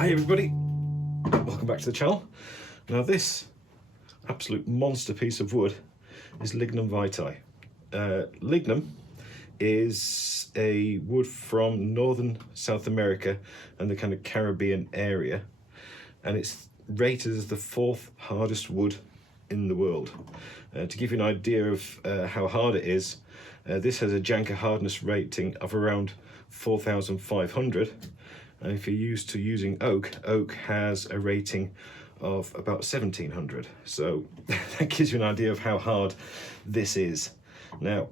Hi everybody, welcome back to the channel. Now this absolute monster piece of wood is Lignum vitae. Lignum is a wood from northern South America and the kind of Caribbean area, and it's rated as the 4th hardest wood in the world. To give you an idea of how hard it is, this has a Janka hardness rating of around 4,500, and if you're used to using oak, oak has a rating of about 1,700. So that gives you an idea of how hard this is. Now,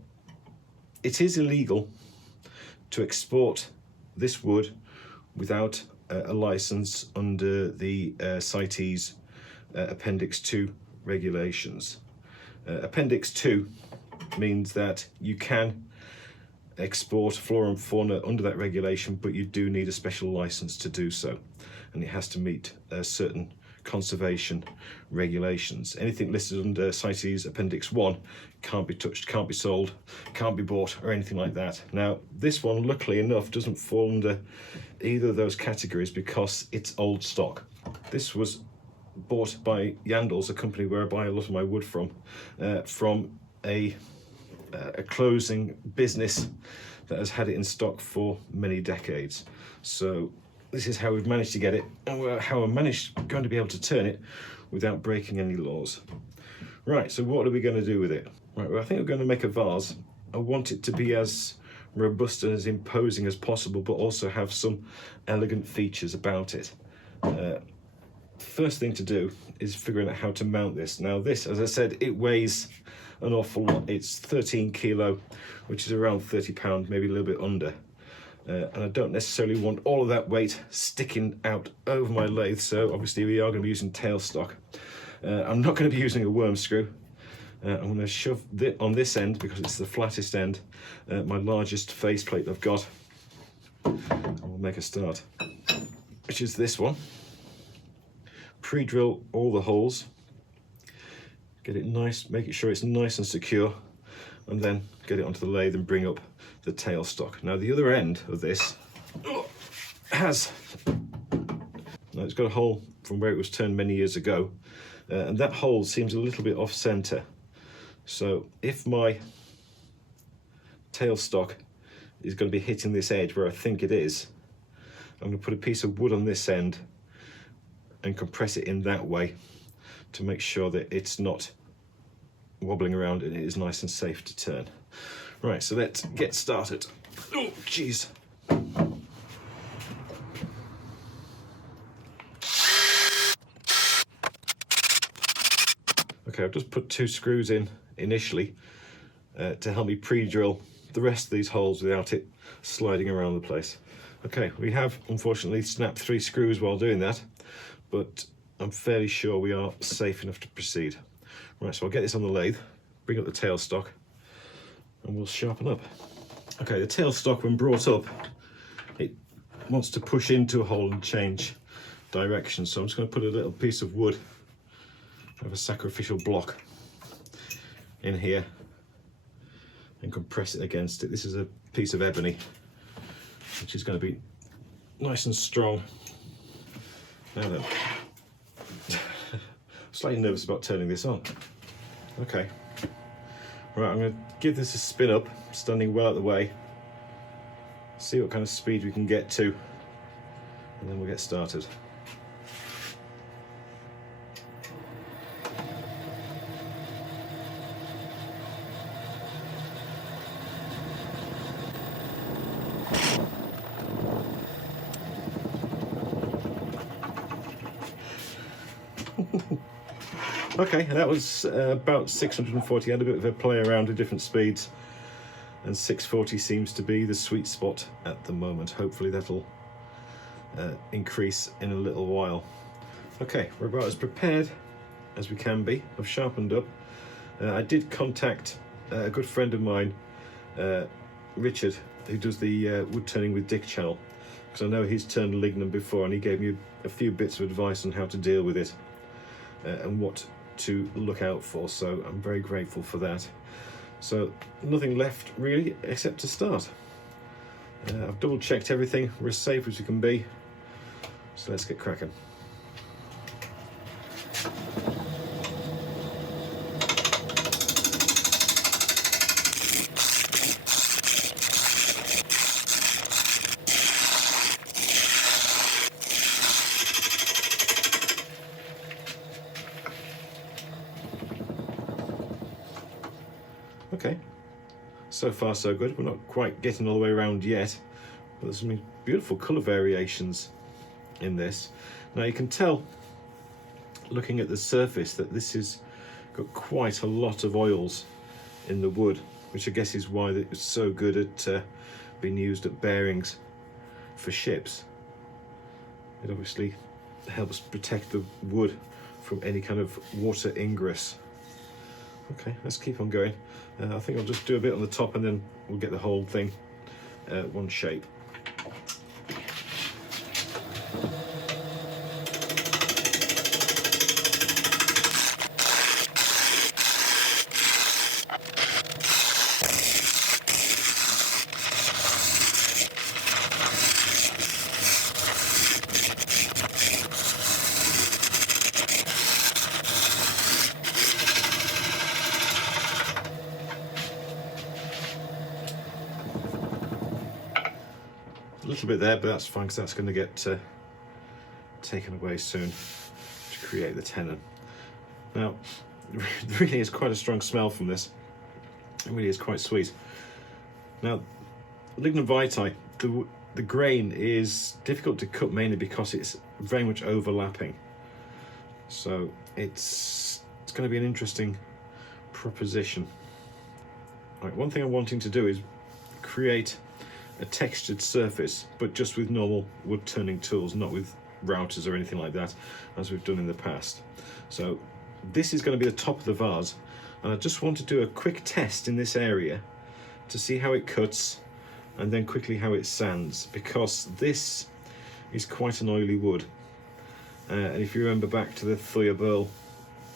it is illegal to export this wood without a license under the CITES Appendix 2 regulations. Appendix 2 means that you can export flora and fauna under that regulation, but you do need a special license to do so, and it has to meet certain conservation regulations. Anything listed under CITES Appendix 1 can't be touched, can't be sold, can't be bought, or anything like that. Now, this one, luckily enough, doesn't fall under either of those categories because it's old stock. This was bought by Yandles, a company where I buy a lot of my wood from a closing business that has had it in stock for many decades. So this is how we've managed to get it, and how I managed going to be able to turn it without breaking any laws. Right, so what are we going to do with it? Right, well, I think we're going to make a vase. I want it to be as robust and as imposing as possible, but also have some elegant features about it. First thing to do is figuring out how to mount this. Now this, as I said, it weighs an awful lot. It's 13 kilo, which is around 30 pounds, maybe a little bit under. And I don't necessarily want all of that weight sticking out over my lathe, so obviously we are going to be using tailstock. I'm not going to be using a worm screw. I'm going to shove it on this end because it's the flattest end, my largest faceplate I've got. And we'll make a start, which is this one. Pre-drill all the holes, get it nice, make sure it's nice and secure, and then get it onto the lathe and bring up the tailstock. Now the other end of this has, now it's got a hole from where it was turned many years ago, and that hole seems a little bit off center. So if my tailstock is going to be hitting this edge where I think it is, I'm going to put a piece of wood on this end and compress it in that way to make sure that it's not wobbling around and it is nice and safe to turn. Right, so let's get started. Oh, jeez. Okay, I've just put 2 screws in initially to help me pre-drill the rest of these holes without it sliding around the place. Okay, we have unfortunately snapped 3 screws while doing that, but I'm fairly sure we are safe enough to proceed. Right, so I'll get this on the lathe, bring up the tailstock, and we'll sharpen up. Okay, the tailstock, when brought up, it wants to push into a hole and change direction, so I'm just going to put a little piece of wood, of a sacrificial block, in here and compress it against it. This is a piece of ebony, which is going to be nice and strong. Now then, slightly nervous about turning this on. Okay, right, I'm going to give this a spin up, standing well out of the way, see what kind of speed we can get to, and then we'll get started. Okay, and that was about 640. I had a bit of a play around with different speeds, and 640 seems to be the sweet spot at the moment. Hopefully that'll increase in a little while. Okay, we're about as prepared as we can be. I've sharpened up. I did contact a good friend of mine, Richard, who does the wood turning with Dick channel, because I know he's turned lignum before, and he gave me a few bits of advice on how to deal with it and what to look out for, so I'm very grateful for that. So nothing left really except to start. I've double checked everything, we're as safe as we can be, So let's get cracking. Okay, so far so good. We're not quite getting all the way around yet, but there's some beautiful colour variations in this. Now you can tell, looking at the surface, that this has got quite a lot of oils in the wood, which I guess is why it's so good at being used at bearings for ships. It obviously helps protect the wood from any kind of water ingress. Okay, let's keep on going. I think I'll just do a bit on the top and then we'll get the whole thing one shape. A little bit there, but that's fine because that's going to get taken away soon to create the tenon. Now, there really is quite a strong smell from this. It really is quite sweet. Now, lignum vitae, the grain is difficult to cut mainly because it's very much overlapping. So it's going to be an interesting proposition. Right, one thing I'm wanting to do is create a textured surface, but just with normal wood turning tools, not with routers or anything like that, as we've done in the past. So this is going to be the top of the vase, and I just want to do a quick test in this area to see how it cuts and then quickly how it sands, because this is quite an oily wood. And if you remember back to the VERY Burl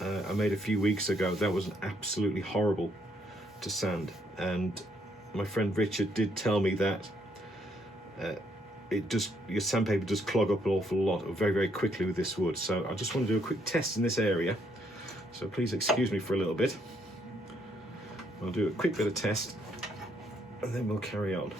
I made a few weeks ago, that was absolutely horrible to sand. And my friend Richard did tell me that your sandpaper does clog up an awful lot very, very quickly with this wood. So I just want to do a quick test in this area. So please excuse me for a little bit. I'll do a quick bit of test and then we'll carry on.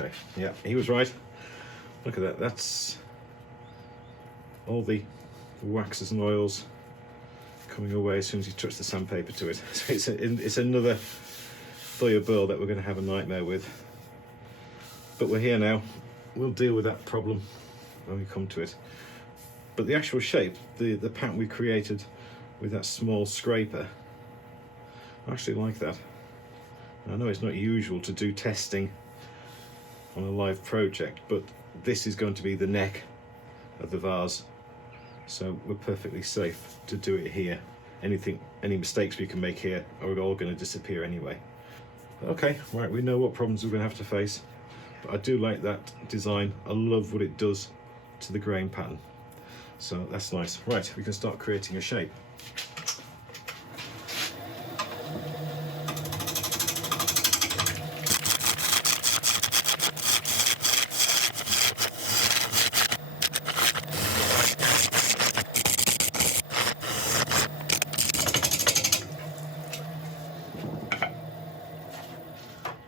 Okay, yeah, he was right. Look at that, that's all the waxes and oils coming away as soon as you touch the sandpaper to it. So it's another VERY Burl that we're going to have a nightmare with. But we're here now, we'll deal with that problem when we come to it. But the actual shape, the pattern we created with that small scraper, I actually like that. I know it's not usual to do testing on a live project, but this is going to be the neck of the vase, so we're perfectly safe to do it here. Any mistakes we can make here are all going to disappear anyway. Okay, right, we know what problems we're going to have to face, but I do like that design. I love what it does to the grain pattern, so that's nice. Right, we can start creating a shape.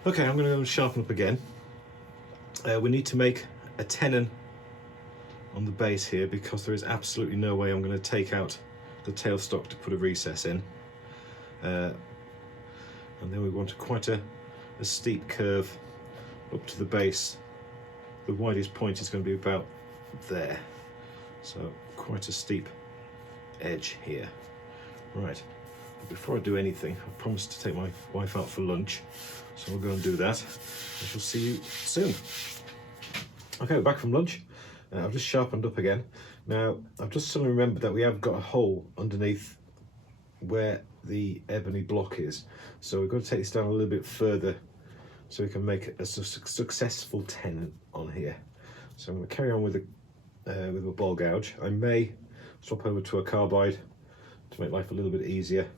Okay, I'm going to go and sharpen up again. We need to make a tenon on the base here because there is absolutely no way I'm going to take out the tailstock to put a recess in. And then we want quite a steep curve up to the base. The widest point is going to be about there. So quite a steep edge here. Right, but before I do anything, I promised to take my wife out for lunch. So we'll go and do that. I shall see you soon. Okay, we're back from lunch. I've just sharpened up again. Now, I've just suddenly remembered that we have got a hole underneath where the ebony block is. So we've got to take this down a little bit further so we can make a successful tenon on here. So I'm going to carry on with a ball gouge. I may swap over to a carbide to make life a little bit easier,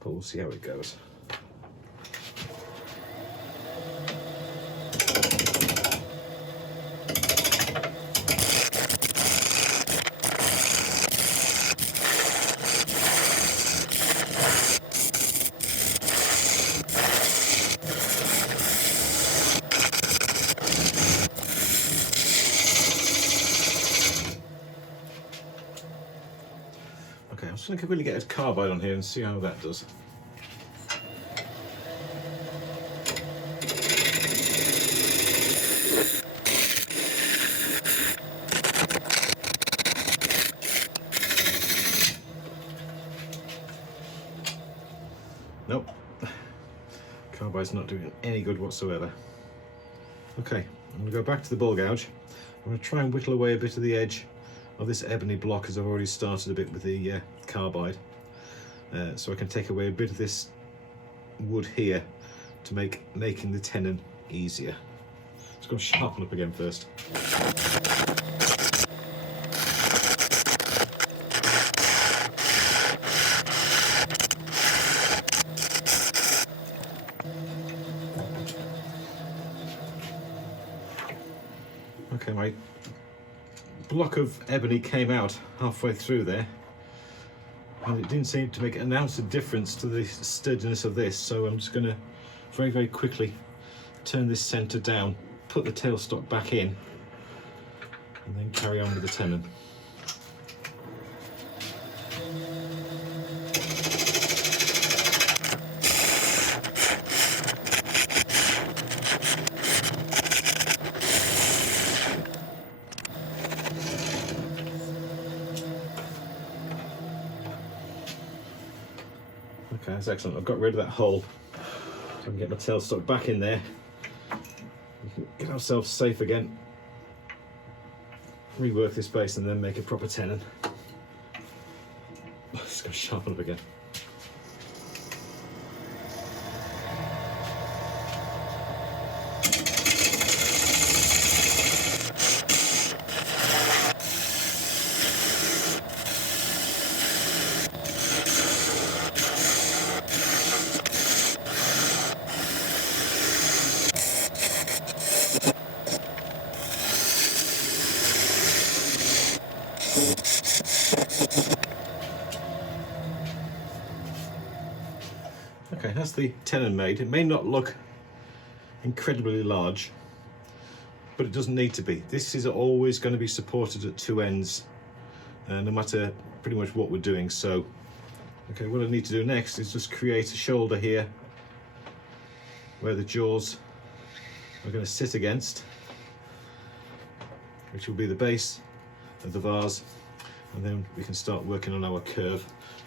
but we'll see how it goes. Okay, I'm just going to really get a carbide on here and see how that does. Nope, carbide's not doing any good whatsoever. Okay, I'm going to go back to the ball gouge. I'm going to try and whittle away a bit of the edge of this ebony block, as I've already started a bit with the carbide, so I can take away a bit of this wood here to making the tenon easier. Just going to sharpen up again first. Okay, my block of ebony came out halfway through there, and it didn't seem to make an ounce of difference to the sturdiness of this, so I'm just going to very, very quickly turn this centre down, put the tailstock back in, and then carry on with the tenon. Okay, that's excellent. I've got rid of that hole, so I can get my tailstock back in there. We can get ourselves safe again, rework this base, and then make a proper tenon. Just going to sharpen up again. Okay, that's the tenon made. It may not look incredibly large, but it doesn't need to be. This is always going to be supported at two ends, no matter pretty much what we're doing. So, okay, what I need to do next is just create a shoulder here where the jaws are going to sit against, which will be the base of the vase, and then we can start working on our curve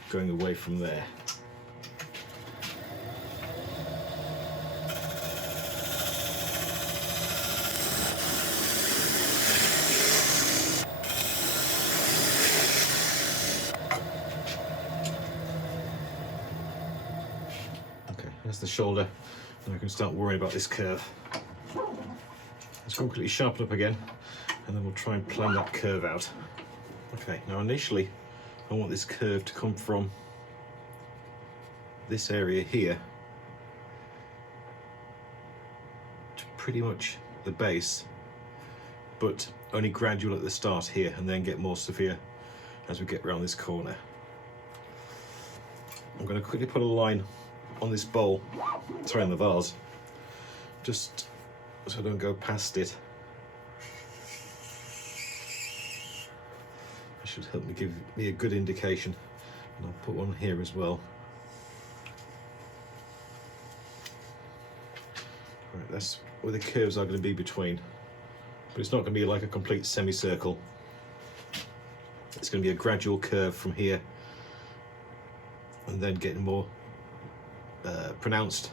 going away from there. That's the shoulder, and I can start worrying about this curve. Let's go quickly sharpen up again, and then we'll try and plan that curve out. Okay, now initially I want this curve to come from this area here to pretty much the base, but only gradual at the start here, and then get more severe as we get around this corner. I'm going to quickly put a line on this bowl, sorry, in the vase, just so I don't go past it. That should help me, give me a good indication, and I'll put one here as well. Right, that's where the curves are going to be between, but it's not going to be like a complete semicircle. It's going to be a gradual curve from here, and then getting more pronounced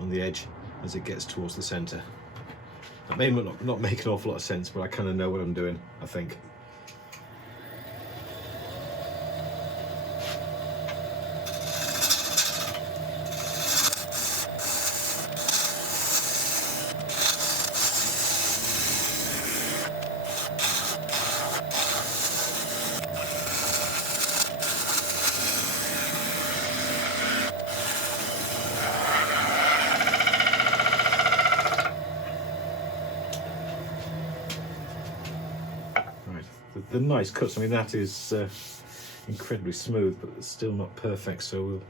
on the edge as it gets towards the centre. That may not make an awful lot of sense, but I kind of know what I'm doing, I think. the nice cuts. I mean, that is incredibly smooth, but it's still not perfect, so we'll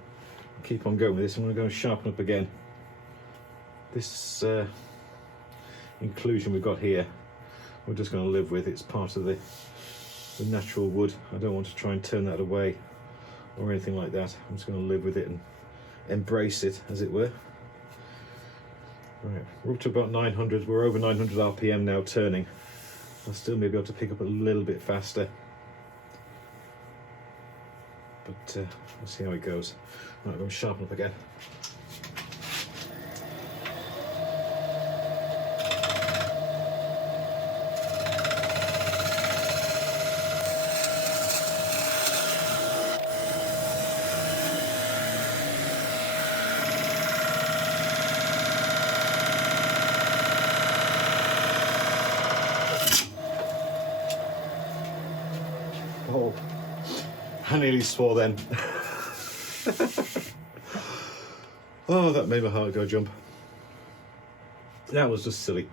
keep on going with this. I'm going to go and sharpen up again. This inclusion we've got here, we're just going to live with. It's part of the natural wood. I don't want to try and turn that away or anything like that. I'm just going to live with it and embrace it, as it were. Right, we're up to about 900. We're over 900 RPM now turning. I'll still maybe be able to pick up a little bit faster, but we'll see how it goes. Right, I'm going to sharpen up again. Oh, I nearly swore then. Oh, that made my heart go jump. That was just silly.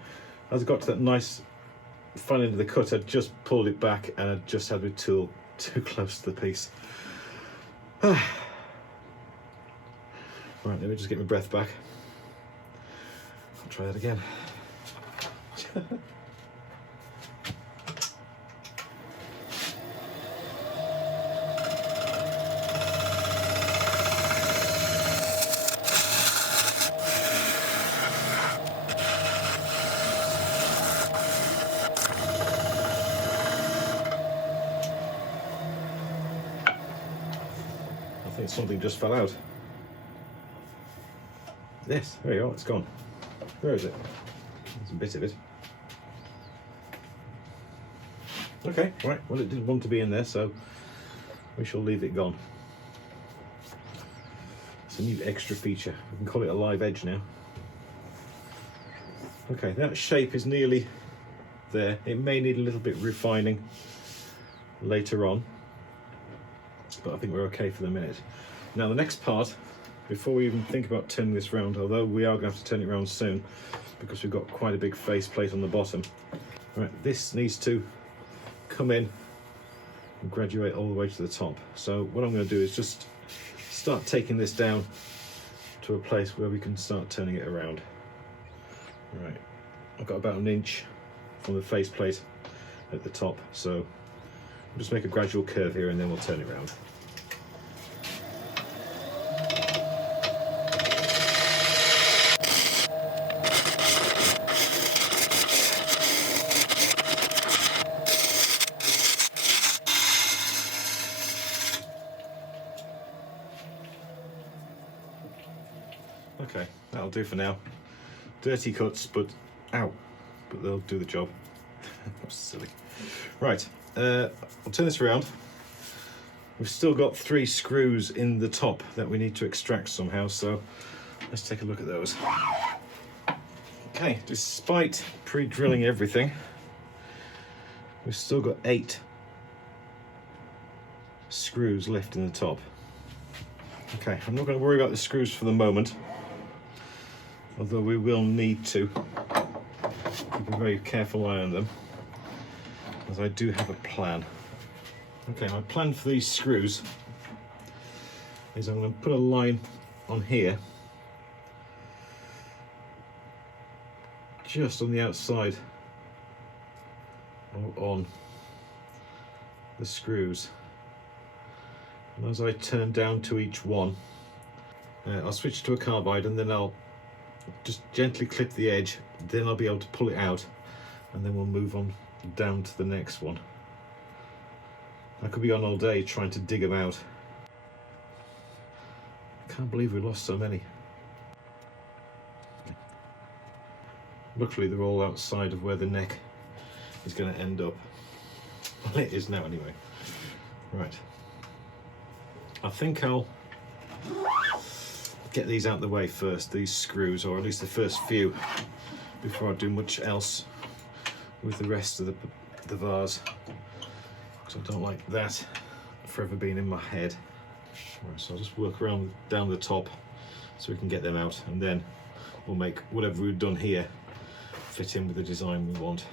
As I got to that nice final end of the cut, I just pulled it back and I just had my tool too close to the piece. Right, let me just get my breath back. I'll try that again. I think something just fell out. Yes, there you are, it's gone. Where is it? There's a bit of it. Okay, right, well it didn't want to be in there, so we shall leave it gone. It's a new extra feature. We can call it a live edge now. Okay, that shape is nearly there. It may need a little bit refining later on, but I think we're okay for the minute. Now the next part, before we even think about turning this round, although we are going to have to turn it around soon because we've got quite a big face plate on the bottom. Right, this needs to come in and graduate all the way to the top. So what I'm going to do is just start taking this down to a place where we can start turning it around. Right, I've got about 1 inch from the face plate at the top, so we'll just make a gradual curve here and then we'll turn it around. Okay, that'll do for now. Dirty cuts, but ow, but they'll do the job. That's silly. Right, I'll turn this around. We've still got 3 screws in the top that we need to extract somehow, so let's take a look at those. Okay, despite pre-drilling everything, we've still got 8 screws left in the top. Okay, I'm not going to worry about the screws for the moment, although we will need to keep a very careful eye on them, as I do have a plan. Okay, my plan for these screws is I'm going to put a line on here, just on the outside on the screws. And as I turn down to each one, I'll switch to a carbide and then I'll just gently clip the edge, then I'll be able to pull it out and then we'll move on down to the next one. I could be on all day trying to dig them out. I can't believe we lost so many. Luckily they're all outside of where the neck is going to end up. Well, it is now anyway. Right. I think I'll get these out of the way first, these screws, or at least the first few, before I do much else with the rest of the vase, because I don't like that forever being in my head. Right, so I'll just work around down the top so we can get them out, and then we'll make whatever we've done here fit in with the design we want.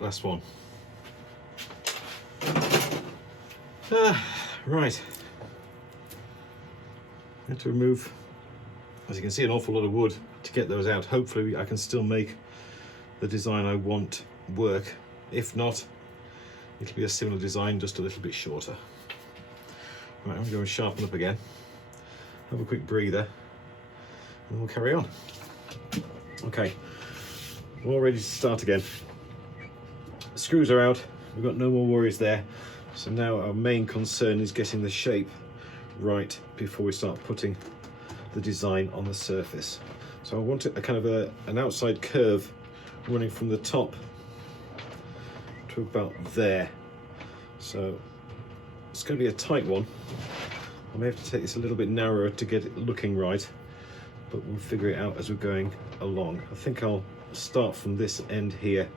last one. Right. I have to remove, as you can see, an awful lot of wood to get those out. Hopefully I can still make the design I want work. If not, it'll be a similar design, just a little bit shorter. Right, I'm going to go and sharpen up again, have a quick breather, and we'll carry on. Okay, we're all ready to start again. The screws are out, we've got no more worries there. So now our main concern is getting the shape right before we start putting the design on the surface. So I want a kind of an outside curve running from the top to about there. So it's going to be a tight one. I may have to take this a little bit narrower to get it looking right, but we'll figure it out as we're going along. I think I'll start from this end here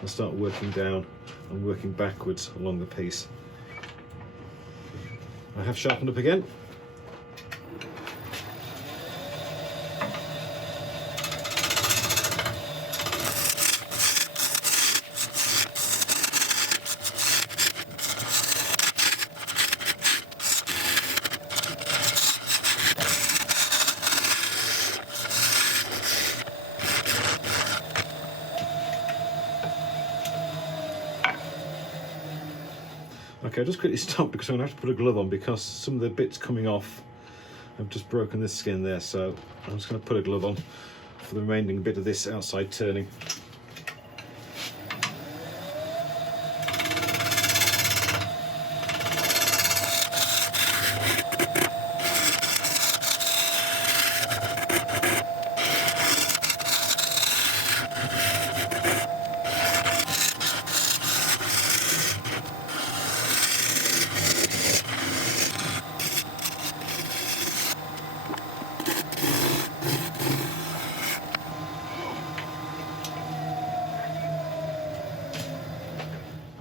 and start working down and working backwards along the piece. I have sharpened up again. Okay, I'll just quickly stop because I'm going to have to put a glove on because some of the bits coming off have just broken this skin there, so I'm just going to put a glove on for the remaining bit of this outside turning.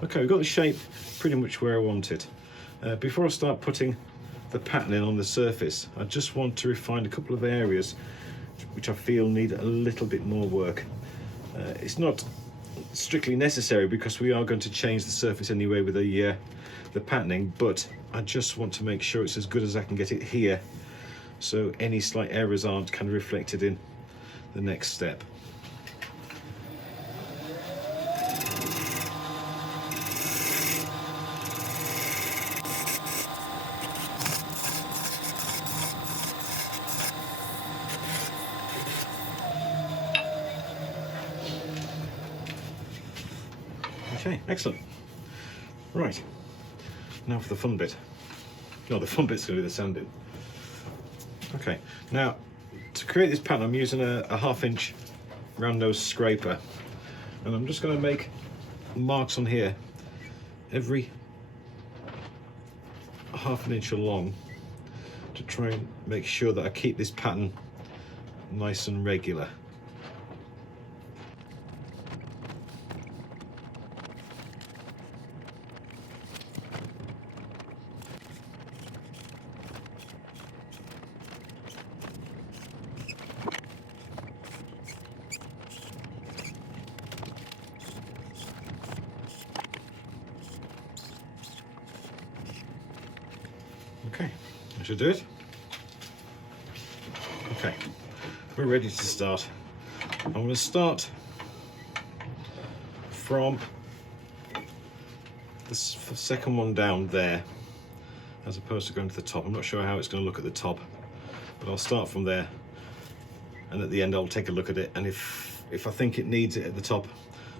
Okay, we've got the shape pretty much where I want it. Before I start putting the patterning on the surface, I just want to refine a couple of areas which I feel need a little bit more work. It's not strictly necessary because we are going to change the surface anyway with the patterning, but I just want to make sure it's as good as I can get it here, so any slight errors aren't kind of reflected in the next step. Okay, excellent. Right, now for the fun bit. No, the fun bit's going to be the sanding. Okay, now to create this pattern I'm using a 1/2 inch round nose scraper, and I'm just going to make marks on here every 1/2 inch along to try and make sure that I keep this pattern nice and regular. Okay, I should do it. Okay, we're ready to start. I'm going to start from the second one down there, as opposed to going to the top. I'm not sure how it's going to look at the top, but I'll start from there, and at the end I'll take a look at it, and if I think it needs it at the top,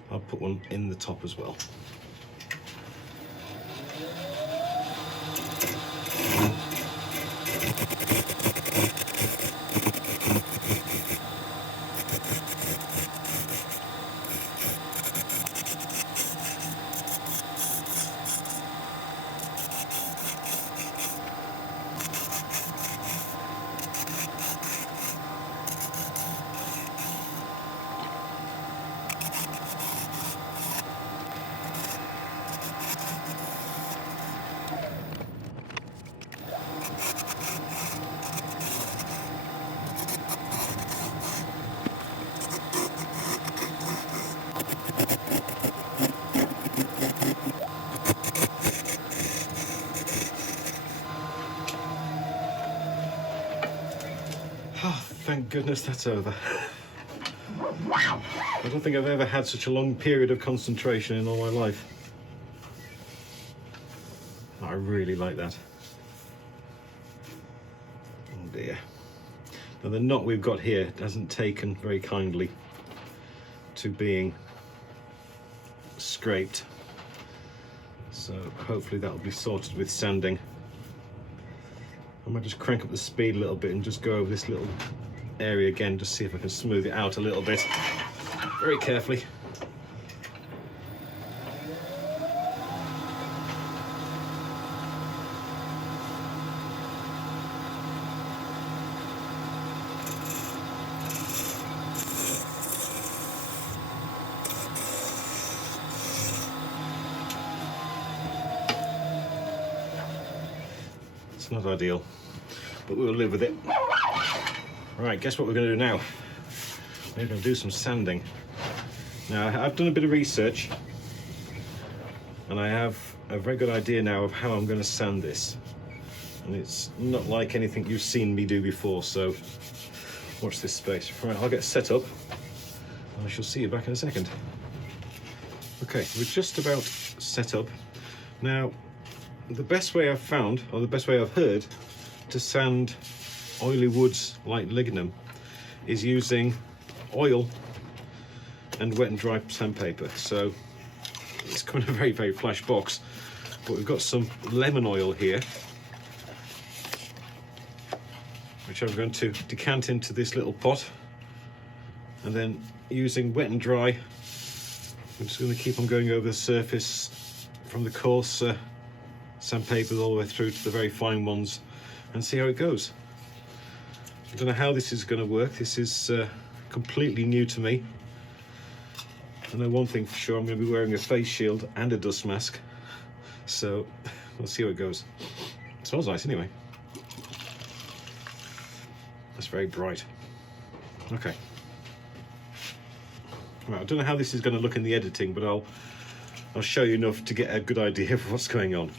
I'll put one in the top as well. goodness that's over. I don't think I've ever had such a long period of concentration in all my life. I really like that. Oh dear. Now the knot we've got here hasn't taken very kindly to being scraped, so hopefully that'll be sorted with sanding. I might just crank up the speed a little bit and just go over this little area again, just see if I can smooth it out a little bit, very carefully. It's not ideal, but we'll live with it. Right, guess what we're going to do now? We're going to do some sanding. Now, I've done a bit of research, and I have a very good idea now of how I'm going to sand this. And it's not like anything you've seen me do before, so watch this space. Right, I'll get set up, and I shall see you back in a second. Okay, we're just about set up. Now, the best way I've found, or the best way I've heard, to sand oily woods like lignum is using oil and wet and dry sandpaper. So it's kind of a very, very flash box, but we've got some lemon oil here, which I'm going to decant into this little pot, and then using wet and dry, I'm just going to keep on going over the surface from the coarse sandpaper all the way through to the very fine ones, and see how it goes. I don't know how this is going to work. This is completely new to me. I know one thing for sure, I'm going to be wearing a face shield and a dust mask, so we'll see how it goes. It smells nice anyway. That's very bright. Okay. Right, I don't know how this is going to look in the editing, but I'll show you enough to get a good idea of what's going on.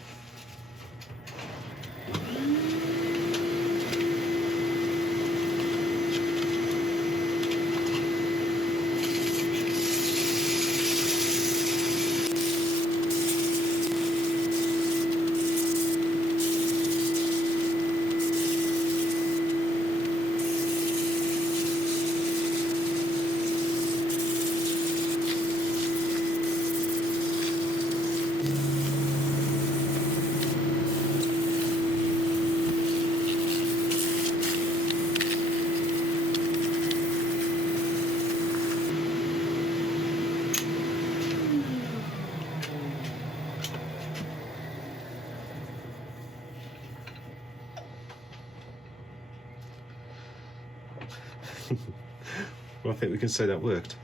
Well, I think we can say that worked.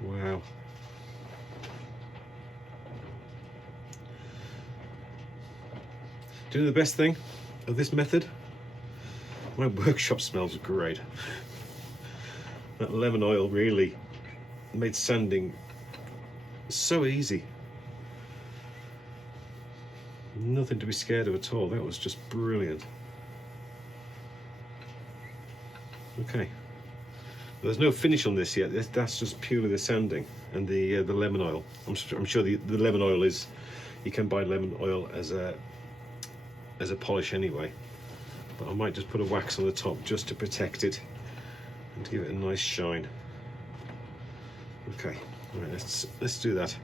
Wow. Do you know the best thing of this method? My workshop smells great. That lemon oil really made sanding so easy. Nothing to be scared of at all. That was just brilliant. Okay, there's no finish on this yet. That's just purely the sanding and the lemon oil. I'm sure the lemon oil is, you can buy lemon oil as a polish anyway, but I might just put a wax on the top just to protect it and to give it a nice shine. Okay, all right, let's do that.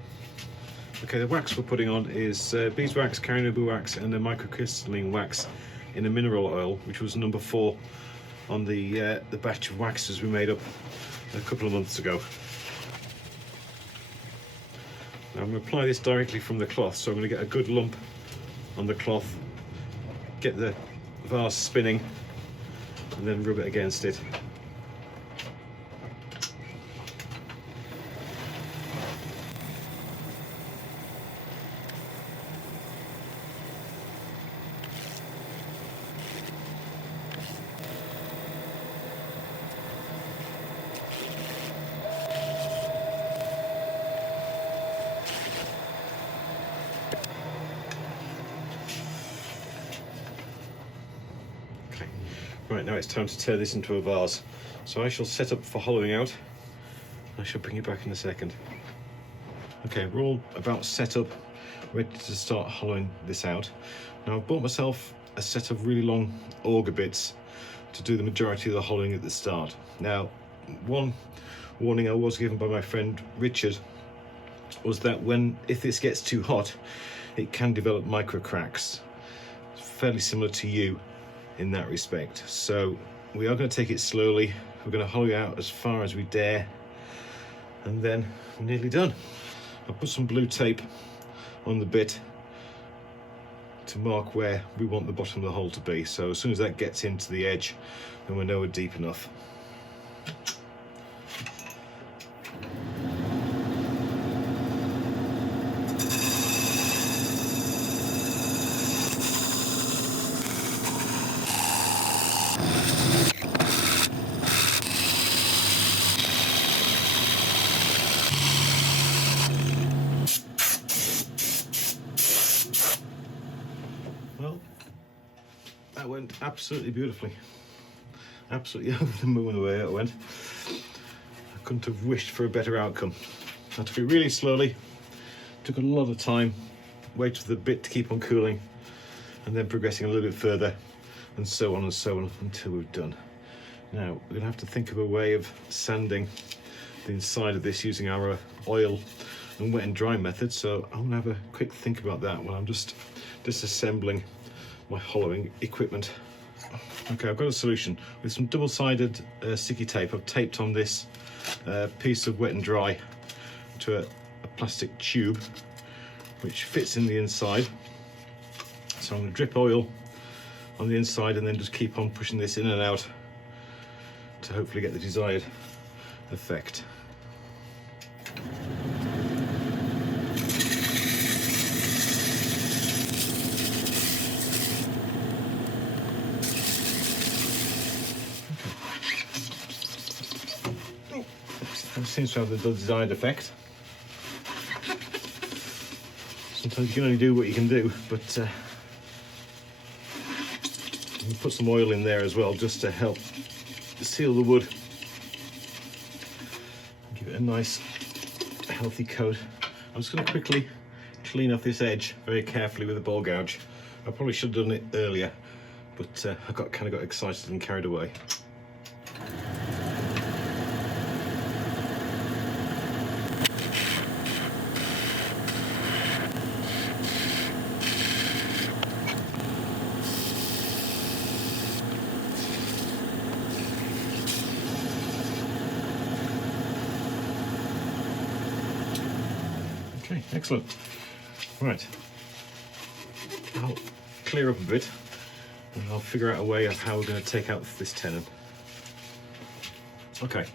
Okay, the wax we're putting on is beeswax, carinabu wax, and a microcrystalline wax in a mineral oil, which was number 4 on the batch of waxes we made up a couple of months ago. Now I'm going to apply this directly from the cloth, so I'm going to get a good lump on the cloth, get the vase spinning, and then rub it against it. Right, now it's time to turn this into a vase. So I shall set up for hollowing out. I shall bring you back in a second. Okay, we're all about set up, ready to start hollowing this out. Now I've bought myself a set of really long auger bits to do the majority of the hollowing at the start. Now, one warning I was given by my friend Richard was that if this gets too hot, it can develop micro cracks. It's fairly similar to you in that respect. So we are going to take it slowly. We're going to hollow out as far as we dare, and then we're nearly done. I'll put some blue tape on the bit to mark where we want the bottom of the hole to be. So as soon as that gets into the edge, then we know we're deep enough. Well, that went absolutely beautifully. Absolutely over the moon the way it went. I couldn't have wished for a better outcome. I took it really slowly, took a lot of time, waited for the bit to keep on cooling, and then progressing a little bit further, and so on until we've done. Now, we're going to have to think of a way of sanding the inside of this using our oil and wet and dry method, so I'm going to have a quick think about that while I'm just disassembling my hollowing equipment. Okay, I've got a solution. With some double-sided sticky tape, I've taped on this piece of wet and dry to a plastic tube which fits in the inside. So I'm going to drip oil on the inside and then just keep on pushing this in and out to hopefully get the desired effect. It seems to have the desired effect. Sometimes you can only do what you can do, but you can put some oil in there as well just to help seal the wood. Give it a nice healthy coat. I'm just going to quickly clean off this edge very carefully with a ball gouge. I probably should have done it earlier, but I kind of got excited and carried away. Okay, excellent. Right, I'll clear up a bit and I'll figure out a way of how we're going to take out this tenon. Okay,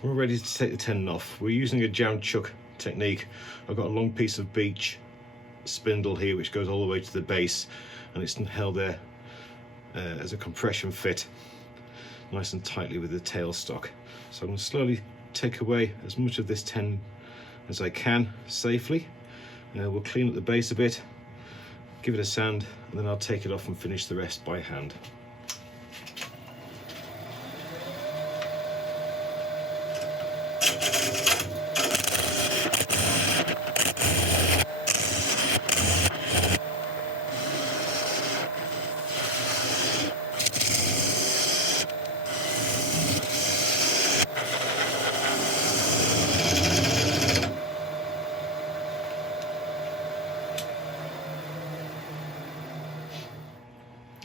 we're ready to take the tenon off. We're using a jam chuck technique. I've got a long piece of beech spindle here which goes all the way to the base, and it's held there as a compression fit nice and tightly with the tailstock. So I'm going to slowly take away as much of this tenon as I can safely. We'll clean up the base a bit, give it a sand, and then I'll take it off and finish the rest by hand.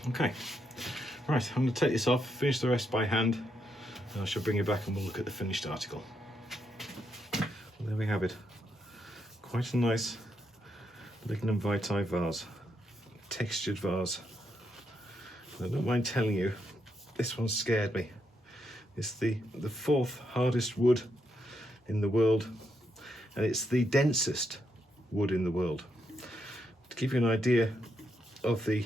Okay, right, I'm going to take this off, finish the rest by hand, and I shall bring you back and we'll look at the finished article. Well, there we have it. Quite a nice lignum vitae vase, textured vase. And I don't mind telling you, this one scared me. It's the fourth hardest wood in the world, and it's the densest wood in the world. To give you an idea of the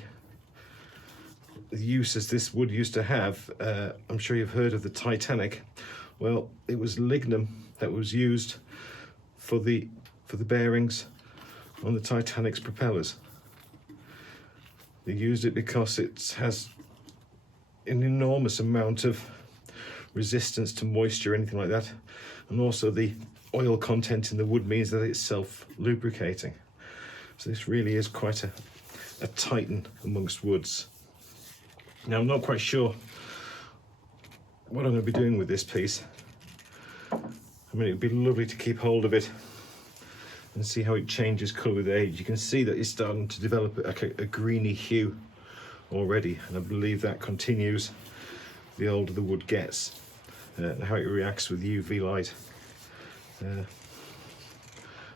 uses this wood used to have, I'm sure you've heard of the Titanic. Well, it was lignum that was used for the bearings on the Titanic's propellers. They used it because it has an enormous amount of resistance to moisture or anything like that, and also the oil content in the wood means that it's self-lubricating. So this really is quite a titan amongst woods. Now I'm not quite sure what I'm going to be doing with this piece. I mean, it'd be lovely to keep hold of it and see how it changes colour with age. You can see that it's starting to develop a greeny hue already, and I believe that continues the older the wood gets, and how it reacts with UV light.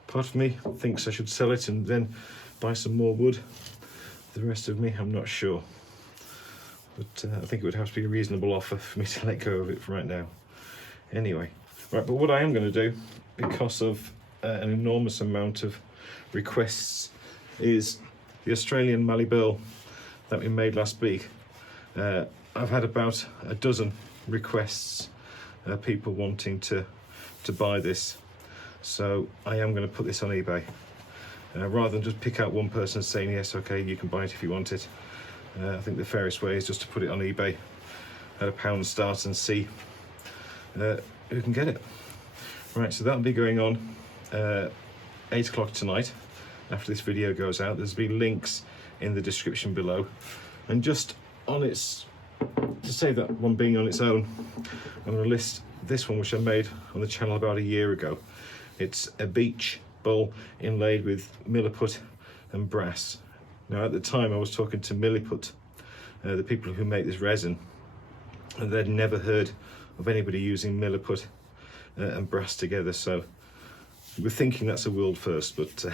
Part of me thinks I should sell it and then buy some more wood. The rest of me, I'm not sure. But I think it would have to be a reasonable offer for me to let go of it for right now. Anyway, right, but what I am going to do, because of an enormous amount of requests, is the Australian Mallee Burl that we made last week. I've had about a dozen requests, people wanting to buy this. So I am going to put this on eBay. Rather than just pick out one person saying, yes, okay, you can buy it if you want it. I think the fairest way is just to put it on eBay at £1 start and see who can get it. Right, so that'll be going on 8 o'clock tonight after this video goes out. There's been links in the description below, and just on its, to say that one being on its own, I'm going to list this one which I made on the channel about a year ago. It's a beech bowl inlaid with milliput and brass. Now at the time I was talking to milliput, the people who make this resin, and they'd never heard of anybody using milliput and brass together, so we're thinking that's a world first, but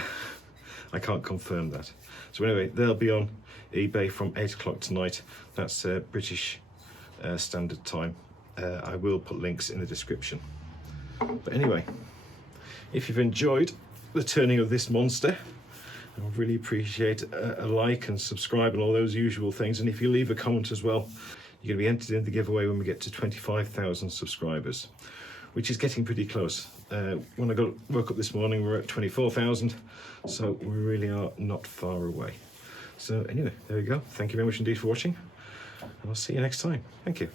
I can't confirm that. So anyway, they'll be on eBay from 8 o'clock tonight. That's British Standard Time. I will put links in the description. But anyway, if you've enjoyed the turning of this monster, I would really appreciate a like and subscribe and all those usual things. And if you leave a comment as well, you're going to be entered in the giveaway when we get to 25,000 subscribers, which is getting pretty close. When I woke up this morning, we're at 24,000, so we really are not far away. So anyway, there we go. Thank you very much indeed for watching, and I'll see you next time. Thank you.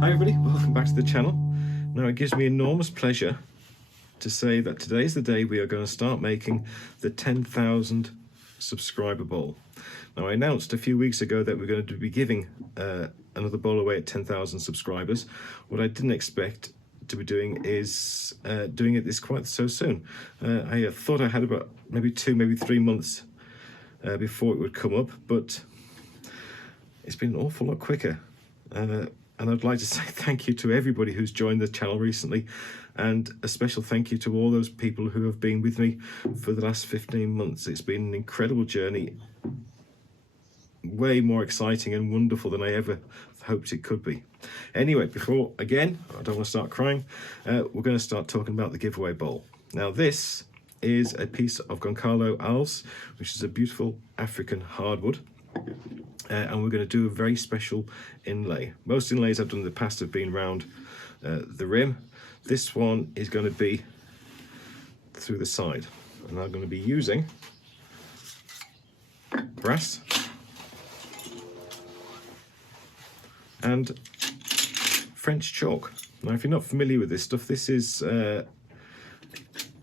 Hi everybody, welcome back to the channel. Now it gives me enormous pleasure to say that today's the day we are going to start making the 10,000 subscriber bowl. Now I announced a few weeks ago that we're going to be giving another bowl away at 10,000 subscribers. What I didn't expect to be doing is doing it this quite so soon. I thought I had about maybe 2, maybe 3 months before it would come up, but it's been an awful lot quicker. And I'd like to say thank you to everybody who's joined the channel recently, and a special thank you to all those people who have been with me for the last 15 months. It's been an incredible journey, way more exciting and wonderful than I ever hoped it could be. Anyway, before, again, I don't want to start crying, we're going to start talking about the giveaway bowl. Now this is a piece of Goncalo aloes, which is a beautiful African hardwood. And we're going to do a very special inlay. Most inlays I've done in the past have been round the rim. This one is going to be through the side, and I'm going to be using brass and French chalk. Now if you're not familiar with this stuff, this is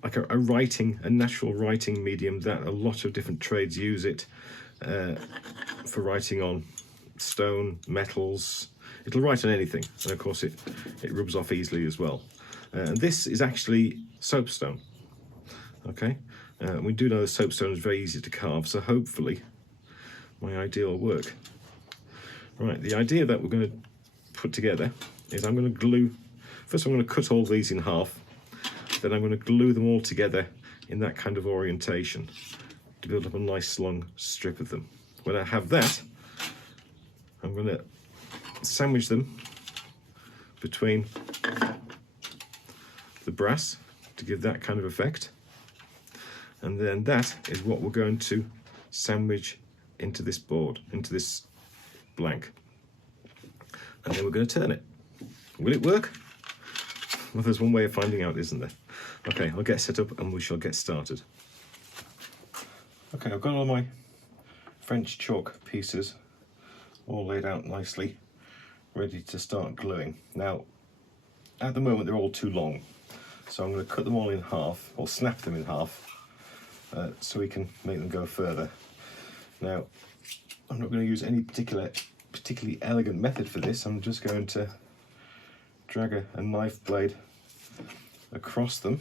like a natural writing medium that a lot of different trades use it for writing on stone, metals. It'll write on anything, and of course it rubs off easily as well. And this is actually soapstone. Okay, we do know the soapstone is very easy to carve, so hopefully my idea will work. Right, the idea that we're going to put together is I'm going to glue, first I'm going to cut all these in half, then I'm going to glue them all together in that kind of orientation to build up a nice long strip of them. When I have that, I'm going to sandwich them between the brass to give that kind of effect. And then that is what we're going to sandwich into this board, into this blank. And then we're going to turn it. Will it work? Well, there's one way of finding out, isn't there? Okay, I'll get set up and we shall get started. Okay, I've got all my French chalk pieces all laid out nicely, ready to start gluing. Now, at the moment they're all too long, so I'm going to cut them all in half, or snap them in half, so we can make them go further. Now, I'm not going to use any particularly elegant method for this. I'm just going to drag a knife blade across them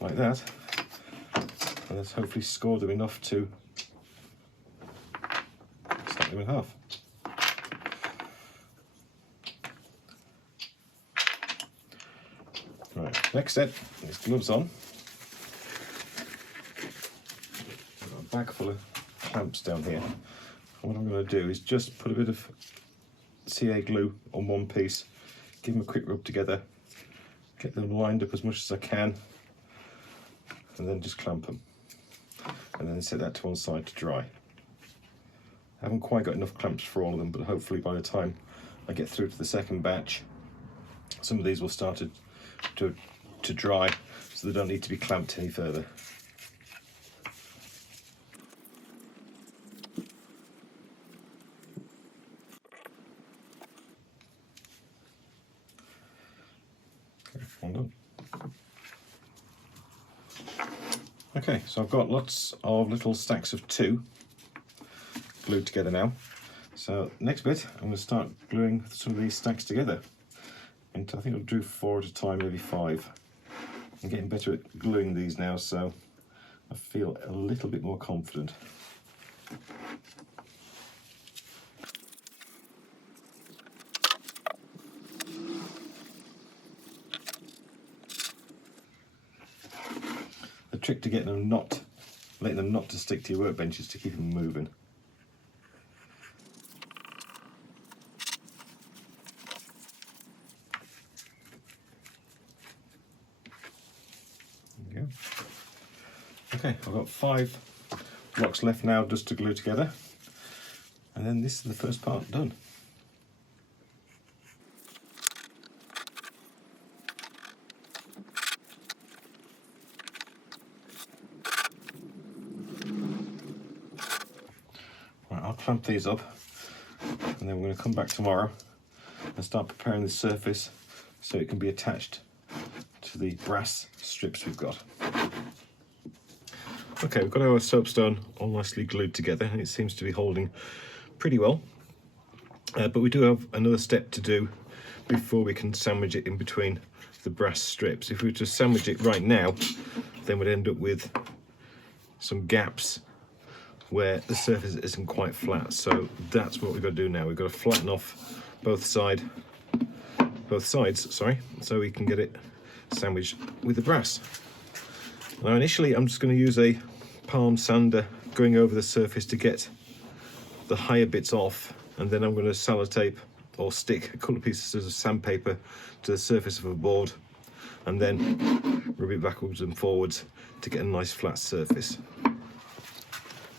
like that, and let's hopefully score them enough to snap them in half. Right, next step is gloves on. I've got a bag full of clamps down here. What I'm going to do is just put a bit of CA glue on one piece, give them a quick rub together, get them lined up as much as I can, and then just clamp them. And then set that to one side to dry. I haven't quite got enough clamps for all of them, but hopefully by the time I get through to the second batch, some of these will start to dry, so they don't need to be clamped any further. Okay, so I've got lots of little stacks of 2 glued together now. So next bit, I'm going to start gluing some of these stacks together. And I think I'll do 4 at a time, maybe 5. I'm getting better at gluing these now, so I feel a little bit more confident. The trick to getting them letting them not to stick to your workbench is to keep them moving. There we go. Okay, I've got 5 blocks left now just to glue together, and then this is the first part done. I'll clamp these up, and then we're going to come back tomorrow and start preparing the surface so it can be attached to the brass strips we've got. Okay, we've got our soapstone all nicely glued together, and it seems to be holding pretty well. But we do have another step to do before we can sandwich it in between the brass strips. If we were to sandwich it right now, then we'd end up with some gaps where the surface isn't quite flat. So that's what we've got to do now. We've got to flatten off both sides, so we can get it sandwiched with the brass. Now initially I'm just going to use a palm sander going over the surface to get the higher bits off, and then I'm going to sellotape or stick a couple of pieces of sandpaper to the surface of a board, and then rub it backwards and forwards to get a nice flat surface.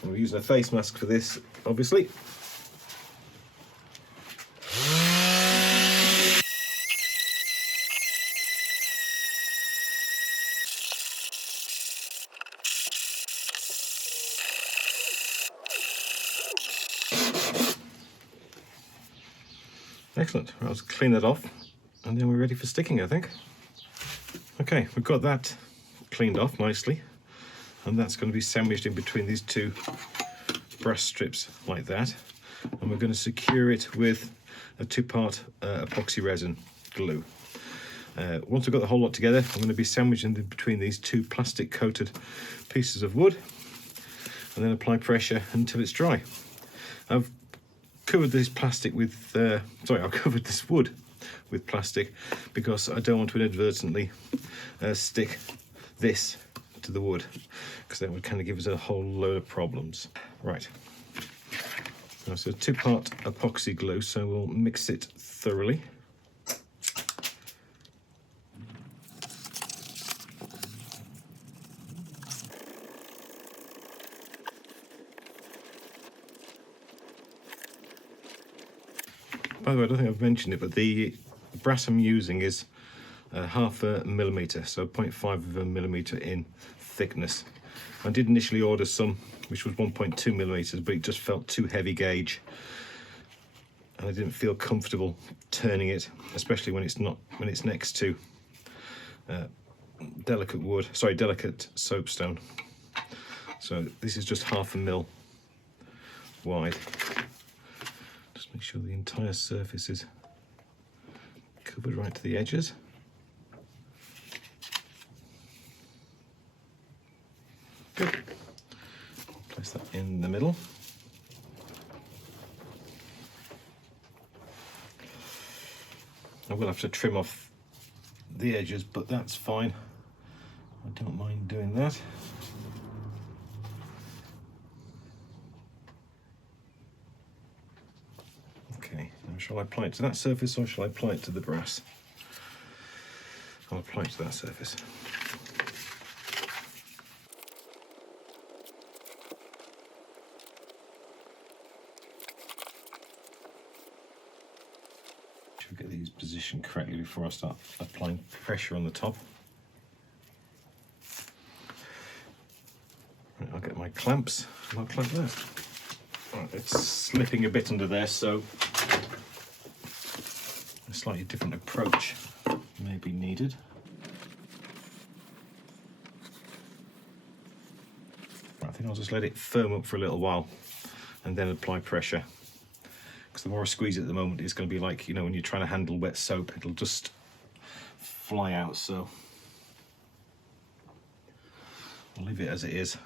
We're using a face mask for this, obviously. Excellent. Right, let's clean that off, and then we're ready for sticking, I think. Okay, we've got that cleaned off nicely, and that's going to be sandwiched in between these 2 brass strips like that, and we're going to secure it with a 2-part epoxy resin glue. Once we've got the whole lot together, I'm going to be sandwiching in between these 2 plastic coated pieces of wood, and then apply pressure until it's dry. I've covered this plastic with I've covered this wood with plastic because I don't want to inadvertently stick this to the wood, because that would kind of give us a whole load of problems. Right, now, so 2-part epoxy glue, so we'll mix it thoroughly. By the way, I don't think I've mentioned it, but the brass I'm using is 0.5 millimetre, so 0.5 millimetre in thickness. I did initially order some which was 1.2 millimetres, but it just felt too heavy gauge, and I didn't feel comfortable turning it, especially when it's next to delicate soapstone. So this is just 0.5 mil wide. Just make sure the entire surface is covered right to the edges. Good. Place that in the middle. I will have to trim off the edges, but that's fine. I don't mind doing that. Okay, now shall I apply it to that surface or shall I apply it to the brass? I'll apply it to that surface. Should get these positioned correctly before I start applying pressure on the top. Right, I'll get my clamps and I'll clamp that. Right, it's slipping a bit under there, so a slightly different approach may be needed. Right, I think I'll just let it firm up for a little while and then apply pressure. Because the more I squeeze it at the moment, it's going to be like, you know, when you're trying to handle wet soap, it'll just fly out. So I'll leave it as it is.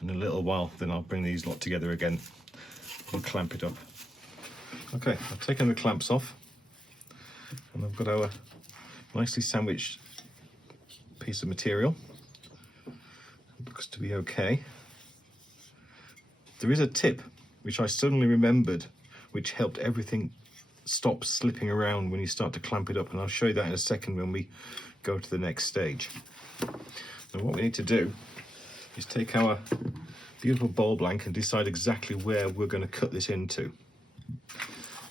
In a little while, then I'll bring these lot together again and clamp it up. Okay, I've taken the clamps off, and I've got our nicely sandwiched piece of material. It looks to be okay. There is a tip which I suddenly remembered, which helped everything stop slipping around when you start to clamp it up, and I'll show you that in a second when we go to the next stage. Now what we need to do is take our beautiful bowl blank and decide exactly where we're going to cut this into.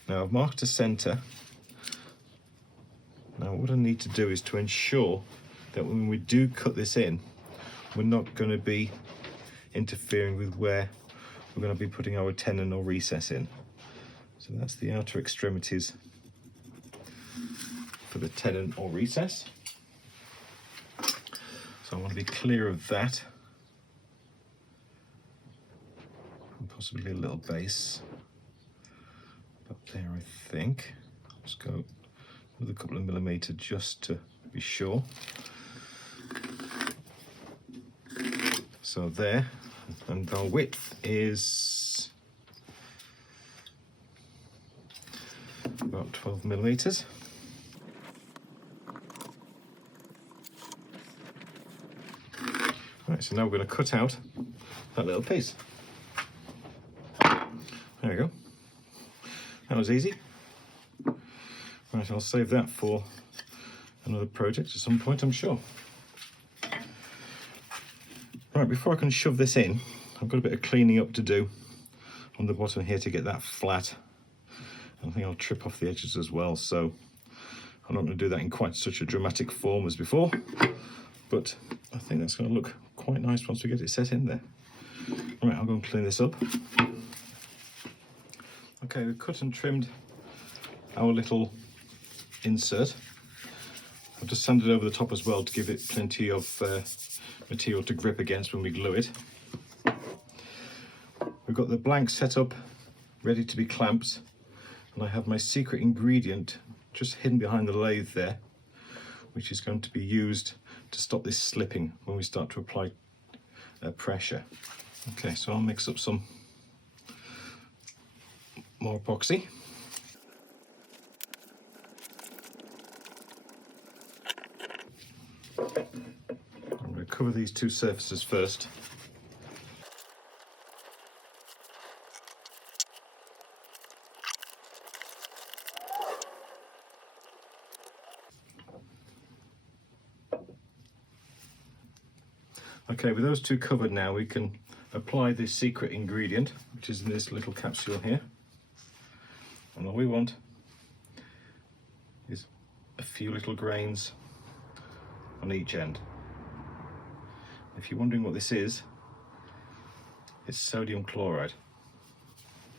Now I've marked a centre. Now what I need to do is to ensure that when we do cut this in, we're not going to be interfering with where we're going to be putting our tenon or recess in. So that's the outer extremities for the tenon or recess. So I want to be clear of that. And possibly a little base up there, I think. Let's go with a couple of millimetres just to be sure. So there, and our width is about 12 millimetres. Right, so now we're going to cut out that little piece. There we go. That was easy. Right, I'll save that for another project at some point, I'm sure. Right, before I can shove this in, I've got a bit of cleaning up to do on the bottom here to get that flat. I think I'll trip off the edges as well, so I'm not going to do that in quite such a dramatic form as before, but I think that's going to look quite nice once we get it set in there. Right, I'll go and clean this up. Okay, we've cut and trimmed our little insert. I've just sanded over the top as well to give it plenty of material to grip against when we glue it. We've got the blank set up, ready to be clamped, and I have my secret ingredient just hidden behind the lathe there, which is going to be used to stop this slipping when we start to apply pressure. Okay, so I'll mix up some more epoxy. I'm going to cover these two surfaces first. Okay, with those two covered now, we can apply this secret ingredient, which is in this little capsule here. And all we want is a few little grains on each end. If you're wondering what this is, it's sodium chloride.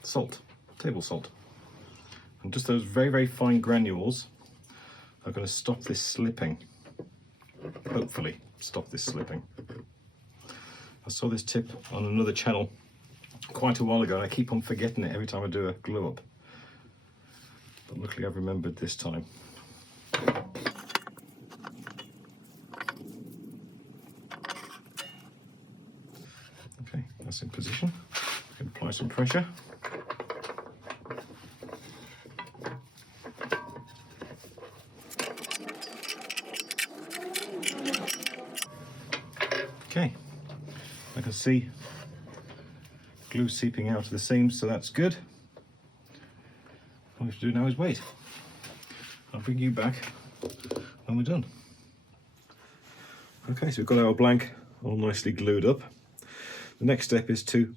Salt, table salt. And just those very, very fine granules are going to stop this slipping. Hopefully stop this slipping. I saw this tip on another channel quite a while ago and I keep on forgetting it every time I do a glue up. But luckily I've remembered this time. Okay, that's in position. I can apply some pressure. Okay, I can see glue seeping out of the seams, so that's good. All we have to do now is wait. I'll bring you back when we're done. Okay, so we've got our blank all nicely glued up. The next step is to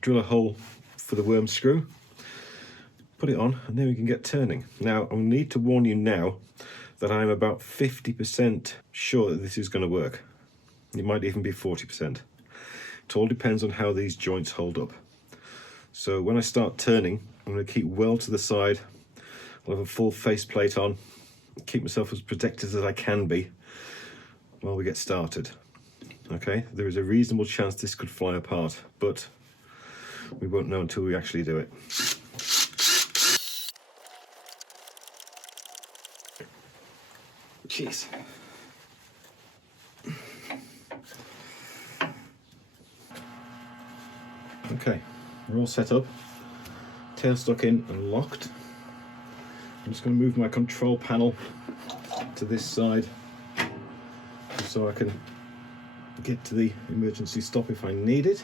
drill a hole for the worm screw, put it on, and then we can get turning. Now, I need to warn you now that I'm about 50% sure that this is going to work. It might even be 40%. It all depends on how these joints hold up. So when I start turning, I'm going to keep well to the side. I'll have a full faceplate on, keep myself as protected as I can be while we get started. Okay, there is a reasonable chance this could fly apart, but we won't know until we actually do it. Jeez. Okay, we're all set up, tailstock in and locked. I'm just going to move my control panel to this side so I can get to the emergency stop if I need it.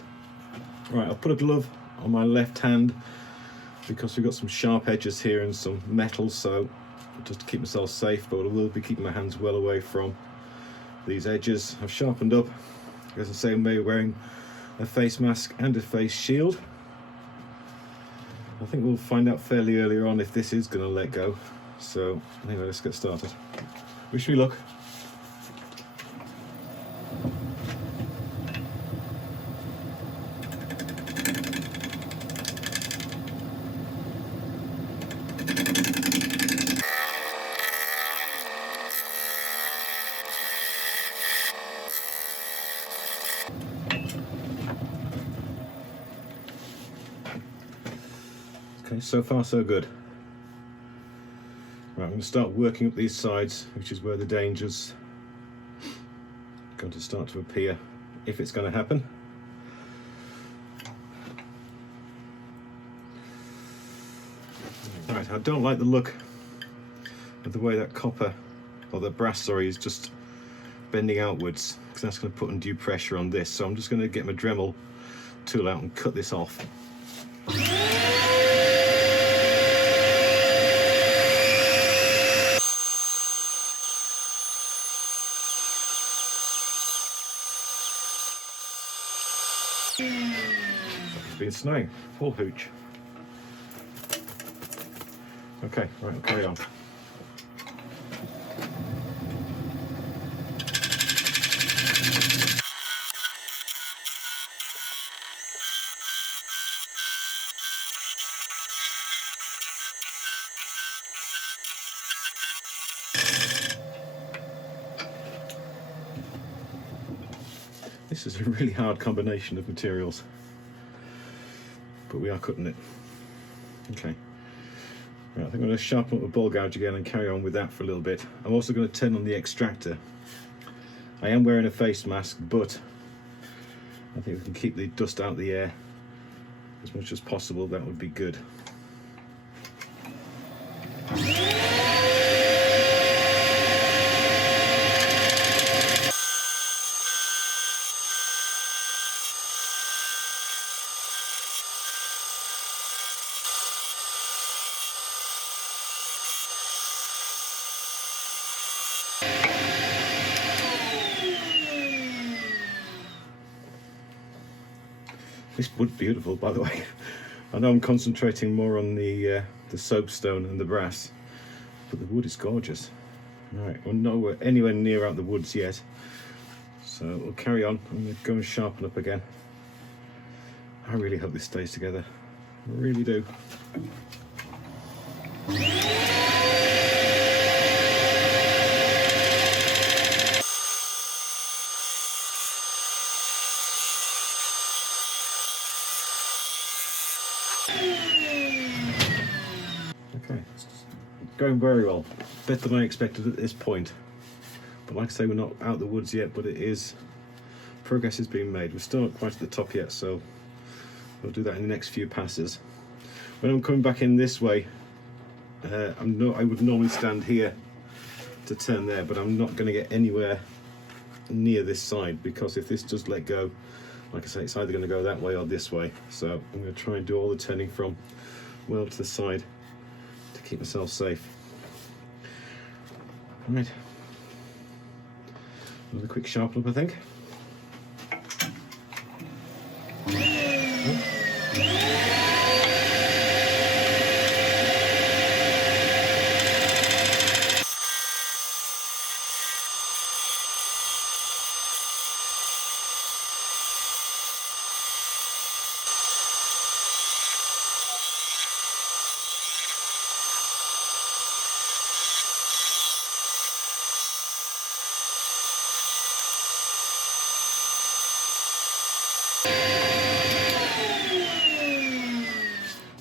Right, I'll put a glove on my left hand because we've got some sharp edges here and some metal, so just to keep myself safe, but I will be keeping my hands well away from these edges. I've sharpened up, as I say, I'm wearing a face mask and a face shield. I think we'll find out fairly early on if this is going to let go. So anyway, let's get started. Wish me luck. Okay, so far so good. Right, I'm going to start working up these sides, which is where the danger's going to start to appear, if it's going to happen. Right, I don't like the look of the way that copper, or the brass, sorry, is just bending outwards, because that's going to put undue pressure on this. So I'm just going to get my Dremel tool out and cut this off. It's been snowing, full hooch. Okay, right, I'll carry on. This is a really hard combination of materials, but we are cutting it. Okay. Right, I think I'm going to sharpen up the ball gouge again and carry on with that for a little bit. I'm also going to turn on the extractor. I am wearing a face mask, but I think we can keep the dust out of the air as much as possible. That would be good. This wood's beautiful, by the way. I know I'm concentrating more on the soapstone and the brass, but the wood is gorgeous. Right, we're nowhere anywhere near out the woods yet, so we'll carry on. I'm going to go and sharpen up again. I really hope this stays together. I really do. Okay, it's going very well. Better than I expected at this point. But like I say, we're not out the woods yet, but it is, progress is being made. We're still not quite at the top yet, so we'll do that in the next few passes. When I'm coming back in this way, I would normally stand here to turn there, but I'm not going to get anywhere near this side, because if this does let go, like I say, it's either going to go that way or this way. So I'm going to try and do all the turning from well to the side to keep myself safe. Right. Another quick sharpen up, I think.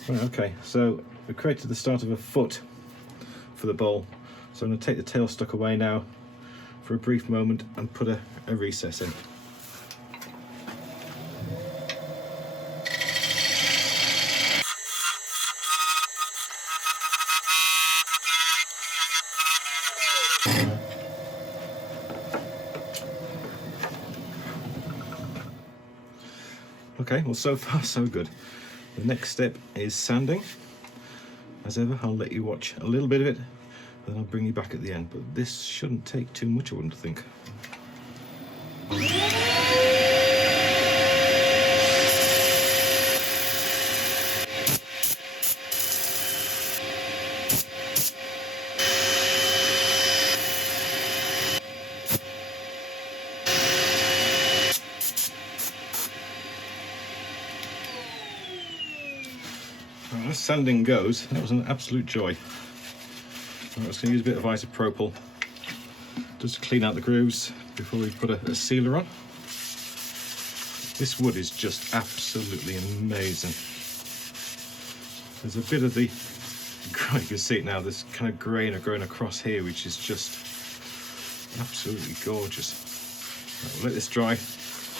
Right, okay, so we created the start of a foot for the bowl. So I'm going to take the tailstock away now for a brief moment and put a recess in. Okay, well, so far so good. The next step is sanding. As ever, I'll let you watch a little bit of it, then I'll bring you back at the end. But this shouldn't take too much, I wouldn't think. As sanding goes, that was an absolute joy. I'm just going to use a bit of isopropyl just to clean out the grooves before we put a sealer on. This wood is just absolutely amazing. There's a bit of the, you can see it now, this kind of grain growing across here, which is just absolutely gorgeous. Right, we'll let this dry,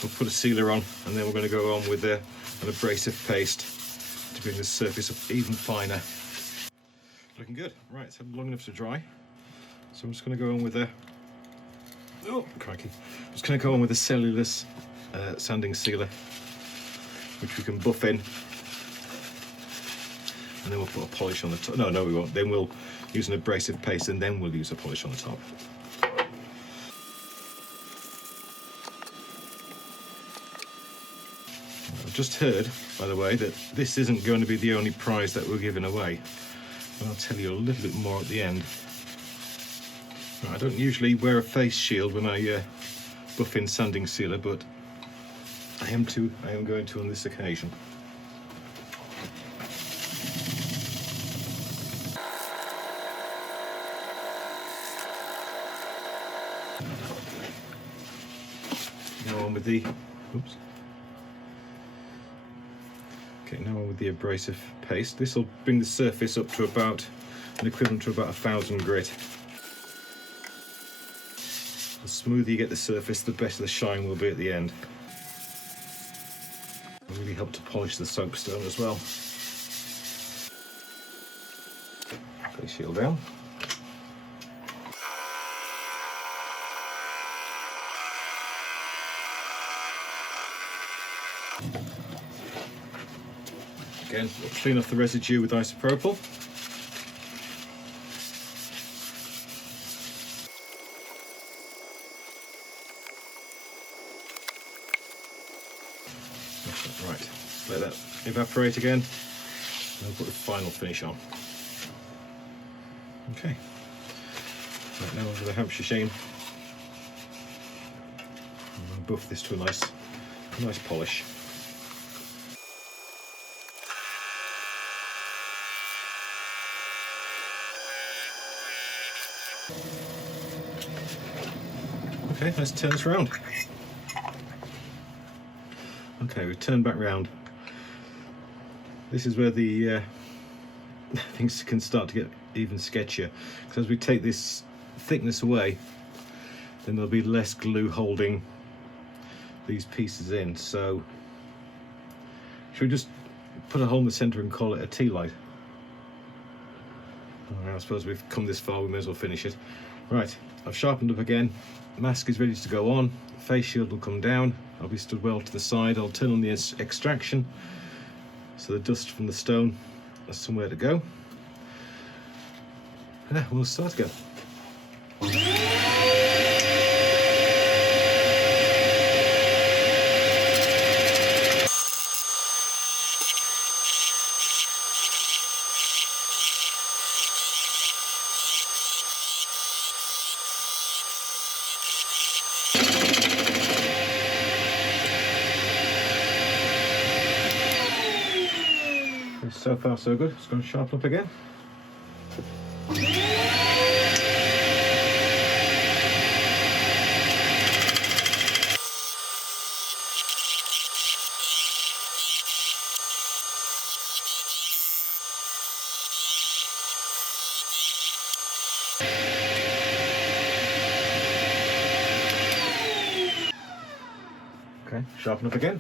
we'll put a sealer on, and then we're going to go on with an abrasive paste to bring the surface up even finer. Looking good. Right, it's long enough to dry. So I'm just going to go on with oh, crikey. I'm just going to go on with a cellulose sanding sealer, which we can buff in. And then we'll put a polish on the top. No, we won't. Then we'll use an abrasive paste and then we'll use a polish on the top. I've just heard, by the way, that this isn't going to be the only prize that we're giving away. And I'll tell you a little bit more at the end. Right, I don't usually wear a face shield when I buff in sanding sealer, but I am going to on this occasion. Now on with the, oops. Okay, now on with the abrasive paste. This will bring the surface up to about an equivalent to about 1,000 grit. The smoother you get the surface, the better the shine will be at the end. It'll really help to polish the soapstone as well. Face shield down. Again, we'll clean off the residue with isopropyl. Right, let that evaporate again. I'll put the final finish on. Okay. Right, now over the Hampshire sheen. I'm going to buff this to a nice polish. Okay, let's turn this around. Okay, we turn back round. This is where the things can start to get even sketchier, because as we take this thickness away, then there'll be less glue holding these pieces in. So should we just put a hole in the centre and call it a tea light? Alright, I suppose we've come this far, we may as well finish it. Right, I've sharpened up again, mask is ready to go on, face shield will come down, I'll be stood well to the side, I'll turn on the extraction so the dust from the stone has somewhere to go. And we'll start again. So far so good, it's going to sharpen up again. Okay, sharpen up again.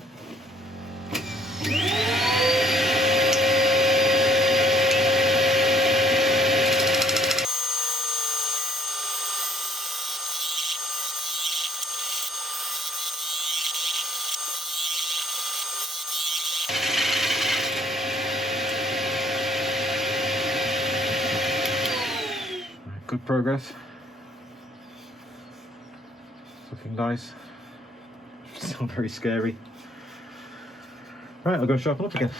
Good progress. Looking nice. Still very scary. Right, I'll go sharpen up again.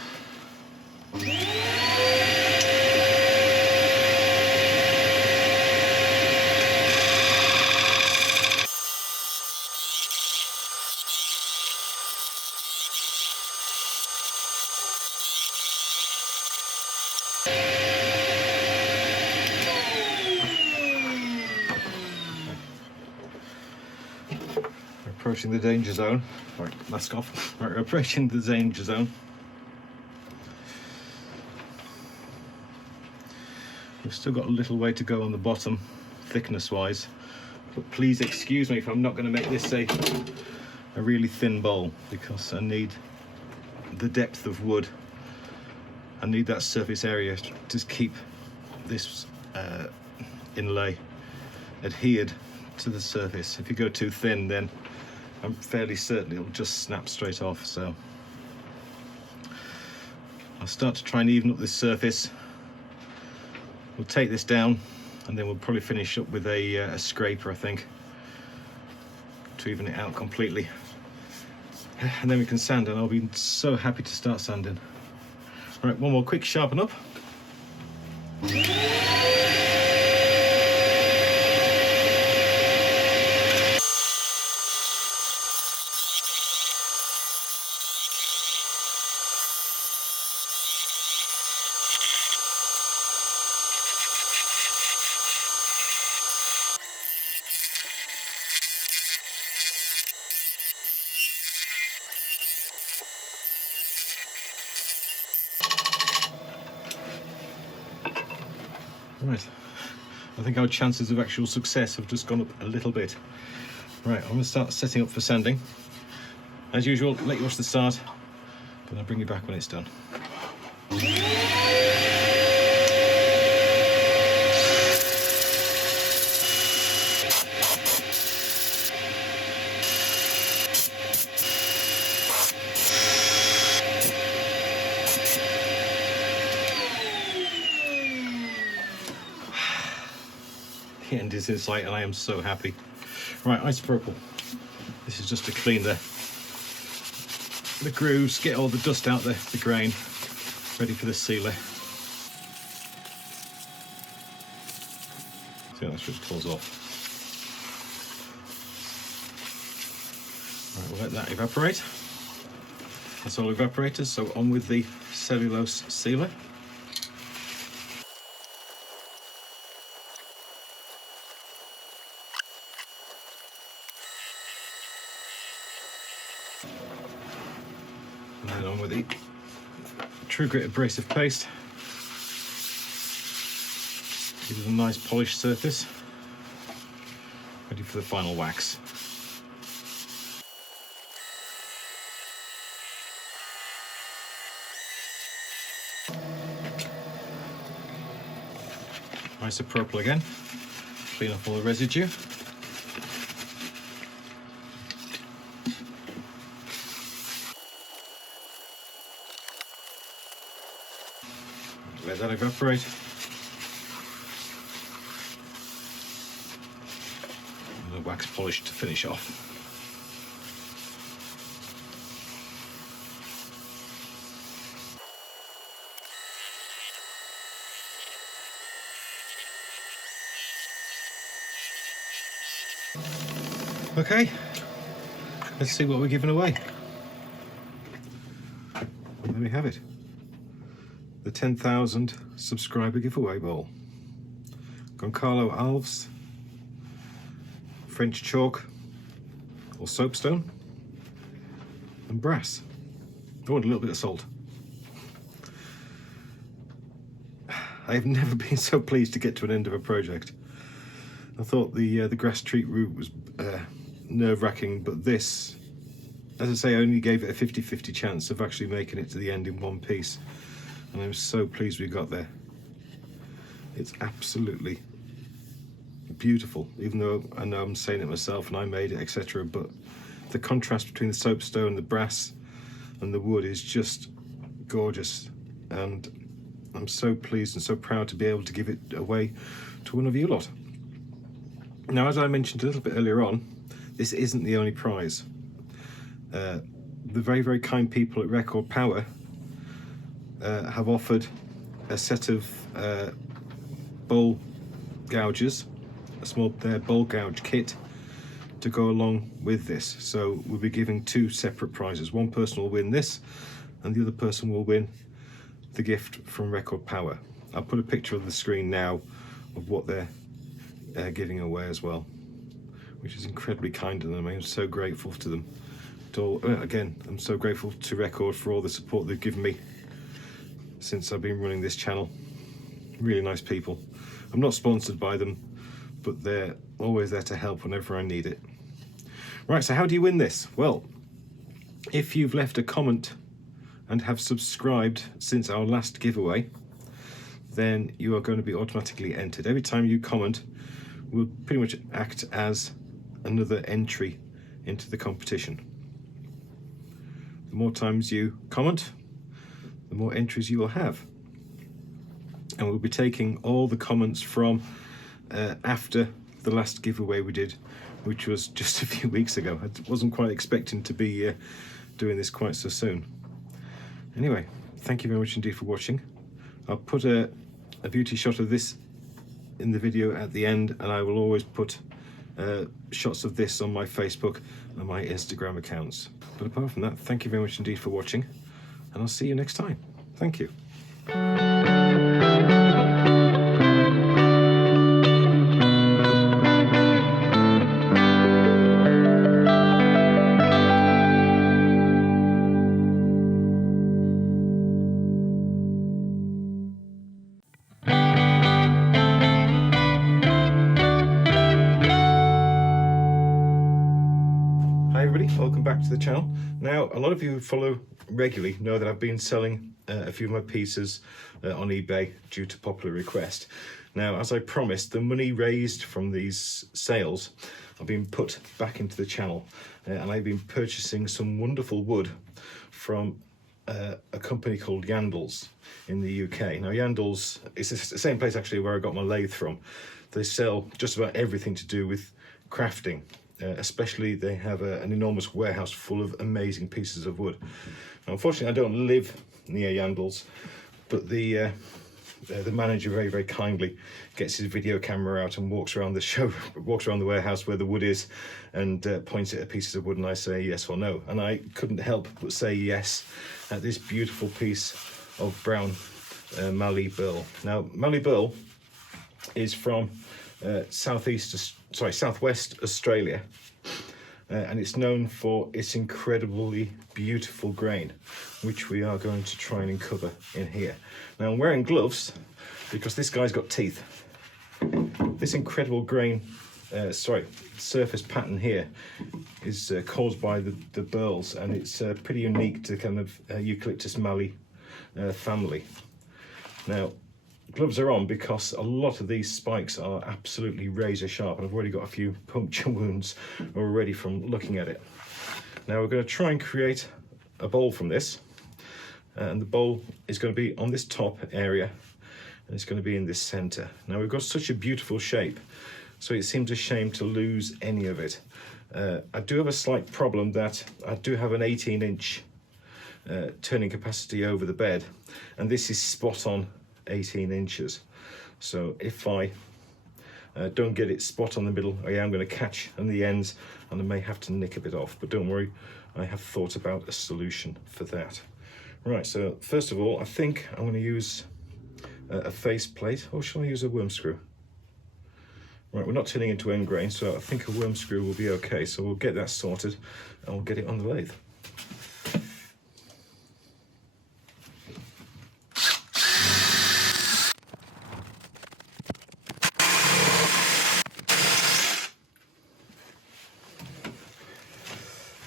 Approaching the danger zone. Right, mask off. Right, we're approaching the danger zone. We've still got a little way to go on the bottom, thickness-wise. But please excuse me if I'm not going to make this a really thin bowl, because I need the depth of wood. I need that surface area to keep this inlay adhered to the surface. If you go too thin, then I'm fairly certain it'll just snap straight off. So I'll start to try and even up this surface. We'll take this down and then we'll probably finish up with a scraper, I think, to even it out completely. And then we can sand, and I'll be so happy to start sanding. Right, one more quick sharpen up. Right, I think our chances of actual success have just gone up a little bit. Right, I'm going to start setting up for sanding. As usual, let you watch the start, but I'll bring you back when it's done. The end is in sight and I am so happy. Right, isopropyl. This is just to clean the grooves, get all the dust out the grain. ready for the sealer. See how this just pulls off. Right, we'll let that evaporate. That's all evaporated, so on with the cellulose sealer. And then on with the True Grit abrasive paste. Give it a nice polished surface. Ready for the final wax. Isopropyl again. Clean off all the residue. Let that evaporate. And the wax polish to finish off. Okay, let's see what we're giving away. There we have it. The 10,000 subscriber giveaway bowl. Goncalo Alves, French chalk or soapstone, and brass. Oh, and a little bit of salt. I have never been so pleased to get to an end of a project. I thought the grass treat route was nerve-wracking, but this, as I say, only gave it a 50-50 chance of actually making it to the end in one piece. And I'm so pleased we got there. It's absolutely beautiful, even though I know I'm saying it myself and I made it, etc. But the contrast between the soapstone, the brass and the wood is just gorgeous. And I'm so pleased and so proud to be able to give it away to one of you lot. Now, as I mentioned a little bit earlier on, this isn't the only prize. The very, very kind people at Record Power have offered a set of bowl gouges, a small bowl gouge kit to go along with this. So we'll be giving two separate prizes. One person will win this and the other person will win the gift from Record Power. I'll put a picture on the screen now of what they're giving away as well, which is incredibly kind of them. I'm so grateful to them. Again, I'm so grateful to Record for all the support they've given me since I've been running this channel. Really nice people. I'm not sponsored by them, but they're always there to help whenever I need it. Right, so how do you win this? Well, if you've left a comment and have subscribed since our last giveaway, then you are going to be automatically entered. Every time you comment will pretty much act as another entry into the competition. The more times you comment, the more entries you will have. And we'll be taking all the comments from after the last giveaway we did, which was just a few weeks ago. I wasn't quite expecting to be doing this quite so soon. Anyway, thank you very much indeed for watching. I'll put a beauty shot of this in the video at the end, and I will always put shots of this on my Facebook and my Instagram accounts. But apart from that, thank you very much indeed for watching, and I'll see you next time. Thank you. Welcome back to the channel. Now, a lot of you who follow regularly know that I've been selling a few of my pieces on eBay due to popular request. Now, as I promised, the money raised from these sales have been put back into the channel, and I've been purchasing some wonderful wood from a company called Yandles in the UK. Now, Yandles is the same place actually where I got my lathe from. They sell just about everything to do with crafting. Especially they have an enormous warehouse full of amazing pieces of wood. Now, unfortunately, I don't live near Yandles, but the manager very kindly gets his video camera out and walks around the warehouse where the wood is, and points at pieces of wood, and I say yes or no, and I couldn't help but say yes at this beautiful piece of brown Mallee Burl. Now, Mallee Burl is from southwest Australia, and it's known for its incredibly beautiful grain, which we are going to try and uncover in here. Now, I'm wearing gloves because this guy's got teeth. This incredible grain, surface pattern here is caused by the burls, and it's pretty unique to kind of Eucalyptus mallee family. Now, gloves are on because a lot of these spikes are absolutely razor sharp, and I've already got a few puncture wounds already from looking at it. Now we're going to try and create a bowl from this, and the bowl is going to be on this top area, and it's going to be in this center. Now we've got such a beautiful shape, so it seems a shame to lose any of it. I do have a slight problem that I do have an 18-inch turning capacity over the bed, and this is spot on 18 inches. So if I don't get it spot on the middle, I am going to catch on the ends, and I may have to nick a bit off, but don't worry, I have thought about a solution for that. Right, so first of all, I think I'm going to use a face plate, or shall I use a worm screw? Right, we're not turning into end grain, so I think a worm screw will be okay. So we'll get that sorted and we'll get it on the lathe.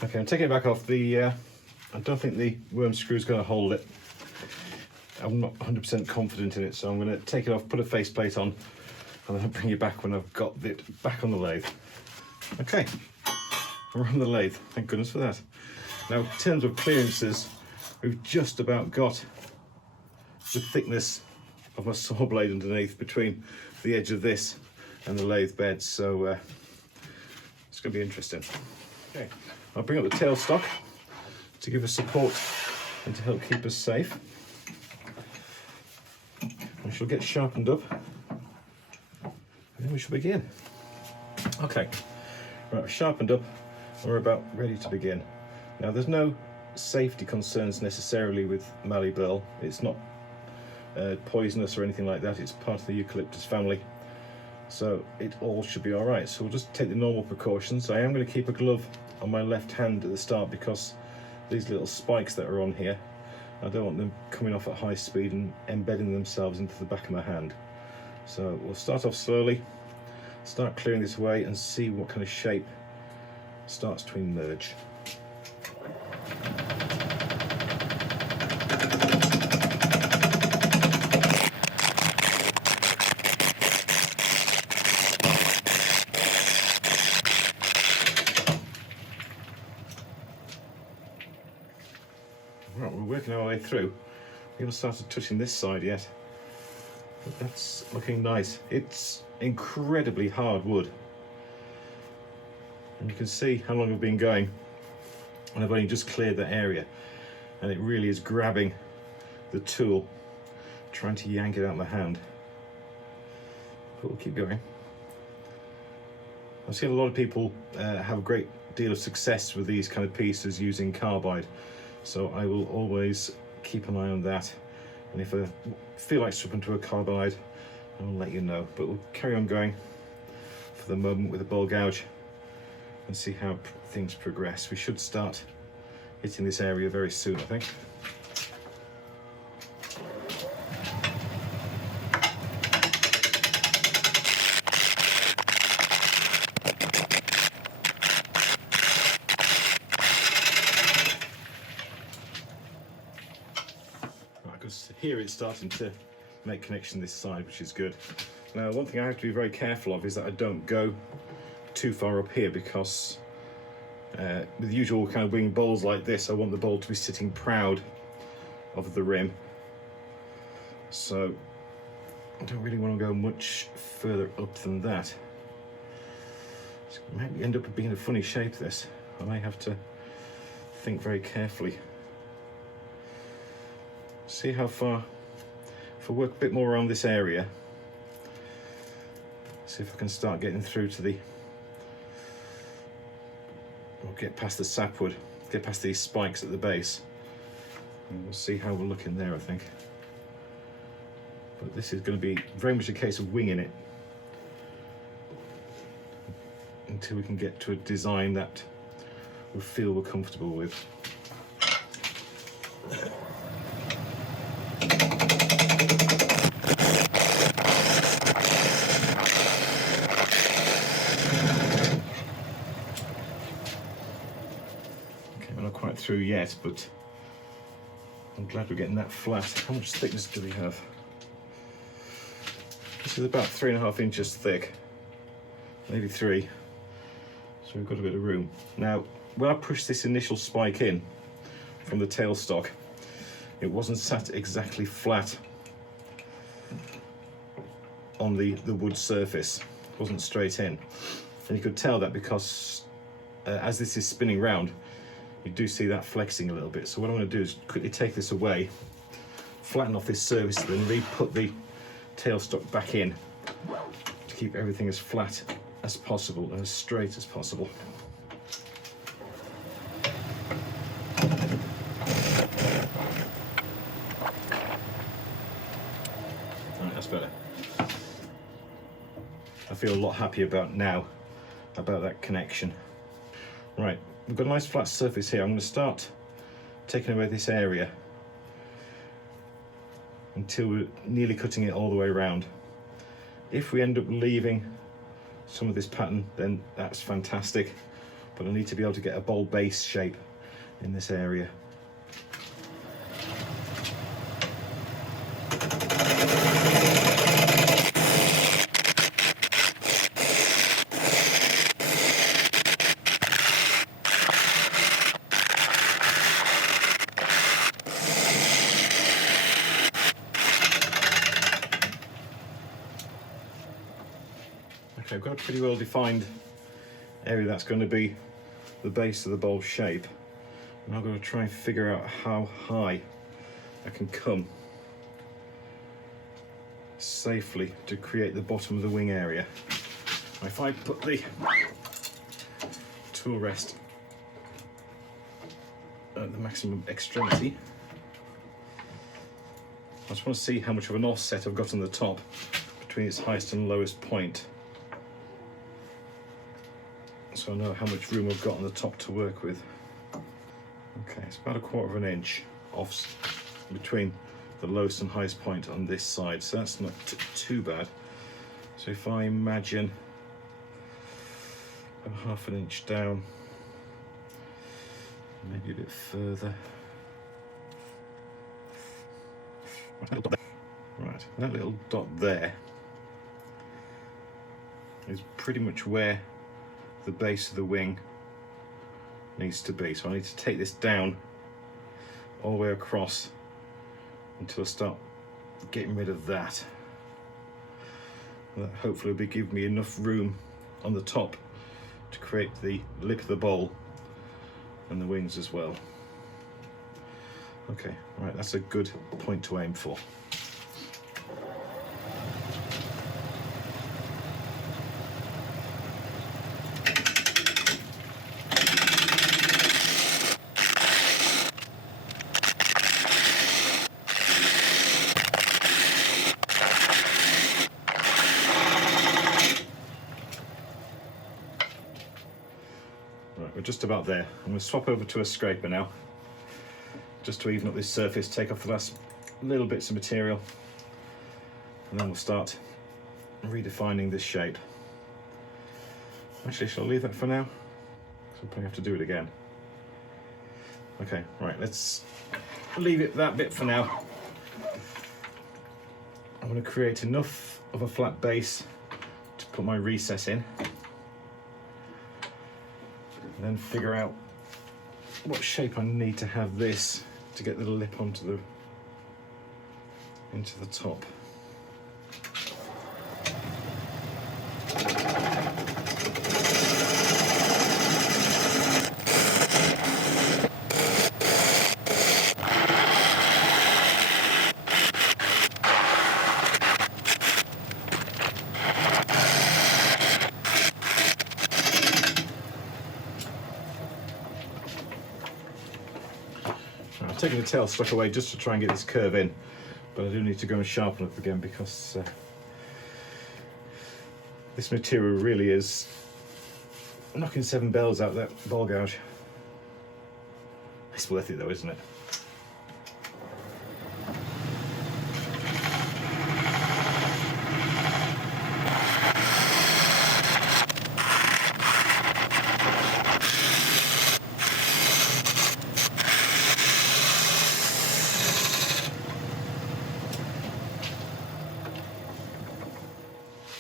Okay, I'm taking it back off. I don't think the worm screw is going to hold it. I'm not 100% confident in it, so I'm going to take it off, put a face plate on, and then I'll bring it back when I've got it back on the lathe. Okay, we're on the lathe, thank goodness for that. Now, in terms of clearances, we've just about got the thickness of my saw blade underneath between the edge of this and the lathe bed, so it's going to be interesting. Okay, I'll bring up the tailstock to give us support and to help keep us safe. We shall get sharpened up, and then we shall begin. Okay, right, we're sharpened up, and we're about ready to begin. Now, there's no safety concerns necessarily with Mallee Burl. It's not poisonous or anything like that. It's part of the eucalyptus family, so it all should be all right. So we'll just take the normal precautions. I am going to keep a glove on my left hand at the start because these little spikes that are on here, I don't want them coming off at high speed and embedding themselves into the back of my hand. So we'll start off slowly, start clearing this away and see what kind of shape starts to emerge. Right, we're working our way through. We haven't started touching this side yet, but that's looking nice. It's incredibly hard wood, and you can see how long I've been going, and I've only just cleared the area, and it really is grabbing the tool, trying to yank it out of my hand. But we'll keep going. I've seen a lot of people have a great deal of success with these kind of pieces using carbide, so I will always keep an eye on that, and if I feel like swapping to a carbide, I'll let you know. But we'll carry on going for the moment with a bowl gouge and see how things progress. We should start hitting this area very soon, I think. Here it's starting to make connection this side, which is good. Now, one thing I have to be very careful of is that I don't go too far up here, because with usual kind of wing bowls like this, I want the bowl to be sitting proud of the rim. So I don't really want to go much further up than that. It might end up being a funny shape, this. I may have to think very carefully. See how far if I work a bit more around this area, see if I can start getting through to the, or get past the sapwood, get past these spikes at the base. And we'll see how we're looking there, I think. But this is going to be very much a case of winging it until we can get to a design that we feel we're comfortable with. Okay, we're not quite through yet, but I'm glad we're getting that flat. How much thickness do we have? This is about 3.5 inches thick, maybe 3. So we've got a bit of room. Now, when I pushed this initial spike in from the tailstock, it wasn't sat exactly flat on the wood surface. It wasn't straight in. And you could tell that because as this is spinning round, you do see that flexing a little bit. So what I'm going to do is quickly take this away, flatten off this surface, then re-put the tailstock back in to keep everything as flat as possible and as straight as possible. Right, that's better. I feel a lot happier about that connection. Right, we've got a nice flat surface here. I'm going to start taking away this area until we're nearly cutting it all the way around. If we end up leaving some of this pattern, then that's fantastic, but I need to be able to get a bowl base shape in this area. Okay, I've got a pretty well defined area that's going to be the base of the bowl shape, and I've got to try and figure out how high I can come safely to create the bottom of the wing area. If I put the tool rest at the maximum extremity, I just want to see how much of an offset I've got on the top between its highest and lowest point, so I know how much room I've got on the top to work with. Okay, it's about 1/4 inch off between the lowest and highest point on this side, so that's not too bad. So if I imagine about 1/2 inch down, maybe a bit further. Right, that little dot there is pretty much where the base of the wing needs to be. So I need to take this down all the way across until I start getting rid of that. And that hopefully will give me enough room on the top to create the lip of the bowl and the wings as well. Okay, right, that's a good point to aim for. Right, we're just about there. I'm going to swap over to a scraper now, just to even up this surface, take off the last little bits of material, and then we'll start redefining this shape. Actually, shall I leave that for now? Because I'll probably have to do it again. Okay, right, let's leave it that bit for now. I'm going to create enough of a flat base to put my recess in, and then figure out what shape I need to have this to get the lip onto into the top. taking the tail stuck away just to try and get this curve in, but I do need to go and sharpen it again because this material really is knocking 7 bells out of that ball gouge. It's worth it though, isn't it?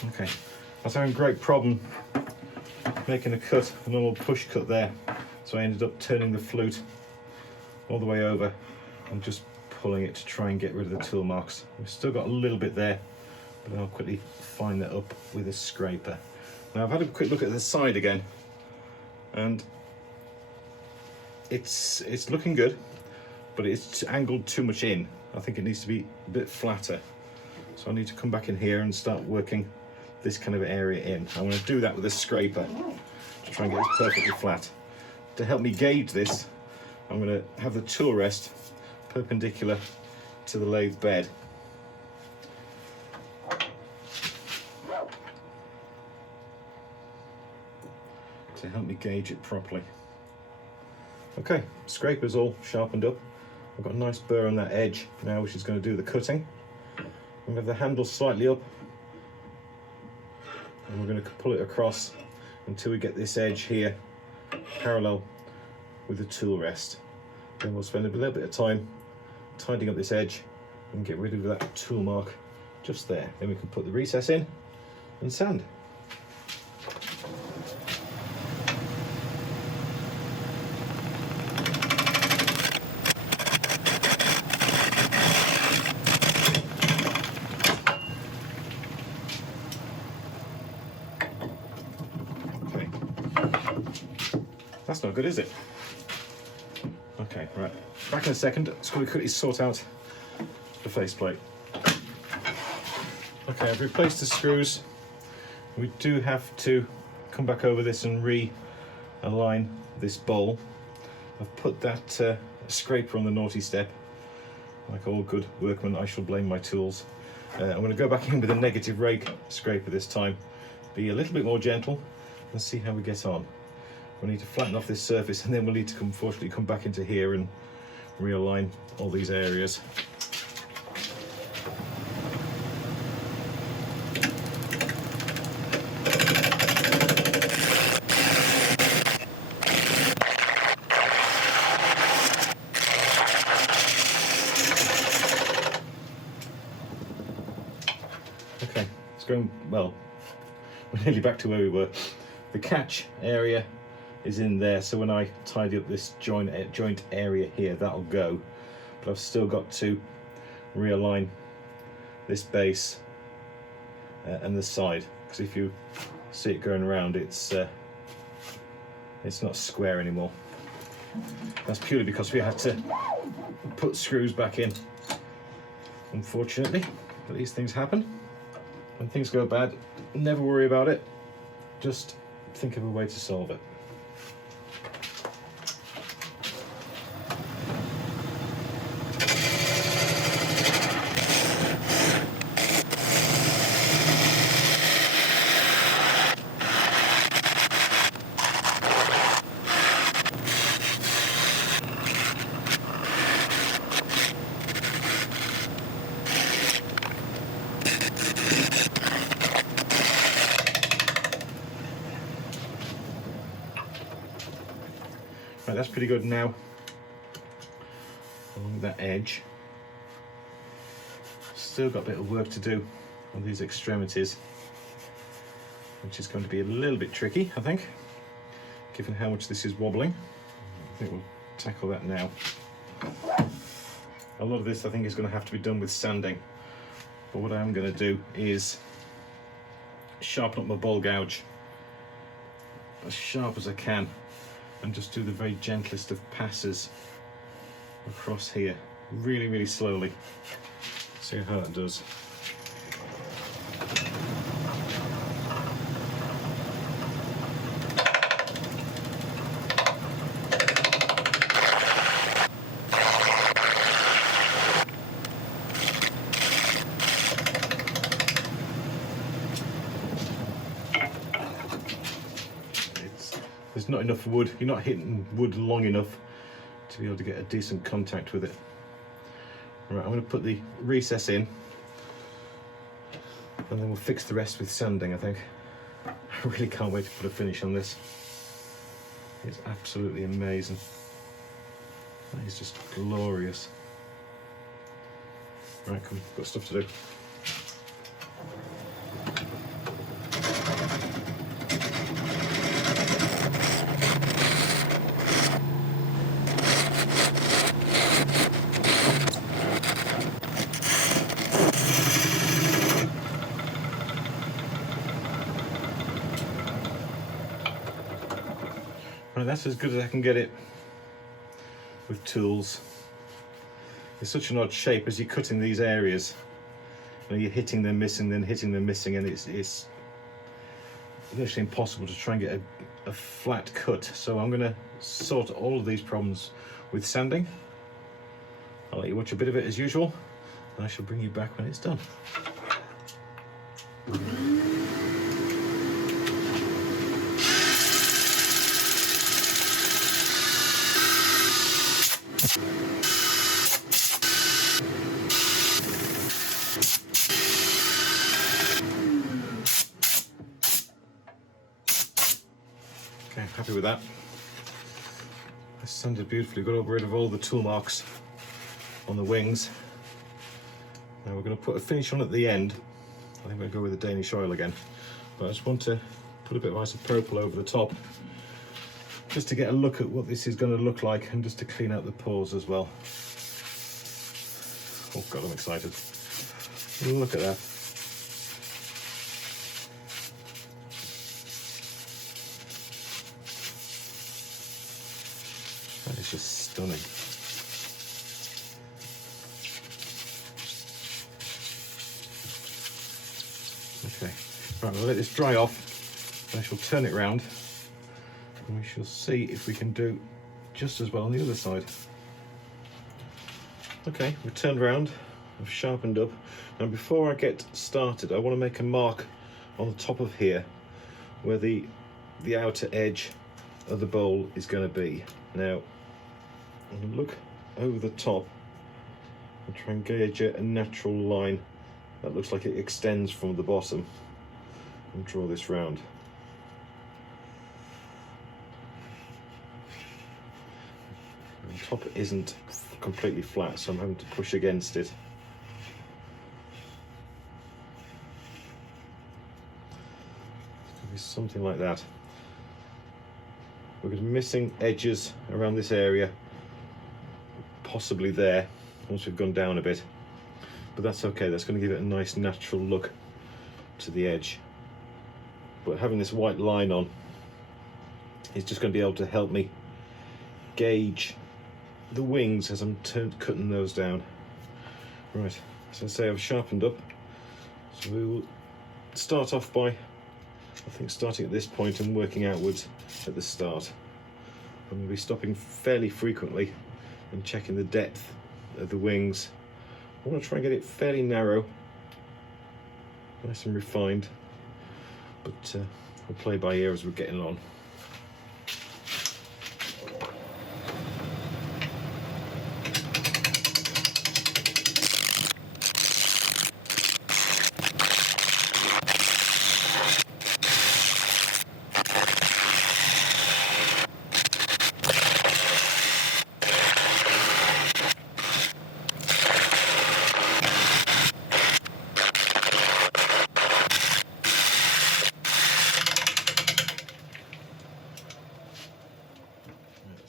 Okay, I was having a great problem making a cut, a normal push cut there, so I ended up turning the flute all the way over and just pulling it to try and get rid of the tool marks. We've still got a little bit there, but I'll quickly fine that up with a scraper. Now I've had a quick look at the side again, and it's looking good, but it's angled too much in. I think it needs to be a bit flatter, so I need to come back in here and start working this kind of area in. I'm going to do that with a scraper to try and get this perfectly flat. To help me gauge this, I'm going to have the tool rest perpendicular to the lathe bed. To help me gauge it properly. Okay, scraper's all sharpened up. I've got a nice burr on that edge now, which is going to do the cutting. I'm going to have the handle slightly up, and we're going to pull it across until we get this edge here parallel with the tool rest. Then we'll spend a little bit of time tidying up this edge and get rid of that tool mark just there. Then we can put the recess in and sand. That's not good, is it? Okay, right. Back in a second. Just going to quickly sort out the faceplate. Okay, I've replaced the screws. We do have to come back over this and realign this bowl. I've put that scraper on the naughty step. Like all good workmen, I shall blame my tools. I'm going to go back in with a negative rake scraper this time. Be a little bit more gentle and see how we get on. We need to flatten off this surface, and then we'll need to unfortunately come back into here and realign all these areas. Okay, it's going well. We're nearly back to where we were. The catch area is in there, so when I tidy up this joint area here, that'll go. But I've still got to realign this base and the side, because if you see it going around, it's not square anymore. That's purely because we had to put screws back in, unfortunately. But these things happen. When things go bad, never worry about it. Just think of a way to solve it. Right, that's pretty good now along that edge. Still got a bit of work to do on these extremities, which is going to be a little bit tricky, I think, given how much this is wobbling. I think we'll tackle that now. A lot of this I think is going to have to be done with sanding, but what I am going to do is sharpen up my ball gouge as sharp as I can, and just do the very gentlest of passes across here, really, really slowly. See how it does. there's not enough wood, you're not hitting wood long enough to be able to get a decent contact with it. Right, I'm going to put the recess in and then we'll fix the rest with sanding, I think. I really can't wait to put a finish on this. It's absolutely amazing. That is just glorious. Right, come, got stuff to do. Right, that's as good as I can get it with tools. It's such an odd shape as you're cutting these areas. You know, you're hitting them, missing, then hitting them, missing, and it's virtually impossible to try and get a flat cut. So I'm going to sort all of these problems with sanding. I'll let you watch a bit of it as usual, and I shall bring you back when it's done. Okay, happy with that. It's sanded beautifully, got rid of all the tool marks on the wings. Now we're going to put a finish on at the end. I think we'll go with the Danish oil again. But I just want to put a bit of isopropyl over the top, just to get a look at what this is going to look like and just to clean out the pores as well. Oh God, I'm excited. Look at that. That is just stunning. Okay, right, we'll let this dry off. I shall turn it round and we shall see if we can do just as well on the other side. Okay, we've turned round, I've sharpened up. Now before I get started, I want to make a mark on the top of here where the outer edge of the bowl is going to be. Now, I'm going to look over the top and try and gauge a natural line that looks like it extends from the bottom and draw this round. The top isn't completely flat, so I'm having to push against it. It's going to be something like that. We're going to be missing edges around this area, possibly there, once we've gone down a bit. But that's okay, that's going to give it a nice natural look to the edge. But having this white line on is just going to be able to help me gauge the wings as I'm cutting those down. Right, so I say I've sharpened up. So we will start off by, I think, starting at this point and working outwards at the start. I'm going to be stopping fairly frequently and checking the depth of the wings. I want to try and get it fairly narrow, nice and refined, but we'll play by ear as we're getting on.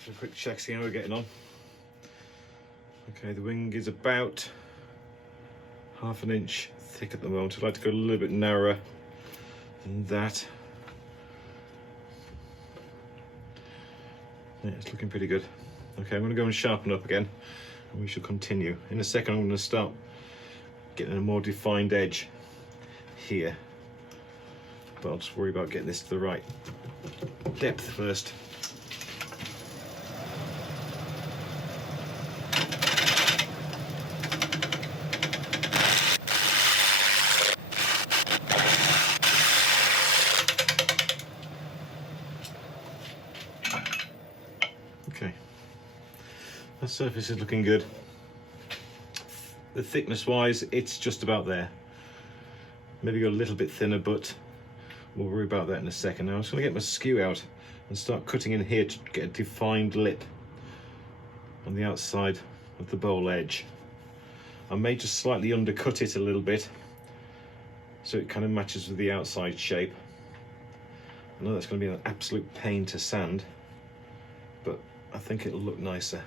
So a quick check, see how we're getting on. Okay, the wing is about ½ an inch thick at the moment. I'd like to go a little bit narrower than that. Yeah, it's looking pretty good. Okay, I'm going to go and sharpen up again and we shall continue. In a second I'm going to start getting a more defined edge here, but I'll just worry about getting this to the right depth first. surface is looking good. The thickness wise, it's just about there. Maybe go a little bit thinner, but we'll worry about that in a second. Now I'm just going to get my skew out and start cutting in here to get a defined lip on the outside of the bowl edge. I may just slightly undercut it a little bit so it kind of matches with the outside shape. I know that's going to be an absolute pain to sand, but I think it'll look nicer.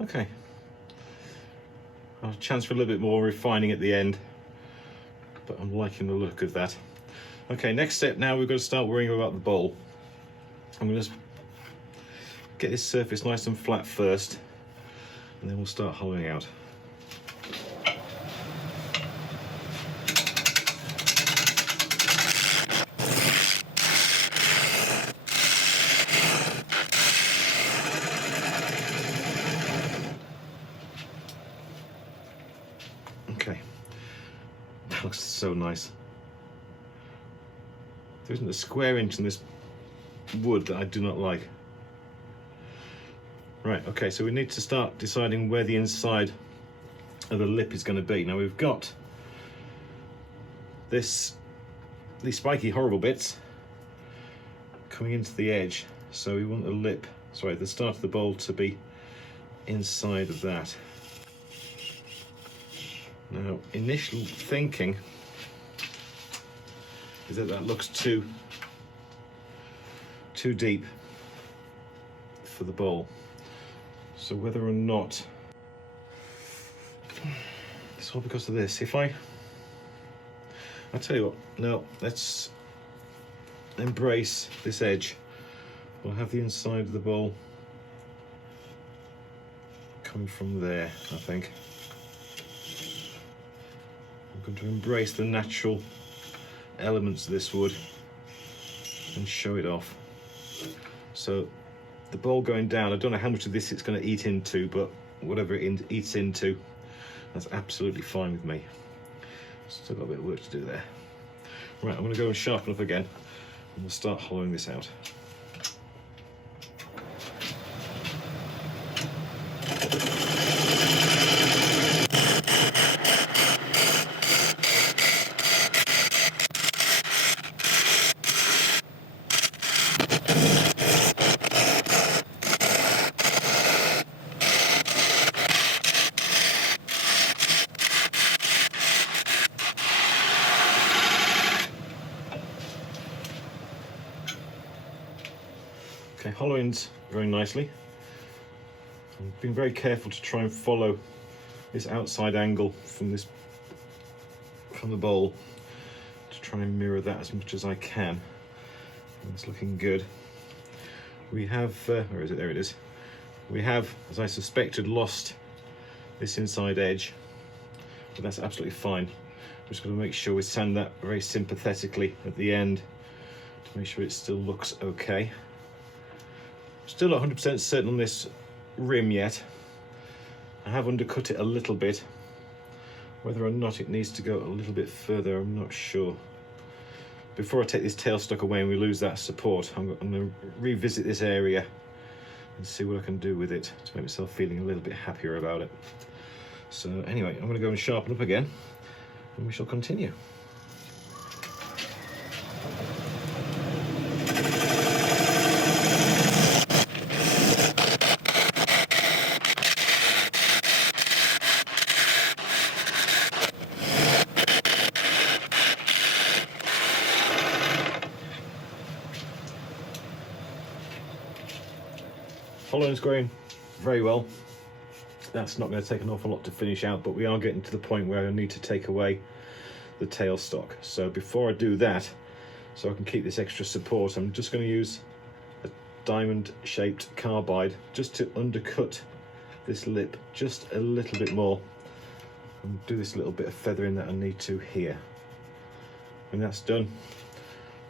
Okay, I'll have a chance for a little bit more refining at the end, but I'm liking the look of that. Okay, next step now, we've got to start worrying about the bowl. I'm going to get this surface nice and flat first, and then we'll start hollowing out. Okay, that looks so nice. There isn't a square inch in this wood that I do not like. Right, okay, so we need to start deciding where the inside of the lip is going to be. Now we've got these spiky horrible bits coming into the edge, so we want the lip, sorry, the start of the bowl to be inside of that. Now, initial thinking is that that looks too deep for the bowl. So whether or not, it's all because of this. If I tell you what, no, let's embrace this edge. We'll have the inside of the bowl coming from there, I think. I'm going to embrace the natural elements of this wood and show it off. So the bowl going down, I don't know how much of this it's going to eat into, but whatever it eats into, that's absolutely fine with me. Still got a bit of work to do there. Right, I'm going to go and sharpen up again, and we'll start hollowing this out. Okay, hollowing's going nicely. I've been very careful to try and follow this outside angle from the bowl to try and mirror that as much as I can. And it's looking good. We have, where is it? There it is. We have, as I suspected, lost this inside edge, but that's absolutely fine. I'm just going to make sure we sand that very sympathetically at the end to make sure it still looks okay. Still not 100% certain on this rim yet. I have undercut it a little bit. Whether or not it needs to go a little bit further, I'm not sure. Before I take this tailstock away and we lose that support, I'm going to revisit this area and see what I can do with it to make myself feeling a little bit happier about it. So anyway, I'm going to go and sharpen up again and we shall continue. Hollowing's going very well. That's not going to take an awful lot to finish out, but we are getting to the point where I need to take away the tailstock. So before I do that, so I can keep this extra support, I'm just going to use a diamond shaped carbide just to undercut this lip just a little bit more and do this little bit of feathering that I need to here. When that's done,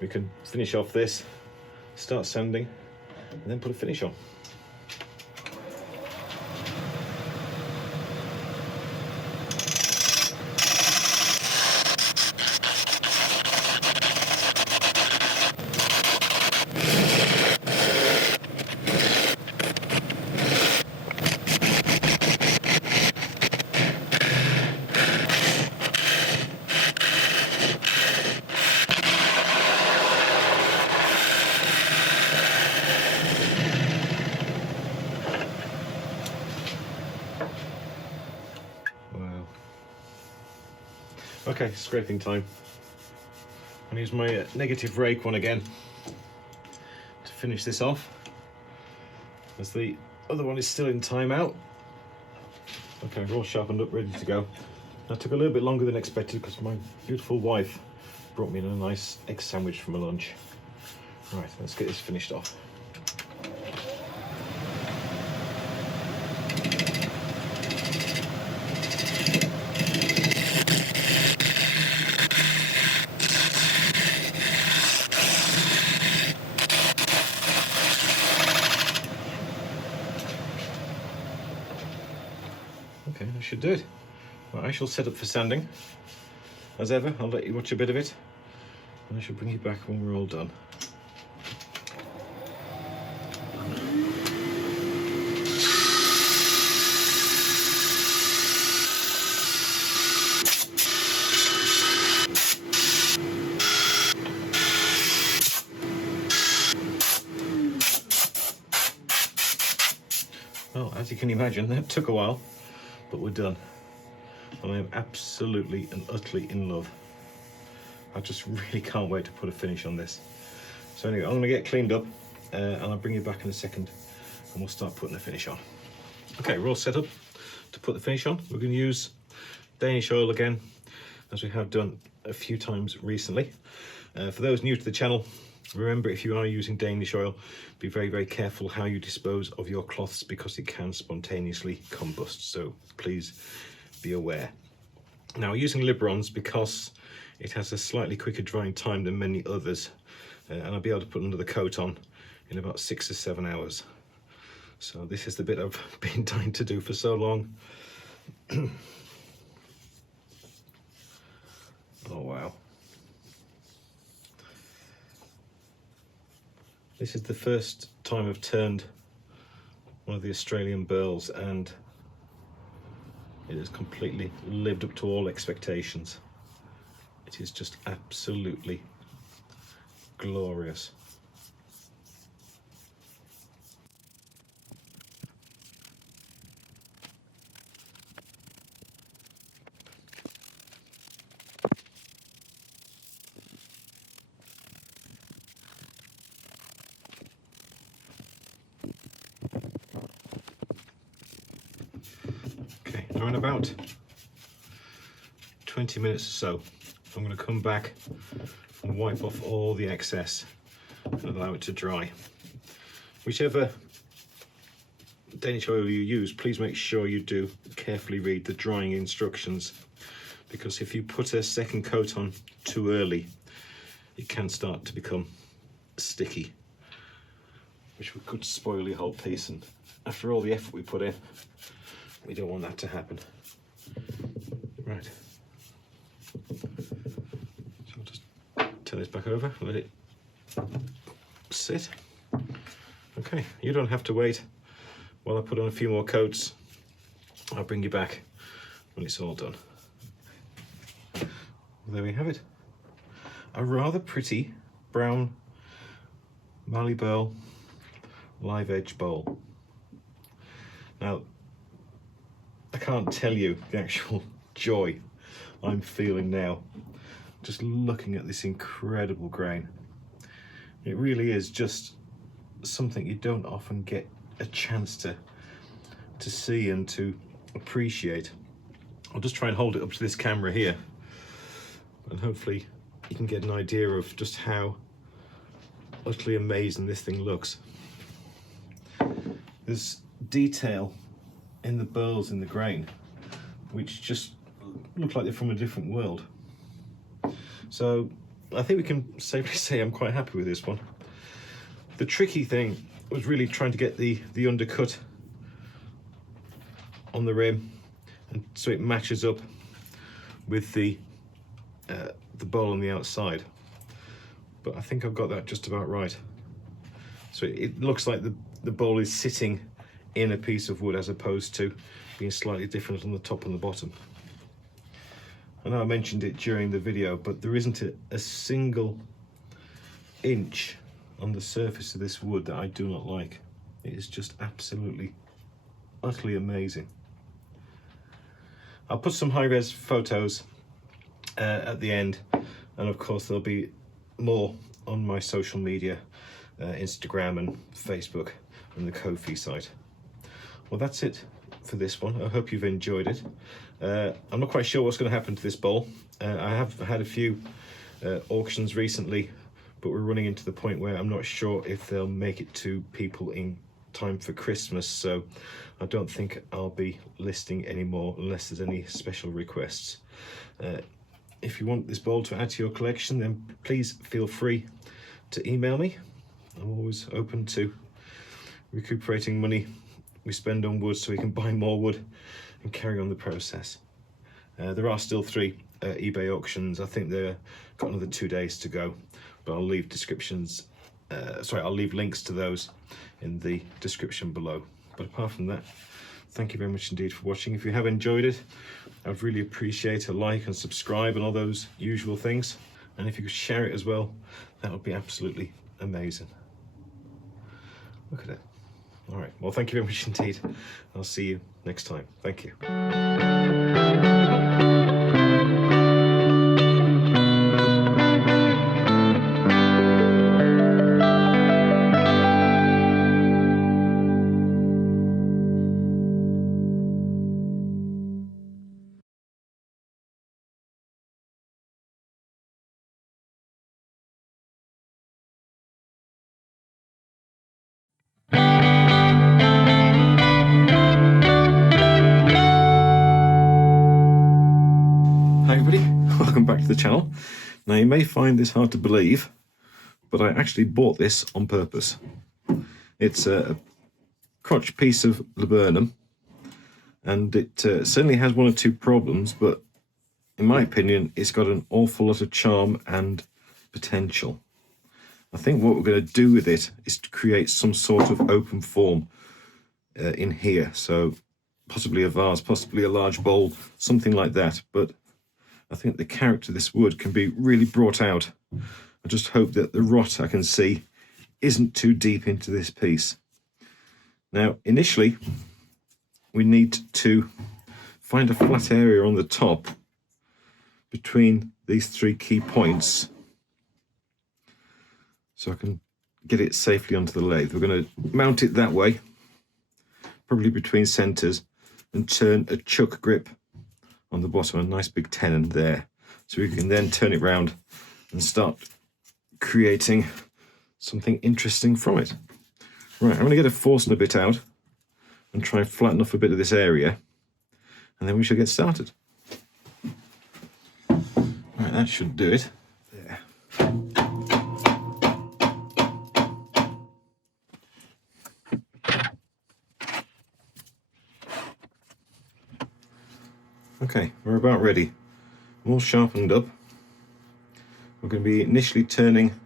we can finish off this, start sanding, and then put a finish on. Okay, scraping time. I'll use my negative rake one again to finish this off, as the other one is still in timeout. Okay, we're all sharpened up, ready to go. That took a little bit longer than expected because my beautiful wife brought me in a nice egg sandwich from a lunch. Right, let's get this finished off. Okay, that should do it. Right, I shall set up for sanding. As ever, I'll let you watch a bit of it, and I shall bring you back when we're all done. Well, as you can imagine, that took a while, but we're done. And I am absolutely and utterly in love. I just really can't wait to put a finish on this. So anyway, I'm going to get cleaned up and I'll bring you back in a second and we'll start putting the finish on. Okay, we're all set up to put the finish on. We're going to use Danish oil again, as we have done a few times recently. For those new to the channel, remember, if you are using Danish oil, be very, very careful how you dispose of your cloths because it can spontaneously combust. So please be aware. Now, using LABURNUMs, because it has a slightly quicker drying time than many others, and I'll be able to put another coat on in about 6 or 7 hours. So this is the bit I've been dying to do for so long. Oh wow. This is the first time I've turned one of the Australian burls, and it has completely lived up to all expectations. It is just absolutely glorious. Okay, now in about 20 minutes or so, I'm going to come back and wipe off all the excess and allow it to dry. Whichever Danish oil you use, please make sure you do carefully read the drying instructions, because if you put a second coat on too early, it can start to become sticky, which could spoil your whole piece, and after all the effort we put in, we don't want that to happen. Right. So I'll just turn this back over, let it sit. Okay, you don't have to wait while I put on a few more coats. I'll bring you back when it's all done. There we have it. A rather pretty brown Mallee Burl live edge bowl. Now, I can't tell you the actual joy I'm feeling now just looking at this incredible grain. It really is just something you don't often get a chance to see and to appreciate. I'll just try and hold it up to this camera here, and hopefully you can get an idea of just how utterly amazing this thing looks. There's detail in the burls in the grain which just look like they're from a different world. So I think we can safely say I'm quite happy with this one. The tricky thing was really trying to get the undercut on the rim, and so it matches up with the bowl on the outside. But I think I've got that just about right. So it looks like the bowl is sitting in a piece of wood as opposed to being slightly different on the top and the bottom. I know I mentioned it during the video, but there isn't a single inch on the surface of this wood that I do not like. It is just absolutely, utterly amazing. I'll put some high-res photos at the end, and of course there'll be more on my social media, Instagram and Facebook and the Ko-fi site. Well, that's it for this one. I hope you've enjoyed it. I'm not quite sure what's going to happen to this bowl. I have had a few auctions recently, but we're running into the point where I'm not sure if they'll make it to people in time for Christmas, so I don't think I'll be listing anymore unless there's any special requests. If you want this bowl to add to your collection, then please feel free to email me. I'm always open to recuperating money we spend on wood so we can buy more wood and carry on the process. There are still 3 eBay auctions. I think they've got another 2 days to go, but I'll leave descriptions, I'll leave links to those in the description below. But apart from that, thank you very much indeed for watching. If you have enjoyed it, I'd really appreciate a like and subscribe and all those usual things. And if you could share it as well, that would be absolutely amazing. Look at it. All right, well, thank you very much indeed. I'll see you next time. Thank you. Hi everybody, welcome back to the channel. Now you may find this hard to believe, but I actually bought this on purpose. It's a crotch piece of laburnum, and it certainly has 1 or 2 problems, but in my opinion it's got an awful lot of charm and potential. I think what we're going to do with it is to create some sort of open form in here, so possibly a vase, possibly a large bowl, something like that. But I think the character of this wood can be really brought out. I just hope that the rot I can see isn't too deep into this piece. Now, initially, we need to find a flat area on the top between these 3 key points so I can get it safely onto the lathe. We're going to mount it that way, probably between centres, and turn a chuck grip on the bottom, a nice big tenon there, so we can then turn it round and start creating something interesting from it. Right, I'm going to get a Forstner bit out and try and flatten off a bit of this area, and then we shall get started. Right, that should do it. There. Okay, we're about ready. I'm all sharpened up. We're going to be initially turning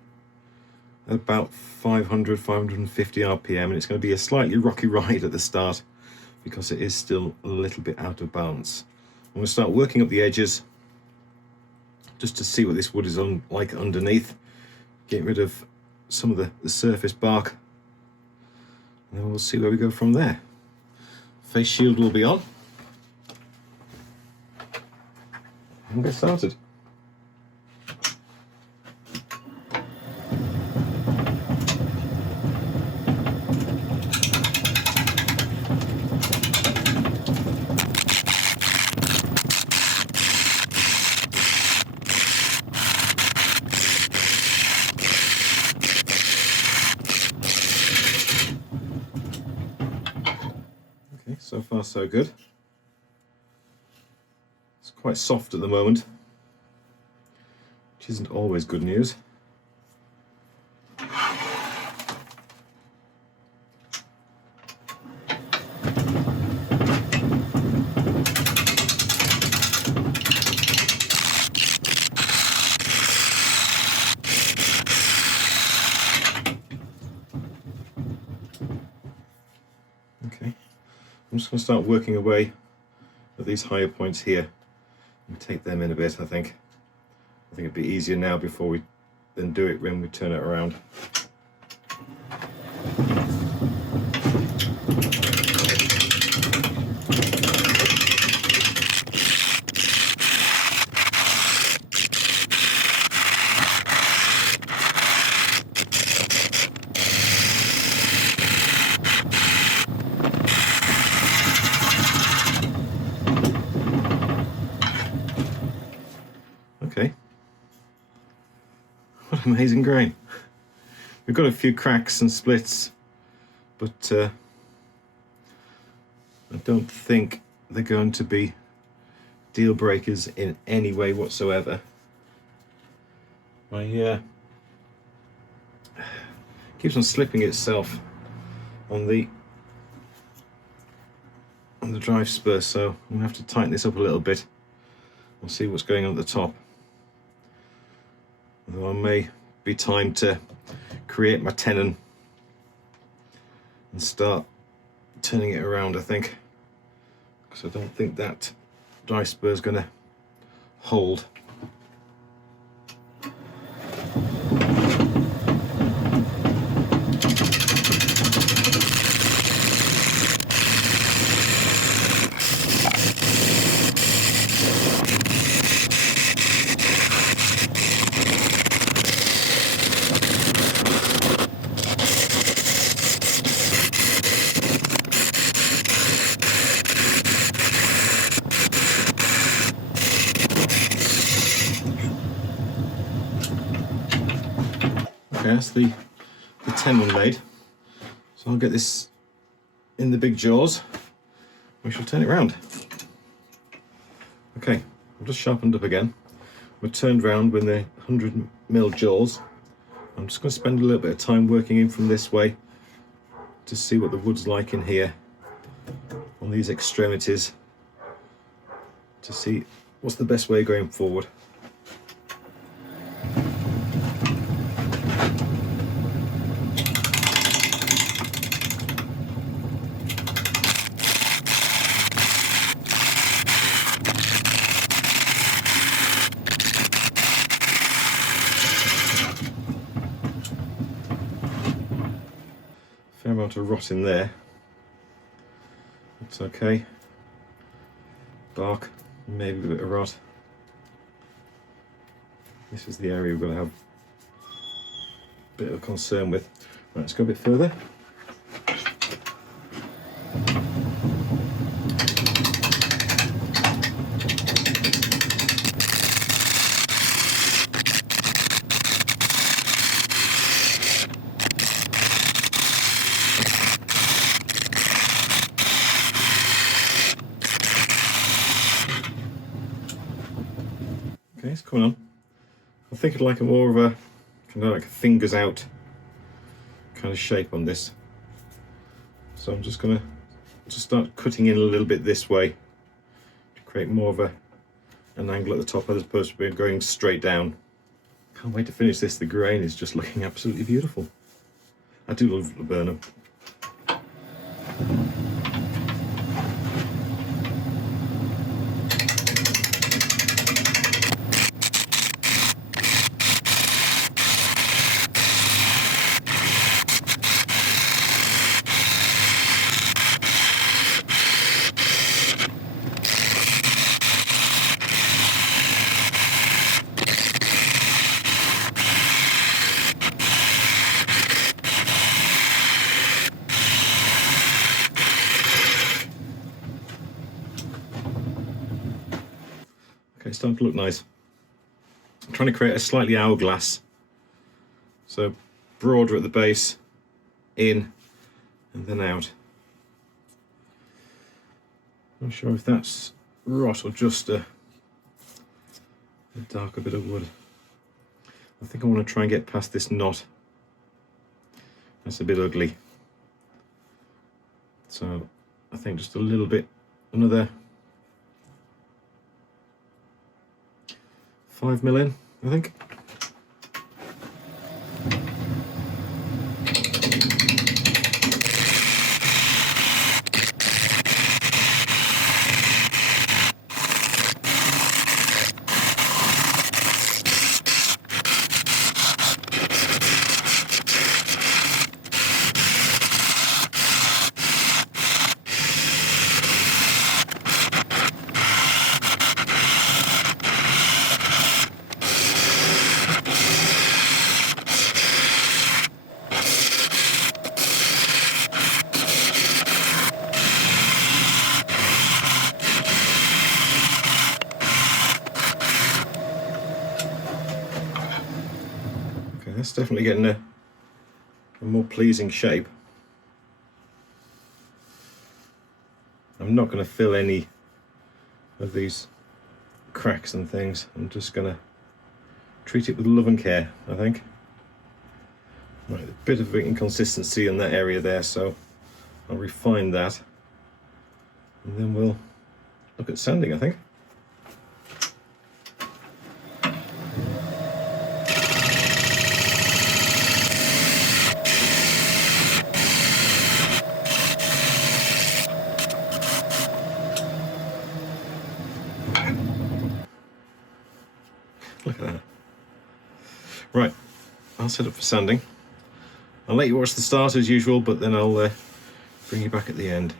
at about 500, 550 RPM, and it's going to be a slightly rocky ride at the start because it is still a little bit out of balance. I'm going to start working up the edges just to see what this wood is like underneath, get rid of some of the surface bark, and then we'll see where we go from there. Face shield will be on. We'll get started. Okay, so far so good. Quite soft at the moment. which isn't always good news. Okay, I'm just going to start working away at these higher points here and take them in a bit. I think it'd be easier now before we then do it when we turn it around. Okay, what amazing grain. We've got a few cracks and splits, but I don't think they're going to be deal breakers in any way whatsoever. Keeps on slipping itself on the drive spur, so I'm gonna have to tighten this up a little bit. We'll see what's going on at the top. Although I may be time to create my tenon and start turning it around, I think, because I don't think that drive spur is going to hold. Okay, that's the tenon made. So I'll get this in the big jaws. We shall turn it round. Okay, I've just sharpened up again. We're turned round with the 100mm jaws. I'm just going to spend a little bit of time working in from this way to see what the wood's like in here on these extremities, to see what's the best way going forward. Fair amount of rot in there. It's okay. Bark, maybe a bit of rot. This is the area we're going to have a bit of concern with. Right, let's go a bit further. Okay, it's coming on. I think I'd like a more of a kind of like a fingers out kind of shape on this. So I'm just going to start cutting in a little bit this way to create more of an angle at the top as opposed to going straight down. Can't wait to finish this. The grain is just looking absolutely beautiful. I do love laburnum. Okay, it's starting to look nice. I'm trying to create a slightly hourglass. So broader at the base, in, and then out. Not sure if that's rot or just a darker bit of wood. I think I want to try and get past this knot. That's a bit ugly. So I think just a little bit, another 5mm in, I think. That's definitely getting a more pleasing shape. I'm not going to fill any of these cracks and things. I'm just going to treat it with love and care, I think. Right, a bit of inconsistency in that area there, so I'll refine that. And then we'll look at sanding, I think. Look at that. Right, I'll set up for sanding. I'll let you watch the start as usual, but then I'll bring you back at the end.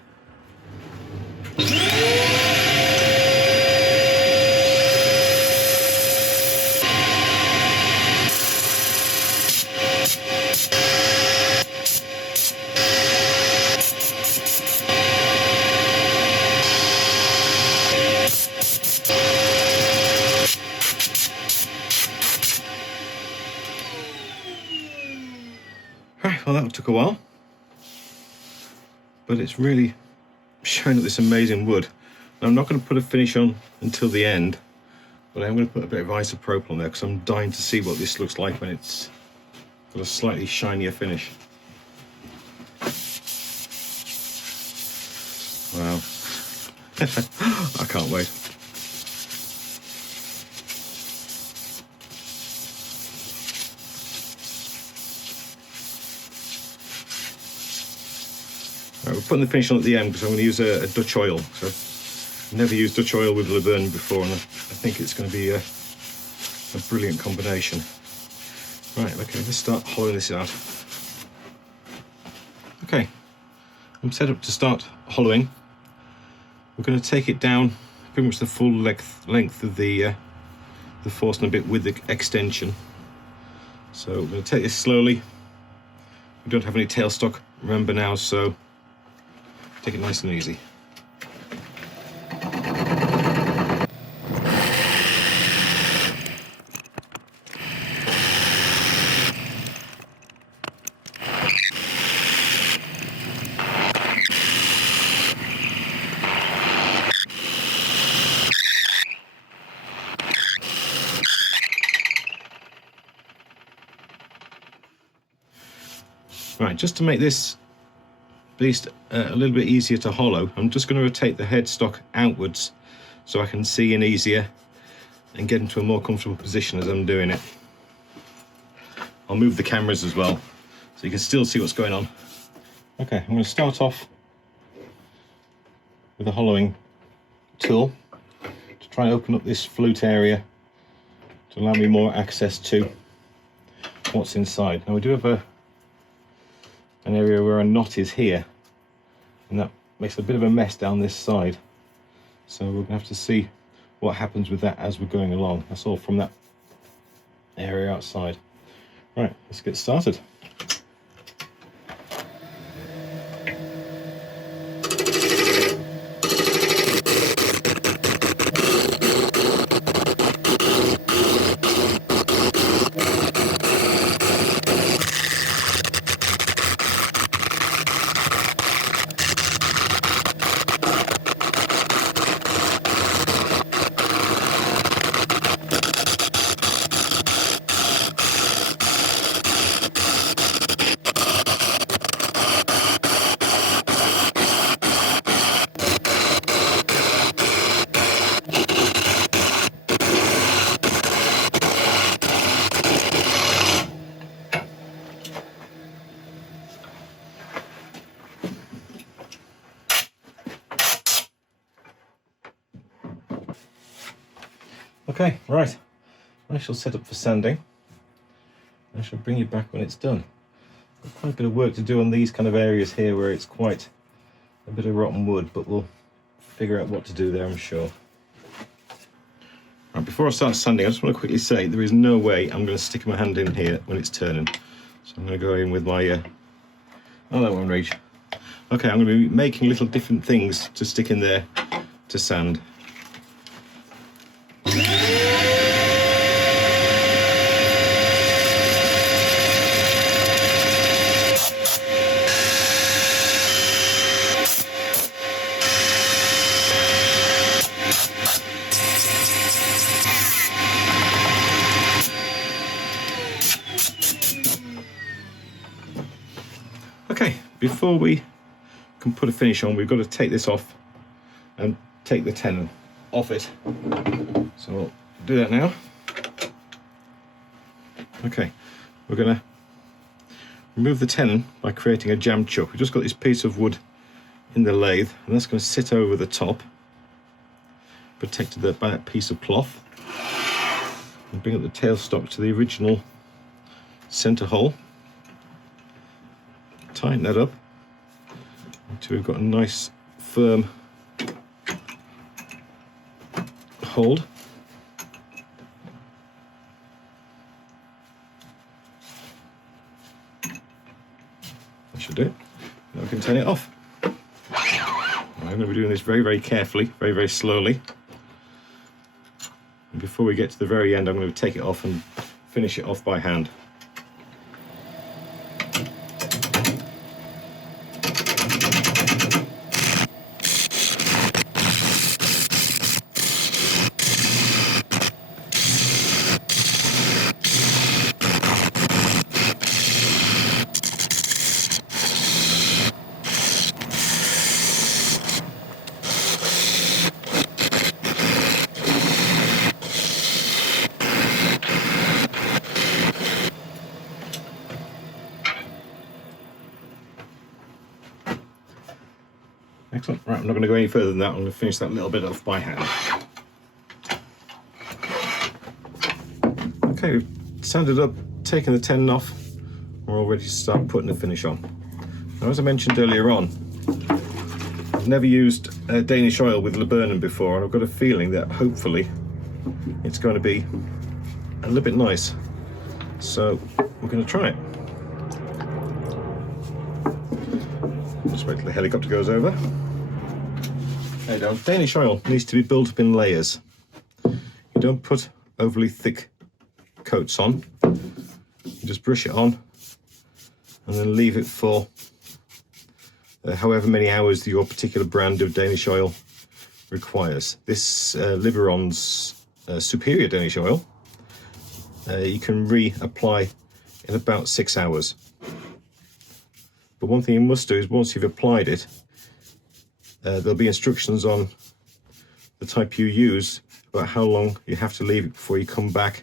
Well, that took a while, but it's really showing up this amazing wood. Now, I'm not going to put a finish on until the end, but I'm going to put a bit of isopropyl on there because I'm dying to see what this looks like when it's got a slightly shinier finish. Wow. I can't wait. Right, we're putting the finish on at the end because I'm going to use a Dutch oil. So I've never used Dutch oil with LABURNUM before, and I think it's going to be a brilliant combination. Right, okay, let's start hollowing this out. Okay, I'm set up to start hollowing. We're going to take it down pretty much the full length of the Forstner bit with the extension. So we're going to take this slowly. We don't have any tailstock, remember now, so take it nice and easy. Right, just to make this beast a little bit easier to hollow, I'm just going to rotate the headstock outwards so I can see in easier and get into a more comfortable position as I'm doing it. I'll move the cameras as well so you can still see what's going on. Okay, I'm going to start off with a hollowing tool to try and open up this flute area to allow me more access to what's inside. Now we do have an area where a knot is here, and that makes a bit of a mess down this side, so we're going to have to see what happens with that as we're going along. That's all from that area outside. Right, let's get started. Okay, right. I shall set up for sanding. I shall bring you back when it's done. Got quite a bit of work to do on these kind of areas here where it's quite a bit of rotten wood, but we'll figure out what to do there, I'm sure. Right, before I start sanding, I just want to quickly say there is no way I'm going to stick my hand in here when it's turning. So I'm going to go in with my... oh, that won't reach. Okay, I'm going to be making little different things to stick in there to sand. Okay, before we can put a finish on, we've got to take this off and take the tenon off it. So we'll do that now. Okay, we're going to remove the tenon by creating a jam chuck. We've just got this piece of wood in the lathe, and that's going to sit over the top, protected by that piece of cloth. And bring up the tailstock to the original centre hole. Tighten that up until we've got a nice firm hold. That should do it. Now we can turn it off. I'm going to be doing this very, very carefully, very, very slowly. And before we get to the very end, I'm going to take it off and finish it off by hand. Excellent. Right, I'm not going to go any further than that. I'm going to finish that little bit off by hand. Okay, we've sanded up, taken the tenon off. We're all ready to start putting the finish on. Now, as I mentioned earlier on, I've never used Danish oil with LABURNUM before, and I've got a feeling that hopefully it's going to be a little bit nice. So we're going to try it. Just wait till the helicopter goes over. There you go. Danish oil needs to be built up in layers. You don't put overly thick coats on. You just brush it on and then leave it for however many hours your particular brand of Danish oil requires. This LABURNUM's superior Danish oil, you can reapply in about 6 hours. But one thing you must do is once you've applied it, there'll be instructions on the type you use about how long you have to leave it before you come back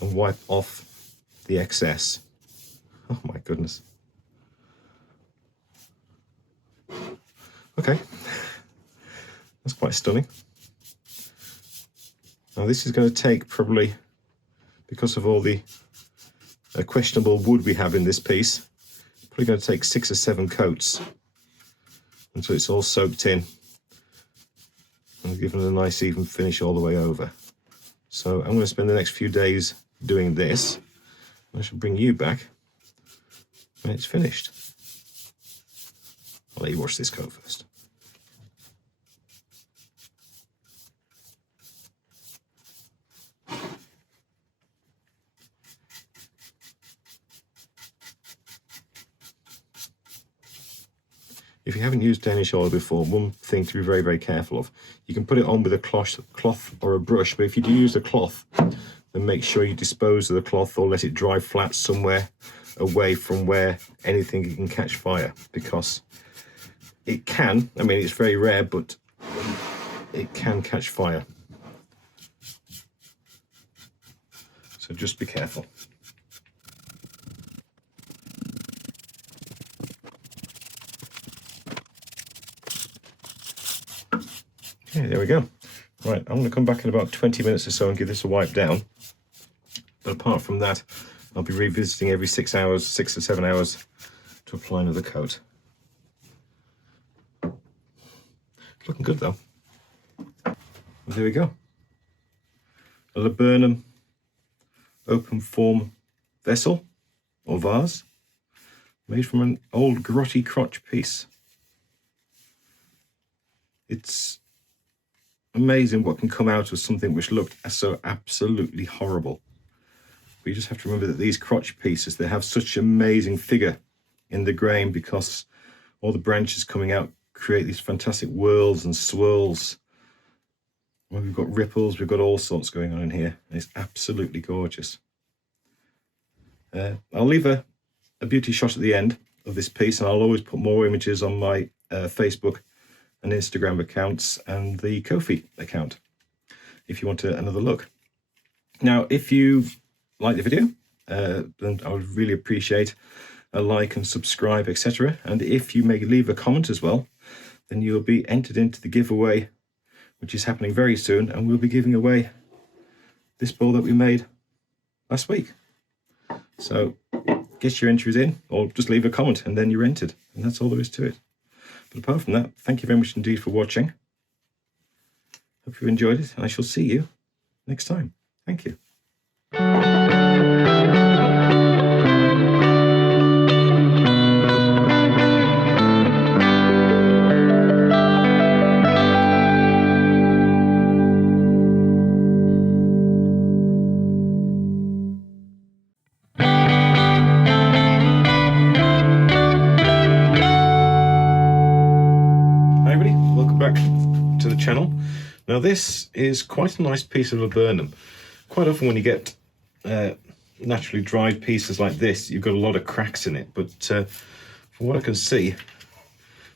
and wipe off the excess. Oh my goodness. Okay, that's quite stunning. Now this is going to take probably, because of all the questionable wood we have in this piece, probably going to take 6 or 7 coats until it's all soaked in and given a nice even finish all the way over. So I'm going to spend the next few days doing this. I shall bring you back when it's finished. I'll let you watch this coat first. If you haven't used Danish oil before, one thing to be very, very careful of, you can put it on with a cloth or a brush, but if you do use a cloth, then make sure you dispose of the cloth or let it dry flat somewhere away from where anything can catch fire, because it can, I mean, it's very rare, but it can catch fire. So just be careful. Okay, there we go. Right, I'm going to come back in about 20 minutes or so and give this a wipe down. But apart from that, I'll be revisiting every 6 hours, 6 to 7 hours to apply another coat. Looking good though. There we go. A laburnum open form vessel or vase made from an old grotty crotch piece. It's amazing what can come out of something which looked so absolutely horrible. But you just have to remember that these crotch pieces, they have such amazing figure in the grain because all the branches coming out create these fantastic whirls and swirls. Well, we've got ripples, we've got all sorts going on in here. It's absolutely gorgeous. I'll leave a beauty shot at the end of this piece, and I'll always put more images on my Facebook and Instagram accounts and the Ko-fi account if you want another look. Now, if you like the video, then I would really appreciate a like and subscribe, etc. And if you may leave a comment as well, then you'll be entered into the giveaway, which is happening very soon, and we'll be giving away this bowl that we made last week. So get your entries in, or just leave a comment and then you're entered, and that's all there is to it. But apart from that, thank you very much indeed for watching. Hope you enjoyed it, and I shall see you next time. Thank you. Channel. Now this is quite a nice piece of laburnum. Quite often when you get naturally dried pieces like this, you've got a lot of cracks in it, but from what I can see,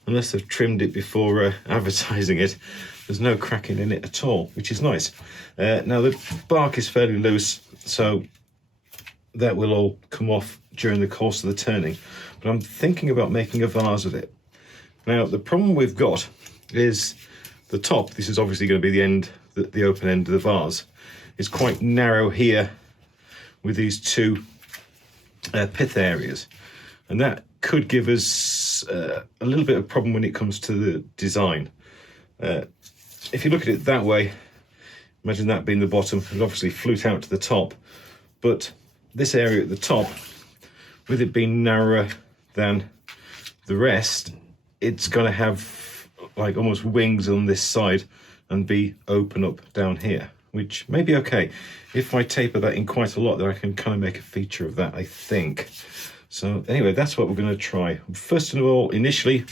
unless they've trimmed it before advertising it, there's no cracking in it at all, which is nice. Now the bark is fairly loose, so that will all come off during the course of the turning, but I'm thinking about making a vase with it. Now the problem we've got is the top, this is obviously going to be the end, the open end of the vase, is quite narrow here with these two pith areas. And that could give us a little bit of problem when it comes to the design. If you look at it that way, imagine that being the bottom, it'll obviously flute out to the top. But this area at the top, with it being narrower than the rest, it's going to have like almost wings on this side and be open up down here, which may be okay. If I taper that in quite a lot, then I can kind of make a feature of that, I think. So anyway, that's what we're going to try. First of all, initially,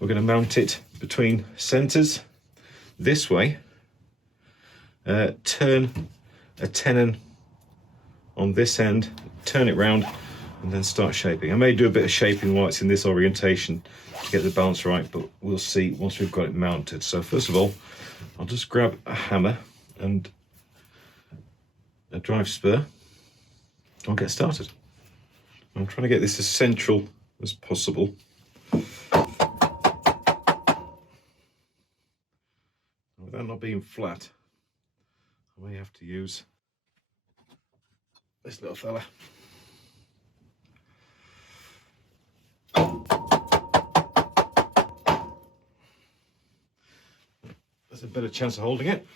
we're going to mount it between centers this way, turn a tenon on this end, turn it round, and then start shaping. I may do a bit of shaping while it's in this orientation to get the balance right, but we'll see once we've got it mounted. So first of all, I'll just grab a hammer and a drive spur. I'll get started. I'm trying to get this as central as possible. Without not being flat, I may have to use this little fella. There's a better chance of holding it.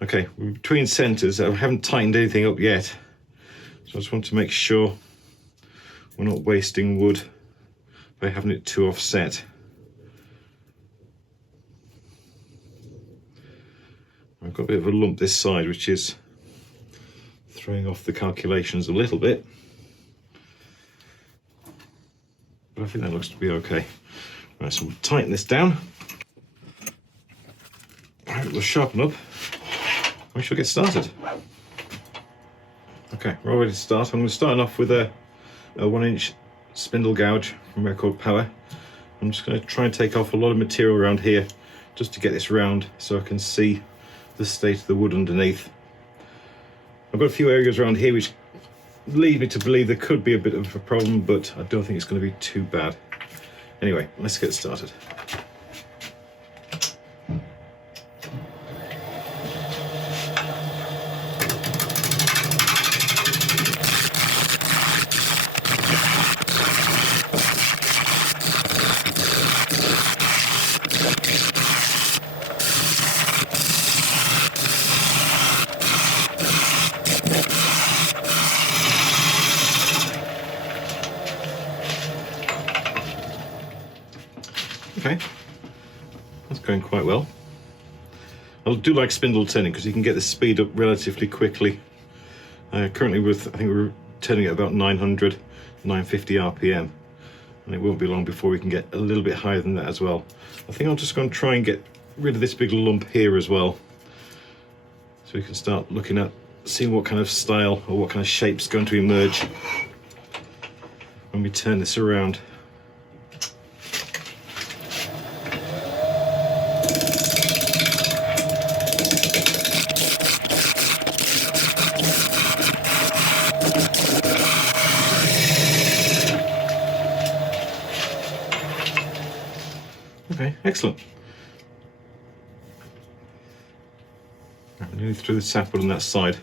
Okay, we're between centres. I haven't tightened anything up yet, so I just want to make sure we're not wasting wood by having it too offset. I've got a bit of a lump this side, which is throwing off the calculations a little bit, but I think that looks to be okay. Right, so we'll tighten this down. Right, we'll sharpen up. We shall get started. Okay, we're all ready to start. I'm going to start off with a 1-inch spindle gouge from Record Power. I'm just going to try and take off a lot of material around here just to get this round so I can see the state of the wood underneath. I've got a few areas around here which lead me to believe there could be a bit of a problem, but I don't think it's going to be too bad. Anyway, let's get started. Okay, that's going quite well. I do like spindle turning because you can get the speed up relatively quickly. Currently I think we're turning at about 900, 950 RPM, and it won't be long before we can get a little bit higher than that as well. I think I'm just going to try and get rid of this big lump here as well, so we can start looking at seeing what kind of style or what kind of shape's going to emerge when we turn this around. Okay, excellent. I'm nearly through the sapwood on that side.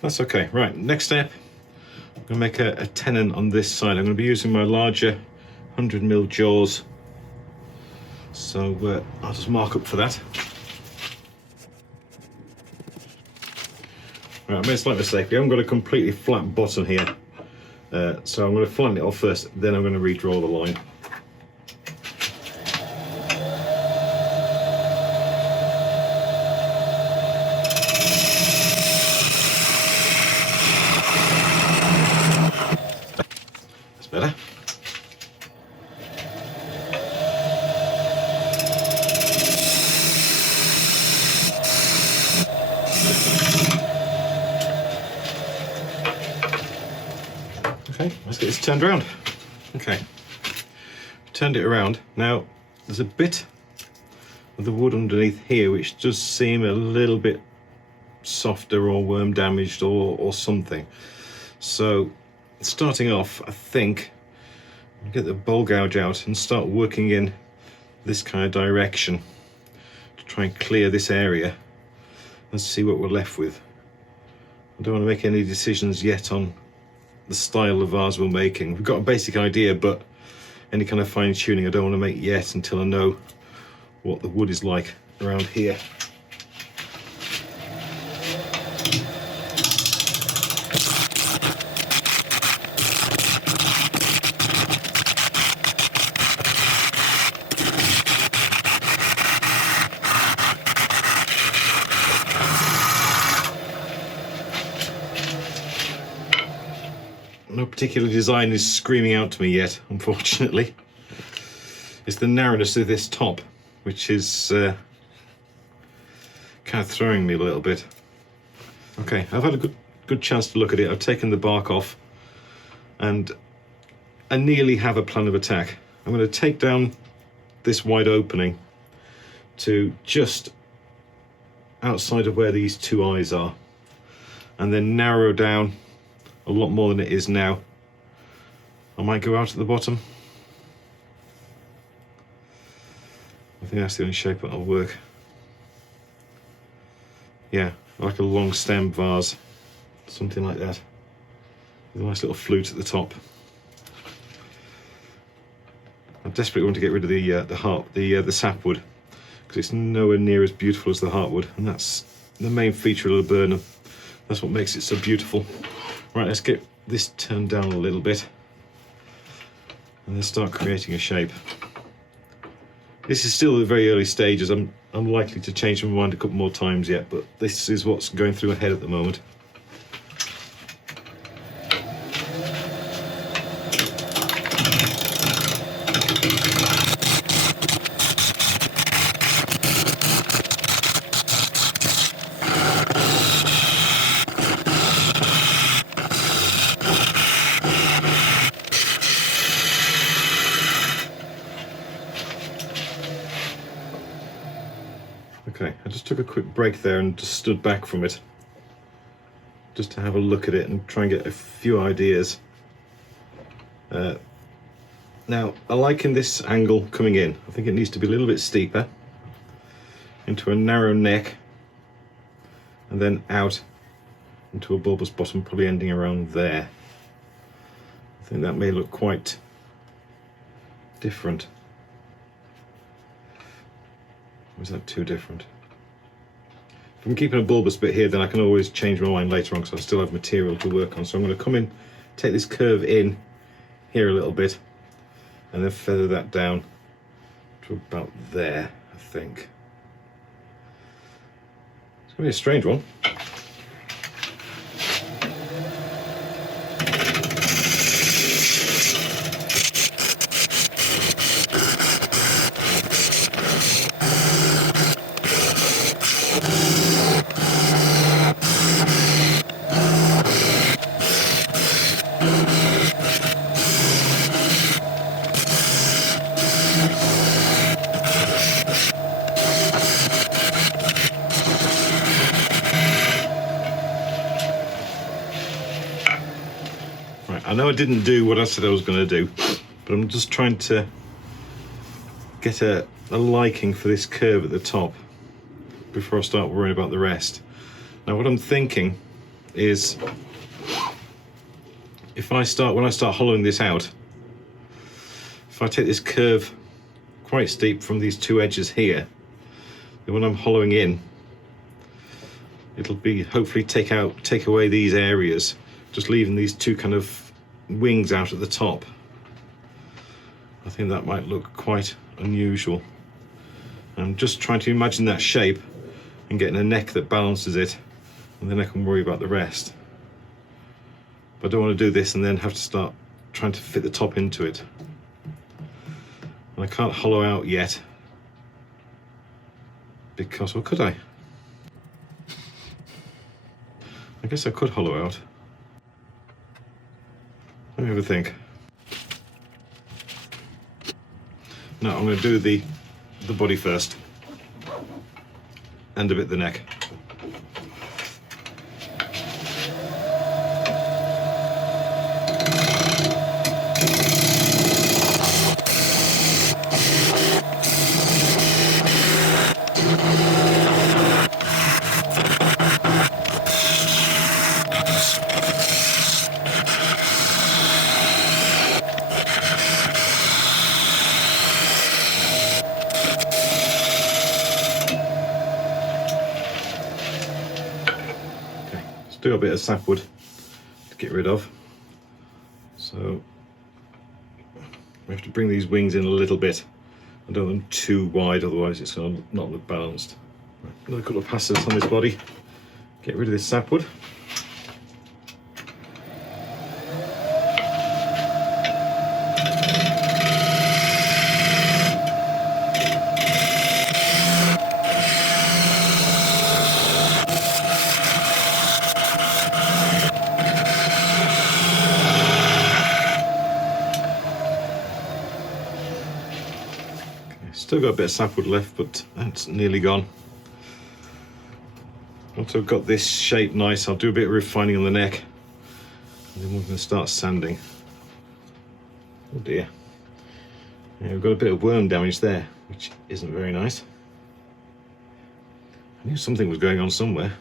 That's okay. Right, next step, I'm going to make a tenon on this side. I'm going to be using my larger 100mm jaws. So I'll just mark up for that. Right, I made a slight mistake. We haven't got a completely flat bottom here. So I'm going to flatten it off first, then I'm going to redraw the line. Better. Okay, let's get this turned around. Okay, turned it around. Now there's a bit of the wood underneath here which does seem a little bit softer or worm damaged or something. So starting off, I think I'll get the bowl gouge out and start working in this kind of direction to try and clear this area and see what we're left with. I don't want to make any decisions yet on the style of vase we're making. We've got a basic idea, but any kind of fine tuning I don't want to make yet until I know what the wood is like around here. No particular design is screaming out to me yet, unfortunately. It's the narrowness of this top which is kind of throwing me a little bit. Okay, I've had a good chance to look at it. I've taken the bark off and I nearly have a plan of attack. I'm going to take down this wide opening to just outside of where these two eyes are and then narrow down a lot more than it is now. I might go out at the bottom. I think that's the only shape that'll work. Yeah, like a long stem vase, something like that, with a nice little flute at the top. I desperately want to get rid of the sapwood because it's nowhere near as beautiful as the heartwood, and that's the main feature of LABURNUM. That's what makes it so beautiful. Right, let's get this turned down a little bit and then start creating a shape. This is still the very early stages. I'm likely to change my mind a couple more times yet, but this is what's going through my head at the moment. Okay, I just took a quick break there and just stood back from it just to have a look at it and try and get a few ideas. Now, I liken this angle coming in. I think it needs to be a little bit steeper into a narrow neck and then out into a bulbous bottom, probably ending around there. I think that may look quite different. Or is that too different? If I'm keeping a bulbous bit here, then I can always change my mind later on because I still have material to work on. So I'm going to come in, take this curve in here a little bit, and then feather that down to about there, I think. It's going to be a strange one. I know I didn't do what I said I was going to do, but I'm just trying to get a liking for this curve at the top before I start worrying about the rest. Now what I'm thinking is, when I start hollowing this out, if I take this curve quite steep from these two edges here, then when I'm hollowing in, it'll be hopefully take away these areas, just leaving these two kind of wings out at the top. I think that might look quite unusual. I'm just trying to imagine that shape and getting a neck that balances it, and then I can worry about the rest. But I don't want to do this and then have to start trying to fit the top into it. And I can't hollow out yet because, or could I? I guess I could hollow out. Let me have a think. No, I'm going to do the body first and a bit the neck. Do a bit of sapwood to get rid of. So we have to bring these wings in a little bit. I don't want them too wide, otherwise it's going to not look balanced. Right, another couple of passes on this body. Get rid of this sapwood. Still got a bit of sapwood left, but that's nearly gone. Once I've got this shape nice, I'll do a bit of refining on the neck, and then we're going to start sanding. Oh dear. Yeah, we've got a bit of worm damage there, which isn't very nice. I knew something was going on somewhere.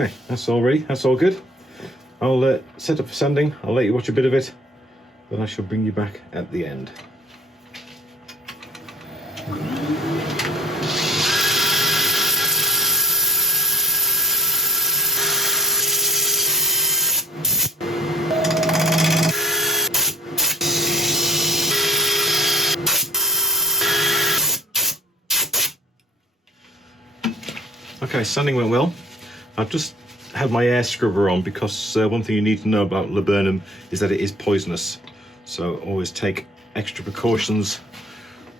Okay, that's all ready, that's all good. I'll set up for sanding. I'll let you watch a bit of it, then I shall bring you back at the end. Okay, sanding went well. I've just had my air scrubber on because one thing you need to know about laburnum is that it is poisonous. So always take extra precautions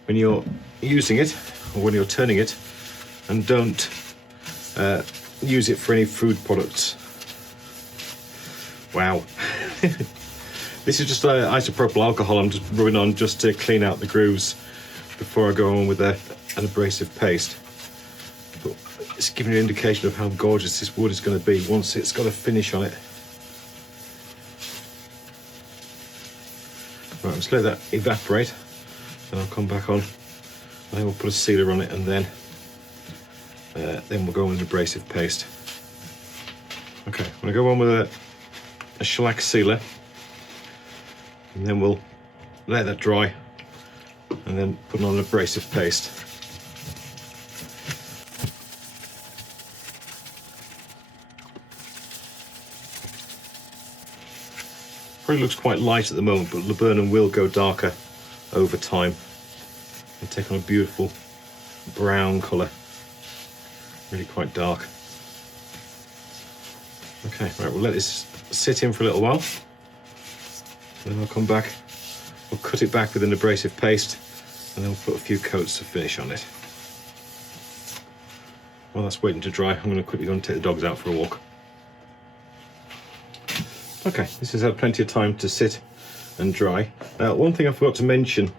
when you're using it or when you're turning it, and don't use it for any food products. Wow. This is just isopropyl alcohol I'm just rubbing on just to clean out the grooves before I go on with an abrasive paste. But it's giving you an indication of how gorgeous this wood is going to be once it's got a finish on it. Right, let's let that evaporate, then I'll come back on, and then we'll put a sealer on it, and then we'll go on with an abrasive paste. Okay, I'm going to go on with a shellac sealer, and then we'll let that dry, and then put on an abrasive paste. Probably looks quite light at the moment, but laburnum will go darker over time and take on a beautiful brown colour, really quite dark. Okay, right, we'll let this sit in for a little while, then I'll come back, we'll cut it back with an abrasive paste, and then we'll put a few coats of finish on it. While that's waiting to dry, I'm going to quickly go and take the dogs out for a walk. Okay, this has had plenty of time to sit and dry. One thing I forgot to mention,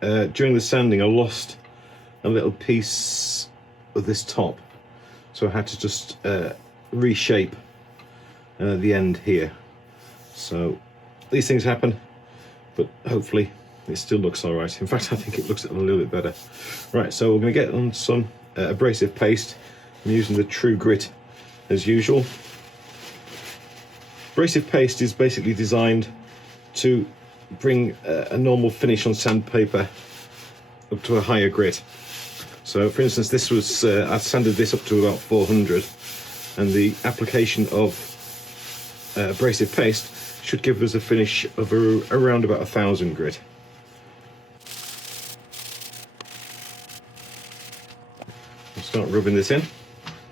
during the sanding I lost a little piece of this top, so I had to just reshape the end here. So these things happen, but hopefully it still looks all right. In fact, I think it looks a little bit better. Right, so we're going to get on some abrasive paste. I'm using the True Grit as usual. Abrasive paste is basically designed to bring a normal finish on sandpaper up to a higher grit. So for instance, this was I've sanded this up to about 400, and the application of abrasive paste should give us a finish of around about 1000 grit. I'll start rubbing this in,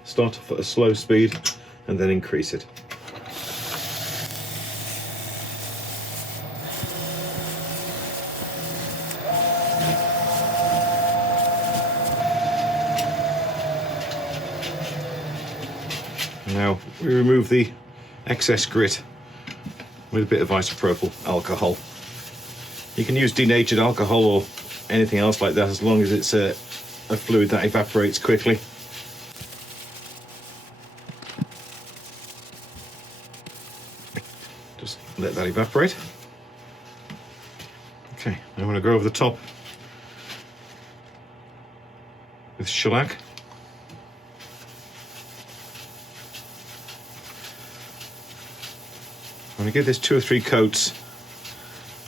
start off at a slow speed and then increase it. Now we remove the excess grit with a bit of isopropyl alcohol. You can use denatured alcohol or anything else like that, as long as it's a fluid that evaporates quickly. Just let that evaporate. Okay, I'm going to go over the top with shellac. I'm going to give this 2 or 3 coats.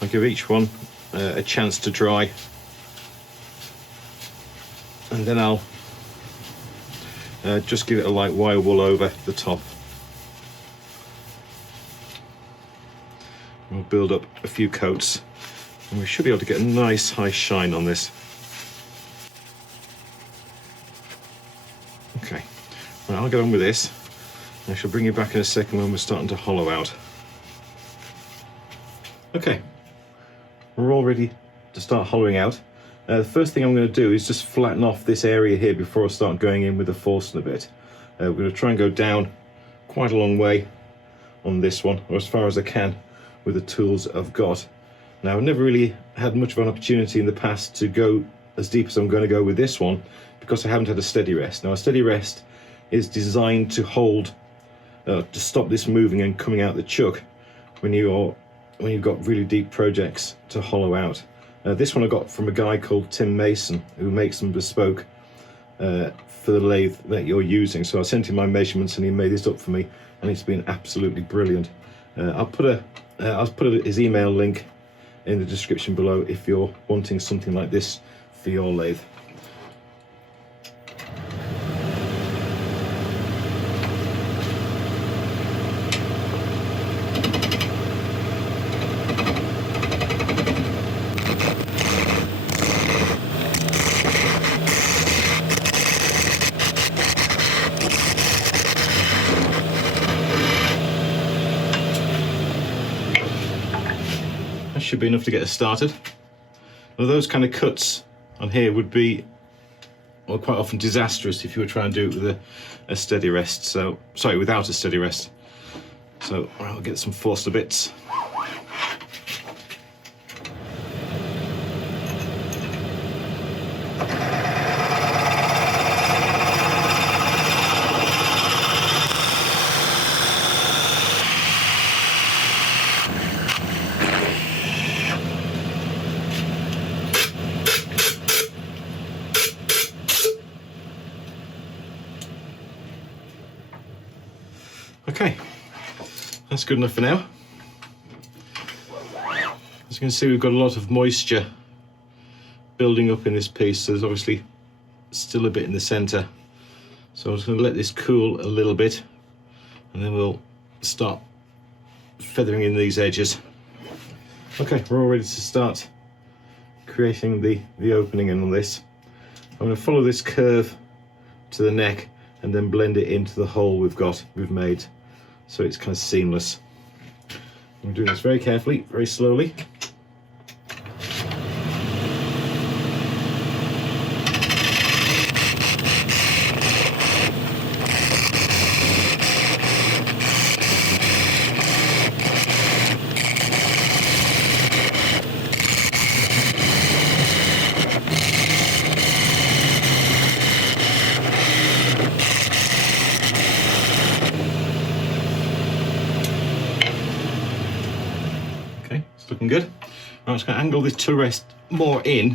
I'll give each one a chance to dry, and then I'll just give it a light wire wool over the top. We'll build up a few coats, and we should be able to get a nice high shine on this. Okay, well, I'll get on with this. I shall bring you back in a second when we're starting to hollow out. Okay, we're all ready to start hollowing out. The first thing I'm going to do is just flatten off this area here before I start going in with the Forstner bit. We're going to try and go down quite a long way on this one, or as far as I can with the tools I've got. Now, I've never really had much of an opportunity in the past to go as deep as I'm going to go with this one, because I haven't had a steady rest. Now, a steady rest is designed to hold, to stop this moving and coming out the chuck when you've got really deep projects to hollow out. This one I got from a guy called Tim Mason, who makes them bespoke for the lathe that you're using. So I sent him my measurements and he made this up for me, and it's been absolutely brilliant. I'll put his email link in the description below if you're wanting something like this for your lathe. Should be enough to get us started. Now, those kind of cuts on here would be, well, quite often disastrous if you were trying to do it with a steady rest. So, sorry, without a steady rest. So I'll get some Forster bits. Okay, that's good enough for now. As you can see, we've got a lot of moisture building up in this piece, so there's obviously still a bit in the centre. So I'm just going to let this cool a little bit, and then we'll start feathering in these edges. Okay, we're all ready to start creating the opening in on this. I'm going to follow this curve to the neck and then blend it into the hole we've made, so it's kind of seamless. I'm doing this very carefully, very slowly. Looking good. I'm just going to angle this to rest more in,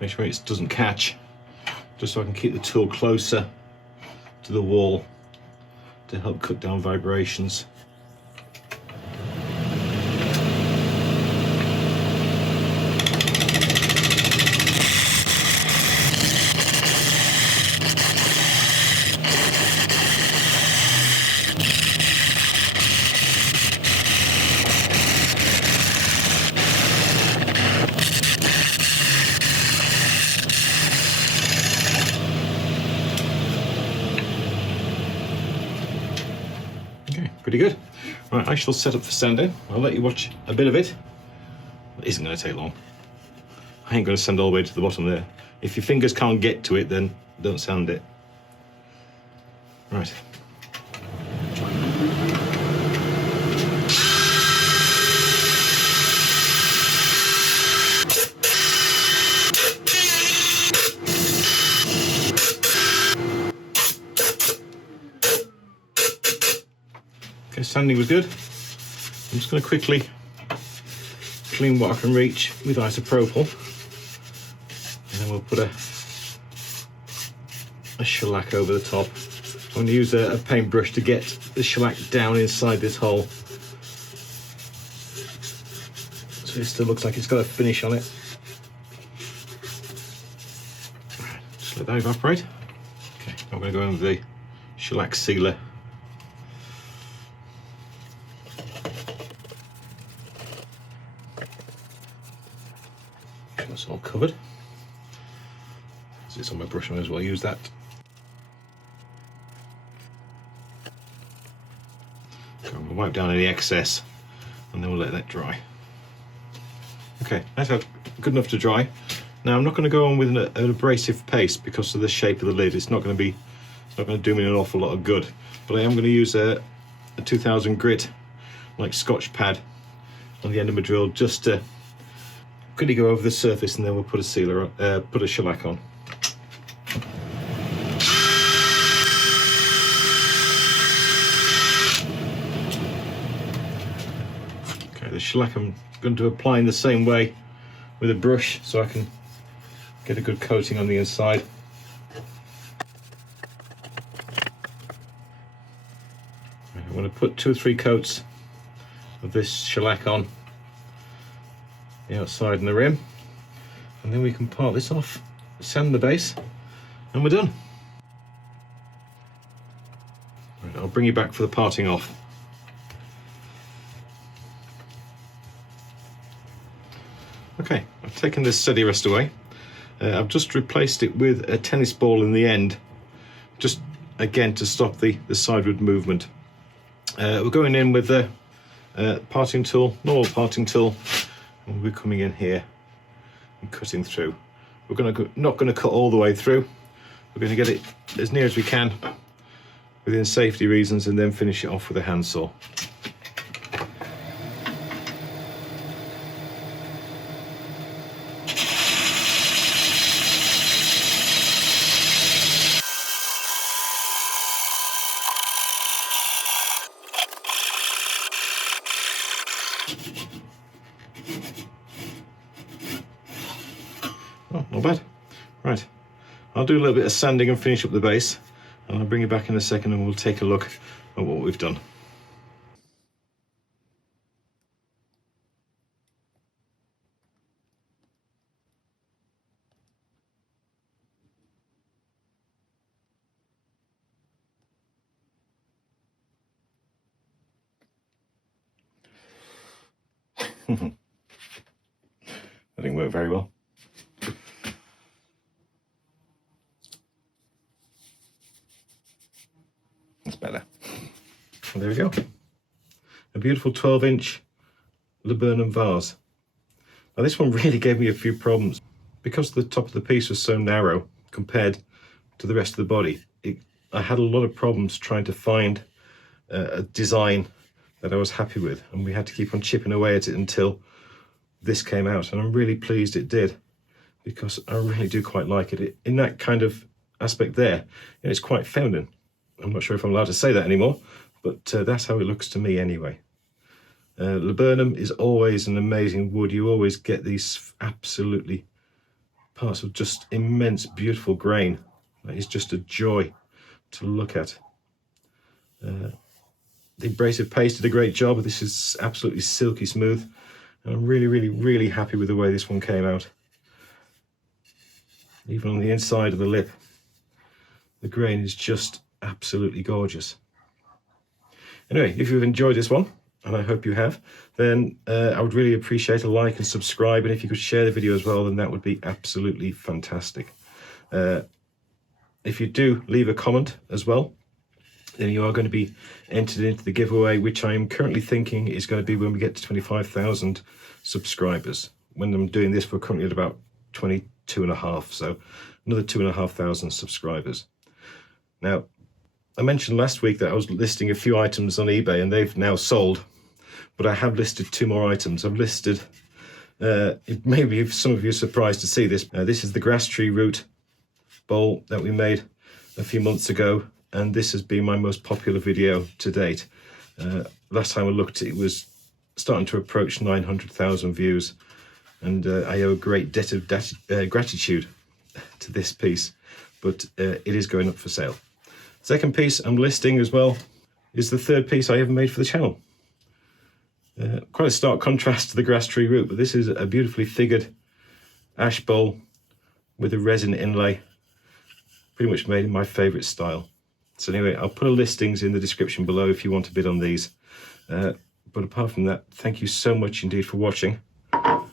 make sure it doesn't catch, just so I can keep the tool closer to the wall to help cut down vibrations. Pretty good. Right, I shall set up for sanding. I'll let you watch a bit of it. It isn't going to take long. I ain't going to sand all the way to the bottom there. If your fingers can't get to it, then don't sand it. Right. Okay, sanding was good. I'm just going to quickly clean what I can reach with isopropyl, and then we'll put a shellac over the top. I'm going to use a paintbrush to get the shellac down inside this hole, so it still looks like it's got a finish on it. Just let that evaporate. Okay, I'm going to go in with the shellac sealer. That's all covered. As it's on my brush, I might as well use that. So I'm going to wipe down any excess and then we'll let that dry. Okay, that's good enough to dry. Now I'm not going to go on with an abrasive paste because of the shape of the lid. It's not going to do me an awful lot of good. But I am going to use a 2000 grit, like Scotch pad, on the end of my drill, just to quickly go over the surface, and then we'll put a sealer, put a shellac on. Okay, the shellac I'm going to apply in the same way with a brush, so I can get a good coating on the inside. I'm going to put 2 or 3 coats of this shellac on the outside and the rim, and then we can part this off, sand the base, and we're done. Right, I'll bring you back for the parting off. Okay, I've taken this steady rest away. I've just replaced it with a tennis ball in the end, just again to stop the sideward movement. We're going in with the parting tool, normal parting tool, and we're coming in here and cutting through. We're not going to cut all the way through. We're going to get it as near as we can within safety reasons, and then finish it off with a handsaw. Oh, not bad. Right, I'll do a little bit of sanding and finish up the base, and I'll bring you back in a second and we'll take a look at what we've done. That didn't work very well. That's better. And there we go. A beautiful 12-inch laburnum vase. Now this one really gave me a few problems. Because the top of the piece was so narrow compared to the rest of the body, I had a lot of problems trying to find a design that I was happy with, and we had to keep on chipping away at it until this came out, and I'm really pleased it did, because I really do quite like it. In that kind of aspect there, it's quite feminine. I'm not sure if I'm allowed to say that anymore, but that's how it looks to me anyway. Laburnum is always an amazing wood. You always get these absolutely parts of just immense, beautiful grain. It's just a joy to look at. The abrasive paste did a great job. This is absolutely silky smooth, and I'm really happy with the way this one came out. Even on the inside of the lip, the grain is just absolutely gorgeous. Anyway, if you've enjoyed this one, and I hope you have, then I would really appreciate a like and subscribe, and if you could share the video as well, then that would be absolutely fantastic. If you do leave a comment as well, then you are going to be entered into the giveaway, which I am currently thinking is going to be when we get to 25,000 subscribers. When I'm doing this, we're currently at about 22.5, so another 2,500 subscribers. Now, I mentioned last week that I was listing a few items on eBay, and they've now sold, but I have listed 2 more items. I've listed, maybe some of you are surprised to see this. This is the grass tree root bowl that we made a few months ago, and this has been my most popular video to date. Last time I looked, it was starting to approach 900,000 views, and I owe a great debt of gratitude to this piece, but it is going up for sale. Second piece I'm listing as well is the third piece I ever made for the channel. Quite a stark contrast to the grass tree root, but this is a beautifully figured ash bowl with a resin inlay, pretty much made in my favourite style. So anyway, I'll put a listings in the description below if you want to bid on these. But apart from that, thank you so much indeed for watching, and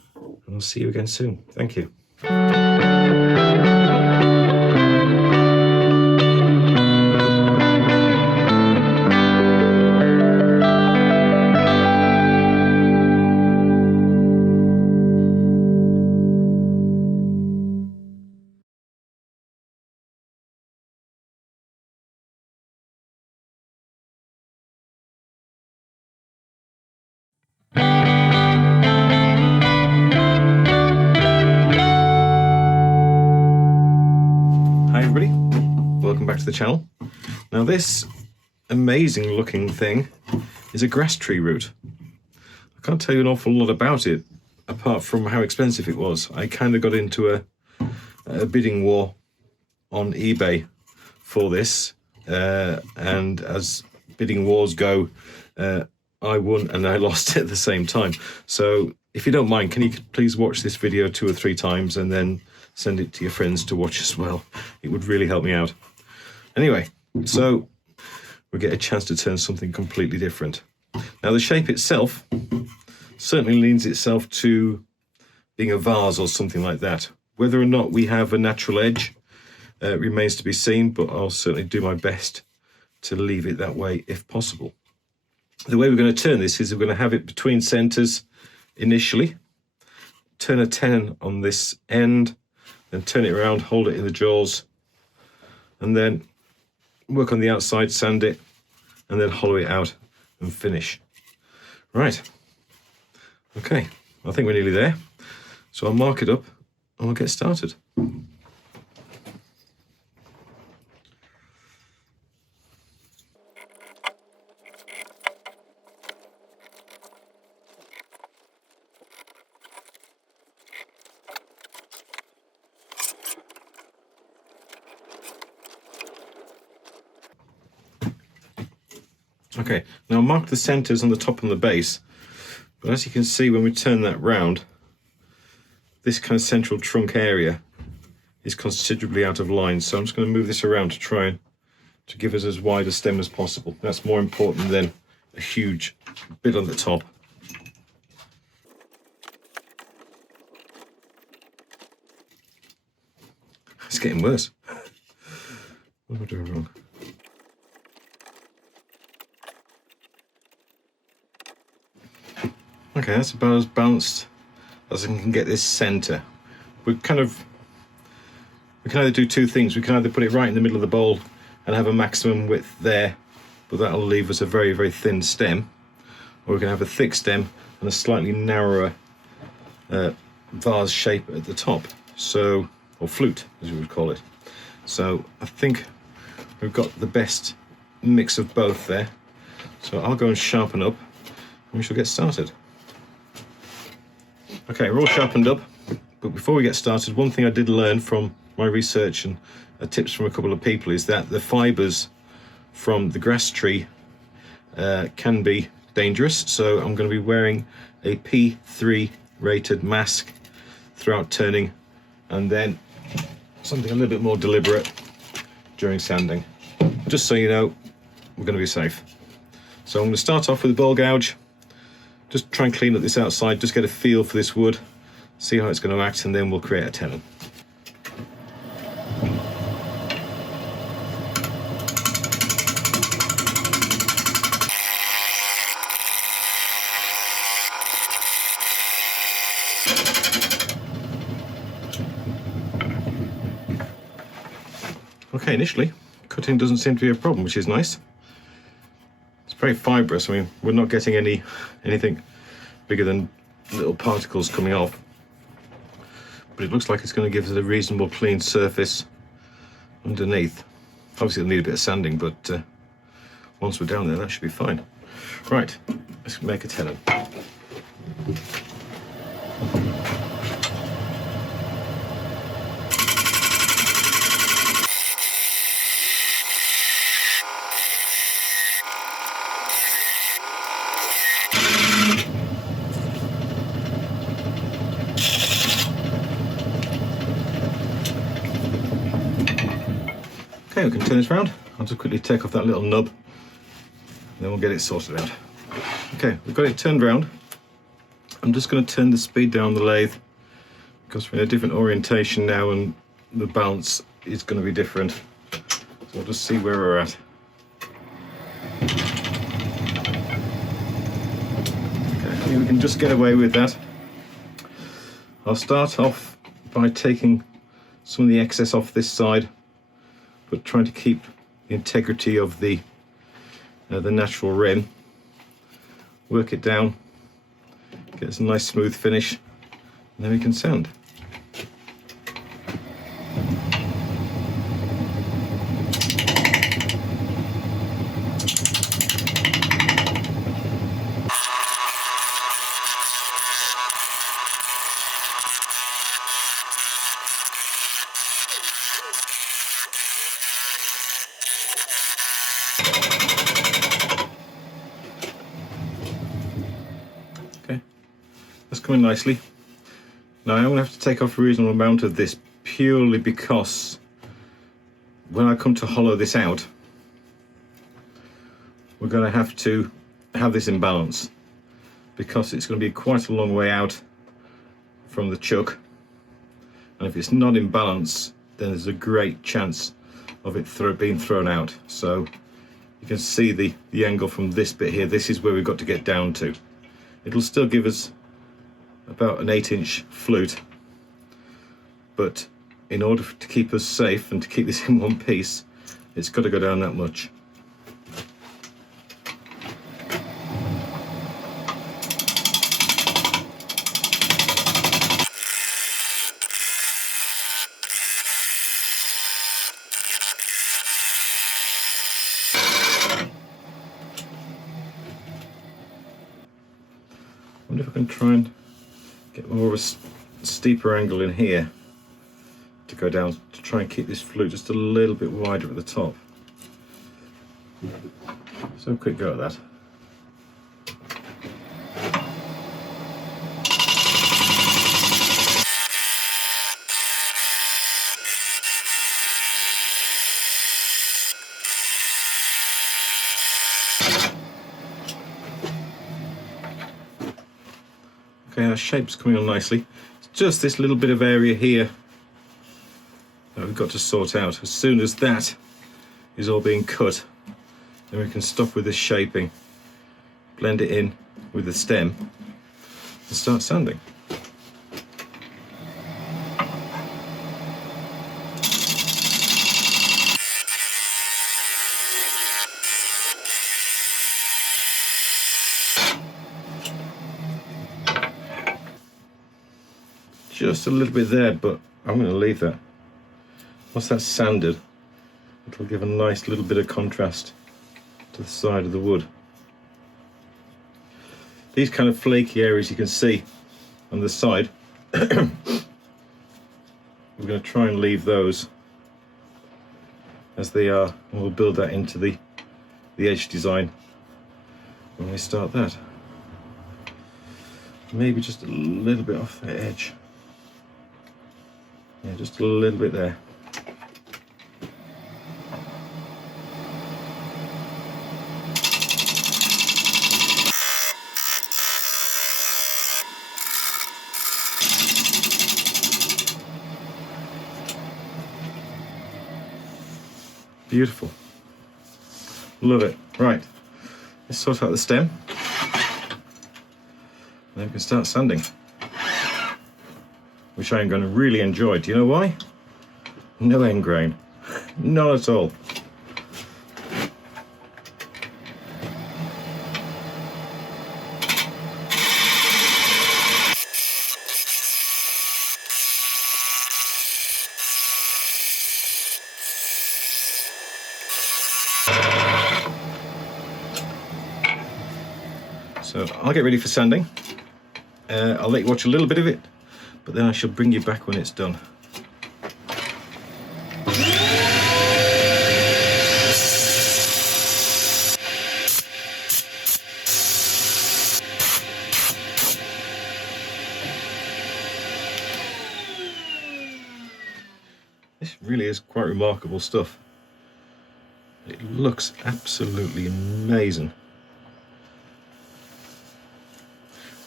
I'll see you again soon. Thank you. Back to the channel. Now this amazing looking thing is a grass tree root. I can't tell you an awful lot about it apart from how expensive it was. I kind of got into a bidding war on eBay for this, and as bidding wars go, I won and I lost at the same time. So if you don't mind, can you please watch this video 2 or 3 times and then send it to your friends to watch as well? It would really help me out. Anyway, so we get a chance to turn something completely different. Now the shape itself certainly leans itself to being a vase or something like that. Whether or not we have a natural edge remains to be seen, but I'll certainly do my best to leave it that way if possible. The way we're going to turn this is we're going to have it between centres initially, turn a tenon on this end, then turn it around, hold it in the jaws, and then work on the outside, sand it, and then hollow it out and finish. Right, okay, I think we're nearly there. So I'll mark it up and we'll get started. Okay, now mark the centres on the top and the base, but as you can see when we turn that round, this kind of central trunk area is considerably out of line, so I'm just going to move this around to try and to give us as wide a stem as possible. That's more important than a huge bit on the top. It's getting worse. What am I doing wrong? Okay, that's about as balanced as I can get this centre. We can either do 2 things. We can either put it right in the middle of the bowl and have a maximum width there, but that'll leave us a very, very thin stem, or we can have a thick stem and a slightly narrower vase shape at the top, so, or flute as we would call it. So I think we've got the best mix of both there. So I'll go and sharpen up and we shall get started. Okay, we're all sharpened up, but before we get started, one thing I did learn from my research and tips from a couple of people is that the fibres from the grass tree can be dangerous. So I'm going to be wearing a P3 rated mask throughout turning, and then something a little bit more deliberate during sanding. Just so you know, we're going to be safe. So I'm going to start off with a ball gouge. Just try and clean up this outside, just get a feel for this wood, see how it's going to act, and then we'll create a tenon. Okay, initially, cutting doesn't seem to be a problem, which is nice. Very fibrous. I mean, we're not getting anything bigger than little particles coming off, but it looks like it's going to give us a reasonable clean surface underneath. Obviously it'll need a bit of sanding, but once we're down there that should be fine. Right, let's make a tenon. Okay, we can turn this around. I'll just quickly take off that little nub, and then we'll get it sorted out. Okay, we've got it turned round. I'm just going to turn the speed down the lathe because we're in a different orientation now and the balance is going to be different. So we'll just see where we're at. Okay, I think we can just get away with that. I'll start off by taking some of the excess off this side, but trying to keep the integrity of the natural rim. Work it down, get us a nice smooth finish, and then we can sand. that's coming nicely. Now I'm going to have to take off a reasonable amount of this purely because when I come to hollow this out, we're going to have this in balance because it's going to be quite a long way out from the chuck, and if it's not in balance then there's a great chance of it being thrown out. So you can see the angle from this bit here. This is where we've got to get down to. It'll still give us about an 8-inch flute, but in order to keep us safe and to keep this in one piece, it's got to go down that much. I wonder if I can try and get more of a steeper angle in here to go down, to try and keep this flute just a little bit wider at the top. So quick go at that. Okay, our shape's coming on nicely. It's just this little bit of area here that we've got to sort out. As soon as that is all being cut, then we can stop with this shaping, blend it in with the stem and start sanding. Just a little bit there, but I'm going to leave that. Once that's sanded, it'll give a nice little bit of contrast to the side of the wood. These kind of flaky areas you can see on the side, we're going to try and leave those as they are, and we'll build that into the edge design when we start that. Maybe just a little bit off the edge. Yeah, just a little bit there. Beautiful. Love it. Right, let's sort out the stem. Then we can start sanding, which I am going to really enjoy. Do you know why? No end grain. None at all. So I'll get ready for sanding. I'll let you watch a little bit of it, but then I shall bring you back when it's done. This really is quite remarkable stuff. It looks absolutely amazing.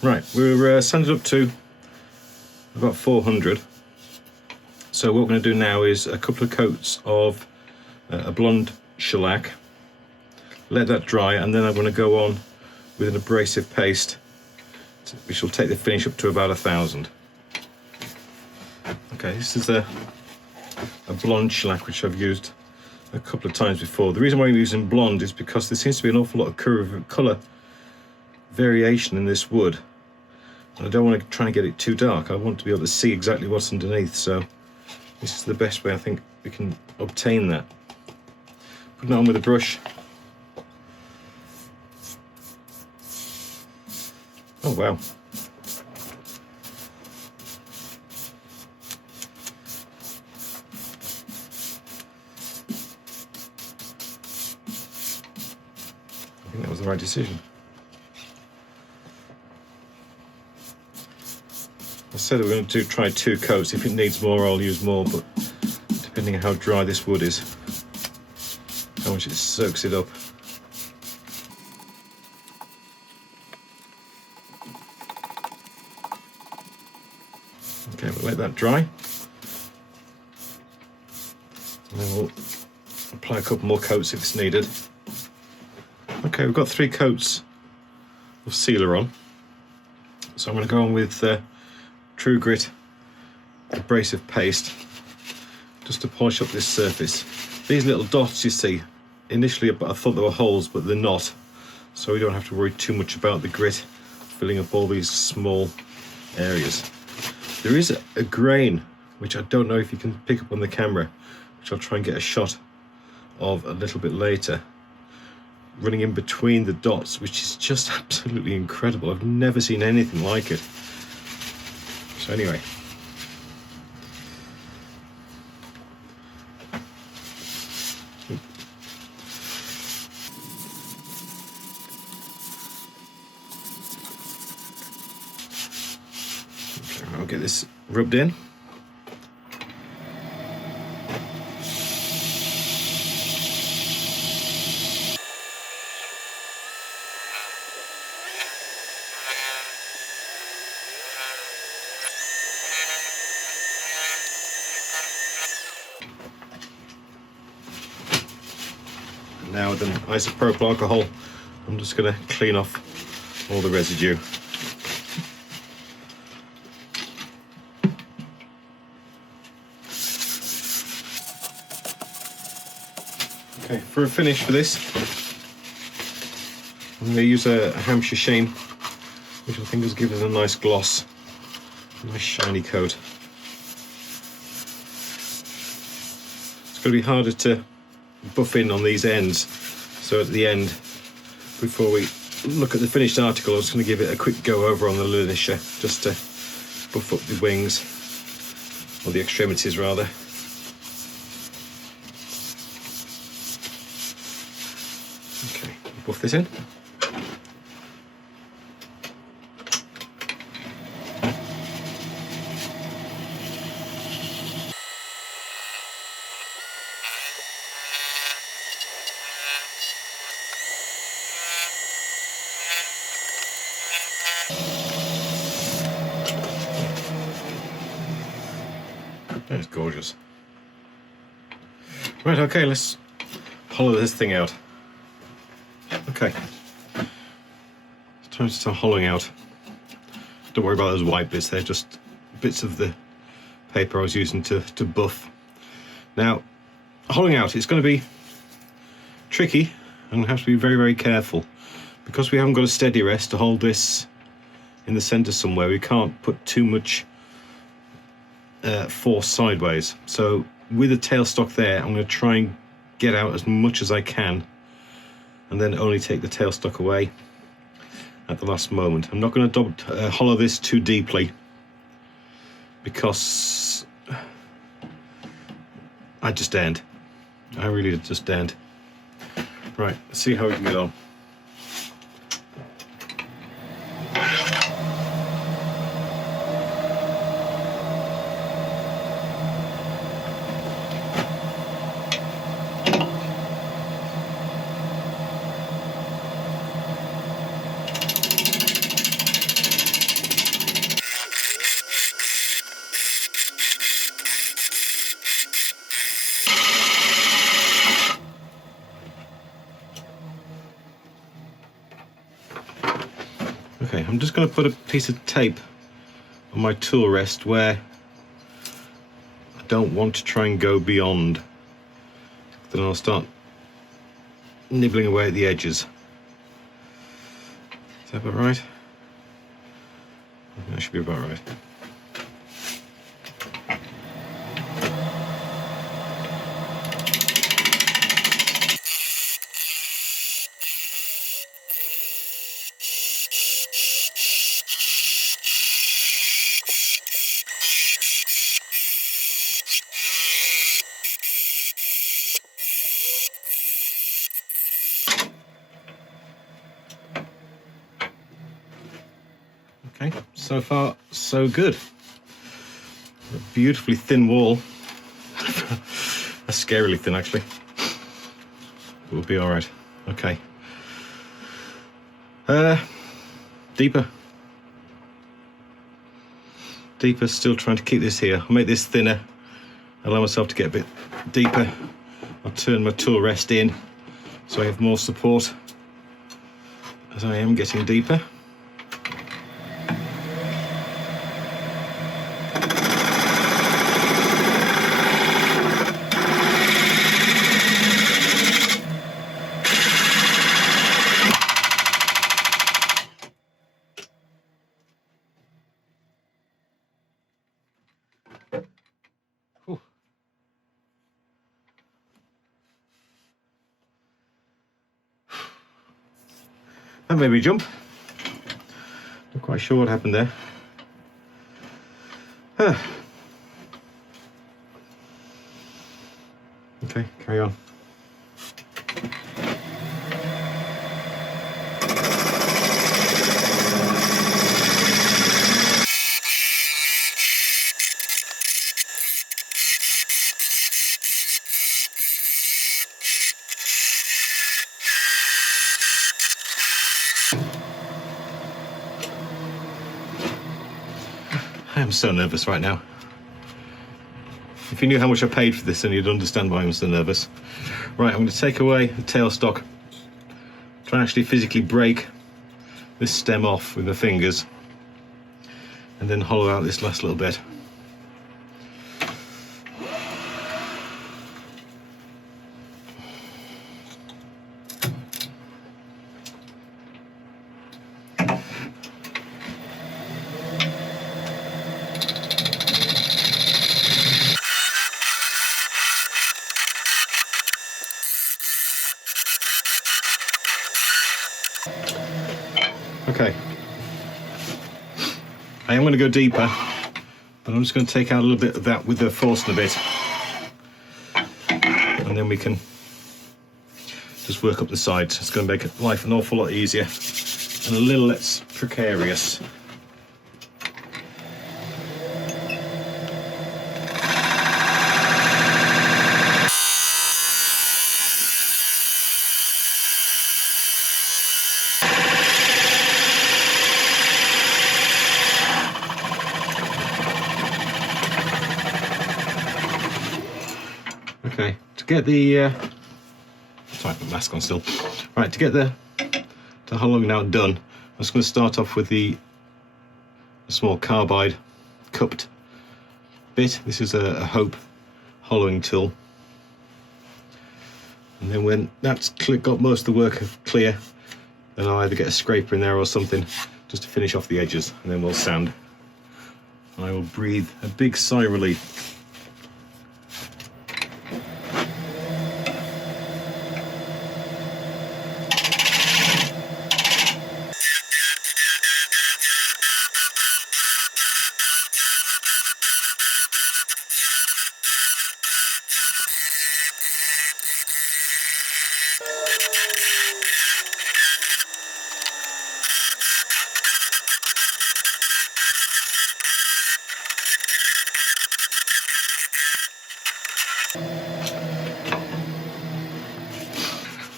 Right, we're sanded up to about 400. So what we're going to do now is a couple of coats of a blonde shellac, let that dry, and then I'm going to go on with an abrasive paste, which will take the finish up to about 1000. Okay, this is a blonde shellac which I've used a couple of times before. The reason why I'm using blonde is because there seems to be an awful lot of colour variation in this wood. And I don't want to try and get it too dark. I want to be able to see exactly what's underneath, so this is the best way I think we can obtain that. Putting it on with a brush. Oh wow. I think that was the right decision. I said we're going to try 2 coats. If it needs more, I'll use more, but depending on how dry this wood is, how much it soaks it up. Okay, we'll let that dry. And then we'll apply a couple more coats if it's needed. Okay, we've got 3 coats of sealer on. So I'm going to go on with True Grit abrasive paste just to polish up this surface. These little dots you see, initially I thought they were holes, but they're not. So we don't have to worry too much about the grit filling up all these small areas. There is a grain, which I don't know if you can pick up on the camera, which I'll try and get a shot of a little bit later, running in between the dots, which is just absolutely incredible. I've never seen anything like it. So anyway, okay, I'll get this rubbed in. Now with an isopropyl alcohol, I'm just going to clean off all the residue. Okay, for a finish for this, I'm going to use a Hampshire sheen, which I think has given it a nice gloss, a nice shiny coat. It's going to be harder to buff in on these ends, so at the end, before we look at the finished article, I'm just going to give it a quick go over on the linisher just to buff up the wings, or the extremities rather. Okay, buff this in. That's gorgeous. Right, okay, let's hollow this thing out. Okay, time to start hollowing out. Don't worry about those white bits, they're just bits of the paper I was using to buff. Now, hollowing out, it's going to be tricky and have to be very, very careful. Because we haven't got a steady rest to hold this in the centre somewhere, we can't put too much force sideways. So with the tailstock there, I'm going to try and get out as much as I can and then only take the tailstock away at the last moment. I'm not going to hollow this too deeply because I just daren't. I really just daren't. Right, let's see how we can get on. Okay, I'm just going to put a piece of tape on my tool rest where I don't want to try and go beyond. Then I'll start nibbling away at the edges. Is that about right? That should be about right. Okay, so far so good. A beautifully thin wall. That's scarily thin, actually. We'll be all right. Okay. Deeper. Deeper, still trying to keep this here. I'll make this thinner. Allow myself to get a bit deeper. I'll turn my tool rest in so I have more support as I am getting deeper. That made me jump. Not quite sure what happened there. Okay, carry on. I am so nervous right now. If you knew how much I paid for this, then you'd understand why I'm so nervous. Right, I'm going to take away the tailstock. Try and actually physically break this stem off with my fingers. And then hollow out this last little bit. Okay, I am going to go deeper, but I'm just going to take out a little bit of that with the Forstner bit, and then we can just work up the sides. It's going to make life an awful lot easier and a little less precarious. Okay, to get the sorry, put the mask on still. Right, to get the hollowing out done, I'm just going to start off with the small carbide cupped bit. This is a Hope hollowing tool, and then when that's got most of the work clear, then I'll either get a scraper in there or something just to finish off the edges, and then we'll sand. And I will breathe a big sigh of relief.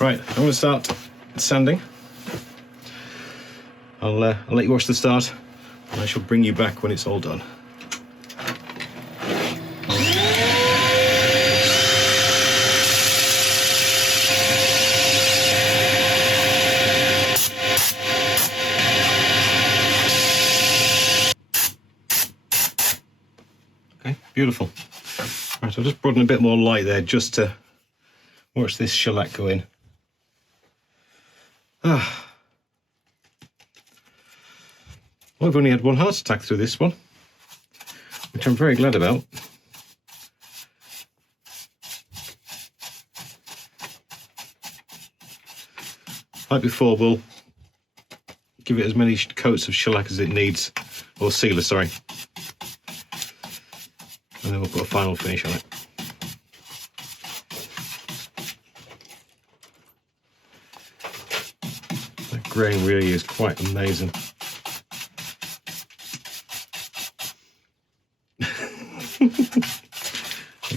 Right, I'm going to start sanding. I'll let you watch the start, and I shall bring you back when it's all done. Okay, beautiful. Right, I'll just broaden a bit more light there just to watch this shellac go in. Well, I've only had one heart attack through this one, which I'm very glad about. Like before, we'll give it as many coats of shellac as it needs, or sealer, sorry. And then we'll put a final finish on it. That grain really is quite amazing.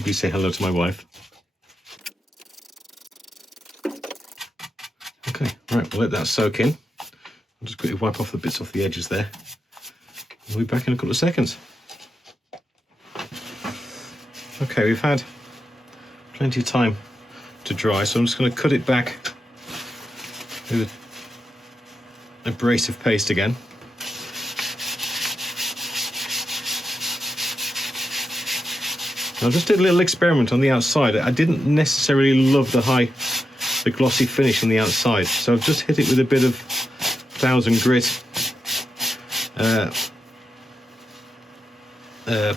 Please say hello to my wife. Okay, right, we'll let that soak in. I'll just quickly wipe off the bits off the edges there. We'll be back in a couple of seconds. Okay, we've had plenty of time to dry, so I'm just going to cut it back with abrasive paste again. I just did a little experiment on the outside. I didn't necessarily love the glossy finish on the outside, so I've just hit it with a bit of 1000 grit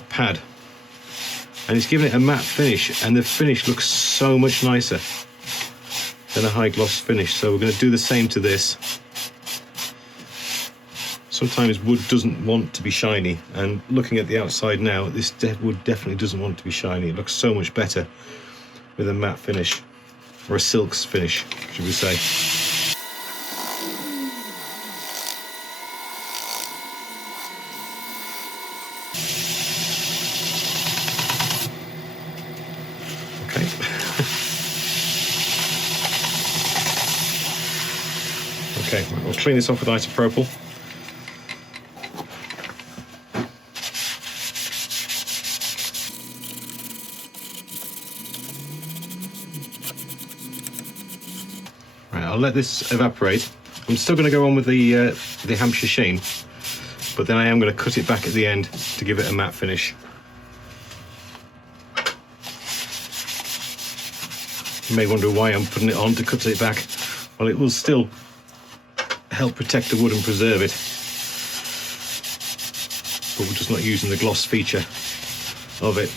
pad, and it's given it a matte finish, and the finish looks so much nicer than a high gloss finish. So we're going to do the same to this. Sometimes wood doesn't want to be shiny, and looking at the outside now, this wood definitely doesn't want to be shiny. It looks so much better with a matte finish, or a silks finish, should we say. Okay. Okay, we'll clean this off with isopropyl. I'll let this evaporate. I'm still going to go on with the Hampshire sheen, but then I am going to cut it back at the end to give it a matte finish. You may wonder why I'm putting it on to cut it back. Well, it will still help protect the wood and preserve it, but we're just not using the gloss feature of it.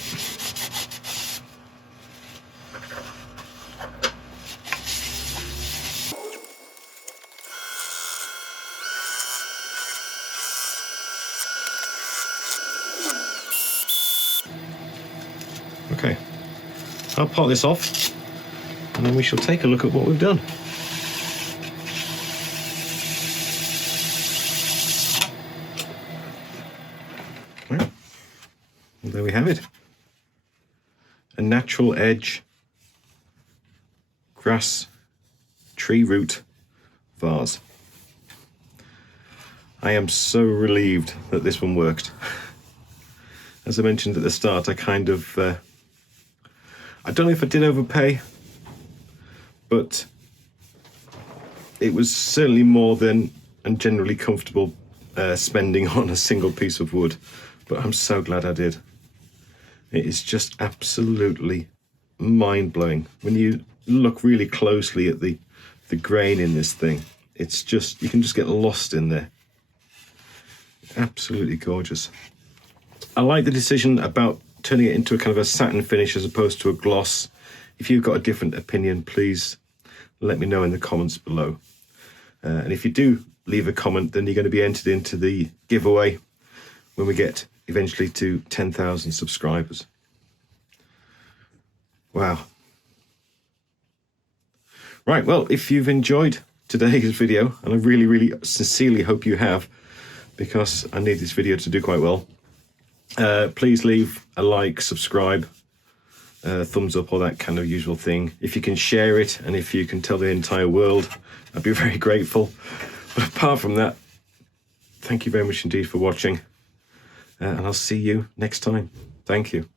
Okay, I'll pot this off, and then we shall take a look at what we've done. Well, there we have it. A natural edge grass tree root vase. I am so relieved that this one worked. As I mentioned at the start, I kind of I don't know if I did overpay, but it was certainly more than and generally comfortable spending on a single piece of wood, but I'm so glad I did. It is just absolutely mind-blowing. When you look really closely at the grain in this thing, it's just, you can just get lost in there. Absolutely gorgeous. I like the decision about turning it into a kind of a satin finish as opposed to a gloss. If you've got a different opinion, please let me know in the comments below. And if you do leave a comment, then you're going to be entered into the giveaway when we get eventually to 10,000 subscribers. Wow. Right, well, if you've enjoyed today's video, and I really, really sincerely hope you have, because I need this video to do quite well, please leave a like, subscribe, thumbs up, all that kind of usual thing. If you can share it, and if you can tell the entire world, I'd be very grateful. But apart from that, thank you very much indeed for watching, and I'll see you next time. Thank you.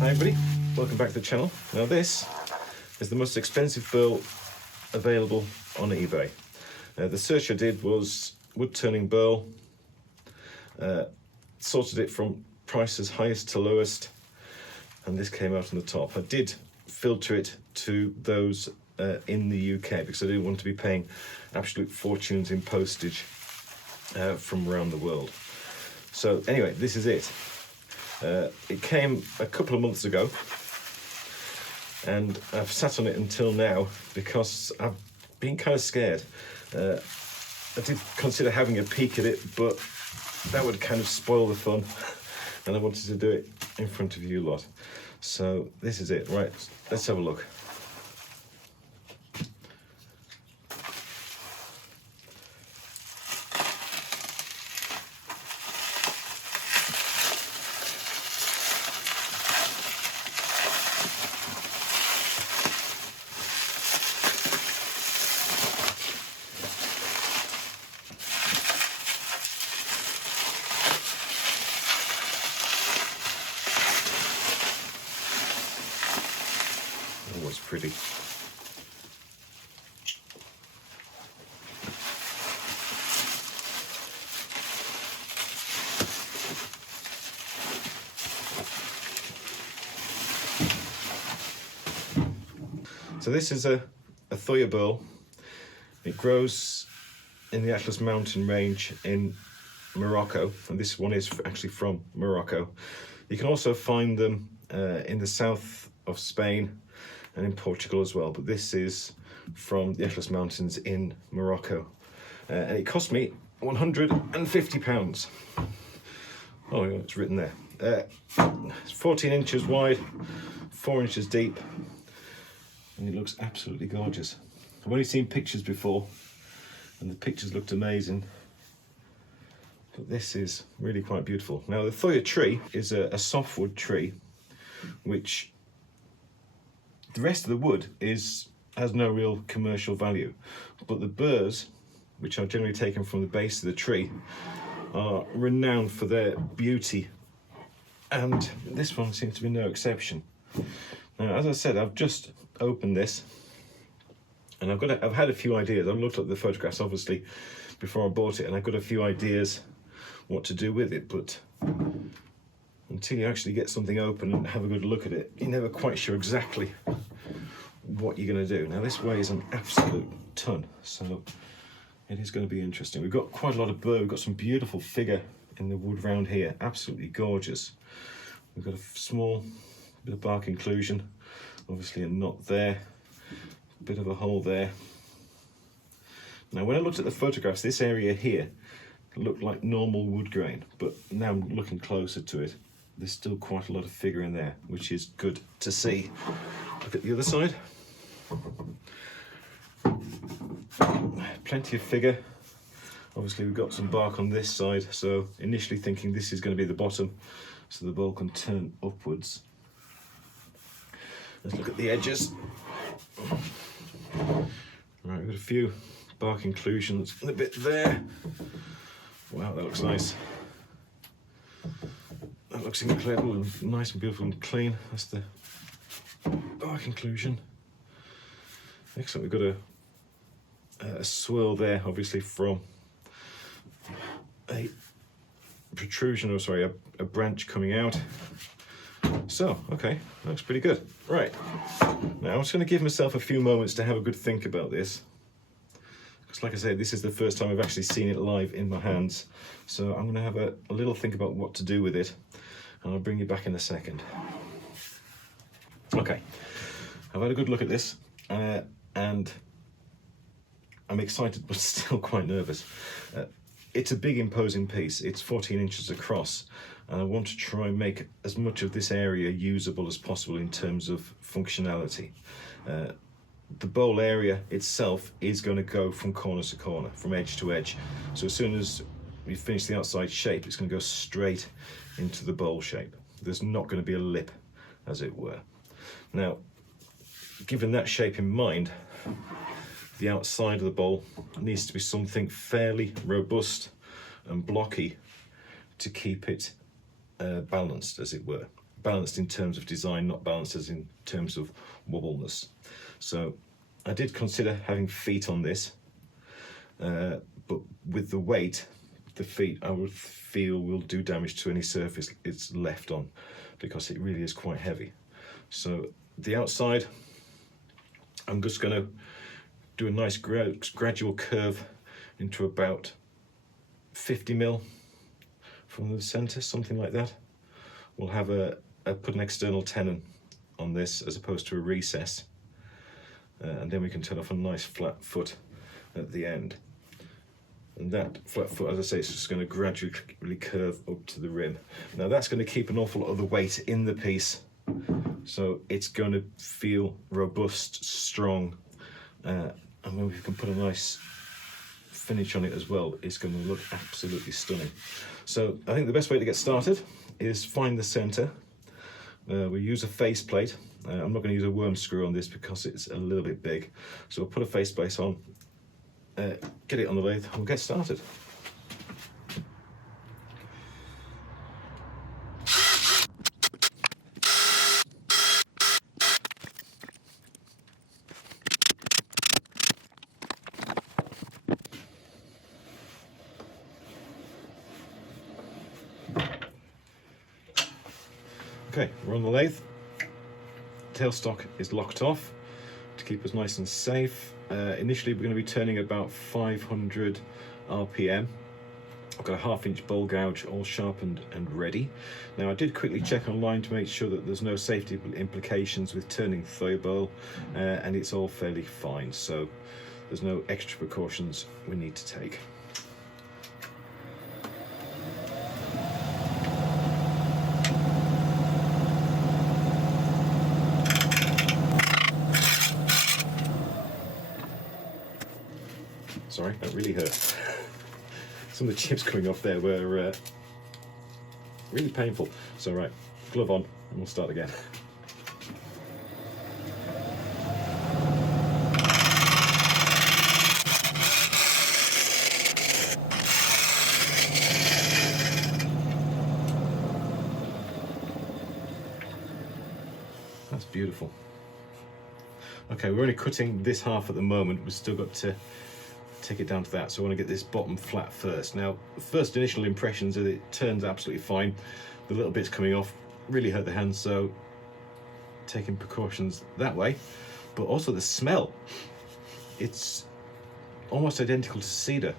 Hi everybody, welcome back to the channel. Now this is the most expensive burl available on eBay. The search I did was Woodturning burl, sorted it from prices highest to lowest, and this came out on the top. I did filter it to those in the UK because I didn't want to be paying absolute fortunes in postage from around the world. So anyway, this is it. It came a couple of months ago, and I've sat on it until now because I've been kind of scared. I did consider having a peek at it, but that would kind of spoil the fun, and I wanted to do it in front of you lot. So this is it, right? Let's have a look. Always pretty. So this is a Thoya Burl. It grows in the Atlas Mountain range in Morocco, and this one is actually from Morocco. You can also find them in the south of Spain and in Portugal as well, but this is from the Atlas Mountains in Morocco. And it cost me £150. Oh, it's written there. It's 14 inches wide, 4 inches deep, and it looks absolutely gorgeous. I've only seen pictures before, and the pictures looked amazing, but this is really quite beautiful. Now, the Thoya tree is a softwood tree, which the rest of the wood has no real commercial value, but the burrs, which are generally taken from the base of the tree, are renowned for their beauty, and this one seems to be no exception. Now, as I said, I've just opened this, and I've had a few ideas. I've looked at the photographs obviously before I bought it, and I've got a few ideas what to do with it, but until you actually get something open and have a good look at it, you're never quite sure exactly what you're going to do. Now, this weighs an absolute ton, so it is going to be interesting. We've got quite a lot of burr. We've got some beautiful figure in the wood round here, absolutely gorgeous. We've got a small bit of bark inclusion, obviously a knot there, a bit of a hole there. Now, when I looked at the photographs, this area here looked like normal wood grain, but now I'm looking closer to it, there's still quite a lot of figure in there, which is good to see. Look at the other side. Plenty of figure. Obviously we've got some bark on this side, so initially thinking this is going to be the bottom, so the bowl can turn upwards. Let's look at the edges. Right, we've got a few bark inclusions and a bit there. Wow, that looks nice. That looks incredible and nice and beautiful and clean. That's the bark inclusion. Excellent. We've got a swirl there, obviously from a protrusion, or sorry, a branch coming out. So, okay, that looks pretty good. Right, now I'm just going to give myself a few moments to have a good think about this. Because like I said, this is the first time I've actually seen it live in my hands. So I'm going to have a little think about what to do with it, and I'll bring you back in a second. Okay, I've had a good look at this, and I'm excited but still quite nervous. It's a big imposing piece. It's 14 inches across, and I want to try and make as much of this area usable as possible in terms of functionality. The bowl area itself is going to go from corner to corner, from edge to edge. So as soon as we finish the outside shape, it's going to go straight into the bowl shape. There's not going to be a lip, as it were. Now, given that shape in mind, the outside of the bowl needs to be something fairly robust and blocky to keep it balanced, as it were. Balanced in terms of design, not balanced as in terms of wobbleness. So I did consider having feet on this, but with the weight, the feet I would feel will do damage to any surface it's left on, because it really is quite heavy. So the outside, I'm just going to do a nice gradual curve into about 50 mil from the center, something like that. We'll have put an external tenon on this as opposed to a recess, and then we can turn off a nice flat foot at the end. And that flat foot, as I say, is just going to gradually curve up to the rim. Now that's going to keep an awful lot of the weight in the piece, so it's going to feel robust, strong, and when we can put a nice finish on it as well, it's going to look absolutely stunning. So I think the best way to get started is find the center. We use a faceplate. I'm not going to use a worm screw on this because it's a little bit big, so we'll put a faceplate on, get it on the lathe, and we'll get started. Okay, we're on the lathe. Tailstock is locked off to keep us nice and safe. Initially we're going to be turning about 500 RPM. I've got a 1/2 inch bowl gouge all sharpened and ready. Now I did quickly check online to make sure that there's no safety implications with turning thigh bowl, and it's all fairly fine, so there's no extra precautions we need to take. Sorry, that really hurt. Some of the chips coming off there were really painful. So right, glove on and we'll start again. That's beautiful. Okay, we're only cutting this half at the moment. We've still got to take it down to that, so I want to get this bottom flat first. Now, the first initial impressions are that it turns absolutely fine. The little bits coming off really hurt the hand, so taking precautions that way. But also the smell, it's almost identical to cedar.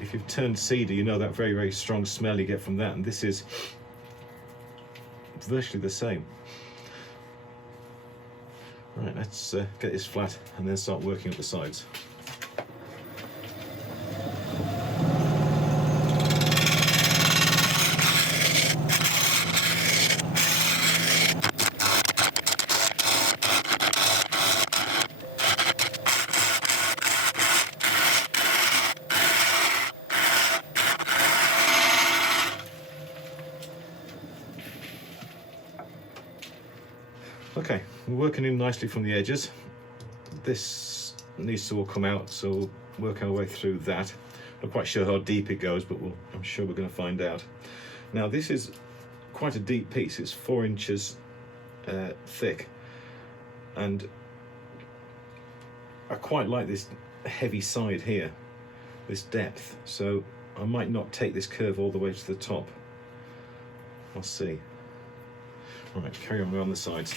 If you've turned cedar, you know that very, very strong smell you get from that, and this is virtually the same. Right, let's get this flat and then start working up the sides. Okay, we're working in nicely from the edges. This needs to all come out, so we'll work our way through that. Not quite sure how deep it goes, but I'm sure we're going to find out. Now this is quite a deep piece. It's 4 inches thick, and I quite like this heavy side here, this depth, so I might not take this curve all the way to the top. I'll see. All right, carry on, we're on the sides.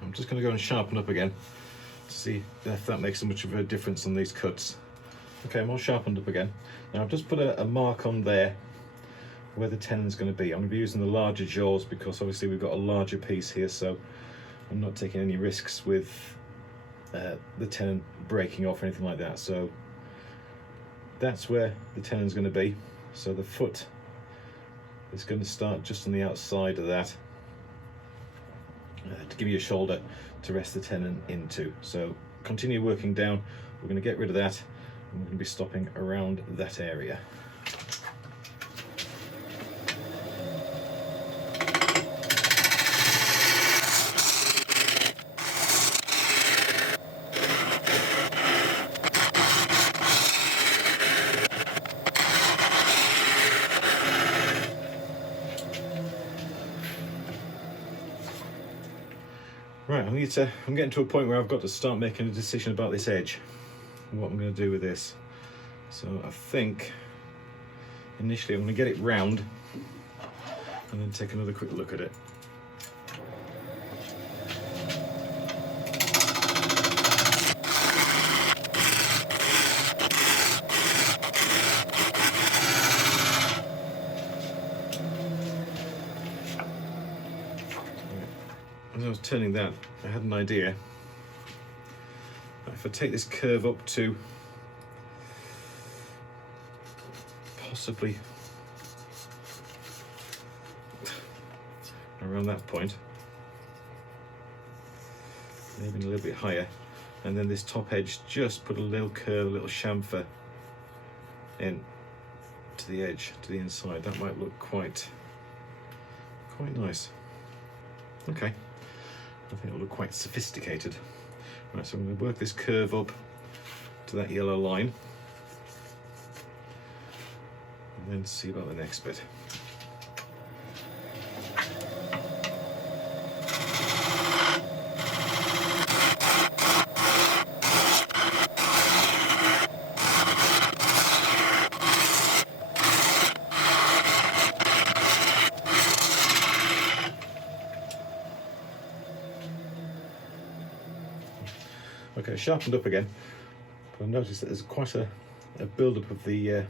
I'm just going to go and sharpen up again to see if that makes much of a difference on these cuts. Okay, I'm all sharpened up again. Now I've just put a mark on there where the tenon's going to be. I'm going to be using the larger jaws because obviously we've got a larger piece here, so I'm not taking any risks with the tenon breaking off or anything like that. So that's where the tenon's going to be. So the foot is going to start just on the outside of that, to give you a shoulder to rest the tenon into. So continue working down. We're going to get rid of that, and we're going to be stopping around that area. Right, I'm getting to a point where I've got to start making a decision about this edge, what I'm going to do with this. So I think initially I'm going to get it round and then take another quick look at it. As I was turning that, I had an idea. If I take this curve up to possibly around that point, maybe a little bit higher, and then this top edge, just put a little curve, a little chamfer in to the edge, to the inside. That might look quite nice. Okay, I think it'll look quite sophisticated. Right, so I'm going to work this curve up to that yellow line and then see about the next bit. Okay, sharpened up again, but I noticed that there's quite a build-up of the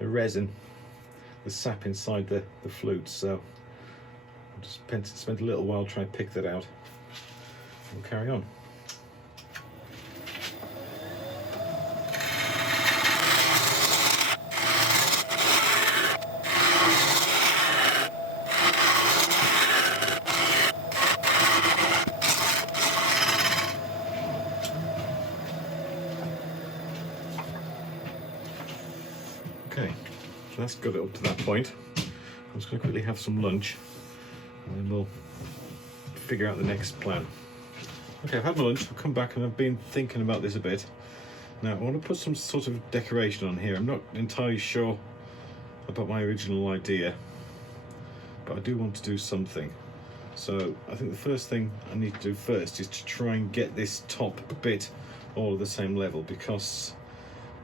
resin, the sap inside the flutes, so I'll just spend a little while trying to pick that out. We'll carry on. Okay, so that's got it up to that point. I'm just going to quickly have some lunch and then we'll figure out the next plan. Okay, I've had my lunch, I've come back and I've been thinking about this a bit. Now I want to put some sort of decoration on here. I'm not entirely sure about my original idea, but I do want to do something. So I think the first thing I need to do first is to try and get this top bit all at the same level, because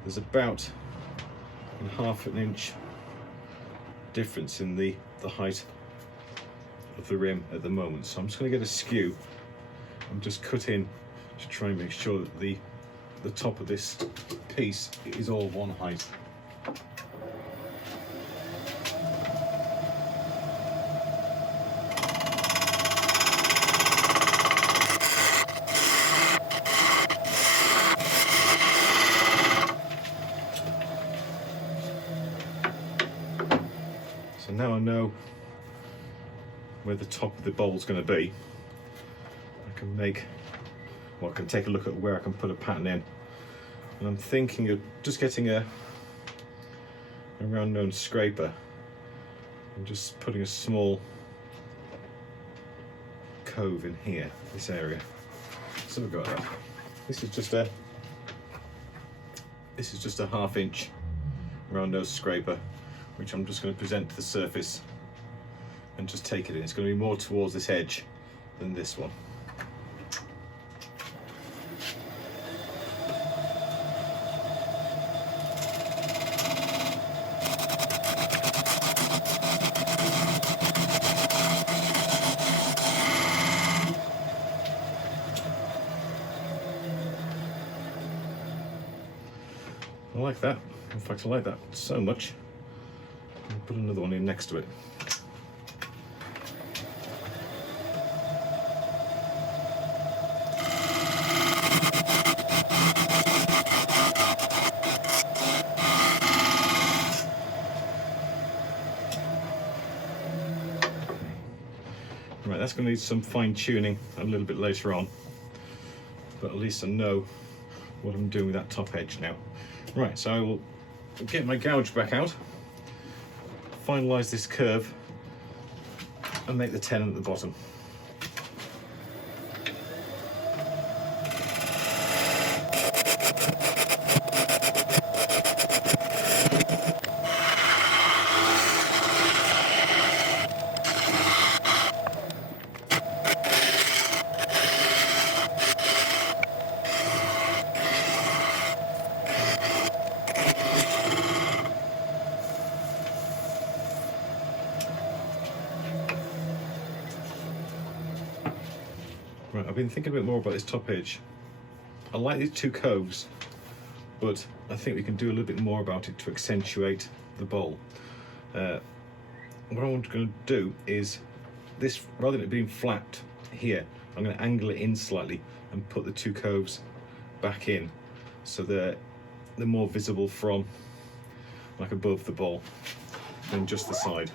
there's about half an inch difference in the height of the rim at the moment. So I'm just going to get a skew and just cut in to try and make sure that the top of this piece is all one height. So now I know where the top of the bowl's going to be. I can take a look at where I can put a pattern in. And I'm thinking of just getting a round nose scraper and just putting a small cove in here, this area. So we've got that. This is just a 1/2 inch round nose scraper, which I'm just going to present to the surface and just take it in. It's going to be more towards this edge than this one. I like that. In fact, I like that so much. I'll put another one in next to it. Right, that's going to need some fine tuning a little bit later on, but at least I know what I'm doing with that top edge now. Right, so I will get my gouge back out, finalise this curve and make the tenon at the bottom. I've been thinking a bit more about this top edge. I like these two coves, but I think we can do a little bit more about it to accentuate the bowl. What I'm going to do is this, rather than it being flat here, I'm going to angle it in slightly and put the two coves back in so they're more visible from like above the bowl than just the side.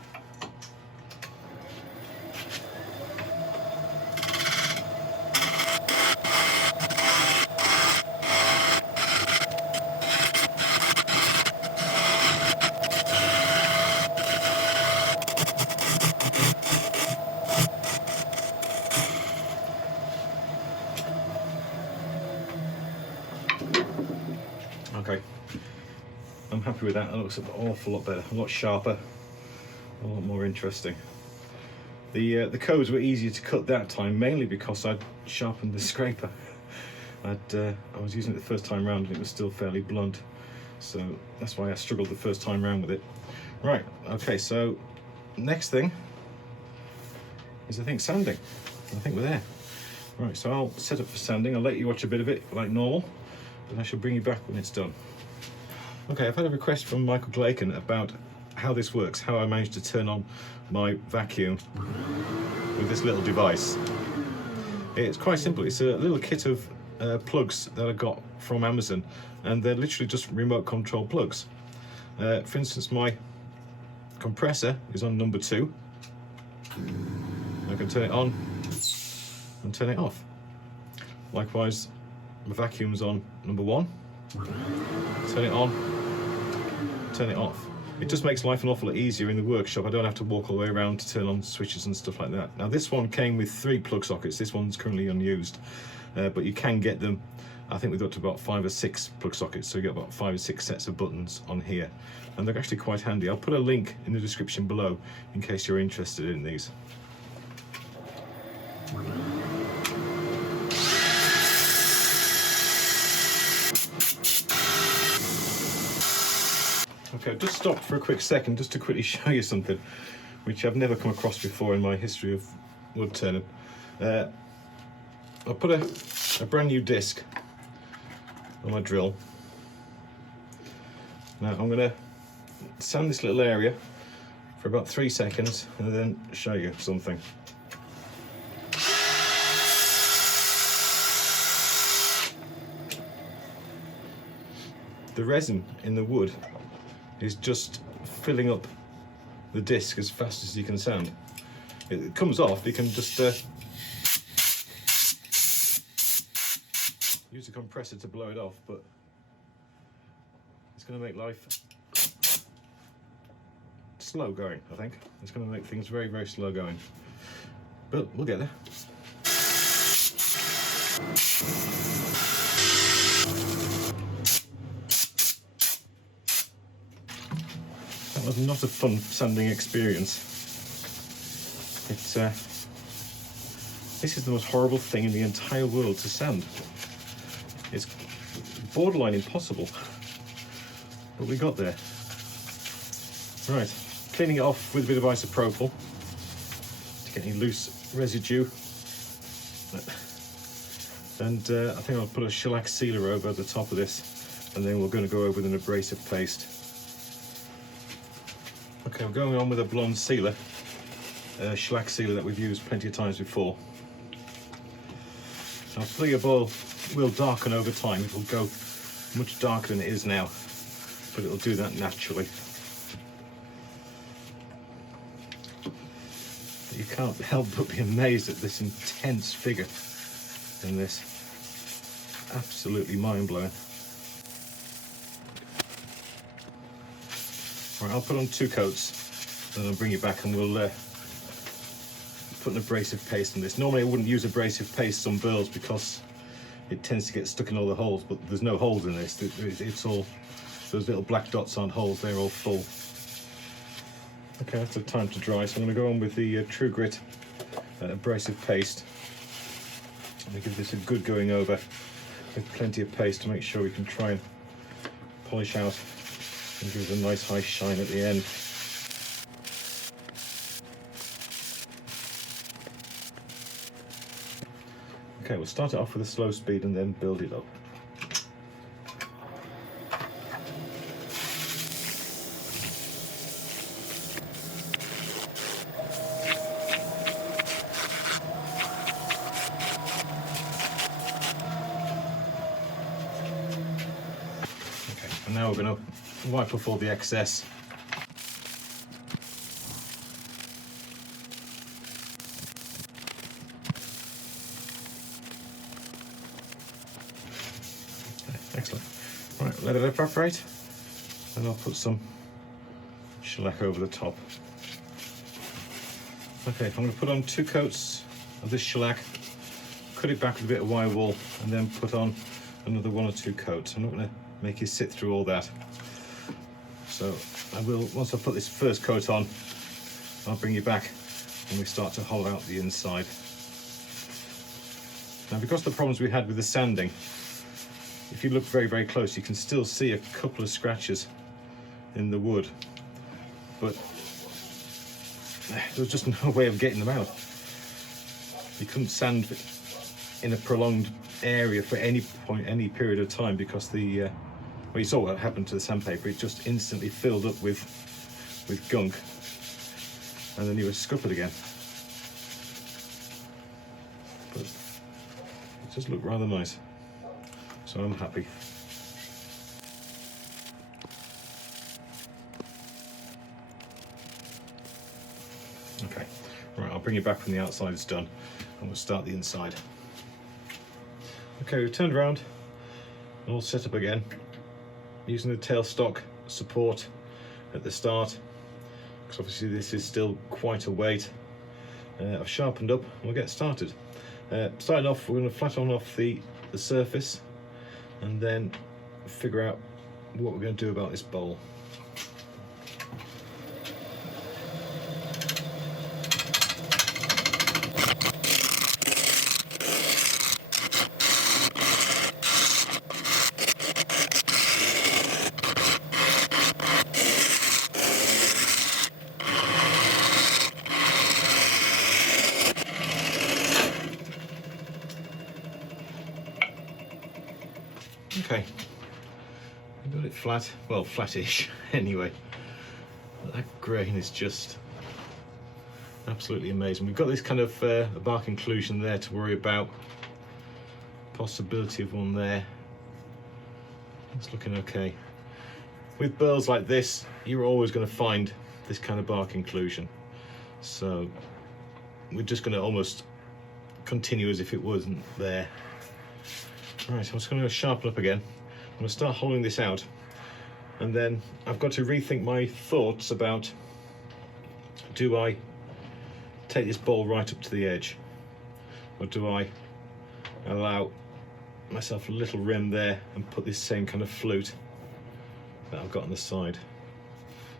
Okay, I'm happy with that. That looks an awful lot better, a lot sharper, a lot more interesting. The coves were easier to cut that time, mainly because I'd sharpened the scraper. I was using it the first time round and it was still fairly blunt, so that's why I struggled the first time round with it. Right, okay, so next thing is I think sanding. I think we're there. Right, so I'll set up for sanding. I'll let you watch a bit of it like normal, but I shall bring you back when it's done. Okay, I've had a request from Michael Glaken about how this works, how I managed to turn on my vacuum with this little device. It's quite simple. It's a little kit of plugs that I got from Amazon, and they're literally just remote control plugs. For instance, my compressor is on number 2. I can turn it on and turn it off. Likewise, my vacuum's on number 1. Turn it on, turn it off. It just makes life an awful lot easier in the workshop. I don't have to walk all the way around to turn on switches and stuff like that. Now this one came with 3 plug sockets. This one's currently unused, but you can get them, I think we've got to about 5 or 6 plug sockets, so you get about 5 or 6 sets of buttons on here, and they're actually quite handy. I'll put a link in the description below in case you're interested in these. Okay, I've just stopped for a quick second just to quickly show you something which I've never come across before in my history of wood turning. I put a brand new disc on my drill. Now I'm going to sand this little area for about 3 seconds and then show you something. The resin in the wood is just filling up the disc as fast as you can sand. It comes off, you can just use a compressor to blow it off, but it's going to make life slow going, I think. It's going to make things very, very slow going, but we'll get there. That was not a fun sanding experience. This is the most horrible thing in the entire world to sand. It's borderline impossible, but we got there. Right, cleaning it off with a bit of isopropyl to get any loose residue. And I think I'll put a shellac sealer over the top of this, and then we're going to go over with an abrasive paste. Okay, I'm going on with a blonde sealer, a shellac sealer that we've used plenty of times before. Now, the your bowl will darken over time. It will go much darker than it is now, but it will do that naturally. But you can't help but be amazed at this intense figure in this. Absolutely mind-blowing. Right, I'll put on 2 coats, then I'll bring you back and we'll put an abrasive paste on this. Normally I wouldn't use abrasive paste on burls because it tends to get stuck in all the holes, but there's no holes in this. It's all, those little black dots aren't holes, they're all full. Okay, that's time to dry, so I'm going to go on with the True Grit abrasive paste. I'm going to give this a good going over with plenty of paste to make sure we can try and polish out and give it a nice high shine at the end. Okay, we'll start it off with a slow speed and then build it up. Okay, and now we're going to wipe off all the excess. Excellent. Right, let it evaporate, and I'll put some shellac over the top. Okay, I'm going to put on 2 coats of this shellac, cut it back with a bit of wire wool, and then put on another 1 or 2 coats. I'm not going to make you sit through all that. So I will, once I put this first coat on, I'll bring you back when we start to hollow out the inside. Now, because of the problems we had with the sanding, if you look very, very close, you can still see a couple of scratches in the wood, but there was just no way of getting them out. You couldn't sand in a prolonged area for any point, any period of time, because the well, you saw what happened to the sandpaper. It just instantly filled up with gunk, and then you were scuppered again. But it just looked rather nice. So I'm happy. Okay, right, I'll bring you back when the outside's done and we'll start the inside. Okay, we've turned around and all set up again, using the tailstock support at the start, because obviously this is still quite a weight. I've sharpened up and we'll get started. Starting off, we're going to flatten off the surface, and then figure out what we're going to do about this bowl. Okay, I got it flat, well, flattish anyway. That grain is just absolutely amazing. We've got this kind of a bark inclusion there to worry about, possibility of one there. It's looking okay. With burls like this, you're always going to find this kind of bark inclusion, so we're just going to almost continue as if it wasn't there. Right, I'm just going to sharpen up again. I'm going to start hollowing this out, and then I've got to rethink my thoughts about, do I take this bowl right up to the edge, or do I allow myself a little rim there and put this same kind of flute that I've got on the side?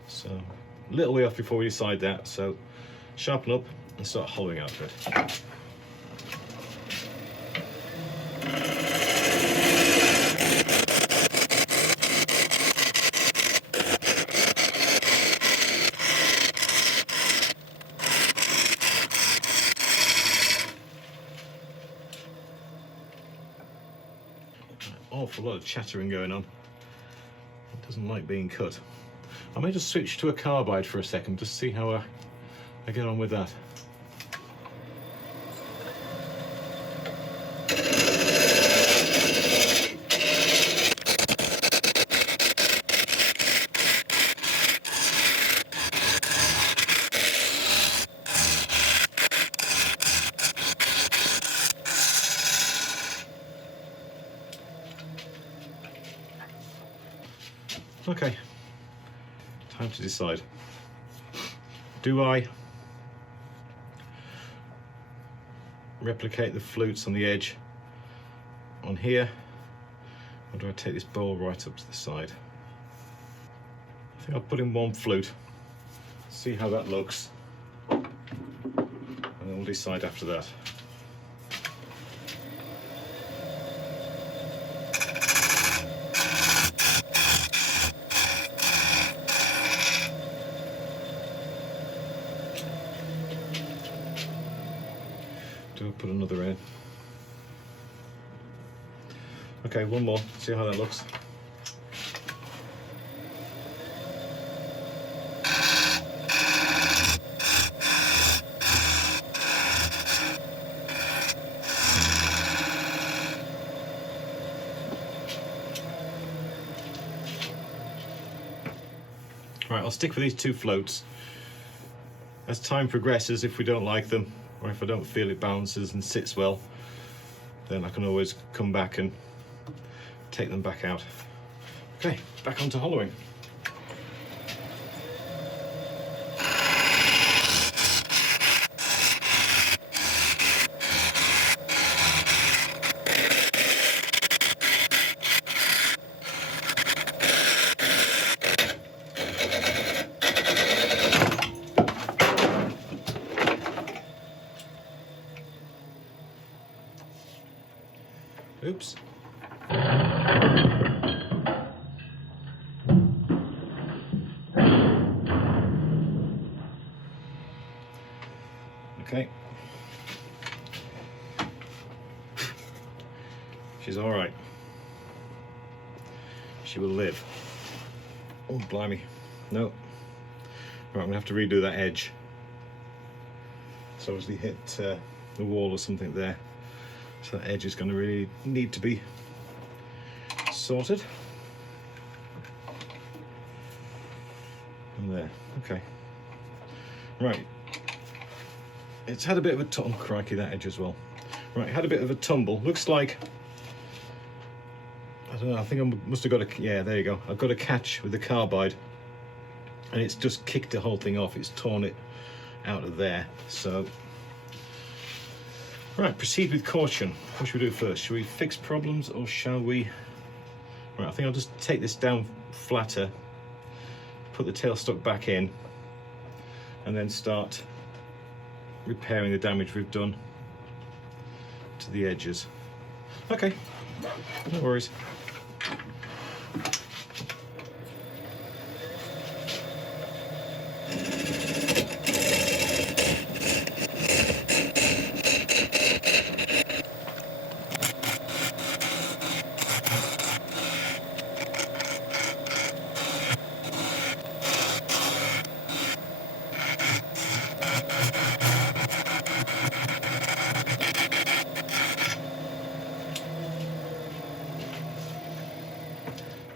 So a little way off before we decide that, so sharpen up and start hollowing out a bit. Awful lot of chattering going on. It doesn't like being cut. I may just switch to a carbide for a second, just see how I get on with that. Okay, time to decide. Do I replicate the flutes on the edge on here, or do I take this bowl right up to the side? I think I'll put in one flute, see how that looks, and then we'll decide after that. Do I put another in? Okay, one more, see how that looks. Right, I'll stick with these 2 floats. As time progresses, if we don't like them, or if I don't feel it balances and sits well, then I can always come back and take them back out. Okay, back onto hollowing. Oops. Okay. She's all right. She will live. Oh, blimey. No. Right, I'm gonna have to redo that edge. So obviously hit the wall or something there. So that edge is going to really need to be sorted. And there, okay. Right. It's had a bit of a tumble, crikey, that edge as well. Right, had a bit of a tumble. Looks like, I don't know, I think I must have got a, yeah, there you go. I've got a catch with the carbide and it's just kicked the whole thing off. It's torn it out of there, so. Right, proceed with caution. What should we do first? Should we fix problems or shall we? Right, I think I'll just take this down flatter, put the tailstock back in, and then start repairing the damage we've done to the edges. Okay, no worries.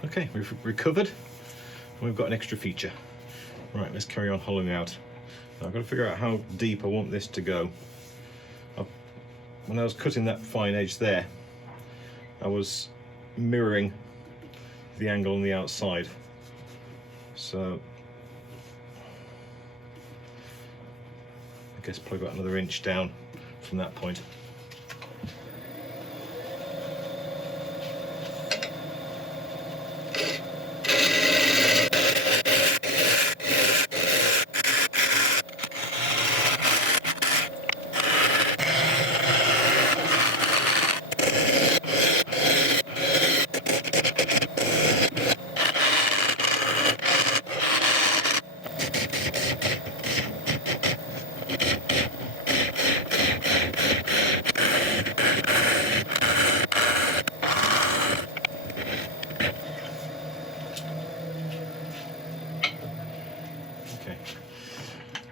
Okay, we've recovered and we've got an extra feature. Right, let's carry on hollowing out. Now, I've got to figure out how deep I want this to go. When I was cutting that fine edge there, I was mirroring the angle on the outside. So I guess probably about another inch down from that point.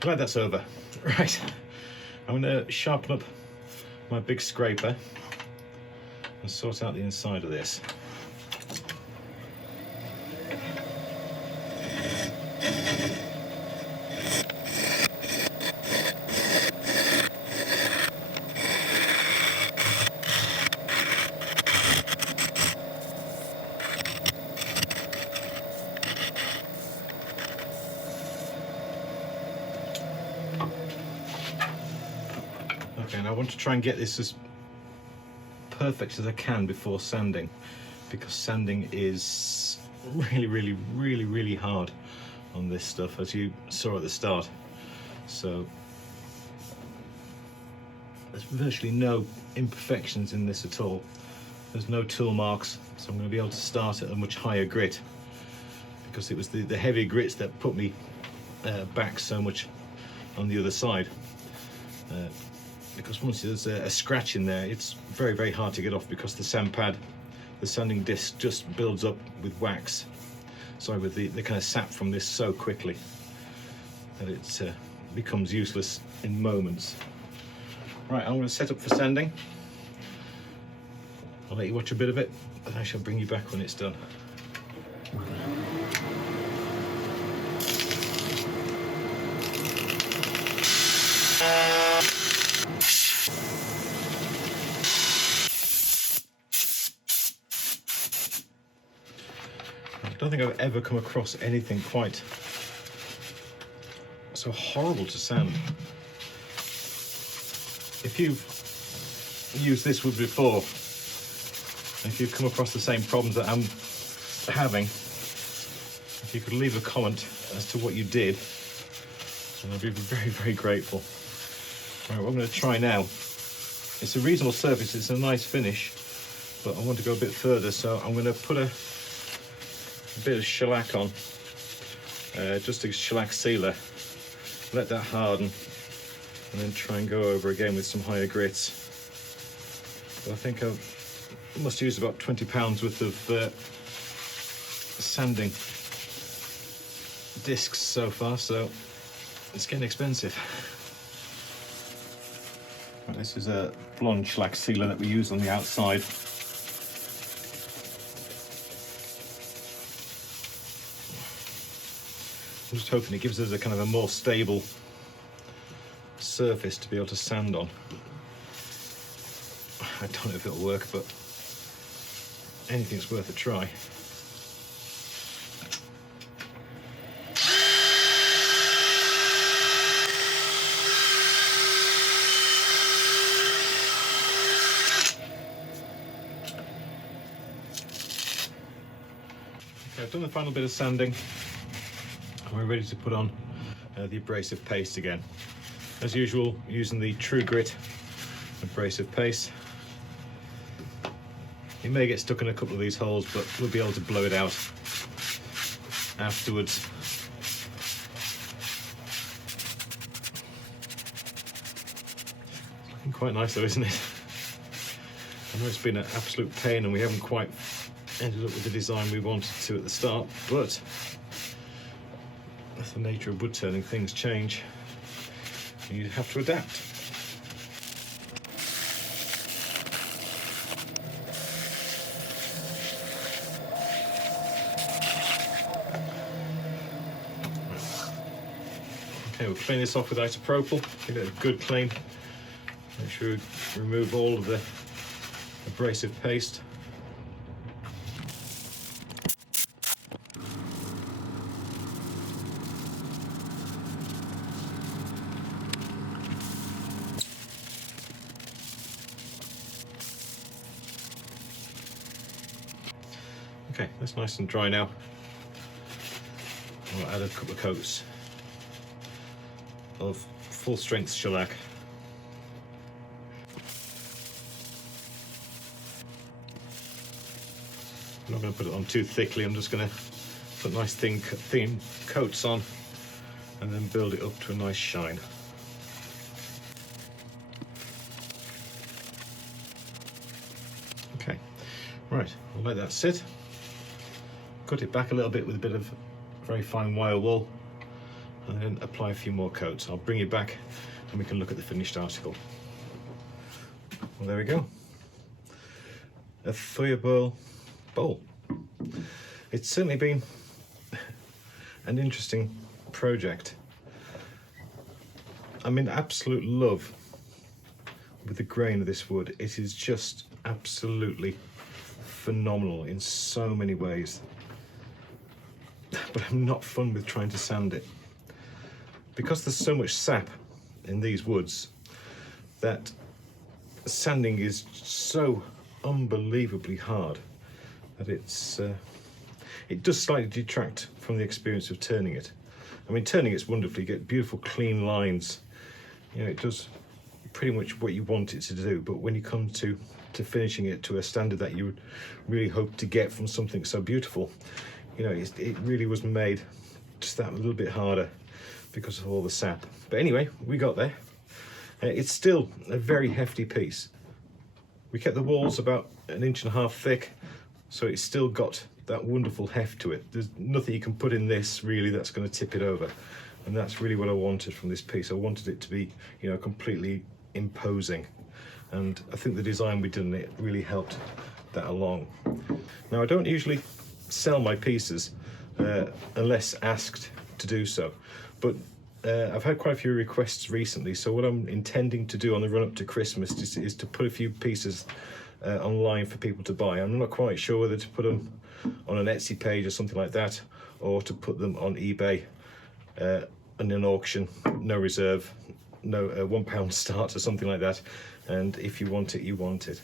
Glad that's over. Right, I'm going to sharpen up my big scraper and sort out the inside of this. And I want to try and get this as perfect as I can before sanding, because sanding is really hard on this stuff, as you saw at the start. So there's virtually no imperfections in this at all. There's no tool marks, so I'm going to be able to start at a much higher grit, because it was the heavy grits that put me back so much on the other side. Because once there's a scratch in there, it's very hard to get off, because the sand pad the sanding disc just builds up with wax. Sorry, with the kind of sap from this so quickly that it becomes useless in moments. Right, I'm going to set up for sanding. I'll let you watch a bit of it, and I shall bring you back when it's done. I don't think I've ever come across anything quite so horrible to sand. If you've used this wood before, if you've come across the same problems that I'm having, if you could leave a comment as to what you did, and I'd be very, very grateful. Right, what I'm going to try now, it's a reasonable surface, it's a nice finish, but I want to go a bit further, so I'm going to put a bit of shellac on, just a shellac sealer, let that harden, and then try and go over again with some higher grits. But I think I must use about 20 pounds worth of sanding discs so far, so it's getting expensive. This is a blonde shellac sealer that we use on the outside. I'm just hoping it gives us a kind of a more stable surface to be able to sand on. I don't know if it'll work, but anything's worth a try. Okay, I've done the final bit of sanding. We're ready to put on the abrasive paste again. As usual, using the True Grit abrasive paste. It may get stuck in a couple of these holes, but we'll be able to blow it out afterwards. It's looking quite nice though, isn't it? I know it's been an absolute pain and we haven't quite ended up with the design we wanted to at the start, but that's the nature of wood turning. Things change. You have to adapt. Okay, we'll clean this off with isopropyl, give it a good clean. Make sure we remove all of the abrasive paste. Okay, that's nice and dry now. I'll add a couple of coats of full strength shellac. I'm not going to put it on too thickly, I'm just going to put nice thin coats on and then build it up to a nice shine. Okay, right, I'll let that sit. Cut it back a little bit with a bit of very fine wire wool and then apply a few more coats. I'll bring it back and we can look at the finished article. Well, there we go. A VERY Burl bowl. It's certainly been an interesting project. I'm in absolute love with the grain of this wood. It is just absolutely phenomenal in so many ways. But I'm not fun with trying to sand it. Because there's so much sap in these woods that sanding is so unbelievably hard that it does slightly detract from the experience of turning it. I mean, turning it's wonderful, you get beautiful clean lines. You know, it does pretty much what you want it to do, but when you come to finishing it to a standard that you would really hope to get from something so beautiful, you know, it really was made just that little bit harder because of all the sap. But anyway, we got there. It's still a very hefty piece. We kept the walls about 1.5 inches thick, so it's still got that wonderful heft to it. There's nothing you can put in this really that's going to tip it over, and that's really what I wanted from this piece. I wanted it to be, you know, completely imposing, and I think the design we did in it really helped that along. Now, I don't usually sell my pieces unless asked to do so, but I've had quite a few requests recently, so what I'm intending to do on the run up to Christmas is to put a few pieces online for people to buy. I'm not quite sure whether to put them on an Etsy page or something like that, or to put them on eBay in an auction, no reserve, no £1 start or something like that, and if you want it, you want it.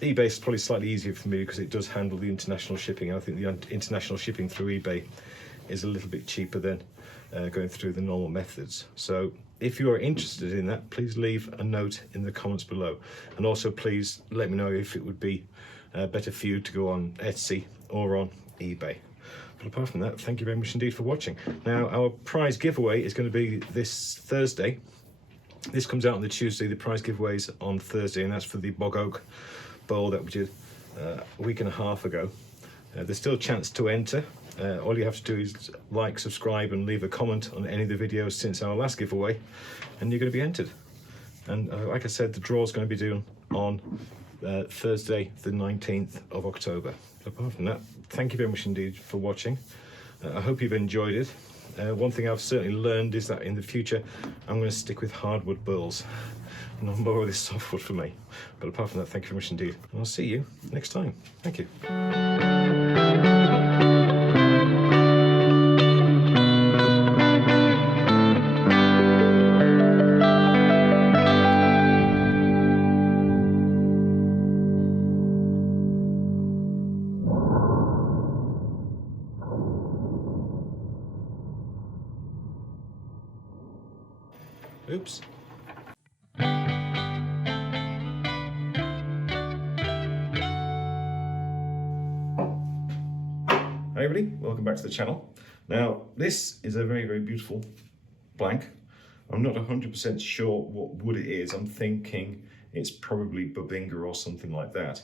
eBay is probably slightly easier for me because it does handle the international shipping. I think the international shipping through eBay is a little bit cheaper than going through the normal methods. So if you are interested in that, please leave a note in the comments below, and also please let me know if it would be better for you to go on Etsy or on eBay. But apart from that, thank you very much indeed for watching. Now, our prize giveaway is going to be this Thursday. This comes out on the Tuesday. The prize giveaway is on Thursday, and that's for the bog oak bowl that we did a week and a half ago. There's still a chance to enter. All you have to do is like, subscribe, and leave a comment on any of the videos since our last giveaway, and you're going to be entered. And like I said, the draw is going to be done on Thursday, the 19th of October. Apart from that, thank you very much indeed for watching. I hope you've enjoyed it. One thing I've certainly learned is that in the future, I'm going to stick with hardwood burls. No more of this softwood for me. But apart from that, thank you very much indeed. And I'll see you next time. Thank you. Oops. Hi everybody, welcome back to the channel. Now, this is a very, very beautiful blank. I'm not 100% sure what wood it is. I'm thinking it's probably Bubinga or something like that.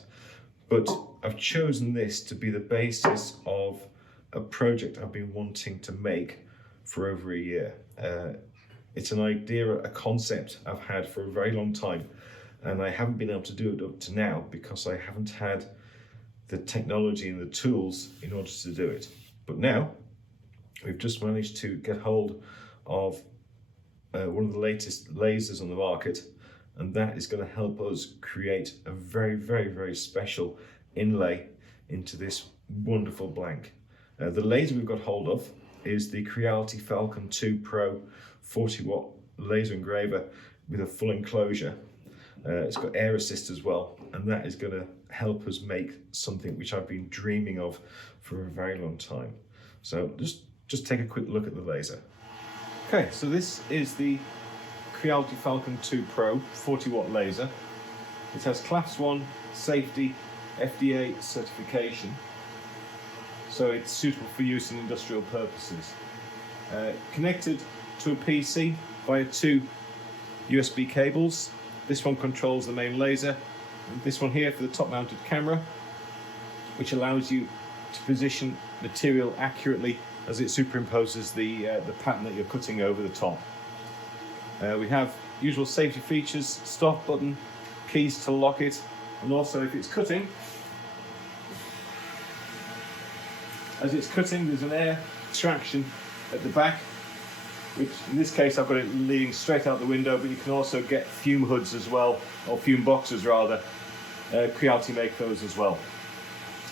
But I've chosen this to be the basis of a project I've been wanting to make for over a year. It's an idea, a concept I've had for a very long time, and I haven't been able to do it up to now because I haven't had the technology and the tools in order to do it. But now we've just managed to get hold of one of the latest lasers on the market, and that is going to help us create a very, very, very special inlay into this wonderful blank. The laser we've got hold of is the Creality Falcon 2 Pro 40-watt laser engraver with a full enclosure. It's got air assist as well, and that is going to help us make something which I've been dreaming of for a very long time. So just take a quick look at the laser. Okay, so this is the Creality Falcon 2 Pro 40-watt laser. It has Class 1 safety FDA certification, so it's suitable for use in industrial purposes. Connected to a PC via 2 USB cables. This one controls the main laser, and this one here for the top mounted camera, which allows you to position material accurately as it superimposes the pattern that you're cutting over the top. We have usual safety features, stop button, keys to lock it, and also if it's cutting, as it's cutting there's an air extraction at the back, which in this case I've got it leading straight out the window, but you can also get fume hoods as well, or fume boxes rather. Creality make those as well,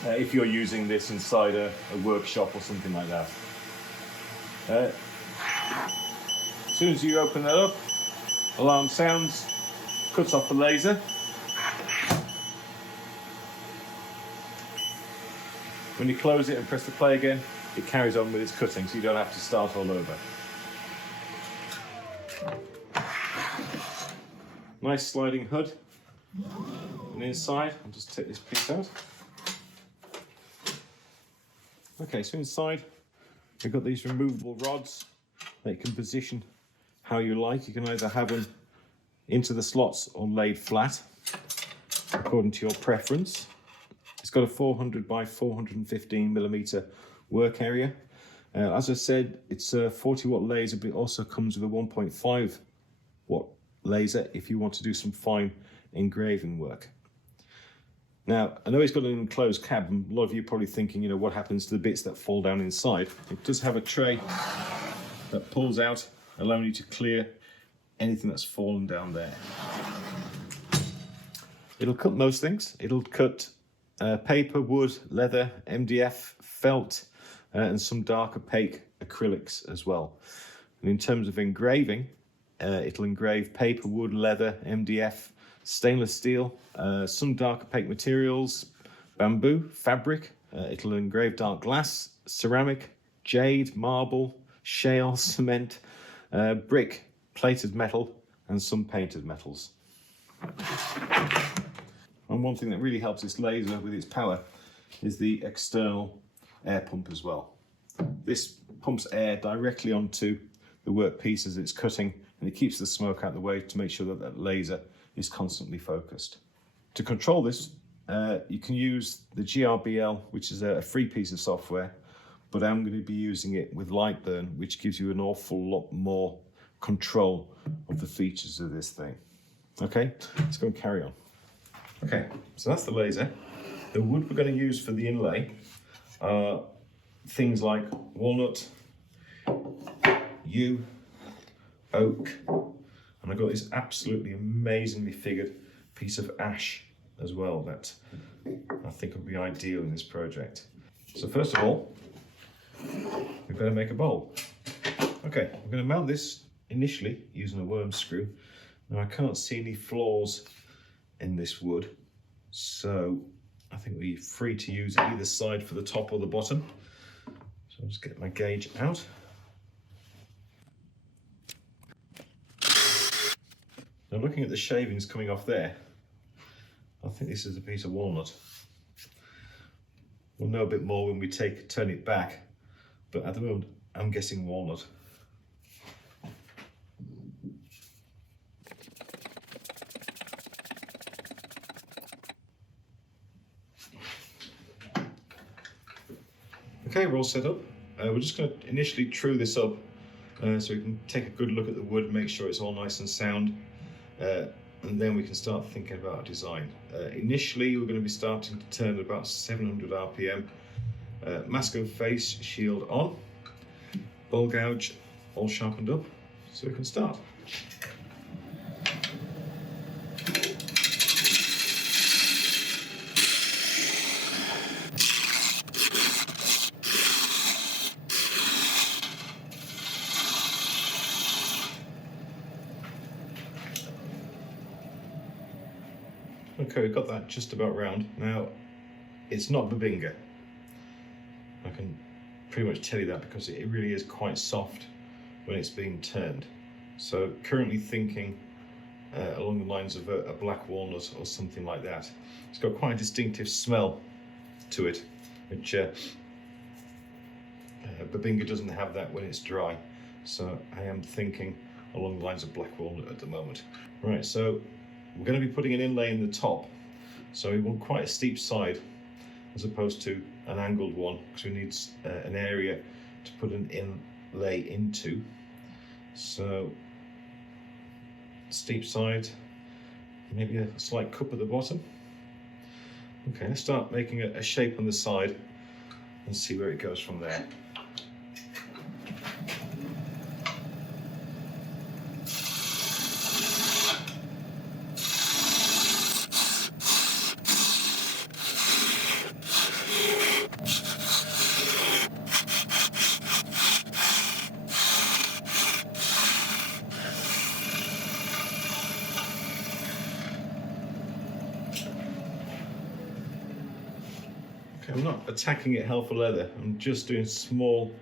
if you're using this inside a workshop or something like that. As soon as you open that up, alarm sounds, cuts off the laser. When you close it and press the play again, it carries on with its cutting, so you don't have to start all over. Nice sliding hood, and inside, I'll just take this piece out. Okay, so inside, we've got these removable rods that you can position how you like. You can either have them into the slots or laid flat, according to your preference. It's got a 400 by 415 millimeter work area. As I said, it's a 40 watt laser, but it also comes with a 1.5 watt laser if you want to do some fine engraving work. Now, I know it's got an enclosed cab, and a lot of you are probably thinking, you know, what happens to the bits that fall down inside? It does have a tray that pulls out, allowing you to clear anything that's fallen down there. It'll cut most things. It'll cut paper, wood, leather, MDF, felt, and some dark opaque acrylics as well. And in terms of engraving, it'll engrave paper, wood, leather, MDF, stainless steel, some dark opaque materials, bamboo, fabric. It'll engrave dark glass, ceramic, jade, marble, shale, cement, brick, plated metal, and some painted metals. And one thing that really helps this laser with its power is the external air pump as well. This pumps air directly onto the workpiece as it's cutting, and it keeps the smoke out of the way to make sure that that laser is constantly focused. To control this, you can use the GRBL, which is a free piece of software, but I'm going to be using it with LABURNUM, which gives you an awful lot more control of the features of this thing. Okay, let's go and carry on. Okay, so that's the laser. The wood we're going to use for the inlay are things like walnut, yew, oak, and I've got this absolutely amazingly figured piece of ash as well that I think would be ideal in this project. So first of all, we've got to make a bowl. Okay, I'm going to mount this initially using a worm screw. Now I can't see any flaws in this wood, so I think we're free to use either side for the top or the bottom. So I'll just get my gauge out. Now looking at the shavings coming off there, I think this is a piece of walnut. We'll know a bit more when we turn it back, but at the moment I'm guessing walnut. Okay, we're all set up. We're just going to initially true this up so we can take a good look at the wood, make sure it's all nice and sound, and then we can start thinking about our design. Initially, we're going to be starting to turn at about 700 RPM. Mask and face shield on, bowl gouge all sharpened up, so we can start. Okay, we've got that just about round. Now, it's not Babinga. I can pretty much tell you that because it really is quite soft when it's being turned. So currently thinking along the lines of a black walnut or something like that. It's got quite a distinctive smell to it, which Babinga doesn't have that when it's dry. So I am thinking along the lines of black walnut at the moment. Right, so we're going to be putting an inlay in the top, so we want quite a steep side as opposed to an angled one, because we need an area to put an inlay into. So steep side, maybe a slight cup at the bottom. Okay, let's start making a shape on the side and see where it goes from there. I'm not attacking it hell for leather, I'm just doing small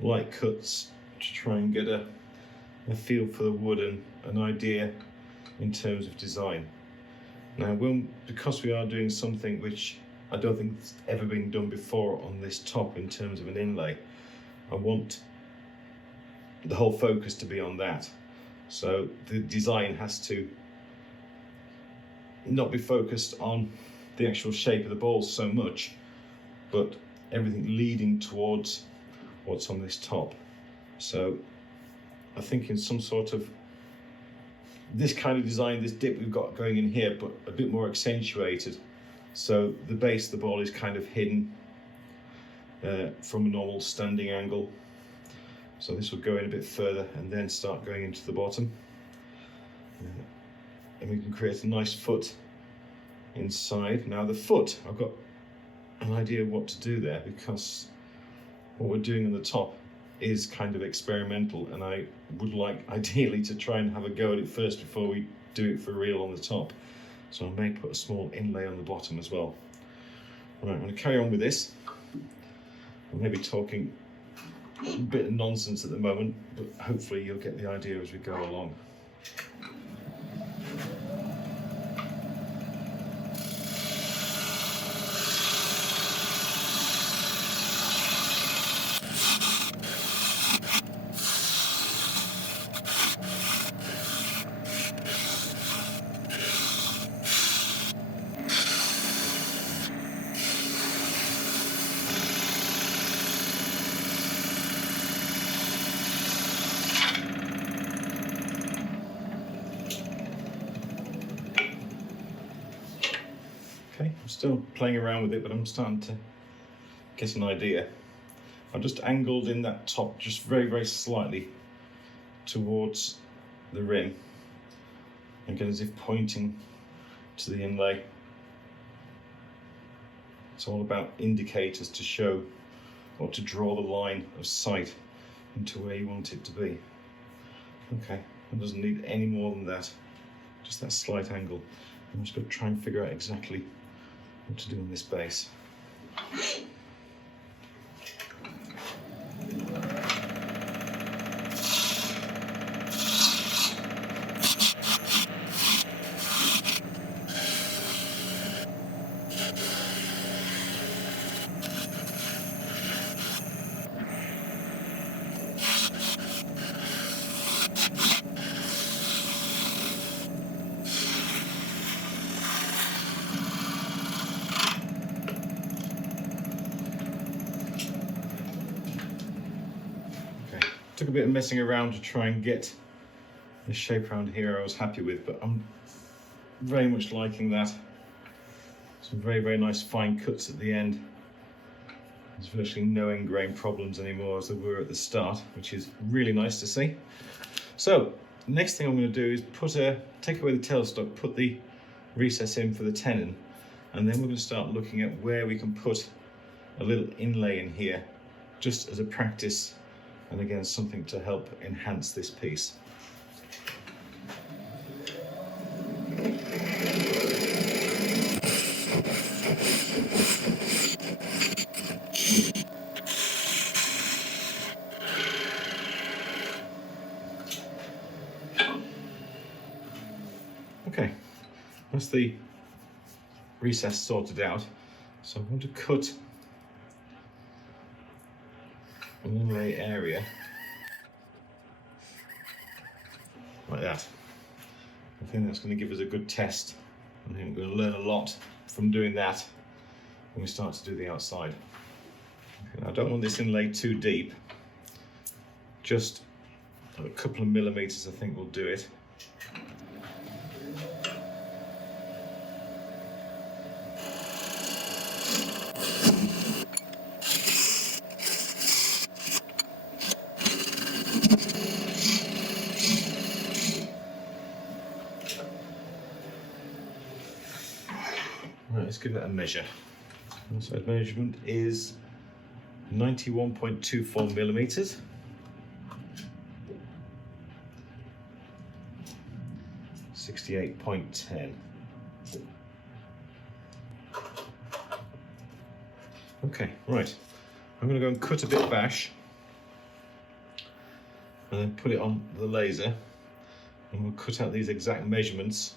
light cuts to try and get a feel for the wood and an idea in terms of design. Now because we are doing something which I don't think has ever been done before on this top in terms of an inlay, I want the whole focus to be on that. So the design has to not be focused on the actual shape of the balls so much, but everything leading towards what's on this top. So I think in some sort of this kind of design, this dip we've got going in here, but a bit more accentuated. So the base of the ball is kind of hidden from a normal standing angle. So this will go in a bit further and then start going into the bottom. And we can create a nice foot inside. Now the foot, I've got an idea of what to do there, because what we're doing on the top is kind of experimental, and I would like ideally to try and have a go at it first before we do it for real on the top. So I may put a small inlay on the bottom as well. Right, I'm going to carry on with this. I'm maybe talking a bit of nonsense at the moment, but hopefully you'll get the idea as we go along. Okay, I'm still playing around with it, but I'm starting to get an idea. I've just angled in that top just very, very slightly towards the rim, again as if pointing to the inlay. It's all about indicators to show or to draw the line of sight into where you want it to be. Okay, it doesn't need any more than that, just that slight angle. I'm just going to try and figure out exactly what to do on this base. Took a bit of messing around to try and get the shape around here I was happy with, but I'm very much liking that. Some very, very nice fine cuts at the end. There's virtually no end-grain problems anymore as there were at the start, which is really nice to see. So, next thing I'm going to do is take away the tailstock, put the recess in for the tenon, and then we're going to start looking at where we can put a little inlay in here, just as a practice. And again, something to help enhance this piece. Okay, that's the recess sorted out. So I'm going to cut an inlay area like that. I think that's going to give us a good test. I think we're going to learn a lot from doing that when we start to do the outside. Okay, I don't want this inlay too deep, just a couple of millimeters I think will do it. Let's give that a measure. So the measurement is 91.24 millimeters. .10. Okay, right. I'm going to go and cut a bit of bash and then put it on the laser, and we'll cut out these exact measurements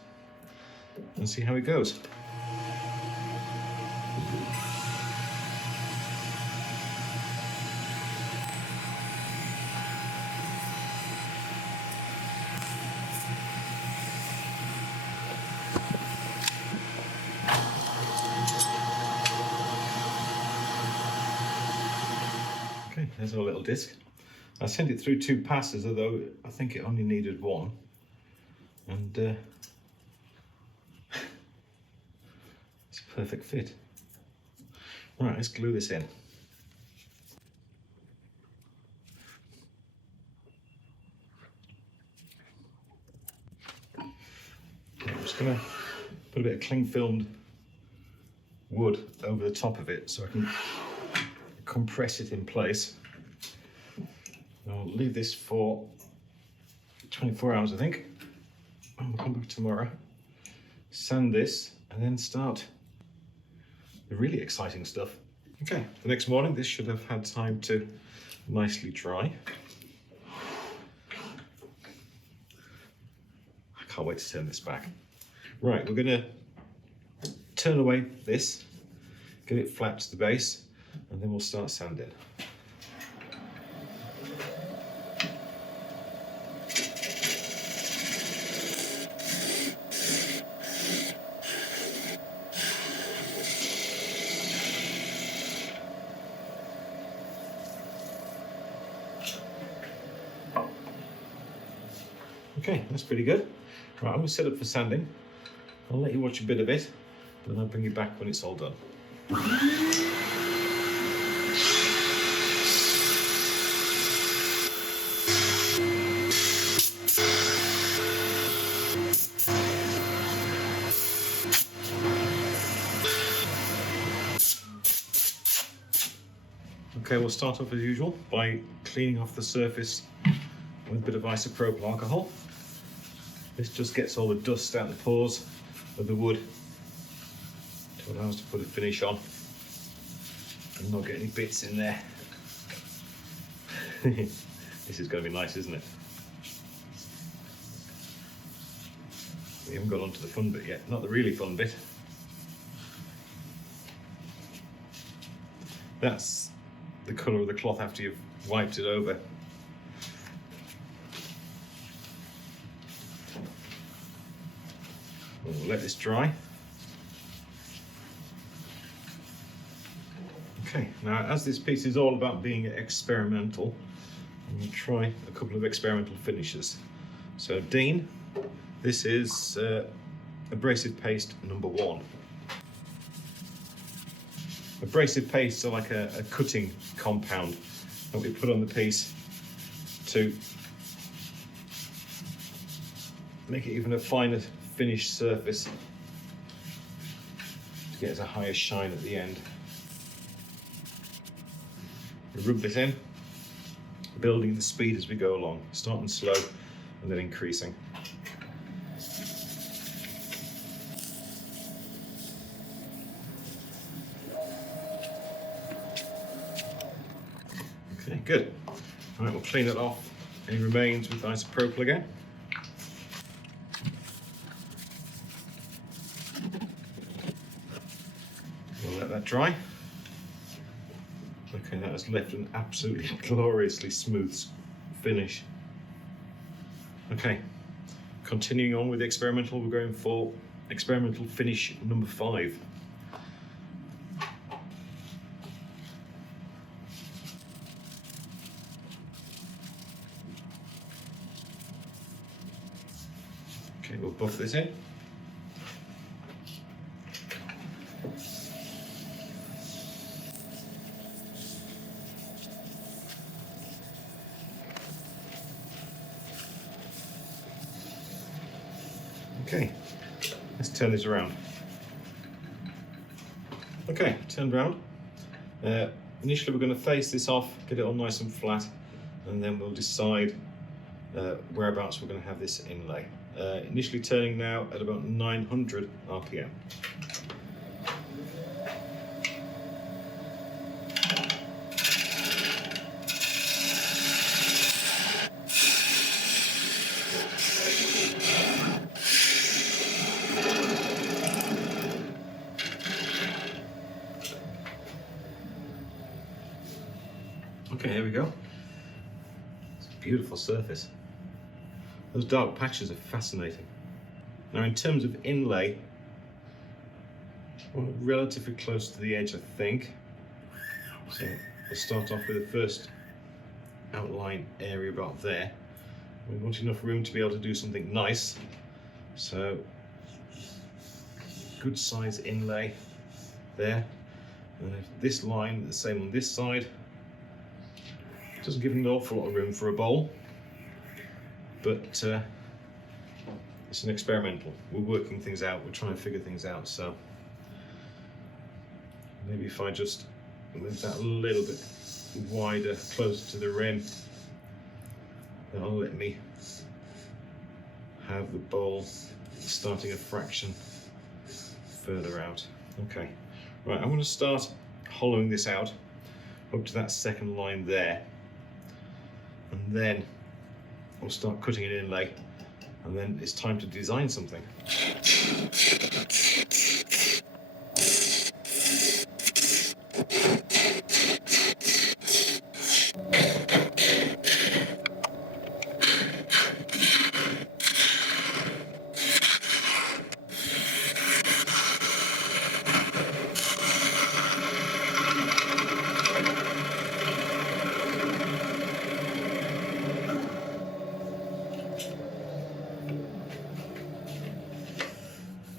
and see how it goes. Okay, there's our little disc. I sent it through 2 passes, although I think it only needed 1. And it's a perfect fit. Right, let's glue this in. I'm just going to put a bit of cling filmed wood over the top of it so I can compress it in place. I'll leave this for 24 hours, I think. And we'll come back tomorrow, sand this, and then start the really exciting stuff. Okay, the next morning this should have had time to nicely dry. I can't wait to turn this back. Right, we're going to turn away this, get it flat to the base, and then we'll start sanding. Okay, that's pretty good. Right, I'm going to set up for sanding. I'll let you watch a bit of it, but then I'll bring you back when it's all done. Okay, we'll start off as usual by cleaning off the surface with a bit of isopropyl alcohol. This just gets all the dust out the pores of the wood to allow us to put a finish on and not get any bits in there. This is going to be nice, isn't it? We haven't got onto the fun bit yet, not the really fun bit. That's the colour of the cloth after you've wiped it over. We'll let this dry. Okay, now as this piece is all about being experimental, I'm going to try a couple of experimental finishes. So Dean, this is abrasive paste number 1. Abrasive pastes are like a cutting compound that we put on the piece to make it even a finer finished surface to get us a higher shine at the end. We rub this in, building the speed as we go along, starting slow and then increasing. Okay, good. All right, we'll clean it off. Any remains with isopropyl again. We'll let that dry. Okay, that has left an absolutely gloriously smooth finish. Okay, continuing on with the experimental, we're going for experimental finish number 5. Okay, we'll buff this in. Okay, let's turn this around. Okay, turned around. Initially we're going to face this off, get it all nice and flat, and then we'll decide whereabouts we're going to have this inlay. Initially turning now at about 900 RPM. Okay, here we go. It's a beautiful surface. Those dark patches are fascinating. Now in terms of inlay, we're relatively close to the edge, I think. So We'll start off with the first outline area about there. We want enough room to be able to do something nice, so good size inlay there. And this line, the same on this side. Doesn't give an awful lot of room for a bowl, but it's an experimental. We're working things out, we're trying to figure things out, so maybe if I just move that a little bit wider, closer to the rim, that'll let me have the bowl starting a fraction further out. Okay, right, I'm going to start hollowing this out up to that second line there, and then we'll start cutting an inlay, and then it's time to design something.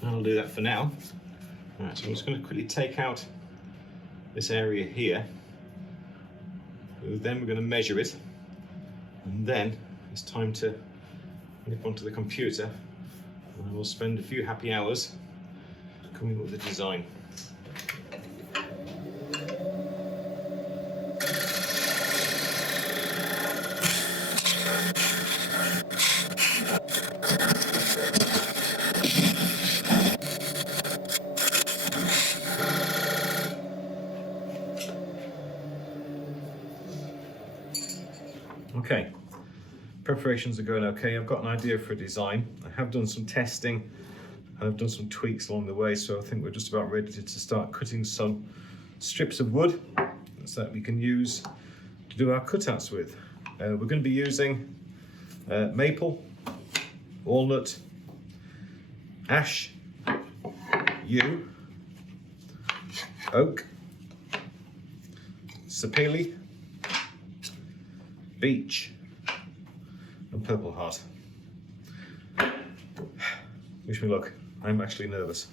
I'll do that for now. Right, so I'm just going to quickly take out this area here. Then we're going to measure it, and then it's time to nip onto the computer, and we'll spend a few happy hours coming up with a design. Okay, preparations are going okay. I've got an idea for a design. I have done some testing and I've done some tweaks along the way, so I think we're just about ready to start cutting some strips of wood so that we can use to do our cutouts with. We're going to be using maple, walnut, ash, yew, oak, sapele, beech, and purple heart. Wish me luck. I'm actually nervous.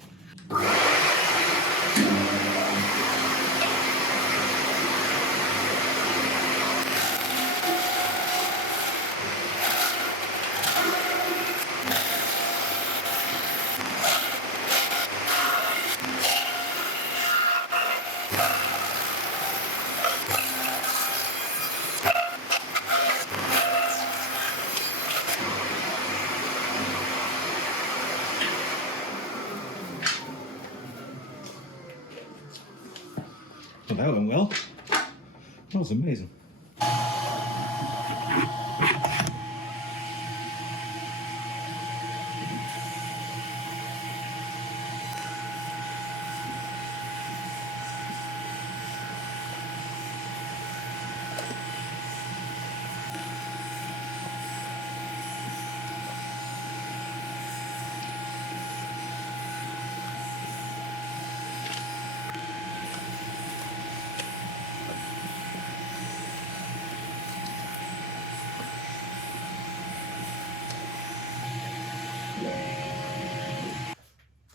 Well, that went well. That was amazing.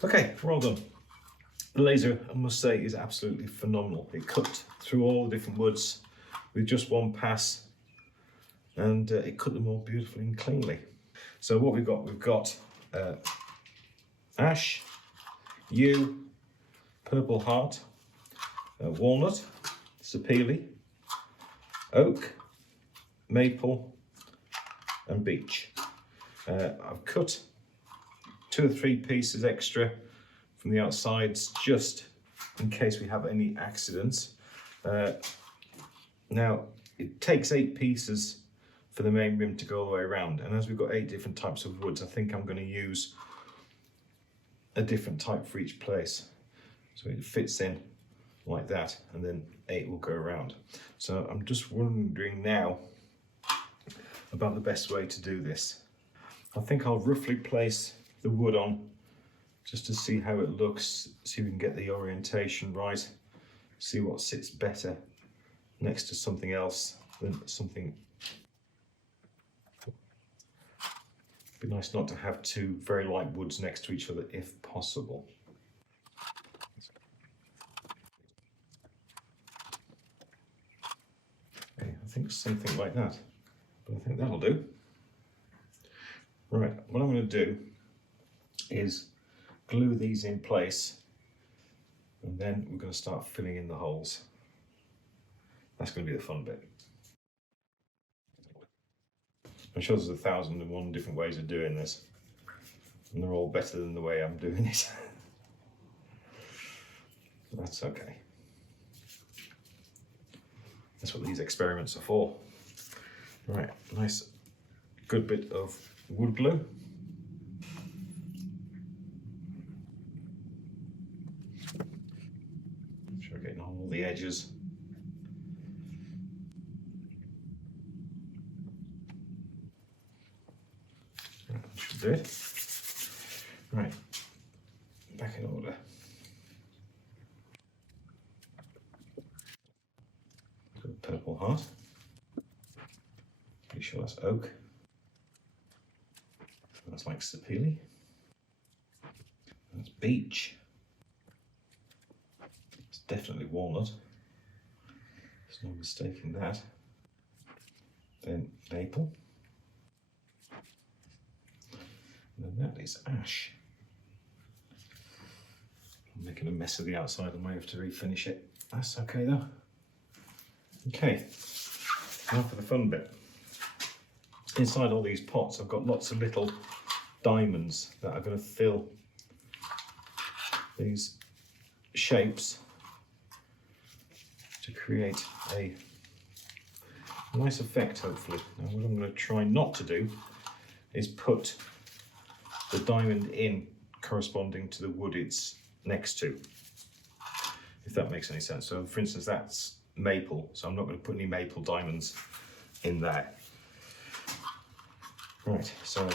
Okay, we're all done. The laser, I must say, is absolutely phenomenal. It cut through all the different woods with just one pass, and it cut them all beautifully and cleanly. So what we've got ash, yew, purple heart, walnut, sapele, oak, maple, and beech. I've cut 2 or 3 pieces extra from the outsides just in case we have any accidents. Now it takes 8 pieces for the main rim to go all the way around, and as we've got 8 different types of woods, I think I'm going to use a different type for each place, so it fits in like that, and then 8 will go around. So I'm just wondering now about the best way to do this. I think I'll roughly place the wood on just to see how it looks, see if we can get the orientation right, see what sits better next to something else than something. It'd be nice not to have two very light woods next to each other if possible. Okay, I think something like that, but I think that'll do. Right, what I'm going to do is glue these in place, and then we're going to start filling in the holes. That's going to be the fun bit. I'm sure there's 1,001 different ways of doing this, and they're all better than the way I'm doing it. That's okay. That's what these experiments are for. Right, nice good bit of wood glue. Make sure we're getting all the edges. That should do it. Right, back in order. Got a purple heart. Pretty sure that's oak. That's like sapele. That's beech. It's definitely walnut. There's no mistaking that. Then maple. And then that is ash. I'm making a mess of the outside. I might have to refinish it. That's okay though. Okay, now for the fun bit. Inside all these pots, I've got lots of little diamonds that are going to fill these shapes to create a nice effect, hopefully. Now what I'm going to try not to do is put the diamond in corresponding to the wood it's next to, if that makes any sense. So for instance, that's maple, so I'm not going to put any maple diamonds in there. Right, so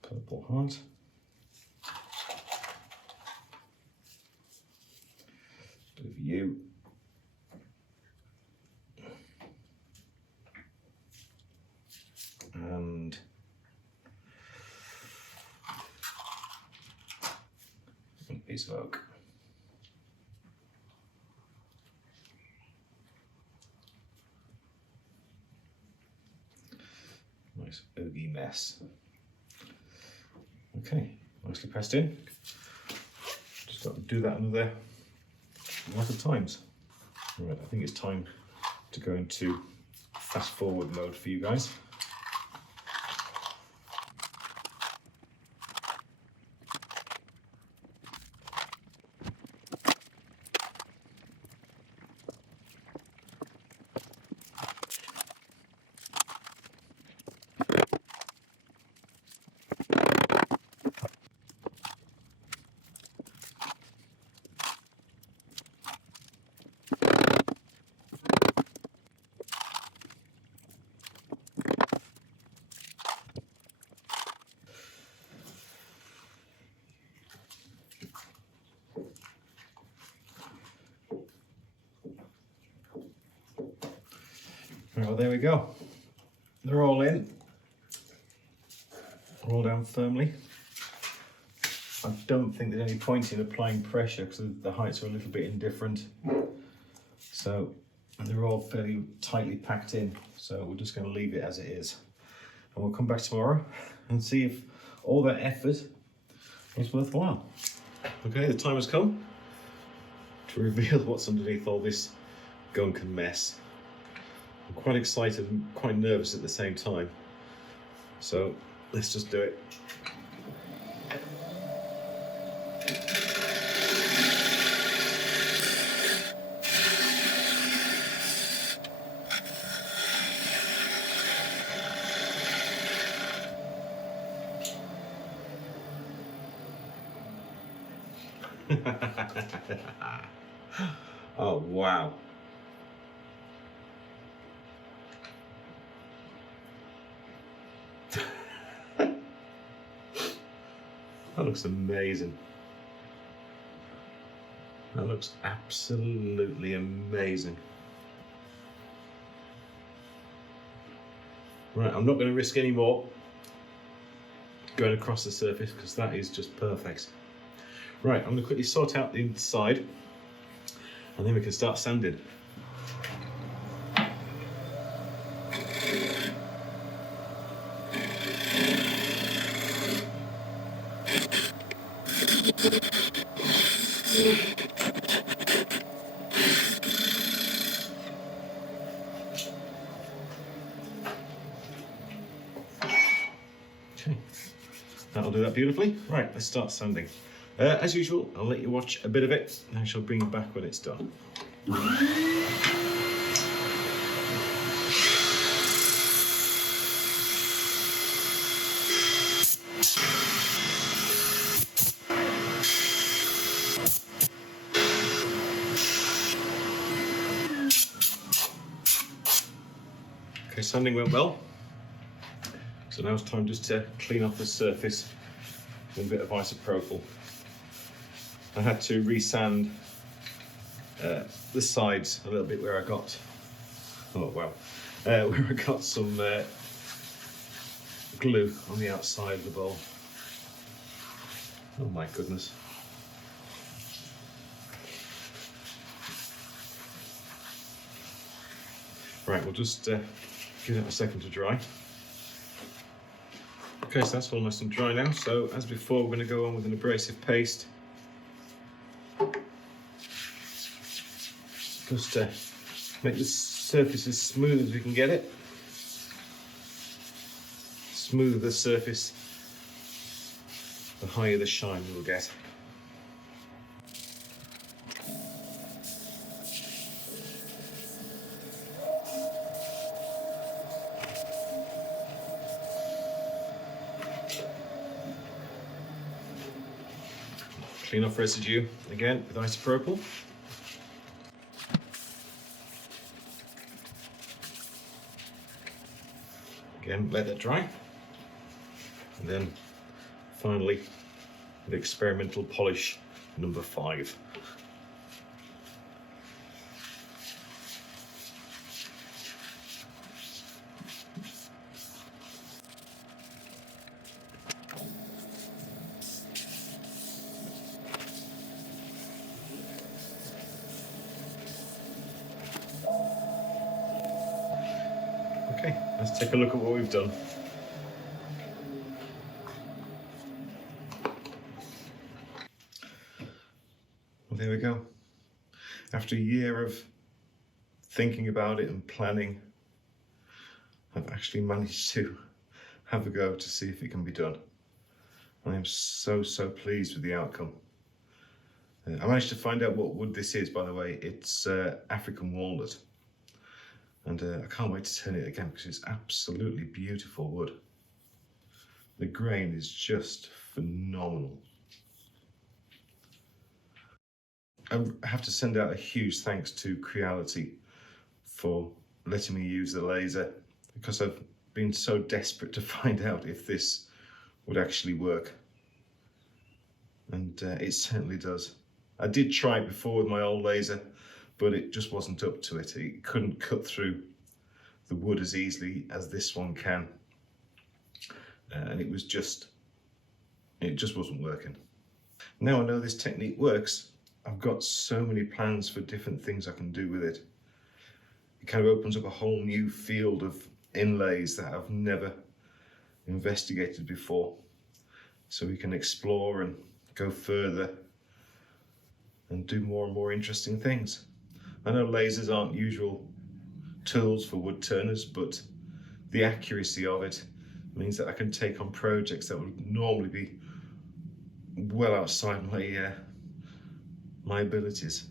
purple heart. Bit of you. And a piece of oak. Nice oaky mess. Okay, nicely pressed in. Just got to do that another lot of times. Right, I think it's time to go into fast forward mode for you guys. Well, there we go. They're all in. Roll down firmly. I don't think there's any point in applying pressure because the heights are a little bit indifferent. So they're all fairly tightly packed in. So we're just going to leave it as it is. And we'll come back tomorrow and see if all that effort was worthwhile. Okay, the time has come to reveal what's underneath all this gunk and mess. I'm quite excited and quite nervous at the same time. So let's just do it. Oh, wow. That looks amazing. That looks absolutely amazing. Right, I'm not going to risk any more going across the surface because that is just perfect. Right, I'm going to quickly sort out the inside and then we can start sanding. Okay, that'll do that beautifully. Right, let's start sanding. As usual, I'll let you watch a bit of it and I shall bring you back when it's done. Okay, sanding went well. So now it's time just to clean off the surface with a bit of isopropyl. I had to resand the sides a little bit where I got, where I got some glue on the outside of the bowl. Oh my goodness. Right, we'll just give it a second to dry. Okay, so that's almost dry now. So as before, we're going to go on with an abrasive paste. Just to make the surface as smooth as we can get it. Smoother the surface, the higher the shine we'll get. Clean off residue again with isopropyl. Again, let that dry. And then finally, the experimental polish number 5. Okay, let's take a look at what we've done. Well, there we go. After a year of thinking about it and planning, I've actually managed to have a go to see if it can be done. I am so pleased with the outcome. I managed to find out what wood this is, by the way. It's African walnut. And I can't wait to turn it again because it's absolutely beautiful wood. The grain is just phenomenal. I have to send out a huge thanks to Creality for letting me use the laser because I've been so desperate to find out if this would actually work. And it certainly does. I did try it before with my old laser, but it just wasn't up to it. It couldn't cut through the wood as easily as this one can. And it just wasn't working. Now I know this technique works, I've got so many plans for different things I can do with it. It kind of opens up a whole new field of inlays that I've never investigated before. So we can explore and go further and do more and more interesting things. I know lasers aren't usual tools for wood turners, but the accuracy of it means that I can take on projects that would normally be well outside my abilities.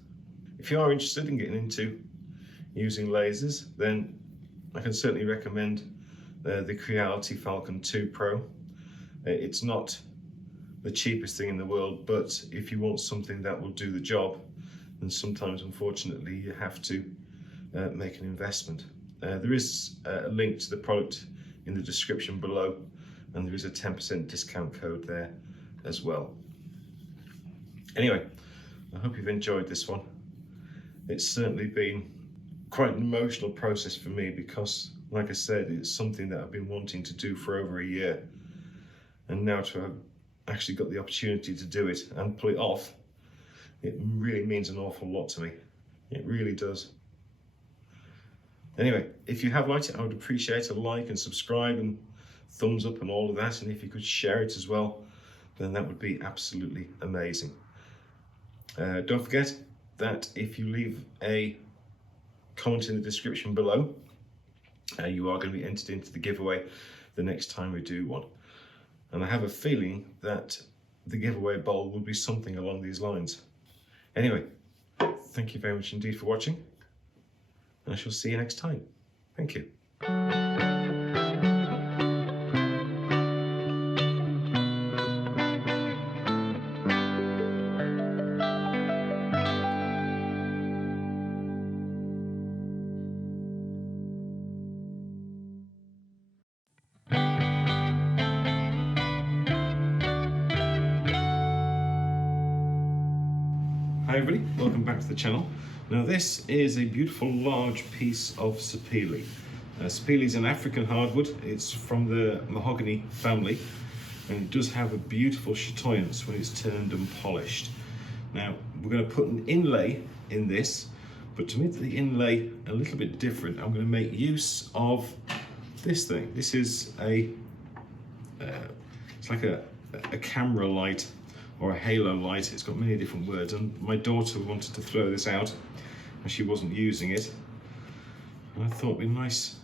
If you are interested in getting into using lasers, then I can certainly recommend the Creality Falcon 2 Pro. It's not the cheapest thing in the world, but if you want something that will do the job, then sometimes unfortunately you have to make an investment. There is a link to the product in the description below, and there is a 10% discount code there as well. Anyway, I hope you've enjoyed this one. It's certainly been quite an emotional process for me because, like I said, it's something that I've been wanting to do for over a year. And now to have actually got the opportunity to do it and pull it off, it really means an awful lot to me. It really does. Anyway, if you have liked it, I would appreciate a like and subscribe and thumbs up and all of that. And if you could share it as well, then that would be absolutely amazing. Don't forget that if you leave a comment in the description below, you are going to be entered into the giveaway the next time we do one. And I have a feeling that the giveaway bowl will be something along these lines. Anyway, thank you very much indeed for watching, and I shall see you next time. Thank you. Hi everybody, welcome back to the channel. Now this is a beautiful large piece of sapele. Sapele is an African hardwood. It's from the mahogany family, and it does have a beautiful chatoyance when it's turned and polished. Now we're going to put an inlay in this, but to make the inlay a little bit different, I'm going to make use of this thing. This is it's like a camera light or a halo light. It's got many different words, and my daughter wanted to throw this out and she wasn't using it, and I thought it'd be nice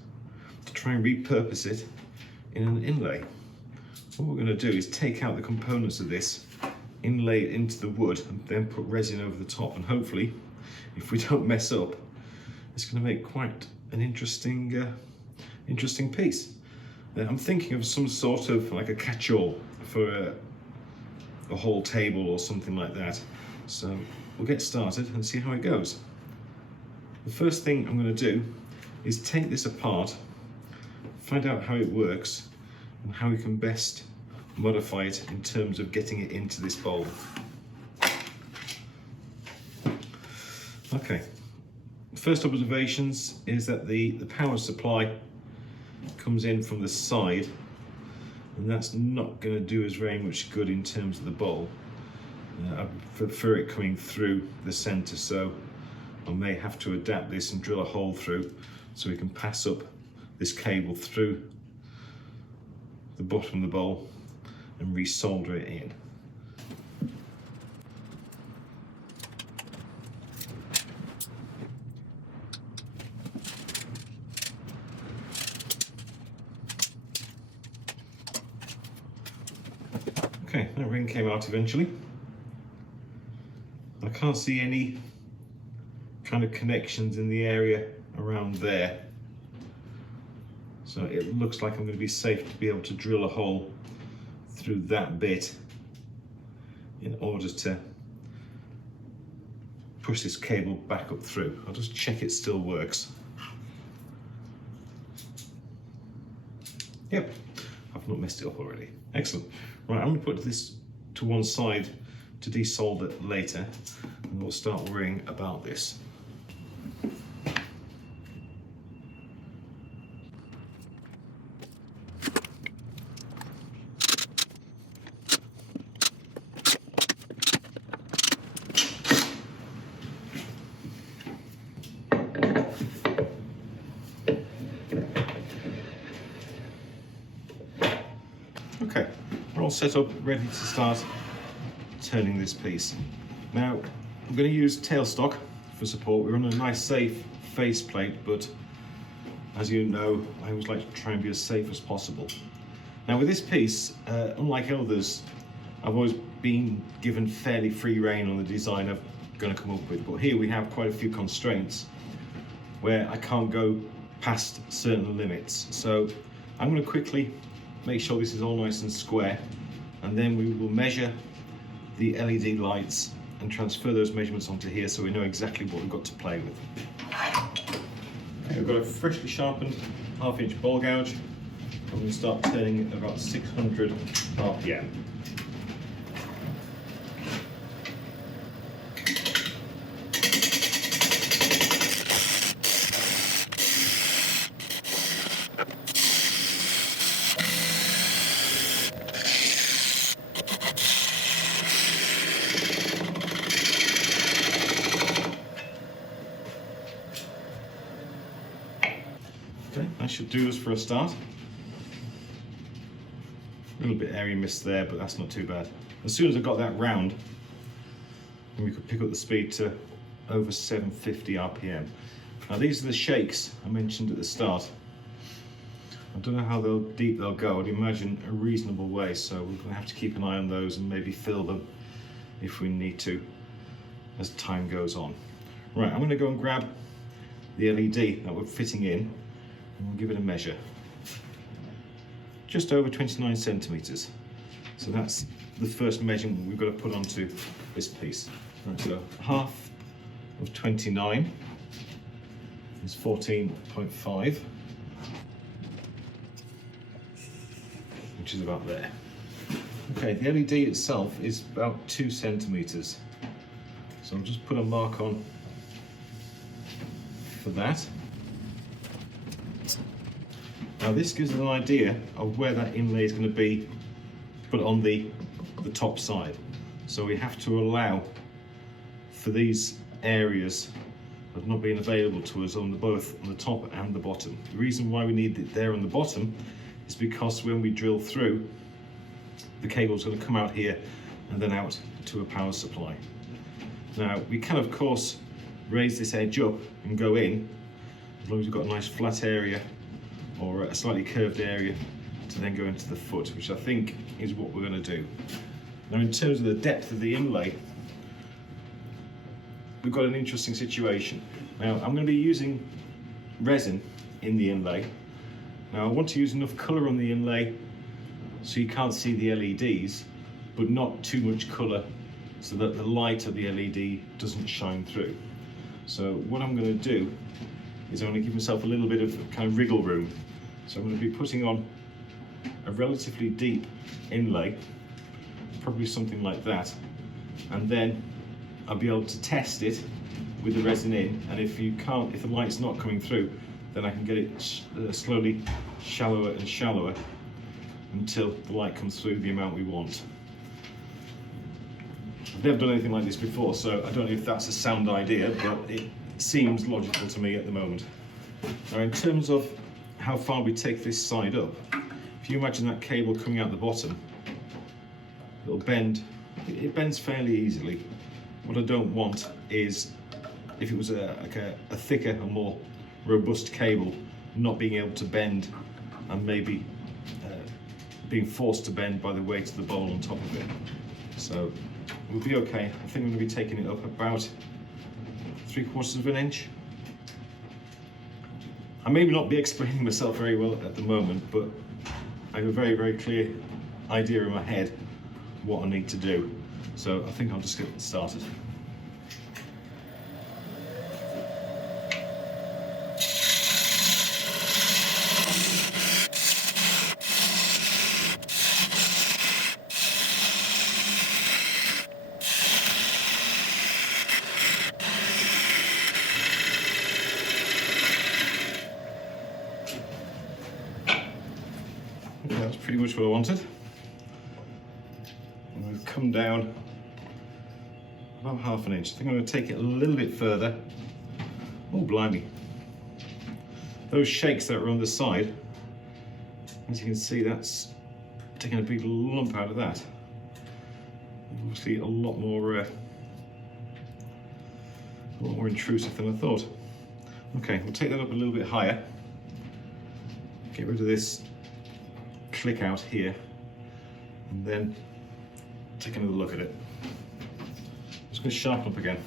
to try and repurpose it in an inlay. What we're going to do is take out the components of this, inlay it into the wood, and then put resin over the top, and hopefully, if we don't mess up, it's going to make quite an interesting piece. I'm thinking of some sort of like a catch-all for a whole table or something like that. So we'll get started and see how it goes. The first thing I'm going to do is take this apart, find out how it works and how we can best modify it in terms of getting it into this bowl. Okay, first observations is that the power supply comes in from the side, and that's not going to do us very much good in terms of the bowl. I prefer it coming through the center, so I may have to adapt this and drill a hole through so we can pass up this cable through the bottom of the bowl and resolder it in. Okay, that ring came out eventually. I can't see any kind of connections in the area around there, so it looks like I'm going to be safe to be able to drill a hole through that bit in order to push this cable back up through. I'll just check it still works. Yep, I've not messed it up already. Excellent. Right, I'm going to put this to one side to desolder later, and we'll start worrying about this. Okay, we're all set up, ready to start turning this piece. Now, I'm going to use tailstock for support. We're on a nice safe faceplate, but as you know, I always like to try and be as safe as possible. Now with this piece, unlike others, I've always been given fairly free rein on the design I'm going to come up with, but here we have quite a few constraints where I can't go past certain limits. So I'm going to quickly make sure this is all nice and square, and then we will measure the LED lights and transfer those measurements onto here so we know exactly what we've got to play with. Okay, we've got a freshly sharpened 1/2 inch ball gouge. I'm going to start turning it about 600 RPM. that should do us for a start. A little bit area mist there, but that's not too bad. As soon as I got that round, we could pick up the speed to over 750 RPM. Now these are the shakes I mentioned at the start. I don't know how deep they'll go. I'd imagine a reasonable way, so we're going to have to keep an eye on those and maybe fill them if we need to as time goes on. Right, I'm going to go and grab the LED that we're fitting in and we'll give it a measure. Just over 29 centimetres. So that's the first measurement we've got to put onto this piece. Right, so half of 29 is 14.5, which is about there. Okay, the LED itself is about 2 centimetres. So I'll just put a mark on for that. Now this gives us an idea of where that inlay is going to be, but on the top side. So we have to allow for these areas of not being available to us on both on the top and the bottom. The reason why we need it there on the bottom is because when we drill through, the cable is going to come out here and then out to a power supply. Now we can of course raise this edge up and go in, as long as we've got a nice flat area or a slightly curved area to then go into the foot, which I think is what we're going to do. Now in terms of the depth of the inlay, we've got an interesting situation. Now I'm going to be using resin in the inlay. Now I want to use enough colour on the inlay so you can't see the LEDs, but not too much colour so that the light of the LED doesn't shine through. So what I'm going to do is I'm going to give myself a little bit of kind of wriggle room. So I'm going to be putting on a relatively deep inlay, probably something like that, and then I'll be able to test it with the resin in, and if the light's not coming through, then I can get it slowly shallower and shallower until the light comes through the amount we want. I've never done anything like this before, so I don't know if that's a sound idea, but it seems logical to me at the moment. Now in terms of how far we take this side up, if you imagine that cable coming out the bottom, it'll bend, it bends fairly easily. What I don't want is, if it was a thicker and more robust cable, not being able to bend and maybe being forced to bend by the weight of the bowl on top of it. So we'll be okay. I think I'm going to be taking it up about 3/4 of an inch. I may not be explaining myself very well at the moment, but I have a very, very clear idea in my head what I need to do. So I think I'll just get started. Okay, that's pretty much what I wanted. And we've come down about 1/2 an inch. I think I'm going to take it a little bit further. Oh, blimey. Those shakes that are on the side, as you can see, that's taking a big lump out of that. Obviously a lot more intrusive than I thought. Okay, we'll take that up a little bit higher. Get rid of this click out here, and then take another look at it. Just going to sharpen up again.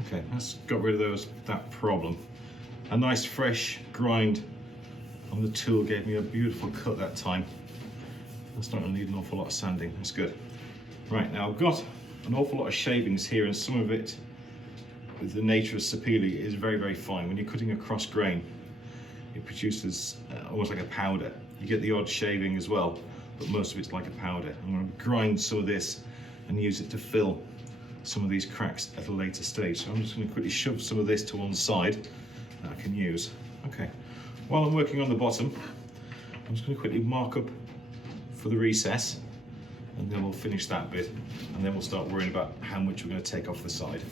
Okay, that's got rid of that problem. A nice fresh grind on the tool gave me a beautiful cut that time. That's not going to need an awful lot of sanding, that's good. Right, now I've got an awful lot of shavings here, and some of it, with the nature of sapele, is very, very fine. When you're cutting across grain, it produces almost like a powder. You get the odd shaving as well, but most of it's like a powder. I'm going to grind some of this and use it to fill some of these cracks at a later stage. So I'm just going to quickly shove some of this to one side that I can use. Okay, while I'm working on the bottom, I'm just going to quickly mark up for the recess, and then we'll finish that bit, and then we'll start worrying about how much we're going to take off the side.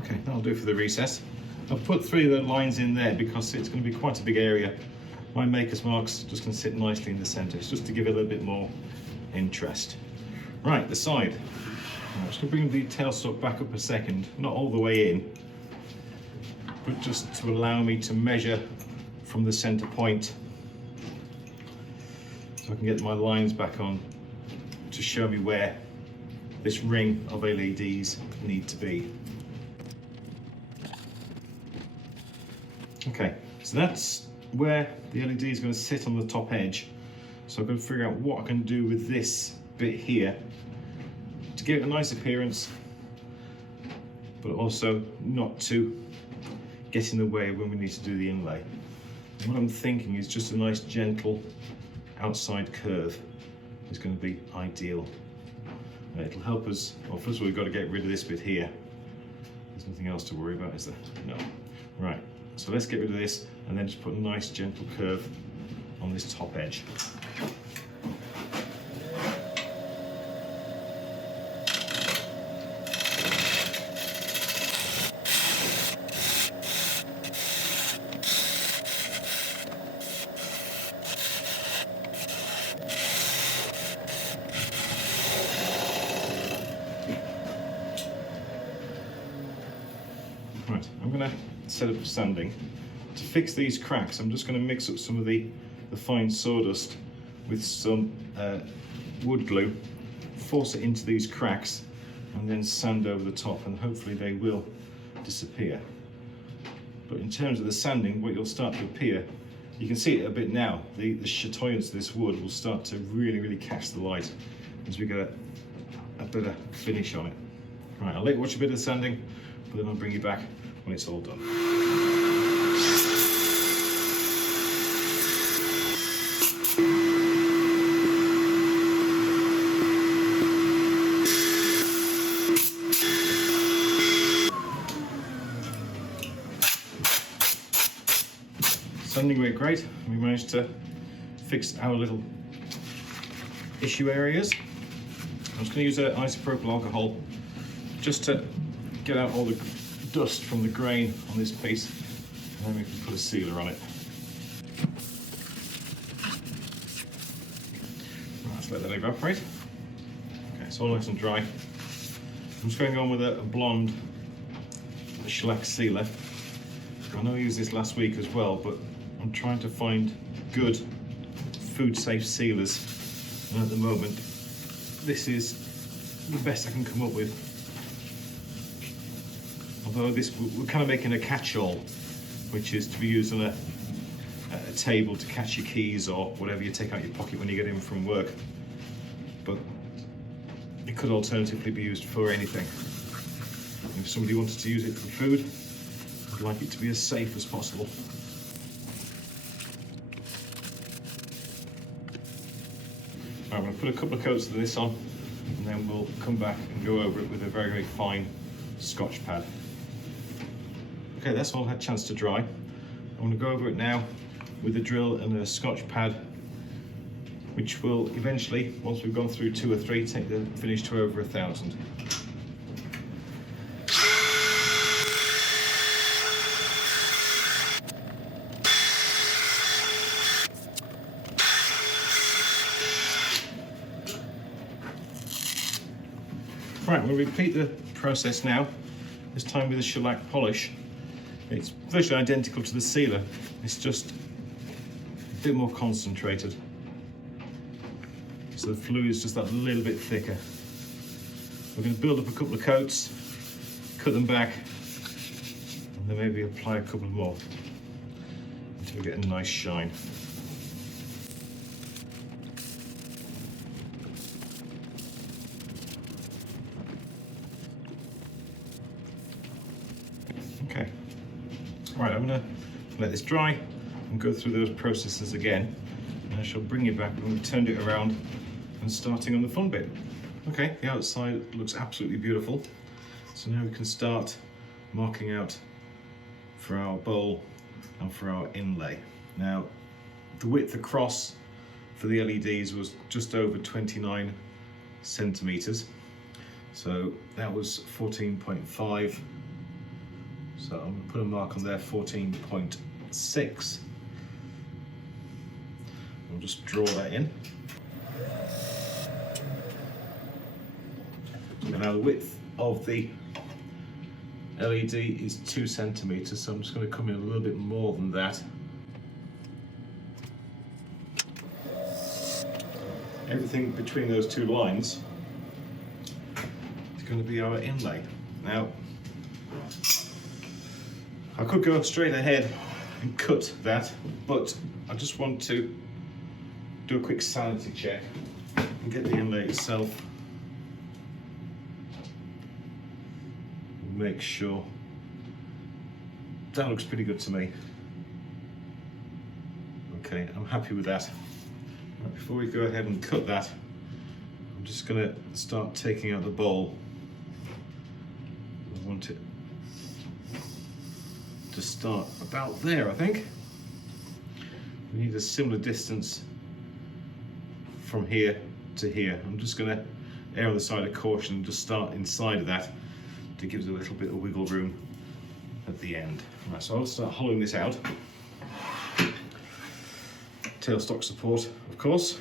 Okay, that'll do for the recess. I've put 3 of the lines in there because it's going to be quite a big area. My maker's mark's just going to sit nicely in the centre. It's just to give it a little bit more interest. Right, the side. I'm just going to bring the tailstock back up a second, not all the way in, but just to allow me to measure from the centre point, so I can get my lines back on to show me where this ring of LEDs need to be. Okay, so that's where the LED is going to sit on the top edge. So I'm going to figure out what I can do with this bit here to give it a nice appearance, but also not to get in the way when we need to do the inlay. And what I'm thinking is just a nice gentle outside curve is going to be ideal. It'll help us, well, first of all we've got to get rid of this bit here. There's nothing else to worry about, is there? No. Right. So let's get rid of this and then just put a nice gentle curve on this top edge. Right, I'm going to set up sanding. To fix these cracks, I'm just going to mix up some of the fine sawdust with some wood glue, force it into these cracks, and then sand over the top, and hopefully they will disappear. But in terms of the sanding, what you'll start to appear, you can see it a bit now, the chatoyance of this wood will start to really catch the light as we get a better finish on it. Right, I'll let you watch a bit of the sanding, but then I'll bring you back when it's all done. Sanding went great. We managed to fix our little issue areas. I'm just going to use an isopropyl alcohol just to get out all the dust from the grain on this piece, and then we can put a sealer on it. Right, let's let that evaporate. Okay, it's all nice and dry. I'm just going on with a blonde shellac sealer. I know I used this last week as well, but I'm trying to find good food-safe sealers, and at the moment this is the best I can come up with. Although we're kind of making a catch-all, which is to be used on a table to catch your keys or whatever you take out your pocket when you get in from work. But it could alternatively be used for anything. If somebody wanted to use it for food, I'd like it to be as safe as possible. Right, I'm going to put a couple of coats of this on, and then we'll come back and go over it with a very fine Scotch pad. Okay, that's all had a chance to dry. I'm going to go over it now with a drill and a Scotch pad, which will eventually, once we've gone through 2 or 3, take the finish to over 1,000. Right, we'll repeat the process now, this time with a shellac polish. It's virtually identical to the sealer, it's just a bit more concentrated. So the fluid is just that little bit thicker. We're going to build up a couple of coats, cut them back, and then maybe apply a couple more until we get a nice shine. let this dry and go through those processes again. And I shall bring you back when we've turned it around and starting on the fun bit. Okay, the outside looks absolutely beautiful. So now we can start marking out for our bowl and for our inlay. Now, the width across for the LEDs was just over 29 centimeters. So that was 14.5. So I'm going to put a mark on there, 14.6. I'll just draw that in. And now the width of the LED is 2 centimeters, so I'm just going to come in a little bit more than that. Everything between those two lines is going to be our inlay. Now, I could go straight ahead and cut that, but I just want to do a quick sanity check and get the inlay itself. Make sure that looks pretty good to me. Okay, I'm happy with that. Right, before we go ahead and cut that, I'm just going to start taking out the bowl. I want it to start about there, I think. We need a similar distance from here to here. I'm just going to err on the side of caution and just start inside of that to give us a little bit of wiggle room at the end. Right, so I'll start hollowing this out. Tailstock support, of course.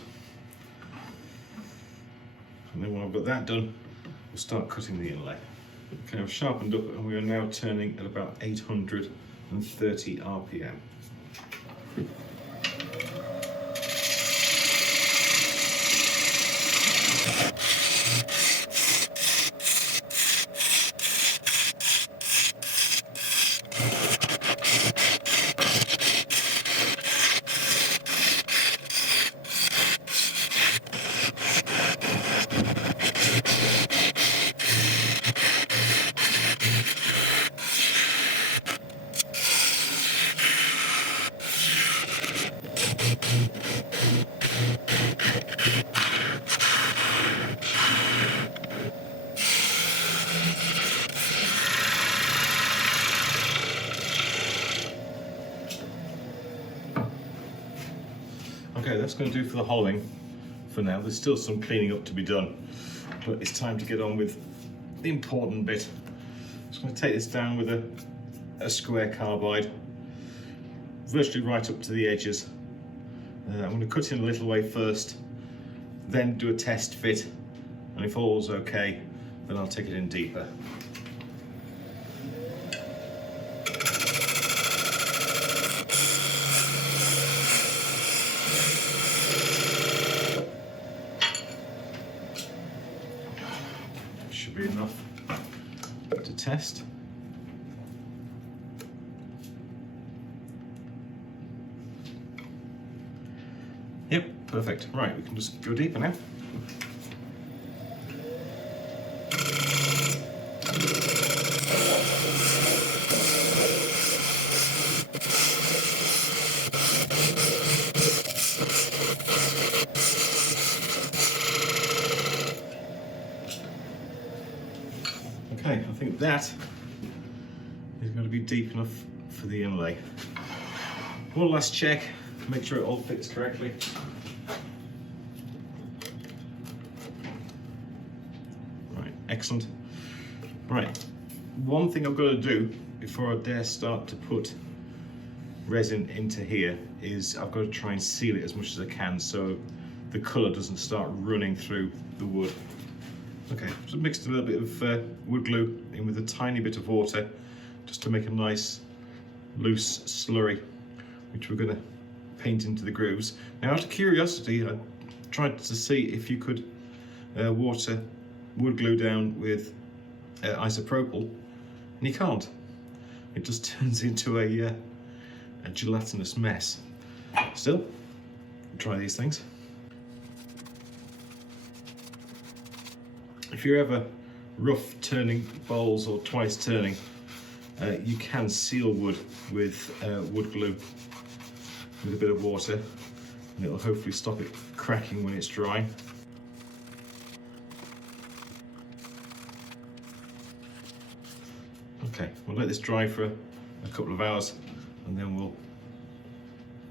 And then when I've got that done, we'll start cutting the inlay. Okay, I've sharpened up and we are now turning at about 830 RPM. Okay, that's going to do for the hollowing for now. There's still some cleaning up to be done, but it's time to get on with the important bit. I'm just going to take this down with a square carbide, virtually right up to the edges. I'm going to cut in a little way first, then do a test fit, and if all's okay, then I'll take it in deeper. Should be enough to test. Yep, perfect. Right, we can just go deeper now. Okay, I think that is going to be deep enough for the inlay. One last check, make sure it all fits correctly. Right, excellent. Right, one thing I've got to do before I dare start to put resin into here is I've got to try and seal it as much as I can so the colour doesn't start running through the wood. Okay, just mixed a little bit of wood glue in with a tiny bit of water just to make a nice loose slurry, which we're going to paint into the grooves. Now, out of curiosity, I tried to see if you could water wood glue down with isopropyl, and you can't. It just turns into a gelatinous mess. Still, try these things. If you're ever rough turning bowls or twice turning, You can seal wood with wood glue with a bit of water, and it'll hopefully stop it cracking when it's dry. Okay, we'll let this dry for a couple of hours, and then we'll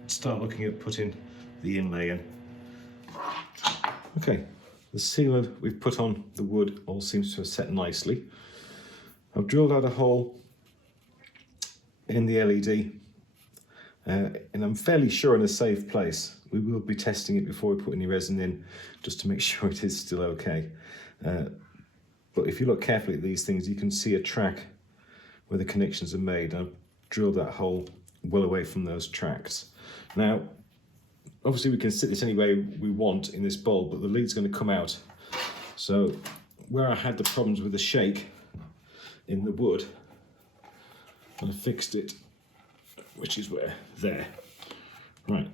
start looking at putting the inlay in. Okay, the sealer we've put on the wood all seems to have set nicely. I've drilled out a hole in the LED, and I'm fairly sure in a safe place. We will be testing it before we put any resin in, just to make sure it is still okay. But if you look carefully at these things, you can see a track where the connections are made. I've drilled that hole well away from those tracks. Now, obviously we can sit this any way we want in this bowl, but the lead's going to come out. So where I had the problems with the shake in the wood, and I fixed it, which is where, there. Right,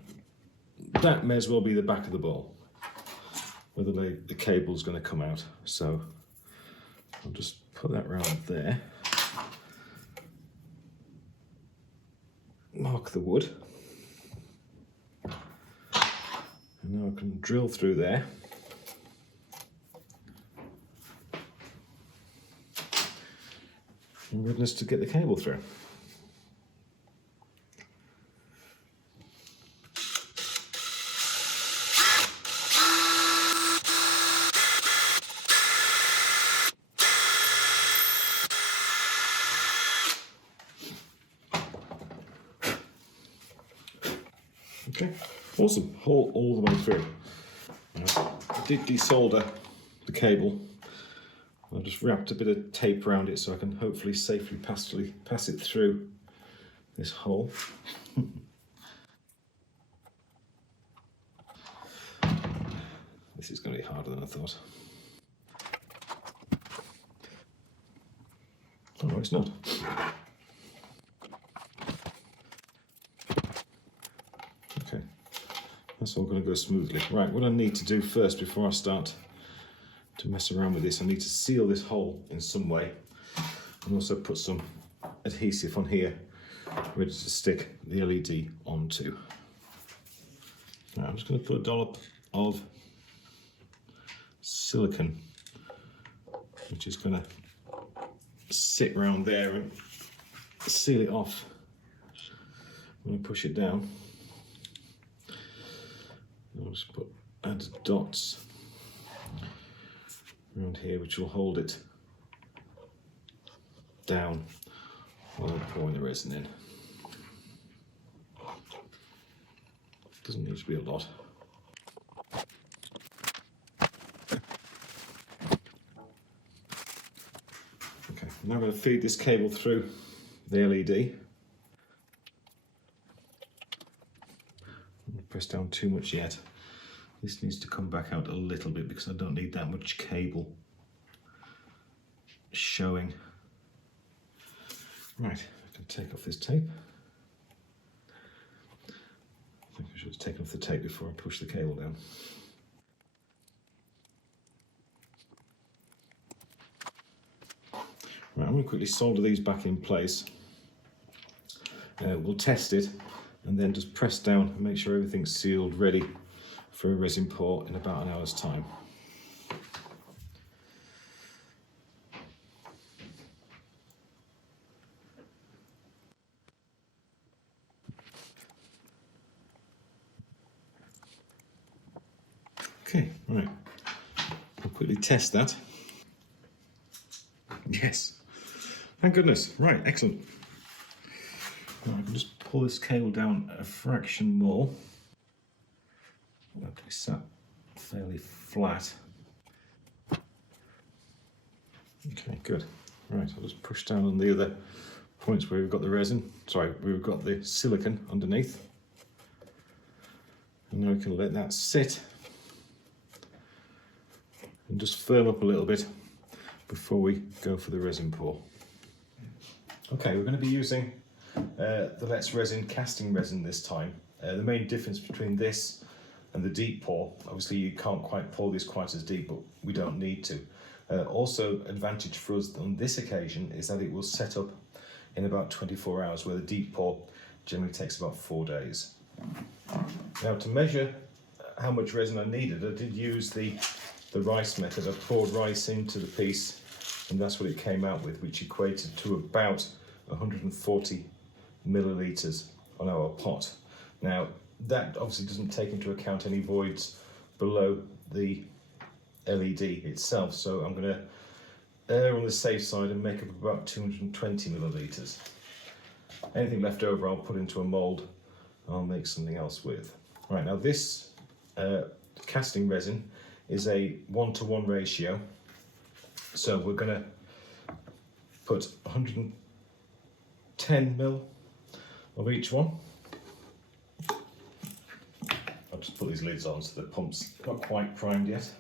that may as well be the back of the bowl, whether the cable's going to come out. So I'll just put that round there. Mark the wood. And now I can drill through there. And readiness to get the cable through. Okay, awesome, hole all the way through. I did desolder the cable. I've just wrapped a bit of tape around it so I can hopefully safely pass it through this hole. This is going to be harder than I thought. Oh no, it's not. Okay, that's all going to go smoothly. Right, what I need to do first before I start to mess around with this, I need to seal this hole in some way, and also put some adhesive on here ready to stick the LED onto. Now I'm just going to put a dollop of silicone, which is going to sit around there and seal it off when I push it down. I'll just add dots around here, which will hold it down while I'm pouring the resin in. Doesn't need to be a lot. Okay, now I'm going to feed this cable through the LED. Don't press down too much yet. This needs to come back out a little bit because I don't need that much cable showing. Right, I can take off this tape. I think I should have taken off the tape before I push the cable down. Right, I'm going to quickly solder these back in place. We'll test it and then just press down and make sure everything's sealed, ready for a resin pour in about an hour's time. Okay, right. I'll quickly test that. Yes. Thank goodness. Right, excellent. Right, I can just pull this cable down a fraction more. Okay, sat fairly flat. Okay, good. Right, I'll just push down on the other points where we've got the resin. Sorry, we've got the silicone underneath. And now we can let that sit and just firm up a little bit before we go for the resin pour. Okay, we're going to be using the Let's Resin casting resin this time. The main difference between this and the deep pour, obviously you can't quite pour this quite as deep, but we don't need to. Also, advantage for us on this occasion is that it will set up in about 24 hours, where the deep pour generally takes about 4 days. Now, to measure how much resin I needed, I did use the rice method. I poured rice into the piece, and that's what it came out with, which equated to about 140 millilitres on our pot. Now, that obviously doesn't take into account any voids below the LED itself, so I'm going to err on the safe side and make up about 220 millilitres. Anything left over I'll put into a mould and I'll make something else with. Right, now this casting resin is a 1-to-1 ratio, so we're going to put 110 mil of each one. I'll just put these lids on so the pump's not quite primed yet.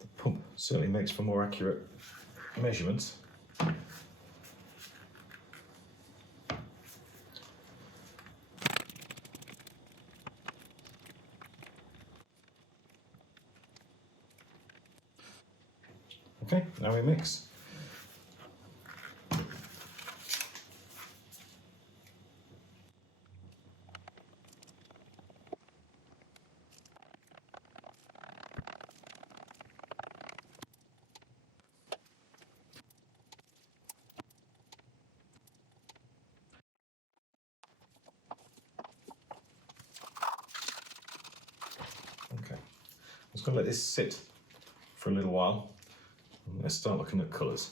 The pump certainly makes for more accurate measurements. Okay, now we mix. Okay, I'm just going to let this sit for a little while. Let's start looking at colours.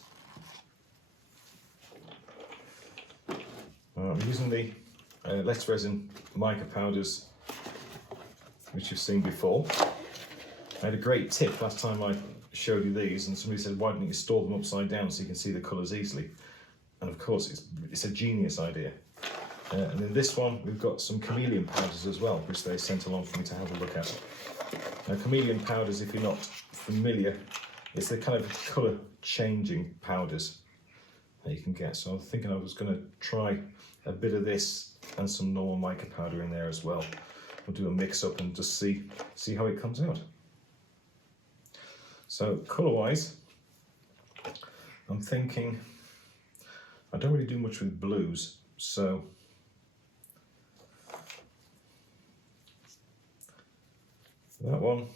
I'm using the less resin mica powders, which you've seen before. I had a great tip last time I showed you these, and somebody said, why don't you store them upside down so you can see the colours easily? And of course, it's a genius idea. And in this one, we've got some chameleon powders as well, which they sent along for me to have a look at. Now, chameleon powders, if you're not familiar, it's the kind of colour changing powders that you can get. So I was thinking I was going to try a bit of this and some normal mica powder in there as well. We'll do a mix up and just see how it comes out. So colour wise, I'm thinking I don't really do much with blues, so that one.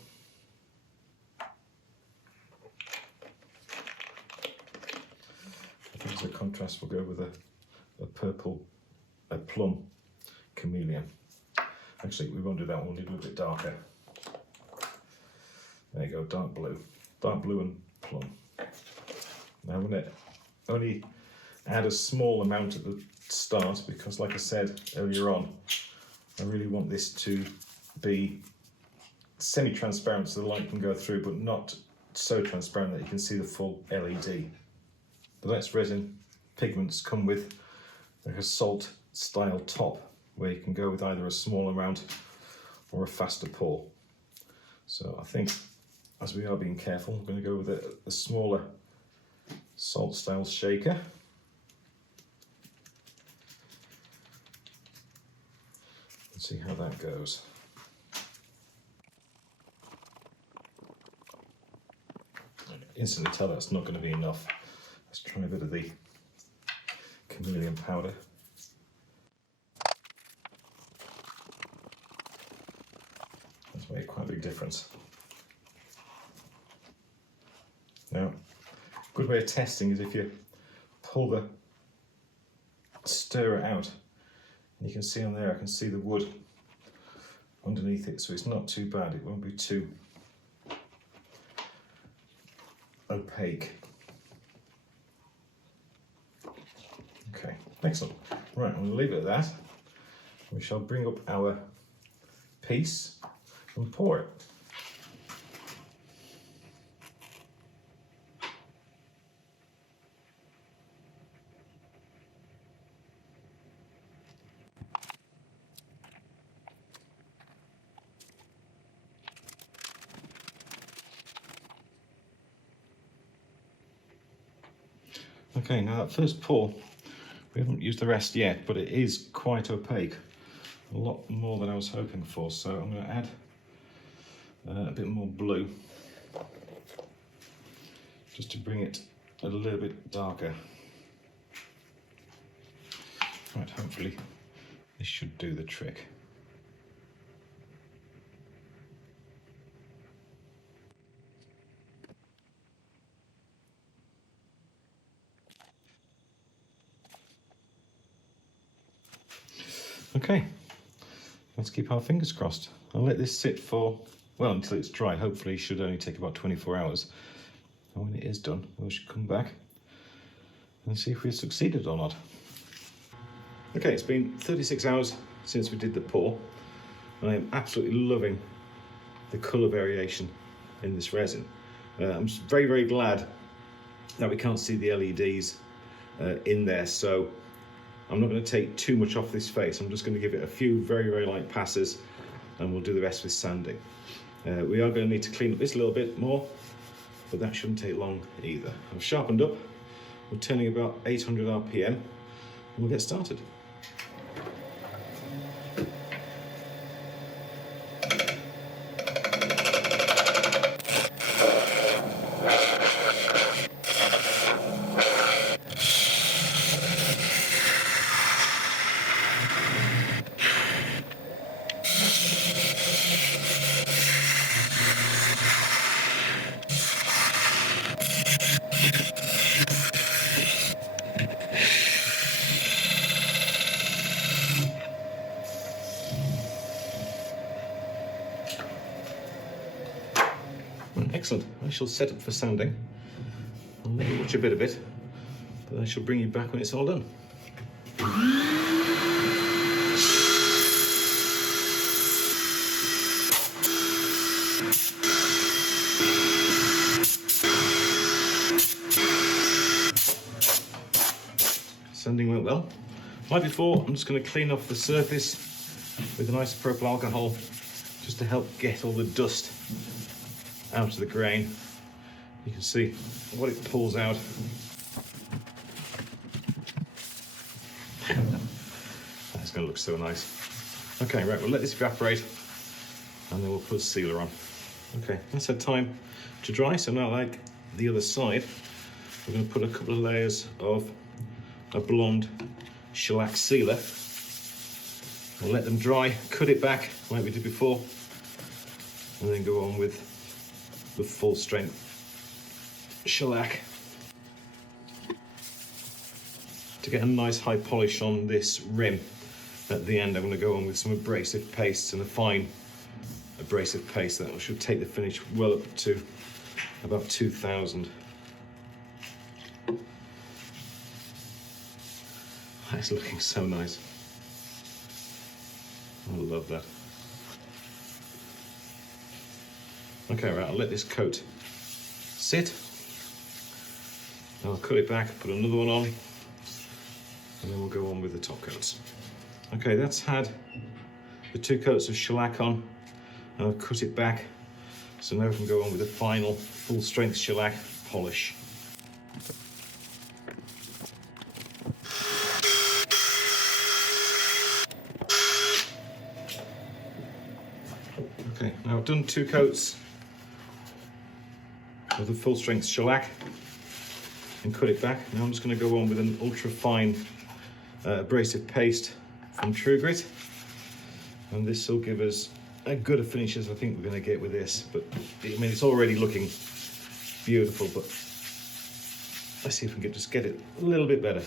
I think as a contrast we'll go with a purple, a plum chameleon. Actually, we won't do that one, we'll do a little bit darker. There you go, dark blue and plum. Now I'm going to only add a small amount at the start because, like I said earlier on, I really want this to be semi-transparent so the light can go through, but not so transparent that you can see the full LED. The less resin pigments come with like a salt style top where you can go with either a small amount or a faster pour. So I think, as we are being careful, I'm going to go with a smaller salt style shaker. And see how that goes. Instantly tell that's not going to be enough. Let's try a bit of the chameleon powder. That's made quite a big difference. Now, a good way of testing is if you pull the stirrer out, and you can see on there, I can see the wood underneath it, so it's not too bad. It won't be too opaque. Okay, excellent. Right, I'm going to leave it at that. We shall bring up our piece and pour it. Okay, now that first pour, we haven't used the rest yet, but it is quite opaque. A lot more than I was hoping for, so I'm going to add a bit more blue, just to bring it a little bit darker. Right, hopefully this should do the trick. Okay, let's keep our fingers crossed. I'll let this sit for, well, until it's dry. Hopefully it should only take about 24 hours. And when it is done, we should come back and see if we've succeeded or not. Okay, it's been 36 hours since we did the pour, and I am absolutely loving the colour variation in this resin. I'm very, very glad that we can't see the LEDs in there, so I'm not going to take too much off this face. I'm just going to give it a few very, very light passes, and we'll do the rest with sanding. We are going to need to clean up this a little bit more, but that shouldn't take long either. I've sharpened up. We're turning about 800 RPM, and we'll get started. Excellent. I shall set up for sanding. I'll let you watch a bit of it, but I shall bring you back when it's all done. Sanding went well. Like before, I'm just going to clean off the surface with an isopropyl alcohol just to help get all the dust out of the grain. You can see what it pulls out. That's going to look so nice. Okay, right, we'll let this evaporate and then we'll put a sealer on. Okay, that's had time to dry, so now, like the other side, we're going to put a couple of layers of a blonde shellac sealer. We'll let them dry, cut it back like we did before, and then go on with the full strength shellac. To get a nice high polish on this rim at the end, I'm going to go on with some abrasive paste and a fine abrasive paste that should take the finish well up to about 2000. That's looking so nice. I love that. Okay, right, I'll let this coat sit. I'll cut it back, put another one on, and then we'll go on with the top coats. Okay, that's had the 2 coats of shellac on, and I've cut it back, so now we can go on with the final full strength shellac polish. Okay, now I've done 2 coats of the full strength shellac and cut it back. Now I'm just going to go on with an ultra fine abrasive paste from True Grit, and this will give us as good a finish as I think we're going to get with this. But I mean, it's already looking beautiful, but let's see if we can just get it a little bit better.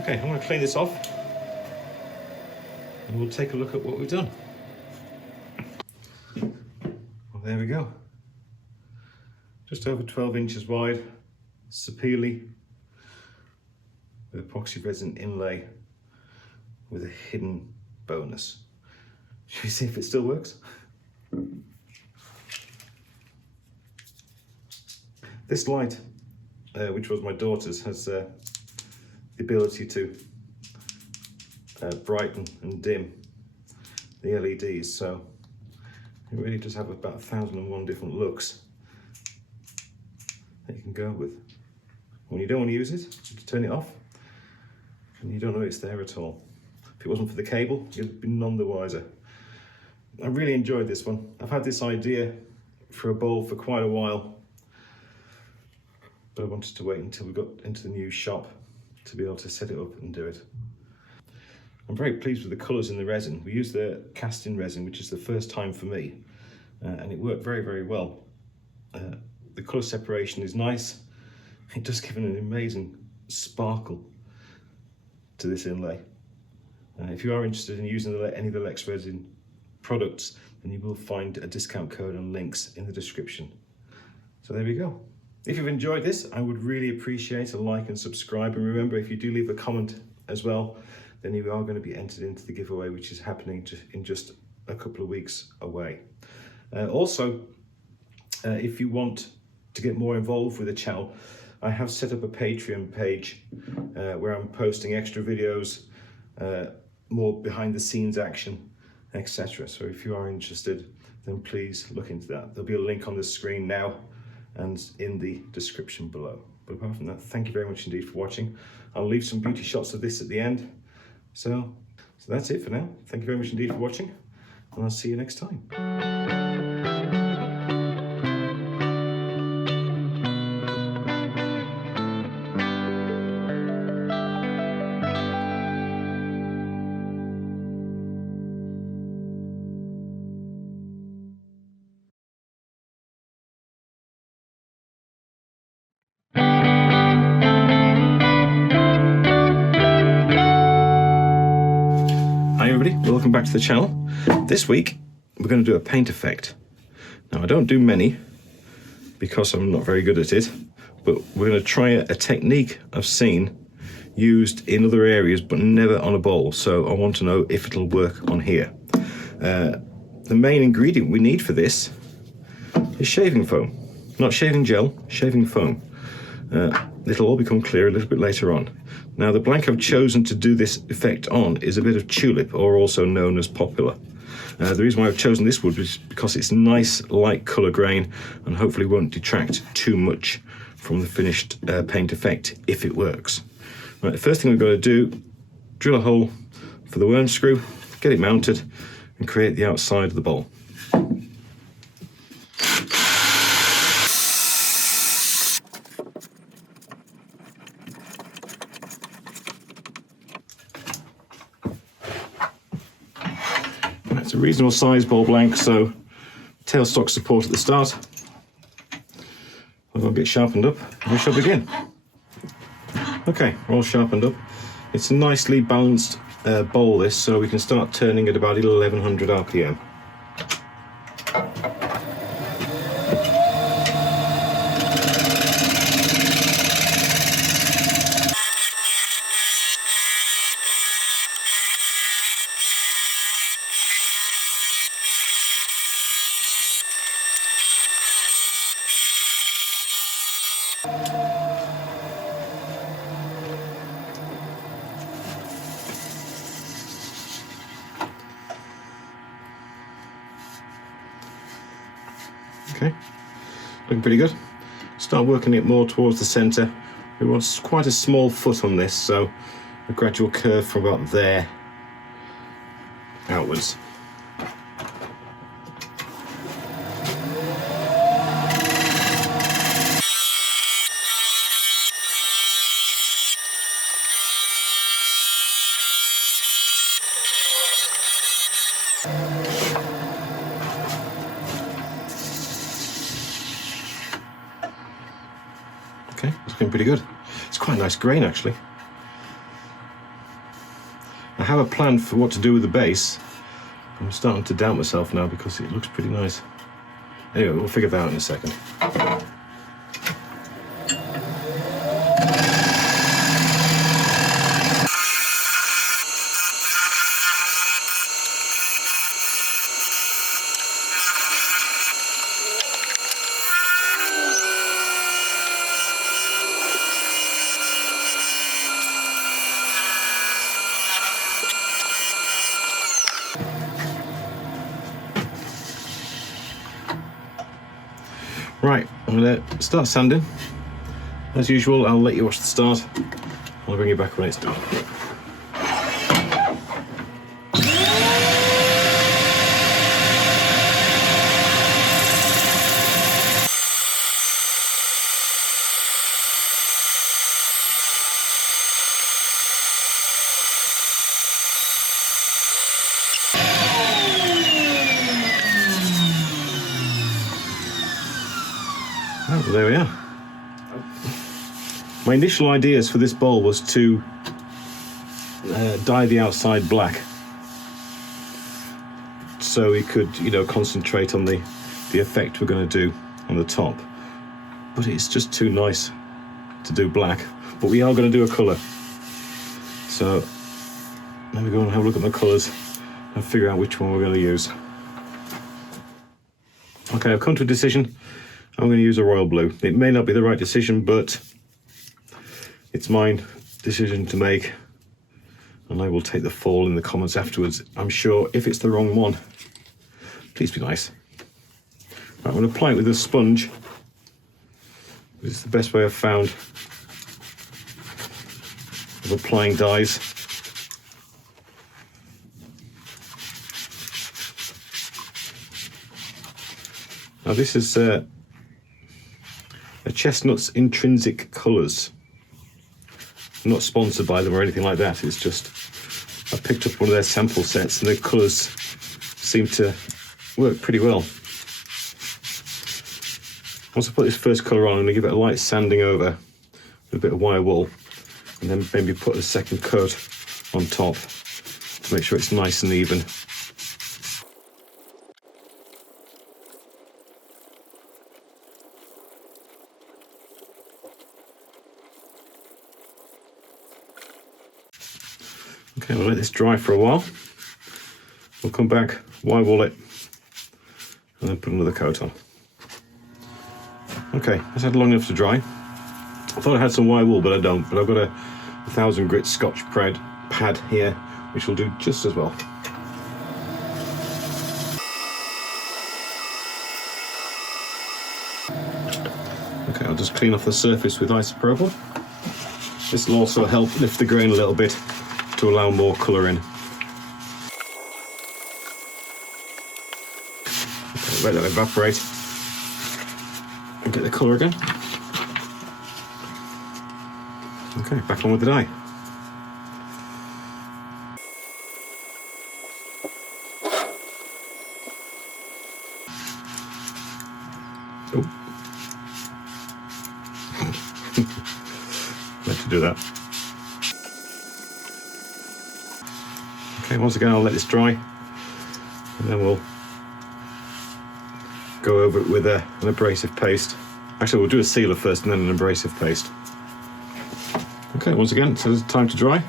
Okay, I'm going to clean this off and we'll take a look at what we've done. Well, there we go. Just over 12 inches wide, sapele with epoxy resin inlay with a hidden bonus. Should we see if it still works? This light, which was my daughter's, has the ability to brighten and dim the LEDs, so It really does have about 1,001 different looks that you can go with. When you don't want to use it, just turn it off and you don't know it's there at all. If it wasn't for the cable, you'd be none the wiser. I really enjoyed this one. I've had this idea for a bowl for quite a while, but I wanted to wait until we got into the new shop to be able to set it up and do it. I'm very pleased with the colours in the resin. We used the casting resin, which is the first time for me, and it worked very, very well. The colour separation is nice. It does give an amazing sparkle to this inlay. If you are interested in using any of the Lex Resin products, then you will find a discount code and links in the description. So there we go. If you've enjoyed this, I would really appreciate a like and subscribe. And remember, if you do leave a comment as well, then you are going to be entered into the giveaway, which is happening in just a couple of weeks away. Also, if you want to get more involved with the channel, I have set up a Patreon page where I'm posting extra videos, more behind the scenes action, etc. So if you are interested, then please look into that. There'll be a link on the screen now and in the description below. But apart from that, thank you very much indeed for watching. I'll leave some beauty shots of this at the end. So that's it for now. Thank you very much indeed for watching, and I'll see you next time. Hi everybody, welcome back to the channel. This week we're going to do a paint effect. Now I don't do many because I'm not very good at it, but we're going to try a technique I've seen used in other areas but never on a bowl, so I want to know if it'll work on here. The main ingredient we need for this is shaving foam. Not shaving gel, shaving foam. It'll all become clear a little bit later on. Now the blank I've chosen to do this effect on is a bit of tulip, or also known as popular. The reason why I've chosen this wood is because it's nice light colour grain and hopefully won't detract too much from the finished paint effect if it works. Right, the first thing we've got to do, drill a hole for the worm screw, get it mounted and create the outside of the bowl. It's a reasonable size ball blank, so tailstock support at the start. We'll get sharpened up and we shall begin. Okay, we're all sharpened up. It's a nicely balanced bowl this, so we can start turning at about 1100 RPM. Okay, looking pretty good. Start working it more towards the centre. We want quite a small foot on this, so a gradual curve from about there outwards. Okay, it's looking pretty good. It's quite a nice grain actually. I have a plan for what to do with the base. I'm starting to doubt myself now because it looks pretty nice. Anyway, we'll figure that out in a second. Right, I'm going to start sanding. As usual, I'll let you watch the start. I'll bring you back when it's done. Oh, well, there we are. My initial ideas for this bowl was to dye the outside black, so we could, you know, concentrate on the effect we're going to do on the top. But it's just too nice to do black. But we are going to do a colour. So let me go and have a look at my colours and figure out which one we're going to use. Okay, I've come to a decision. I'm going to use a royal blue. It may not be the right decision, but it's my decision to make, and I will take the fall in the comments afterwards. I'm sure if it's the wrong one, please be nice. Right, I'm going to apply it with a sponge. It's the best way I've found of applying dyes. Now this is a Chestnut's Intrinsic Colours. I'm not sponsored by them or anything like that. It's just I picked up one of their sample sets and the colours seem to work pretty well. Once I put this first colour on, I'm going to give it a light sanding over with a bit of wire wool, and then maybe put a second coat on top to make sure it's nice and even. Okay, we'll let this dry for a while. We'll come back, wire wool it, and then put another coat on. Okay, that's had long enough to dry. I thought I had some wire wool, but I don't. But I've got a 1000 grit Scotch pad here, which will do just as well. Okay, I'll just clean off the surface with isopropyl. This will also help lift the grain a little bit to allow more colour in. Okay, let that evaporate and get the colour again. Okay, back on with the dye. Oh. Meant to do that. Okay, once again I'll let this dry, and then we'll go over it with an abrasive paste. Actually, we'll do a sealer first and then an abrasive paste. Okay, once again, so it's time to dry.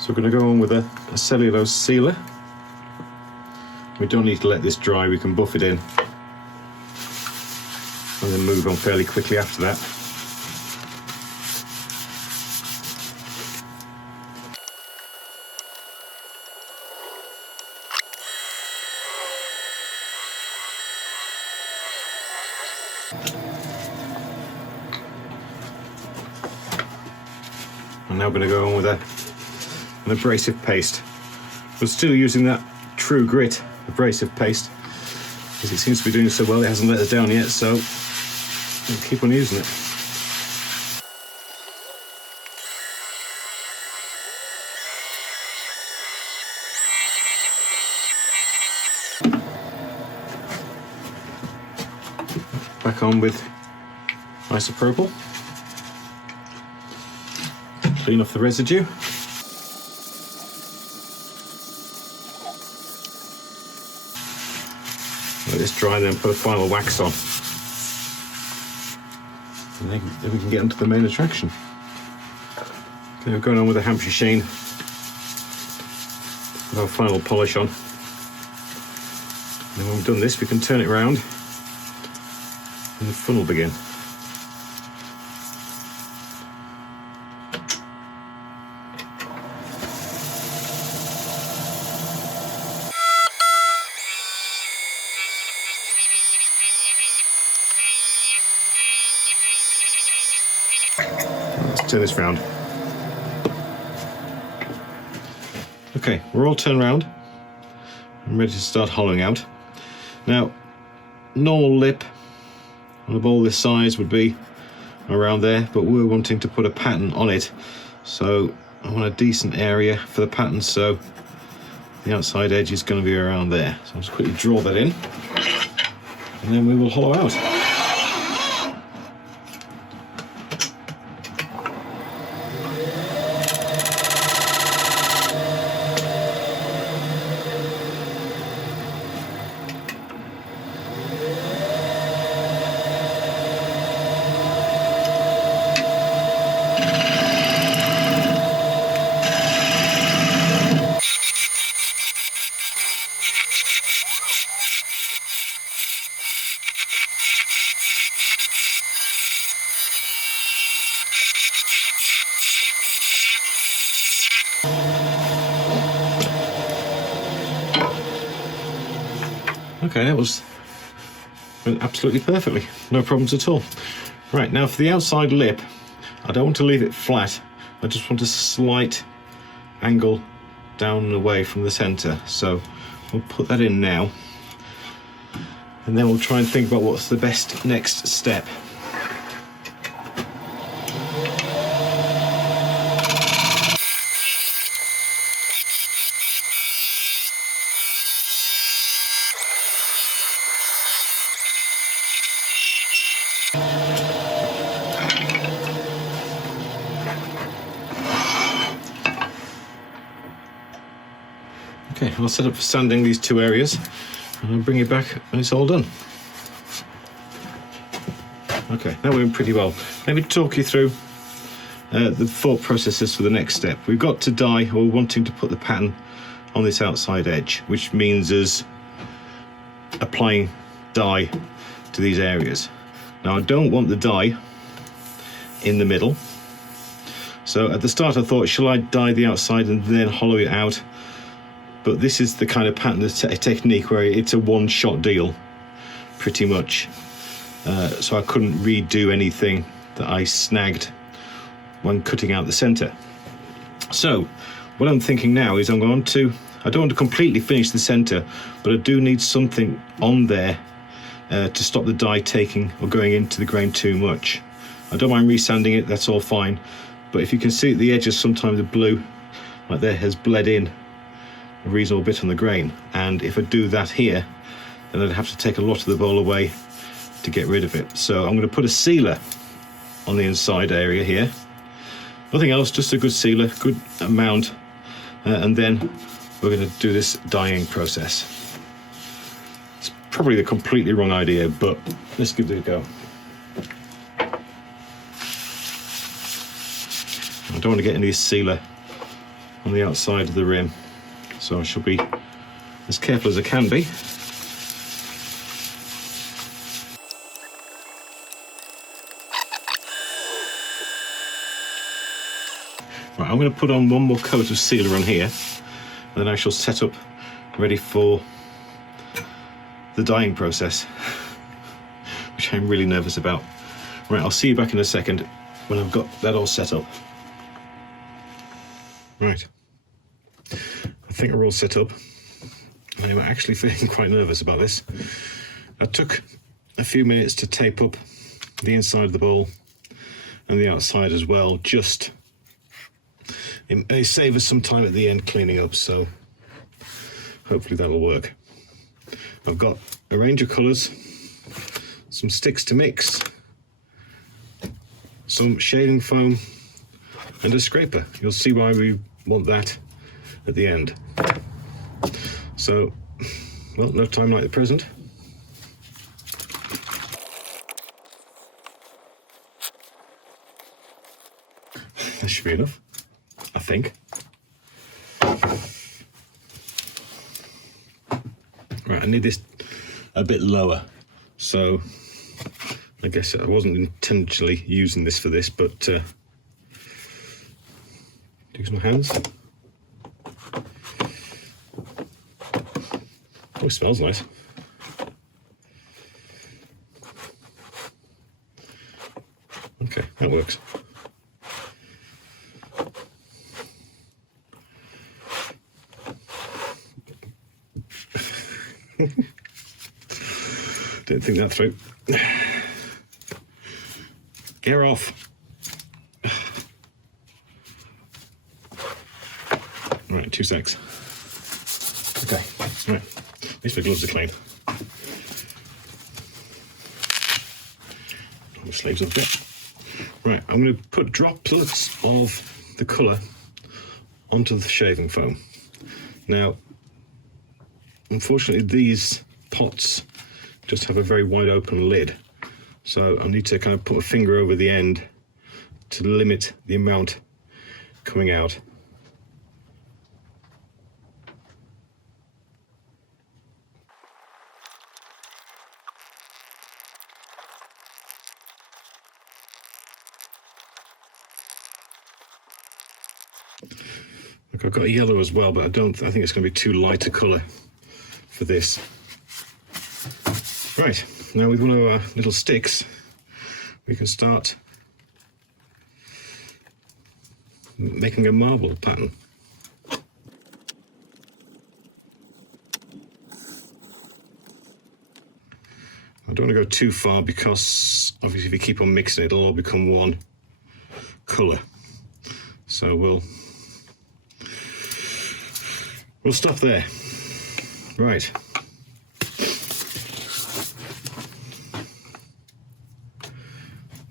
So we're going to go on with a cellulose sealer. We don't need to let this dry, we can buff it in and then move on fairly quickly after that. I'm now going to go on with an abrasive paste. We're still using that True Grit abrasive paste because it seems to be doing so well. It hasn't let us down yet, so we'll keep on using it. Back on with isopropyl. Clean off the residue. Let this dry and then put a final wax on. And then we can get into the main attraction. Okay, we're going on with a Hampshire sheen. Put our final polish on. And then when we've done this, we can turn it around and the fun will begin. turn this round. Okay, we're all turned around. I'm ready to start hollowing out. Now, normal lip on a bowl this size would be around there, but we're wanting to put a pattern on it, so I want a decent area for the pattern, so the outside edge is going to be around there. So I'll just quickly draw that in, and then we will hollow out. Okay, that went absolutely perfectly, no problems at all. Right, now for the outside lip, I don't want to leave it flat, I just want a slight angle down and away from the centre. So we'll put that in now, and then we'll try and think about what's the best next step. Okay, I'll set up for sanding these two areas, and I'll bring it back when it's all done. Okay, that went pretty well. Let me talk you through the thought processes for the next step. We've got to dye, or we're wanting to put the pattern on this outside edge, which means us applying dye to these areas. Now, I don't want the dye in the middle. So at the start I thought, shall I dye the outside and then hollow it out? But this is the kind of pattern, technique where it's a one-shot deal, pretty much. So I couldn't redo anything that I snagged when cutting out the centre. So what I'm thinking now is I don't want to completely finish the centre, but I do need something on there to stop the dye taking or going into the grain too much. I don't mind resanding it, that's all fine. But if you can see at the edges, sometimes the blue, like there, has bled in a reasonable bit on the grain, and if I do that here, then I'd have to take a lot of the bowl away to get rid of it. So I'm going to put a sealer on the inside area here, nothing else, just a good sealer, good amount, and then we're going to do this dyeing process. It's probably the completely wrong idea, but let's give it a go. I don't want to get any sealer on the outside of the rim, so I shall be as careful as I can be. Right, I'm going to put on one more coat of sealer on here, and then I shall set up ready for the dyeing process, which I'm really nervous about. Right, I'll see you back in a second when I've got that all set up. Right, I think we're all set up. I'm actually feeling quite nervous about this. I took a few minutes to tape up the inside of the bowl and the outside as well, just it may save us some time at the end cleaning up, so hopefully that'll work. I've got a range of colours, some sticks to mix, some shaving foam and a scraper. You'll see why we want that at the end. So, well, no time like the present. That should be enough, I think. Right, I need this a bit lower, so I guess I wasn't intentionally using this for this, but use my hands. Oh, it smells nice. Okay, that works. Didn't think that through. Get her off. Right, 2 secs. Okay, right. At least my gloves are clean. Pull the sleeves up a bit. Right, I'm going to put droplets of the colour onto the shaving foam. Now, unfortunately, these pots just have a very wide open lid, so I need to kind of put a finger over the end to limit the amount coming out. Look, I've got a yellow as well, but I think it's going to be too light a colour for this. Right, now with one of our little sticks, we can start making a marble pattern. I don't want to go too far because obviously if you keep on mixing it, it'll all become one colour. So we'll stop there. Right.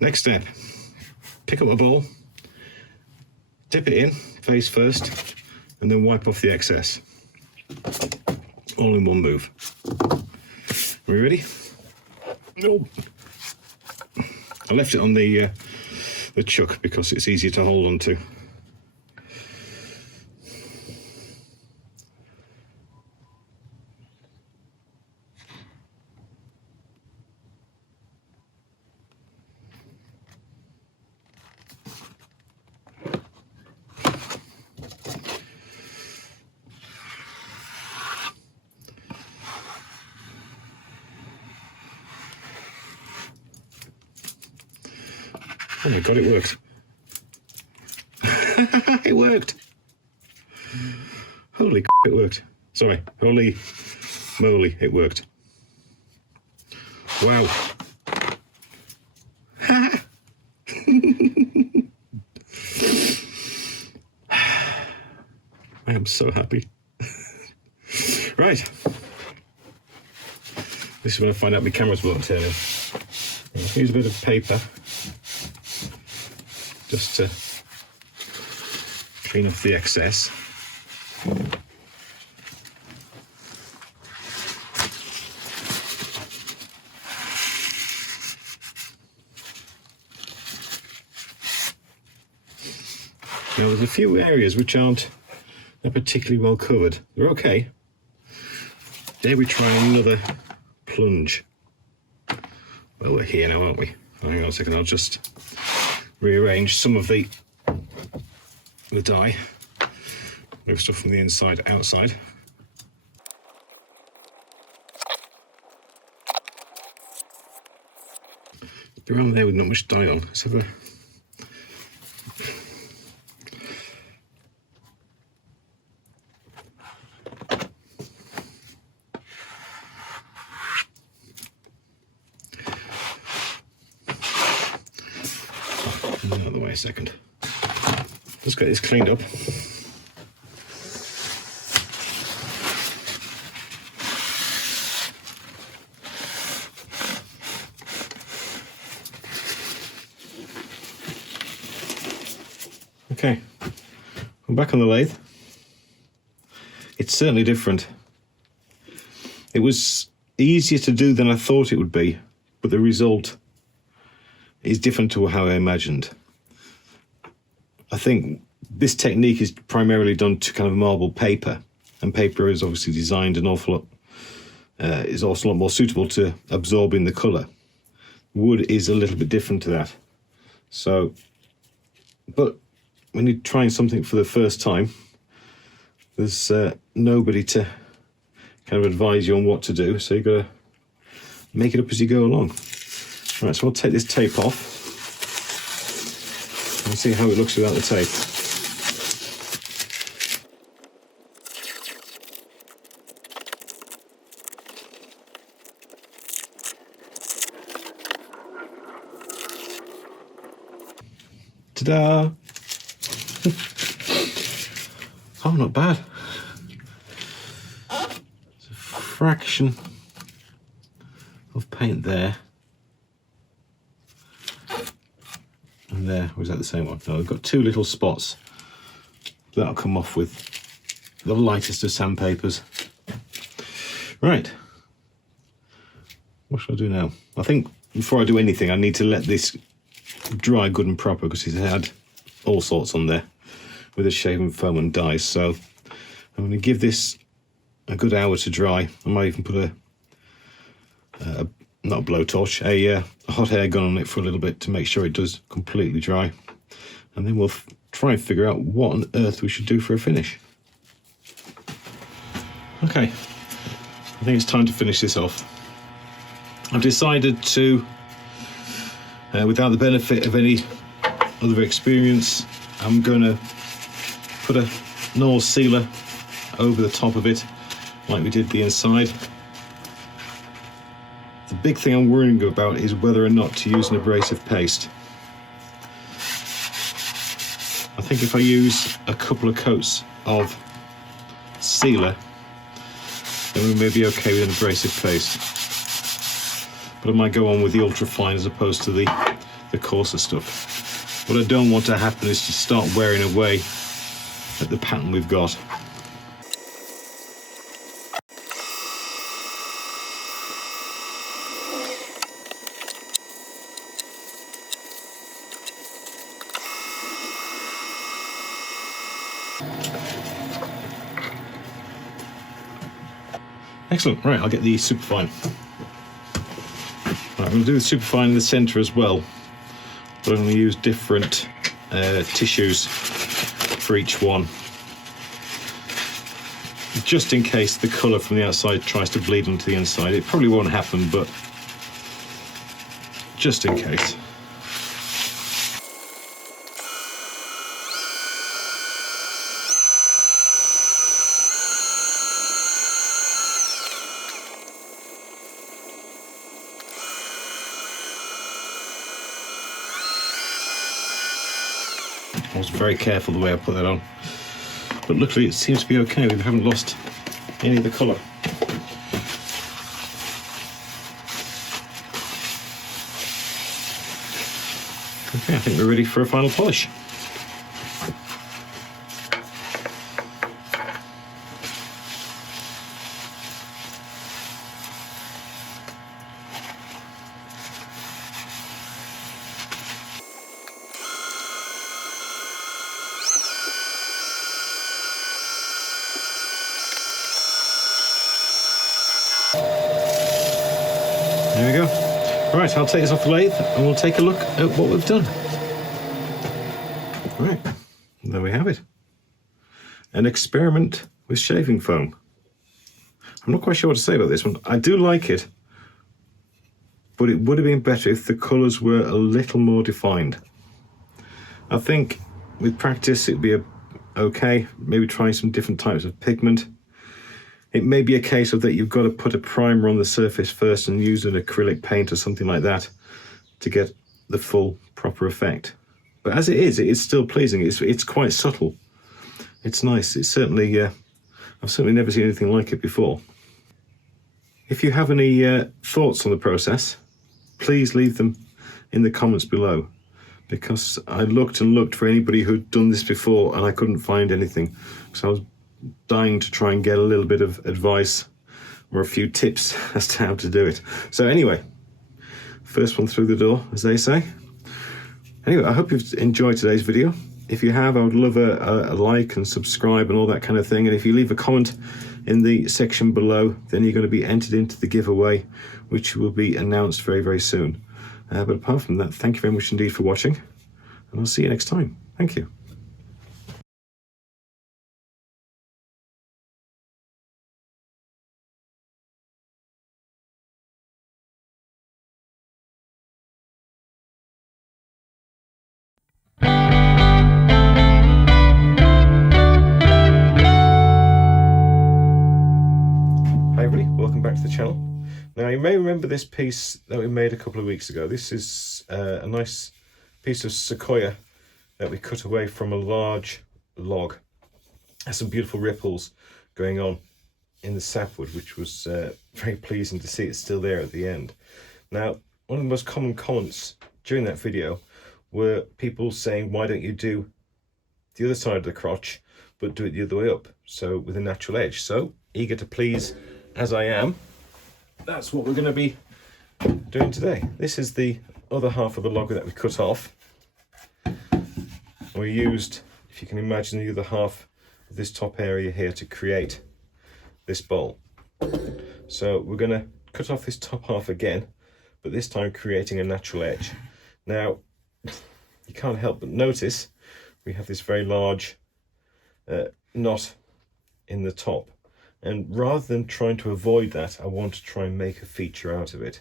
Next step, pick up a bowl, dip it in face first, and then wipe off the excess. All in one move. Are we ready? No. I left it on the chuck because it's easier to hold on to. Oh my god, it worked. It worked. Holy it worked. Sorry, holy moly, it worked. Wow. I am so happy. Right. This is when I find out my cameras won't turn in. Use a bit of paper just to clean off the excess. Now there's a few areas which aren't particularly well covered. They're okay. Dare we try another plunge? Well, we're here now, aren't we? Hang on a second, I'll just rearrange some of the dye. Move stuff from the inside outside. Around there with not much dye on. Let's have a out of the way a second. Let's get this cleaned up. Okay, I'm back on the lathe. It's certainly different. It was easier to do than I thought it would be, but the result is different to how I imagined. I think this technique is primarily done to kind of marble paper, and paper is obviously designed an awful lot, is also a lot more suitable to absorbing the colour. Wood is a little bit different to that. So, but when you're trying something for the first time, there's nobody to kind of advise you on what to do, so you've got to make it up as you go along. Right, so I'll take this tape off and see how it looks without the tape. Ta-da! Oh, not bad. It's a fraction of paint there. And there, was that the same one? No, I've got two little spots. That'll come off with the lightest of sandpapers. Right. What shall I do now? I think before I do anything, I need to let this dry good and proper, because it's had all sorts on there with the shaving foam and dyes. So I'm going to give this a good hour to dry. I might even put not a blowtorch, a hot air gun on it for a little bit to make sure it does completely dry. And then we'll try and figure out what on earth we should do for a finish. Okay, I think it's time to finish this off. I've decided to, without the benefit of any other experience, I'm going to put a normal sealer over the top of it like we did the inside. The big thing I'm worrying about is whether or not to use an abrasive paste. I think if I use a couple of coats of sealer, then we may be okay with an abrasive paste. But I might go on with the ultra fine as opposed to the coarser stuff. What I don't want to happen is to start wearing away at the pattern we've got. Excellent, right, I'll get the superfine. Right, I'm going to do the superfine in the centre as well, but I'm going to use different tissues for each one, just in case the colour from the outside tries to bleed onto the inside. It probably won't happen, but just in case. I was very careful the way I put that on, but luckily it seems to be okay. We haven't lost any of the colour. Okay, I think we're ready for a final polish. There we go. Right, I'll take this off the lathe and we'll take a look at what we've done. Right, there we have it. An experiment with shaving foam. I'm not quite sure what to say about this one. I do like it, but it would have been better if the colours were a little more defined. I think with practice it'd be okay, maybe trying some different types of pigment. It may be a case of that you've got to put a primer on the surface first and use an acrylic paint or something like that to get the full proper effect. But as it is still pleasing. It's quite subtle. It's nice. It's certainly, I've certainly never seen anything like it before. If you have any thoughts on the process, please leave them in the comments below, because I looked and looked for anybody who'd done this before and I couldn't find anything. So I was dying to try and get a little bit of advice or a few tips as to how to do it. So anyway, first one through the door, as they say. Anyway, I hope you've enjoyed today's video. If you have, I would love a like and subscribe and all that kind of thing. And if you leave a comment in the section below, then you're going to be entered into the giveaway, which will be announced very, very soon. But apart from that, thank you very much indeed for watching, and I'll see you next time. Thank you. Hi everybody, welcome back to the channel. Now you may remember this piece that we made a couple of weeks ago. This is a nice piece of Sequoia that we cut away from a large log. There's some beautiful ripples going on in the sapwood, which was very pleasing to see. It's still there at the end. Now, one of the most common comments during that video were people saying, why don't you do the other side of the crotch but do it the other way up, so with a natural edge? So, eager to please as I am, that's what we're going to be doing today. This is the other half of the log that we cut off. We used, if you can imagine, the other half of this top area here to create this bowl. So we're going to cut off this top half again, but this time creating a natural edge. Now, you can't help but notice we have this very large knot in the top. And rather than trying to avoid that, I want to try and make a feature out of it.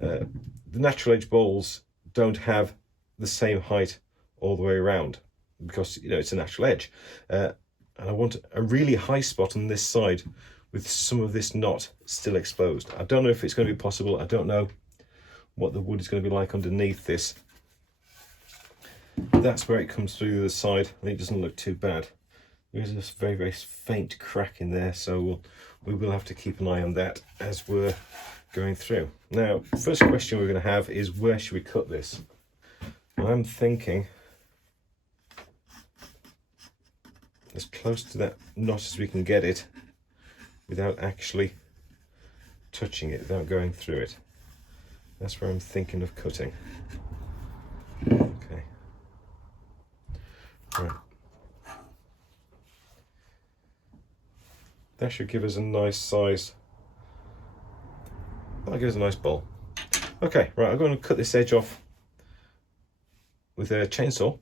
The natural edge bowls don't have the same height all the way around because, you know, it's a natural edge. And I want a really high spot on this side with some of this knot still exposed. I don't know if it's going to be possible. I don't know what the wood is going to be like underneath this. That's where it comes through the other side. I think it doesn't look too bad. There's a very, very faint crack in there, so we will have to keep an eye on that as we're going through. Now, first question we're going to have is, where should we cut this? And I'm thinking as close to that knot as we can get it without actually touching it, without going through it. That's where I'm thinking of cutting. Okay. Right. That should give us a nice size. That'll give us a nice bowl. Okay, right, I'm going to cut this edge off with a chainsaw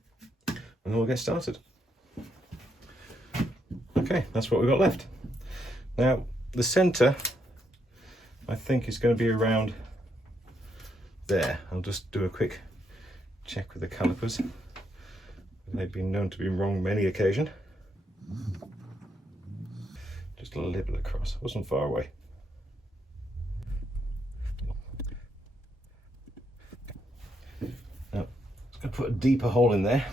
and then we'll get started. Okay, that's what we've got left. Now, the centre, I think, is going to be around there. I'll just do a quick check with the calipers. They've been known to be wrong many occasions. Just a little bit across, it wasn't far away. Now, I'm just going to put a deeper hole in there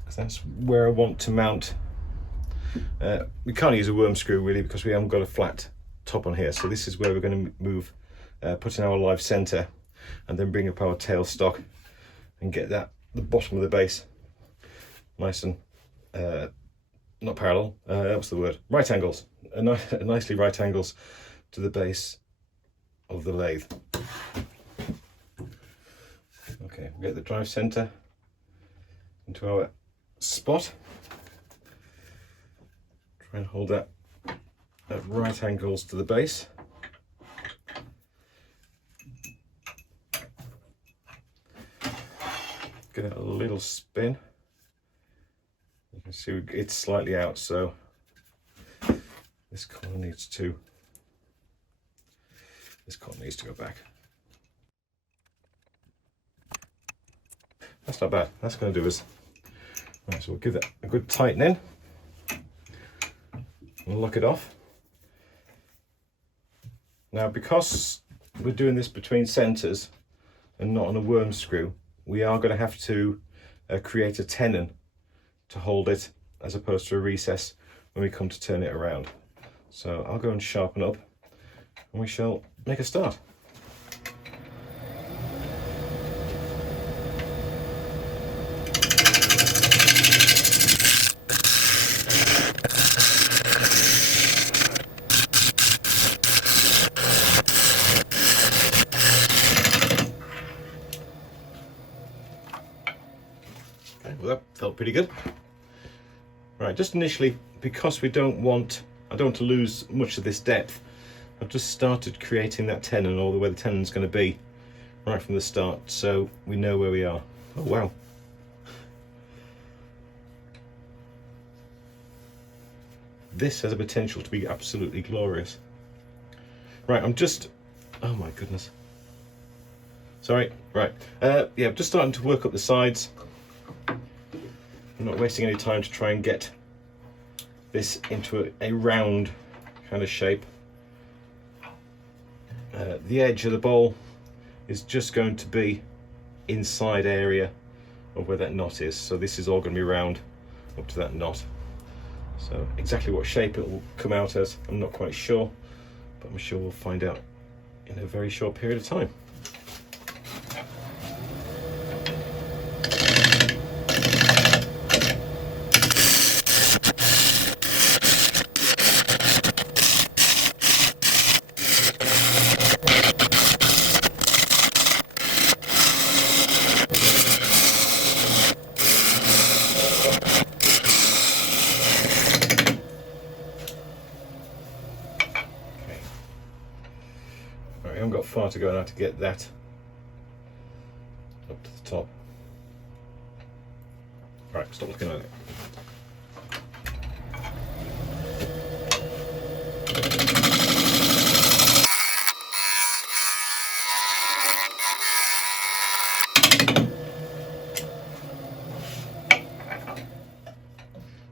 because that's where I want to mount. We can't use a worm screw really because we haven't got a flat top on here, so this is where we're going to move, put in our live centre and then bring up our tailstock and get that, the bottom of the base, nice and not parallel, what's the word? Right angles, nicely right angles to the base of the lathe. Okay, we'll get the drive centre into our spot. Try and hold that at right angles to the base. Give it a little spin. You can see it's slightly out, so this corner needs to go back. That's not bad. That's going to do us. Right, so we'll give that a good tightening. We'll lock it off. Now, because we're doing this between centres and not on a worm screw, we are going to have to create a tenon to hold it as opposed to a recess when we come to turn it around. So I'll go and sharpen up and we shall make a start. Okay, well, that felt pretty good. Right, just initially, because I don't want to lose much of this depth, I've just started creating that tenon, or where the tenon's going to be, right from the start, so we know where we are. Oh wow. This has a potential to be absolutely glorious. Right, oh my goodness. Sorry, right. Yeah, I'm just starting to work up the sides. I'm not wasting any time to try and get this into a round kind of shape. The edge of the bowl is just going to be inside area of where that knot is. So this is all going to be round up to that knot. So exactly what shape it will come out as, I'm not quite sure, but I'm sure we'll find out in a very short period of time. I haven't got far to go now to get that up to the top. Right, stop looking at it.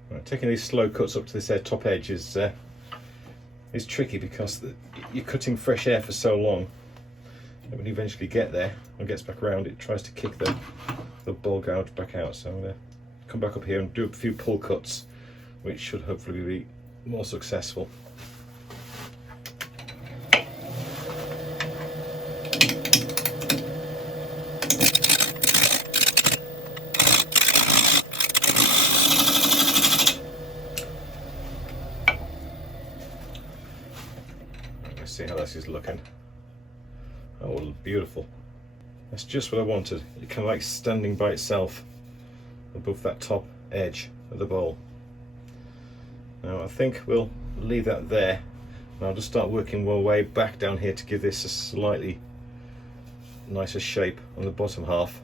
Right, taking these slow cuts up to this top edge is tricky because you're cutting fresh air for so long that when you eventually get there and gets back around, it tries to kick the ball gouge back out. So I'm going to come back up here and do a few pull cuts, which should hopefully be more successful. See how this is looking. Oh, beautiful. That's just what I wanted. It kind of like standing by itself above that top edge of the bowl. Now I think we'll leave that there, and I'll just start working my way back down here to give this a slightly nicer shape on the bottom half,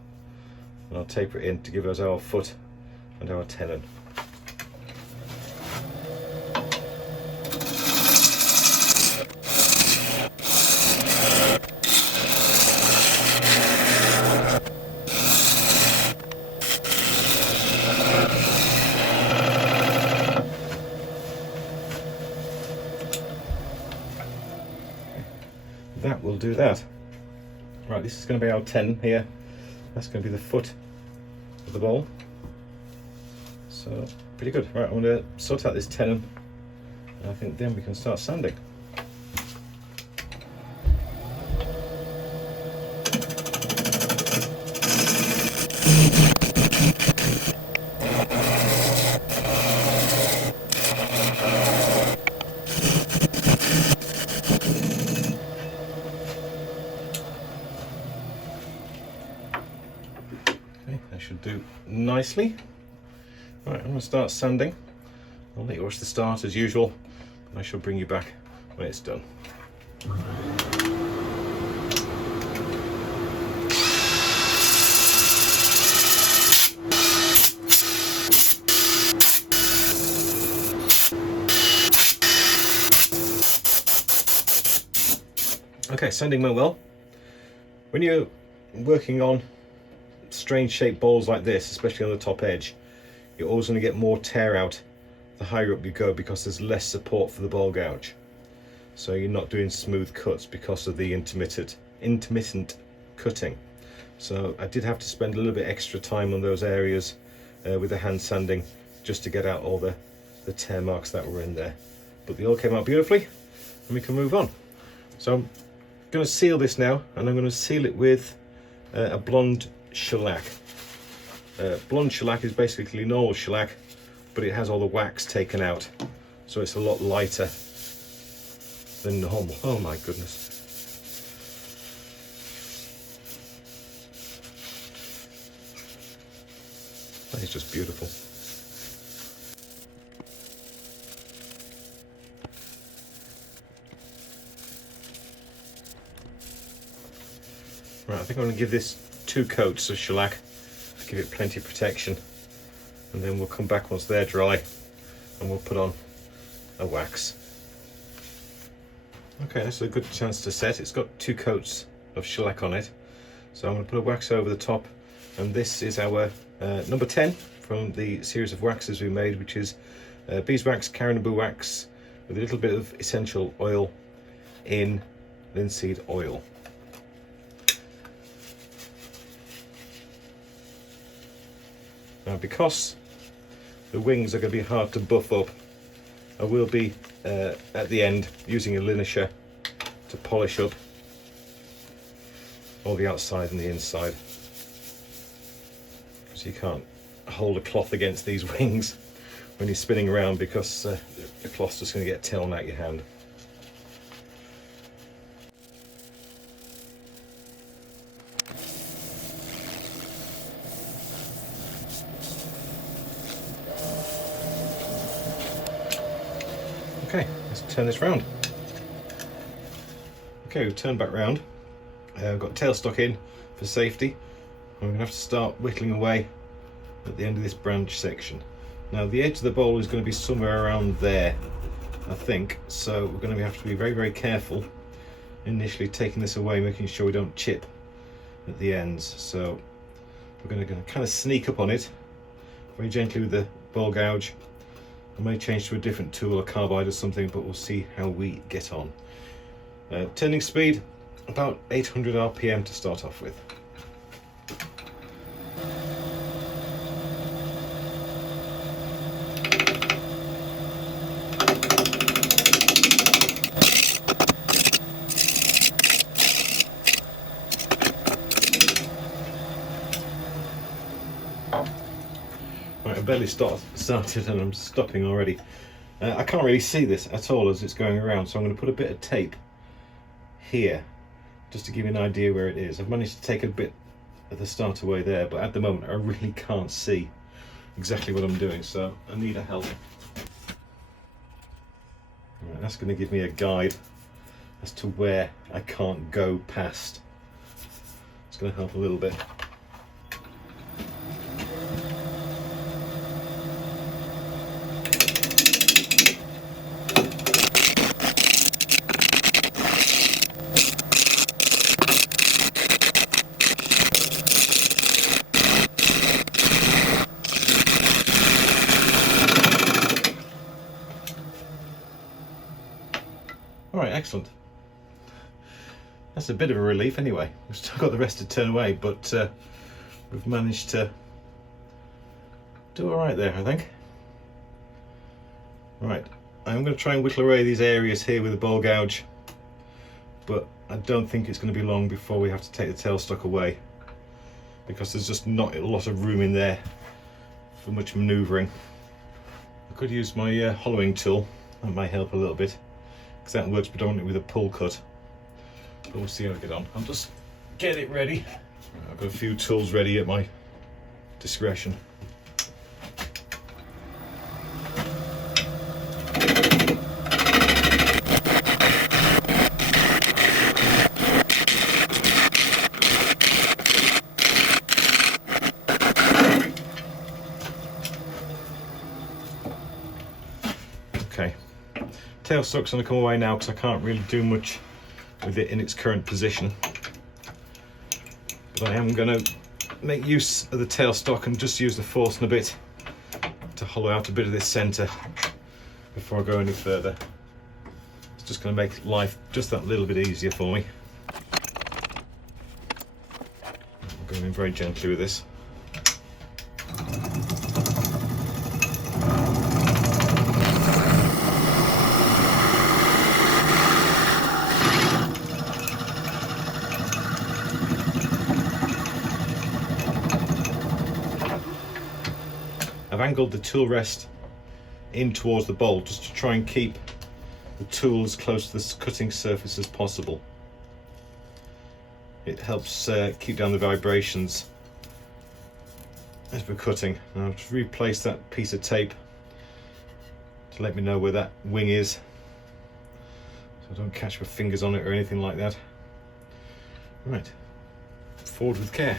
and I'll taper it in to give us our foot and our tenon. That will do that. Right, this is going to be our tenon here. That's going to be the foot of the bowl. So, pretty good. Right, I'm going to sort out this tenon, and I think then we can start sanding. Should do nicely. Right, I'm going to start sanding. I'll let you watch the start as usual, and I shall bring you back when it's done. Okay, sanding went well. When you're working on strange shaped balls like this, especially on the top edge, you're always going to get more tear out the higher up you go because there's less support for the ball gouge. So you're not doing smooth cuts because of the intermittent cutting. So I did have to spend a little bit extra time on those areas with the hand sanding just to get out all the tear marks that were in there. But they all came out beautifully, and we can move on. So I'm going to seal this now, and I'm going to seal it with a blonde shellac. Blonde shellac is basically normal shellac, but it has all the wax taken out, so it's a lot lighter than normal. Oh my goodness. That is just beautiful. Right, I think I'm going to give this 2 coats of shellac to give it plenty of protection, and then we'll come back once they're dry and we'll put on a wax. Okay, that's a good chance to set. It's got 2 coats of shellac on it, so I'm going to put a wax over the top, and this is our number 10 from the series of waxes we made, which is beeswax, caribou wax with a little bit of essential oil in linseed oil. Now, because the wings are going to be hard to buff up, I will be at the end using a linisher to polish up all the outside and the inside, so you can't hold a cloth against these wings when you're spinning around, because the cloth's just going to get torn out your hand. Okay, let's turn this round. Okay, we've turned back round. I've got tailstock in for safety. I'm going to have to start whittling away at the end of this branch section. Now, the edge of the bowl is going to be somewhere around there, I think, so we're going to have to be very, very careful initially taking this away, making sure we don't chip at the ends. So we're going to kind of sneak up on it very gently with the bowl gouge. I may change to a different tool, a carbide or something, but we'll see how we get on. Turning speed, about 800 RPM to start off with. Right, I barely started and I'm stopping already. I can't really see this at all as it's going around, so I'm going to put a bit of tape here just to give you an idea where it is. I've managed to take a bit of the start away there, but at the moment I really can't see exactly what I'm doing, so I need a help. Right, that's going to give me a guide as to where I can't go past. It's going to help a little bit. Alright, excellent. That's a bit of a relief anyway. We've still got the rest to turn away, but we've managed to do alright there, I think. Right, I'm going to try and whittle away these areas here with a bowl gouge, but I don't think it's going to be long before we have to take the tailstock away, because there's just not a lot of room in there for much manoeuvring. I could use my hollowing tool, that might help a little bit, because that works predominantly with a pull cut, but we'll see how I get on. I'll just get it ready. I've got a few tools ready at my discretion. Okay. Tailstock's going to come away now because I can't really do much with it in its current position. But I am going to make use of the tailstock and just use the force in a bit to hollow out a bit of this centre before I go any further. It's just going to make life just that little bit easier for me. I'm going in very gently with this. I've angled the tool rest in towards the bowl just to try and keep the tool as close to the cutting surface as possible. It helps keep down the vibrations as we're cutting. Now I'll just replace that piece of tape to let me know where that wing is, so I don't catch my fingers on it or anything like that. Right, forward with care.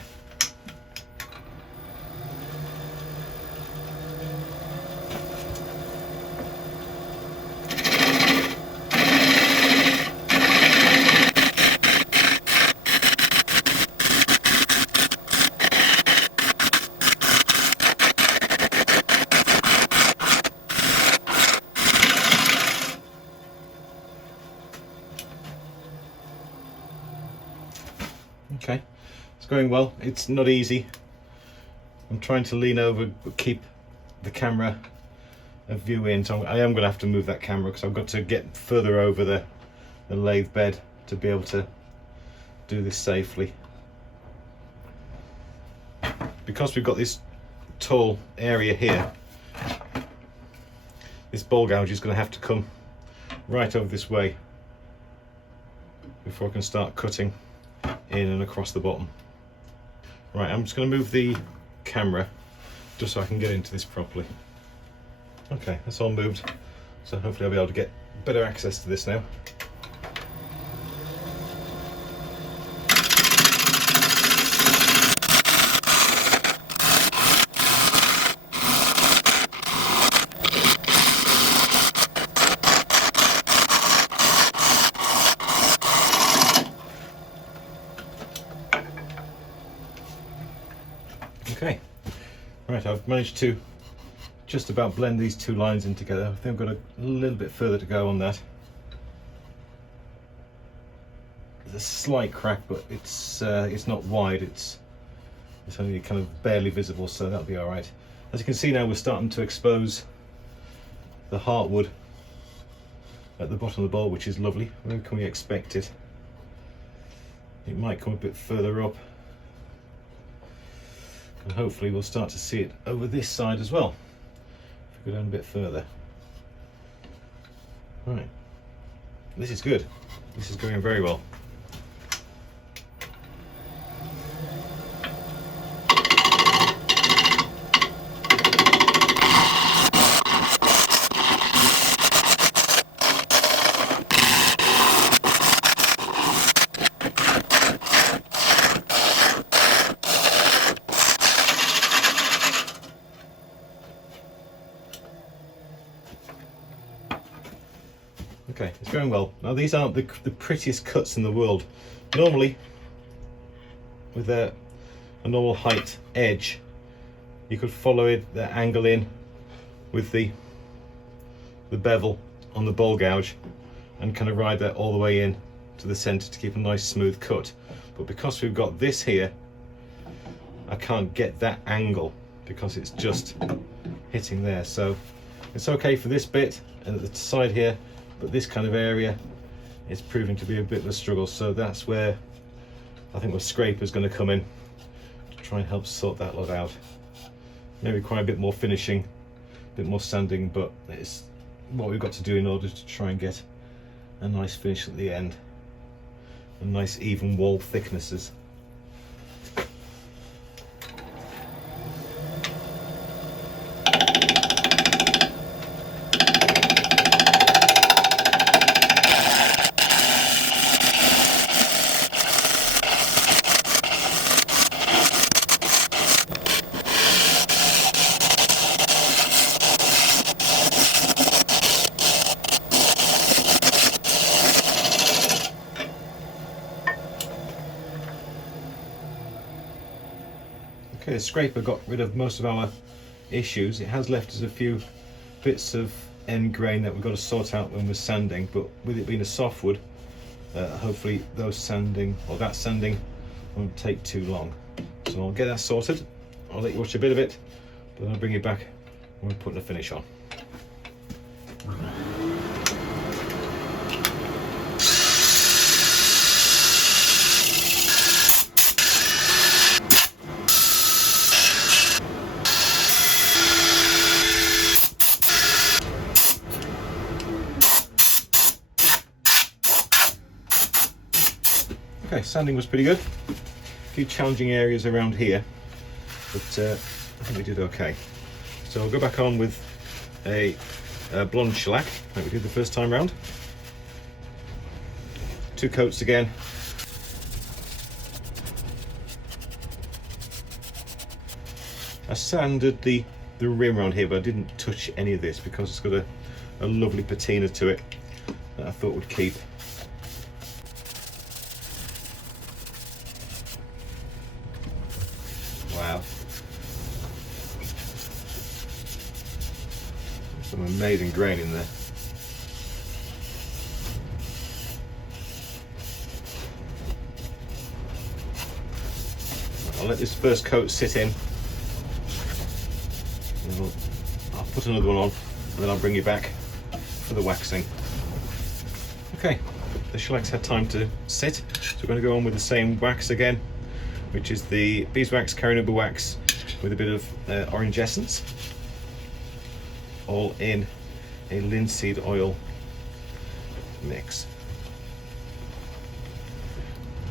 Okay, it's going well. It's not easy I'm trying to lean over but keep the camera a view in, so I am going to have to move that camera because I've got to get further over the lathe bed to be able to do this safely. Because we've got this tall area here, this bowl gouge is going to have to come right over this way before I can start cutting in and across the bottom. Right, I'm just going to move the camera just so I can get into this properly. Okay, that's all moved, so hopefully I'll be able to get better access to this now. Okay, right, I've managed to just about blend these two lines in together. I think I've got a little bit further to go on that. There's a slight crack, but it's not wide, it's only kind of barely visible, so that'll be all right. As you can see now, we're starting to expose the heartwood at the bottom of the bowl, which is lovely. Where can we expect it? It might come a bit further up, and hopefully we'll start to see it over this side as well. If we go down a bit further. Right, this is good. This is going very well. Okay, it's going well. Now these aren't the prettiest cuts in the world. Normally, with a normal height edge, you could follow the angle in with the bevel on the bowl gouge and kind of ride that all the way in to the center to keep a nice smooth cut. But because we've got this here, I can't get that angle because it's just hitting there. So it's okay for this bit and at the side here, but this kind of area is proving to be a bit of a struggle. So that's where I think the scraper's going to come in to try and help sort that lot out. Maybe require a bit more finishing, a bit more sanding, but it's what we've got to do in order to try and get a nice finish at the end and nice even wall thicknesses. Okay, the scraper got rid of most of our issues. It has left us a few bits of end grain that we've got to sort out when we're sanding, but with it being a softwood, hopefully that sanding won't take too long. So I'll get that sorted. I'll let you watch a bit of it, but then I'll bring you back when we're putting a finish on. Okay, sanding was pretty good. A few challenging areas around here, but I think we did okay. So I'll go back on with a blonde shellac like we did the first time round. 2 coats again. I sanded the rim around here, but I didn't touch any of this because it's got a lovely patina to it that I thought would keep. Wow. Some amazing grain in there. I'll let this first coat sit in another one on, and then I'll bring you back for the waxing. Okay, the shellacs had time to sit, so we're going to go on with the same wax again, which is the beeswax carryover wax with a bit of orange essence, all in a linseed oil mix.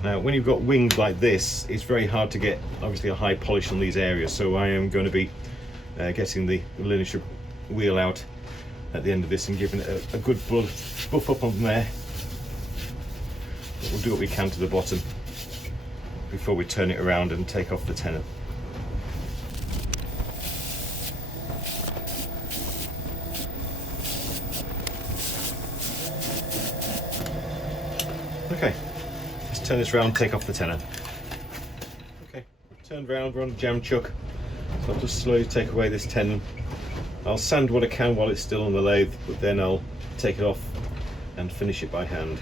Now, when you've got wings like this, it's very hard to get obviously a high polish on these areas, so I am going to be getting the linear wheel out at the end of this and giving it a good buff up on there. But we'll do what we can to the bottom before we turn it around and take off the tenon. Okay, let's turn this round, take off the tenon. Okay, turned round, we're on the jam chuck, so I'll just slowly take away this tenon. I'll sand what I can while it's still on the lathe, but then I'll take it off and finish it by hand.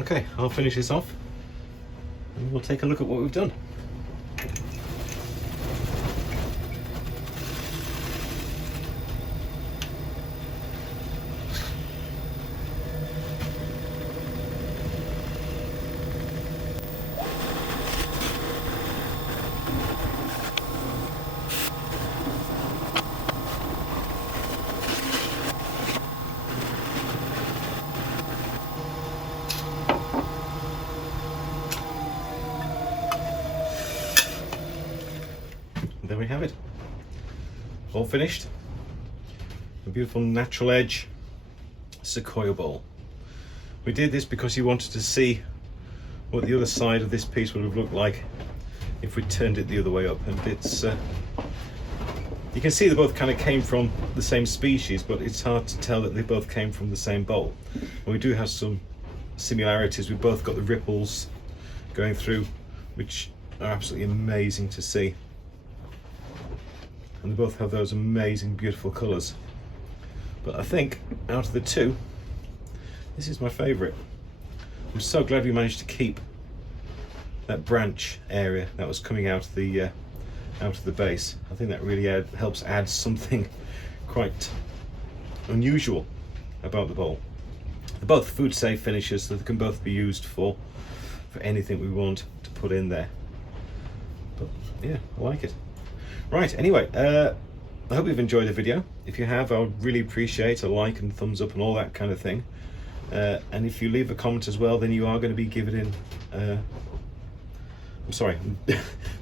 Okay, I'll finish this off and we'll take a look at what we've done. There we have it, all finished. A beautiful natural edge sequoia bowl. We did this because you wanted to see what the other side of this piece would have looked like if we turned it the other way up, and it's you can see they both kind of came from the same species, but it's hard to tell that they both came from the same bowl. And we do have some similarities. We've both got the ripples going through, which are absolutely amazing to see. And they both have those amazing, beautiful colours. But I think out of the two, this is my favourite. I'm so glad we managed to keep that branch area that was coming out of the base. I think that really helps add something quite unusual about the bowl. They're both food safe finishes, so they can both be used for anything we want to put in there. But yeah, I like it. Right, anyway, I hope you've enjoyed the video. If you have, I would really appreciate a like and thumbs up and all that kind of thing. And if you leave a comment as well, then you are going to be given in... I'm sorry,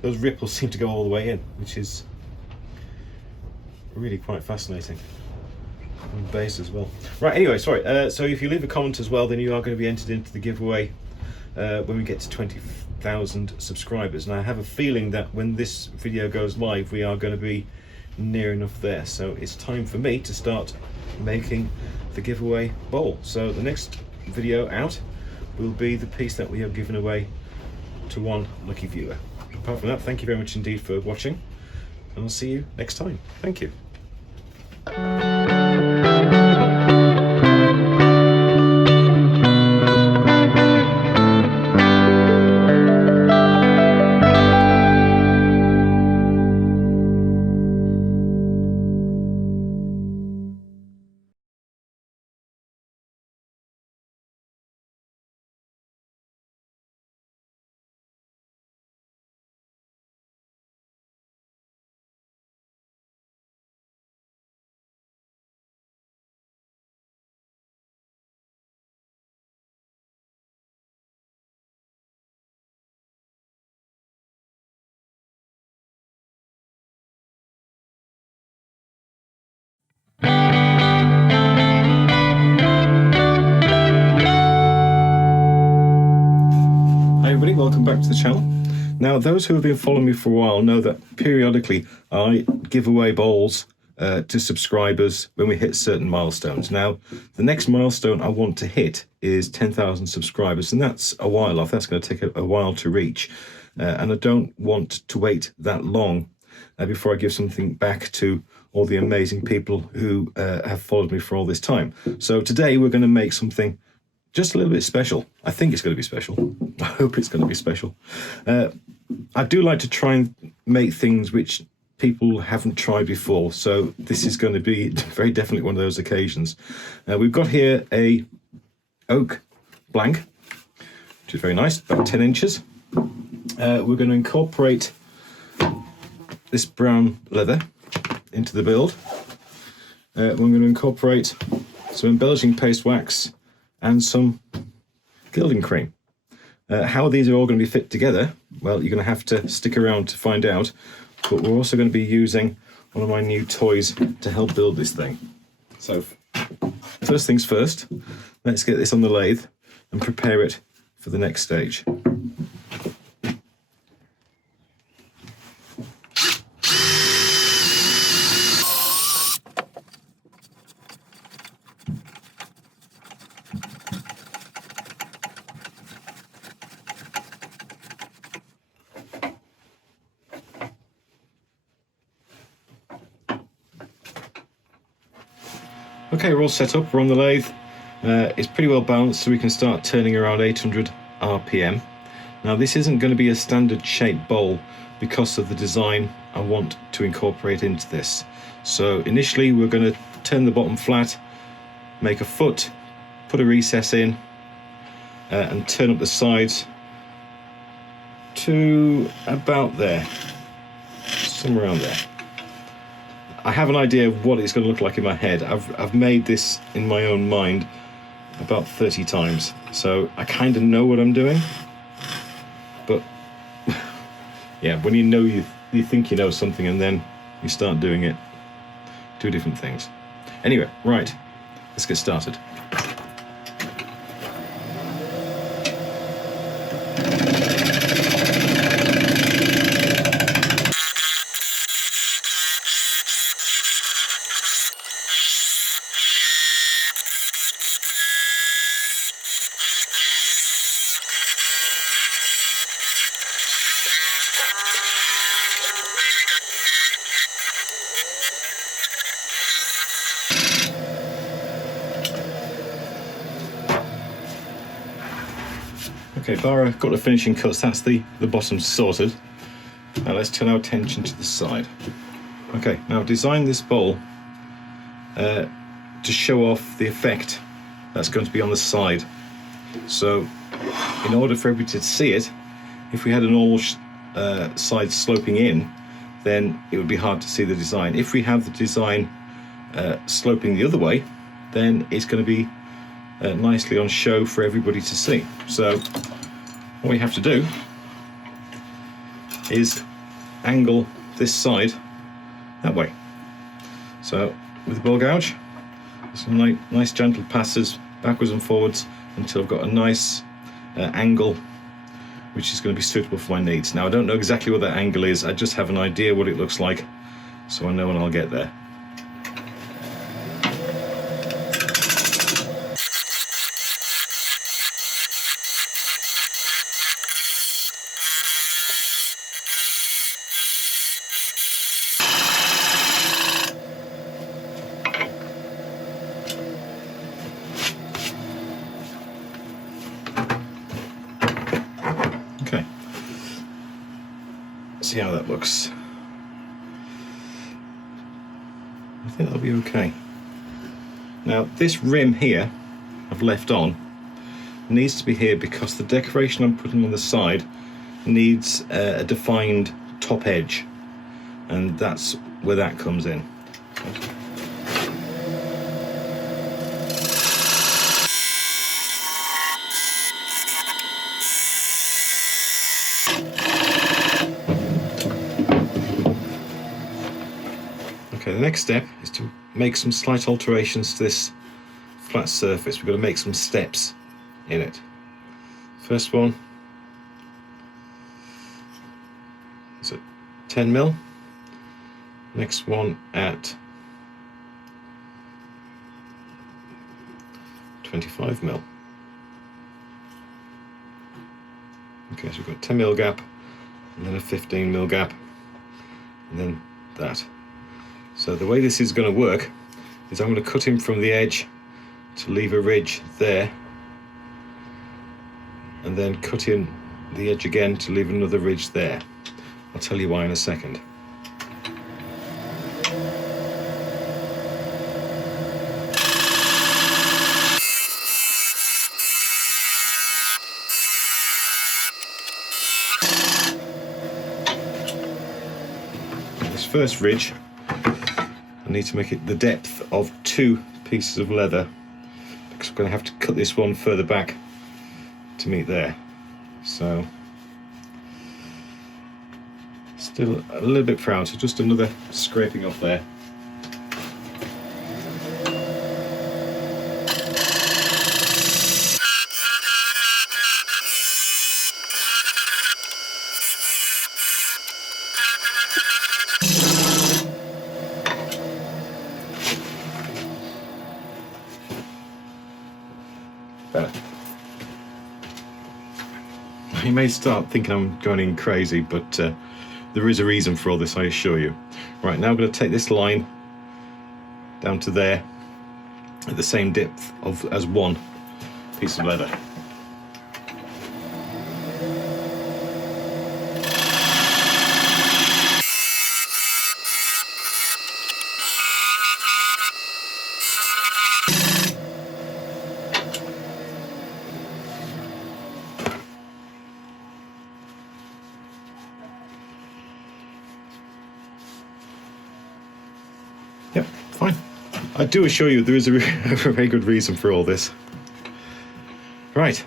those ripples seem to go all the way in, which is really quite fascinating. On the base as well. Right, anyway, sorry. So if you leave a comment as well, then you are going to be entered into the giveaway when we get to 20,000 subscribers. And I have a feeling that when this video goes live, we are going to be near enough there. So it's time for me to start making the giveaway bowl. So the next video out will be the piece that we have given away to one lucky viewer. Apart from that, thank you very much indeed for watching, and I'll see you next time. Thank you. Welcome back to the channel. Now, those who have been following me for a while know that periodically I give away bowls to subscribers when we hit certain milestones. Now, the next milestone I want to hit is 10,000 subscribers, and that's a while off. That's going to take a while to reach, and I don't want to wait that long before I give something back to all the amazing people who have followed me for all this time. So today we're going to make something just a little bit special. I think it's going to be special. I hope it's going to be special. I do like to try and make things which people haven't tried before, so this is going to be very definitely one of those occasions. We've got here a oak blank, which is very nice, about 10 inches. We're going to incorporate this brown leather into the build. We're going to incorporate some embellishing paste wax and some gilding cream. How these are all going to be fit together, well, you're going to have to stick around to find out, but we're also going to be using one of my new toys to help build this thing. So first things first, let's get this on the lathe and prepare it for the next stage. Okay, we're all set up, we're on the lathe. It's pretty well balanced, so we can start turning around 800 RPM. Now this isn't going to be a standard shaped bowl because of the design I want to incorporate into this. So initially we're going to turn the bottom flat, make a foot, put a recess in, and turn up the sides to about there, somewhere around there. I have an idea of what it's going to look like in my head. I've made this in my own mind about 30 times, so I kind of know what I'm doing. But yeah, when you know, you think you know something and then you start doing it, two different things. Anyway, right, let's get started. Okay, bar got the finishing cuts, that's the bottom sorted. Now let's turn our attention to the side. Okay, now design this bowl to show off the effect that's going to be on the side. So in order for everybody to see it, if we had an all side sloping in, then it would be hard to see the design. If we have the design sloping the other way, then it's going to be nicely on show for everybody to see. So what we have to do is angle this side that way. So with the ball gouge, some nice gentle passes backwards and forwards until I've got a nice angle which is going to be suitable for my needs. Now I don't know exactly what that angle is, I just have an idea what it looks like, so I know when I'll get there. Okay, see how that looks. I think that'll be okay. Now this rim here I've left on needs to be here because the decoration I'm putting on the side needs a defined top edge, and that's where that comes in. Okay, the next step is to make some slight alterations to this flat surface. We've got to make some steps in it. First one is at 10 mil. Next one at 25 mil. Okay, so we've got 10 mil gap, and then a 15 mil gap, and then that. So the way this is going to work is I'm going to cut in from the edge to leave a ridge there, and then cut in the edge again to leave another ridge there. I'll tell you why in a second. This first ridge, I need to make it the depth of 2 pieces of leather, because I'm going to have to cut this one further back to meet there. So still a little bit proud, so just another scraping off there. Better. You may start thinking I'm going crazy, but there is a reason for all this, I assure you. Right, now I'm going to take this line down to there at the same depth as 1 piece of leather. Yep, fine. I do assure you there is a very good reason for all this. Right,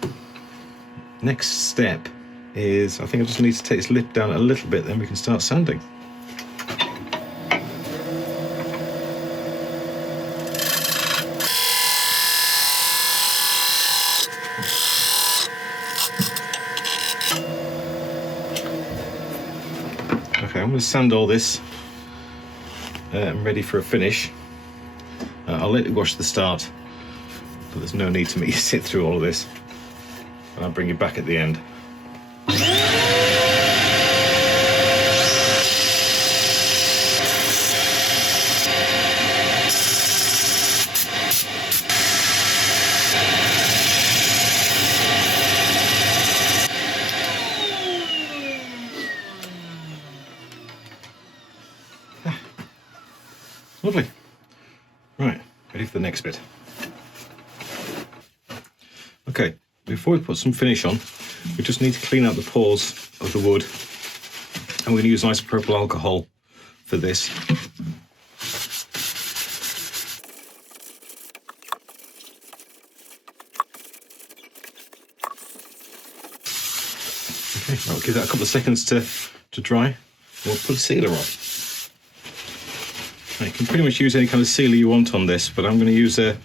next step is, I think I just need to take this lip down a little bit, then we can start sanding. Okay, I'm going to sand all this. I'm ready for a finish. I'll let it wash the start, but there's no need to make you sit through all of this. And I'll bring you back at the end. Lovely. Right, ready for the next bit. Okay, before we put some finish on, we just need to clean out the pores of the wood. And we're going to use isopropyl alcohol for this. Okay, I'll give that a couple of seconds to dry. We'll put a sealer on. You can pretty much use any kind of sealer you want on this, but I'm going to use a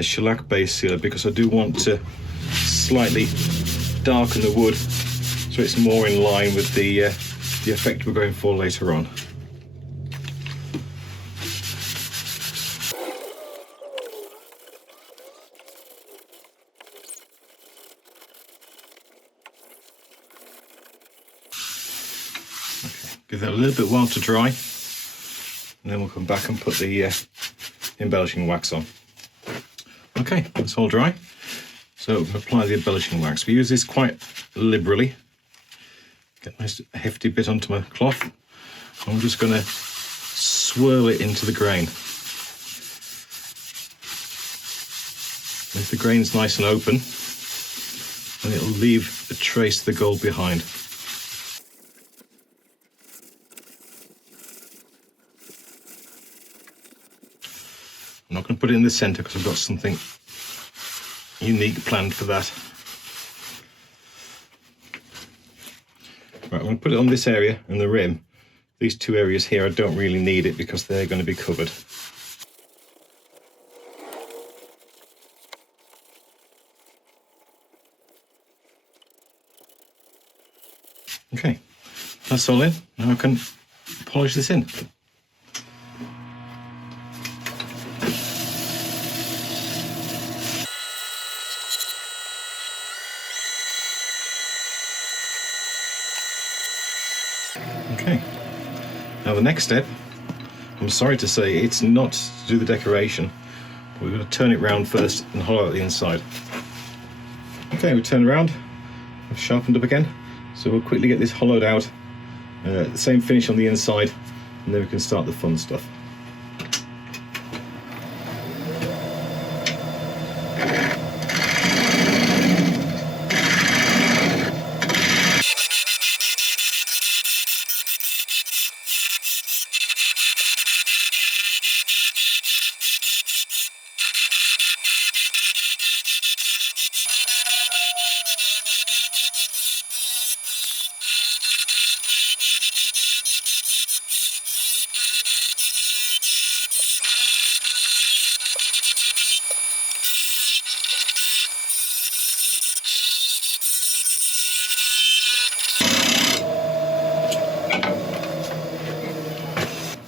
shellac-based sealer because I do want to slightly darken the wood so it's more in line with the effect we're going for later on. Okay, give that a little bit while to dry. And then we'll come back and put the embellishing wax on. Okay, that's all dry. So apply the embellishing wax. We use this quite liberally. Get a nice hefty bit onto my cloth. I'm just going to swirl it into the grain. If the grain's nice and open, then it'll leave a trace of the gold behind. I'm not going to put it in the centre because I've got something unique planned for that. Right, I'm going to put it on this area and the rim. These 2 areas here, I don't really need it because they're going to be covered. Okay, that's all in. Now I can polish this in. Okay, now the next step, I'm sorry to say, it's not to do the decoration. We're going to turn it round first and hollow out the inside. Okay, we turn around, I've sharpened up again, so we'll quickly get this hollowed out, the same finish on the inside, and then we can start the fun stuff.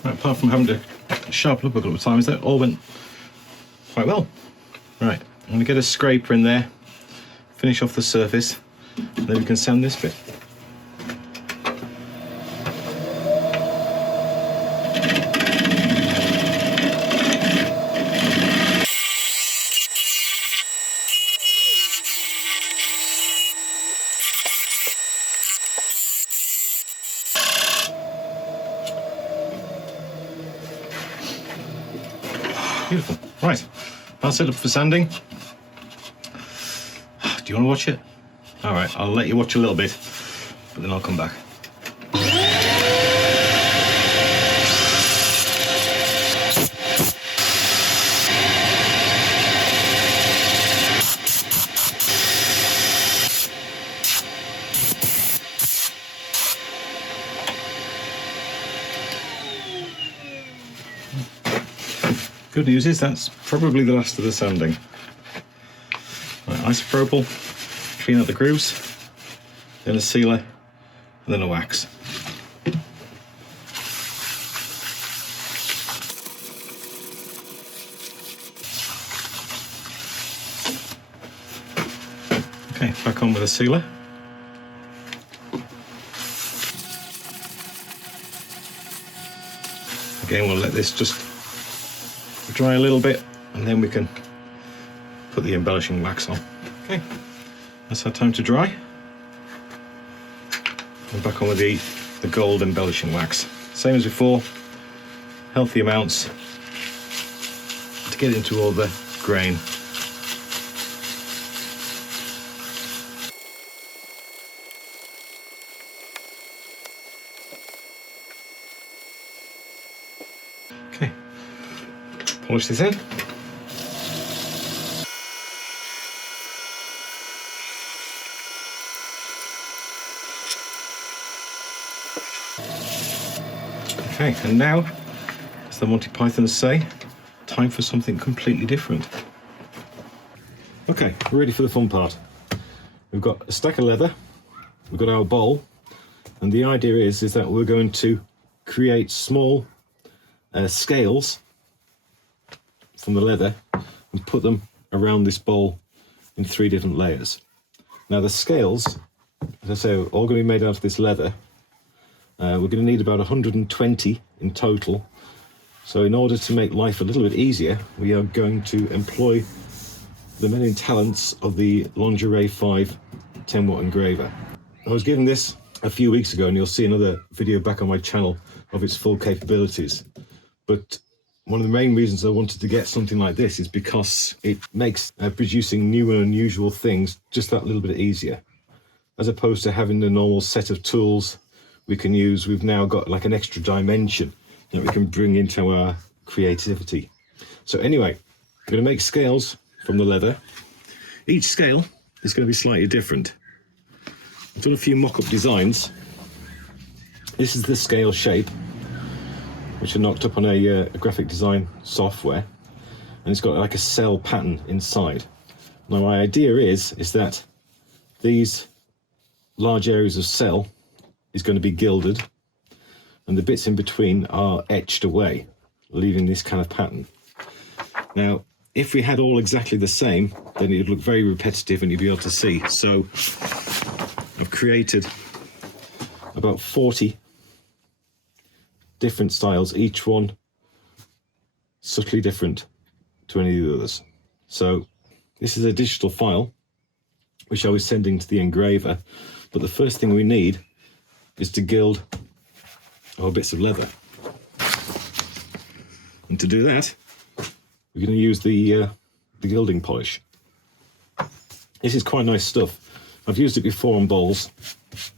Apart from having to sharpen up a couple of times, that all went quite well. Right, I'm going to get a scraper in there, finish off the surface, and then we can sand this bit. Beautiful. Right, I'll set up for sanding. Do you want to watch it? All right, I'll let you watch a little bit, but then I'll come back. Good news is that's probably the last of the sanding. Right, isopropyl, clean out the grooves, then a sealer, and then a wax. Okay, back on with a sealer. Again, we'll let this just dry a little bit, and then we can put the embellishing wax on. Okay, that's our time to dry. And back on with the gold embellishing wax. Same as before, healthy amounts to get into all the grain. Okay, polish this in. Okay, and now, as the Monty Pythons say, time for something completely different. Okay, we're ready for the fun part. We've got a stack of leather, we've got our bowl, and the idea is that we're going to create small scales from the leather and put them around this bowl in 3 different layers. Now the scales, as I say, are all going to be made out of this leather. We're going to need about 120 in total. So in order to make life a little bit easier, we are going to employ the many talents of the Lingerie 5 10-watt engraver. I was given this a few weeks ago, and you'll see another video back on my channel of its full capabilities. But one of the main reasons I wanted to get something like this is because it makes producing new and unusual things just that little bit easier. As opposed to having the normal set of tools we can use, we've now got like an extra dimension that we can bring into our creativity. So anyway, I'm going to make scales from the leather. Each scale is going to be slightly different. I've done a few mock-up designs. This is the scale shape, which are knocked up on a graphic design software, and it's got like a cell pattern inside. Now my idea is that these large areas of cell is going to be gilded, and the bits in between are etched away, leaving this kind of pattern. Now, if we had all exactly the same, then it would look very repetitive and you'd be able to see. So I've created about 40 different styles, each one subtly different to any of the others. So this is a digital file which I was sending to the engraver, but the first thing we need is to gild our bits of leather. And to do that, we're going to use the gilding polish. This is quite nice stuff. I've used it before on bowls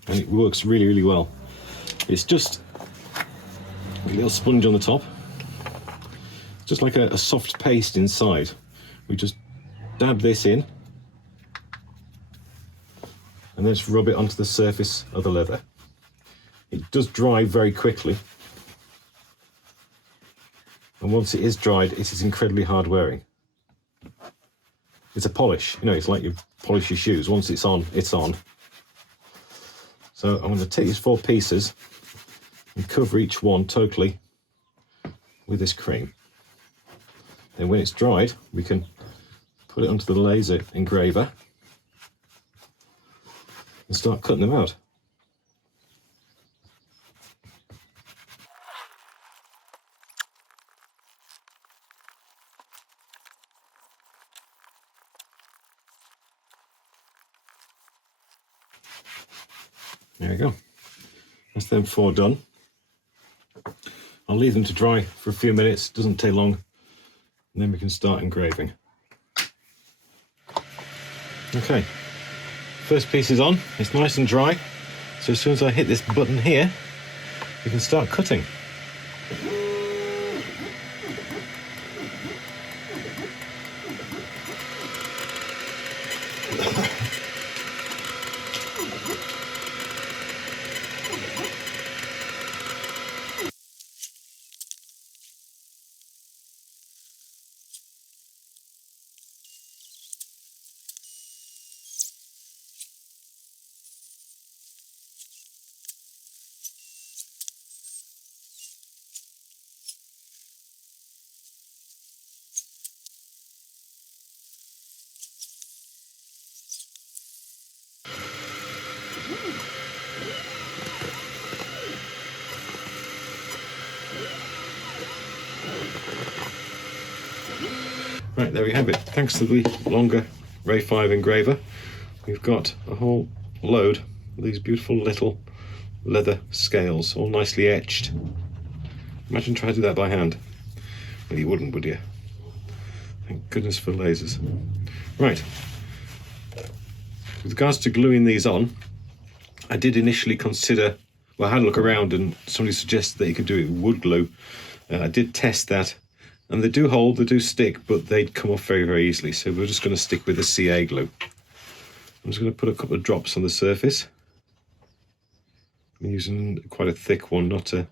and it works really, really well. It's just a little sponge on the top, just like a soft paste inside. We just dab this in and then just rub it onto the surface of the leather. It does dry very quickly, and once it is dried, it is incredibly hard wearing. It's a polish, you know, it's like you polish your shoes. Once it's on, it's on. So I'm going to take these 4 pieces and cover each one totally with this cream. Then when it's dried, we can put it onto the laser engraver and start cutting them out. There we go. That's them 4 done. I'll leave them to dry for a few minutes, doesn't take long, and then we can start engraving. Okay, first piece is on, it's nice and dry, so as soon as I hit this button here, we can start cutting. Right, there we have it. Thanks to the longer Ray 5 engraver, we've got a whole load of these beautiful little leather scales, all nicely etched. Imagine trying to do that by hand. Well, you wouldn't, would you? Thank goodness for lasers. Right. With regards to gluing these on, I did initially consider, well, I had a look around and somebody suggested that you could do it with wood glue. I did test that, and they do hold, they do stick, but they'd come off very, very easily. So we're just going to stick with the CA glue. I'm just going to put a couple of drops on the surface. I'm using quite a thick one, not a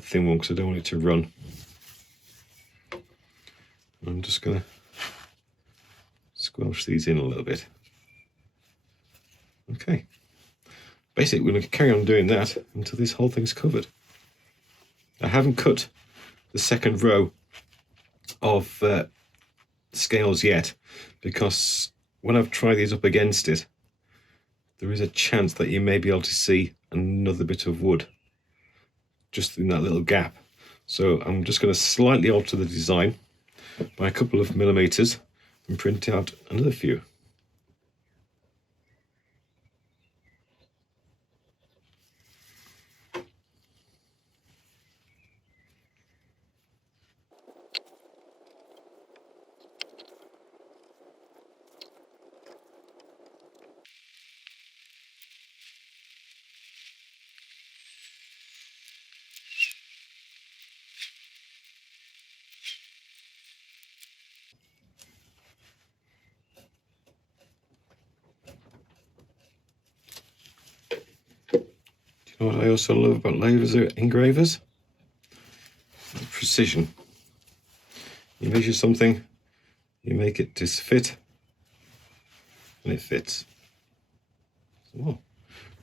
thin one, because I don't want it to run. I'm just going to squelch these in a little bit. Okay. Basically, we're going to carry on doing that until this whole thing's covered. I haven't cut the second row of scales yet, because when I've tried these up against it, there is a chance that you may be able to see another bit of wood just in that little gap. So I'm just going to slightly alter the design by a couple of millimeters and print out another few. You know what I also love about laser engravers? Precision. You measure something, you make it to fit, and it fits. Oh.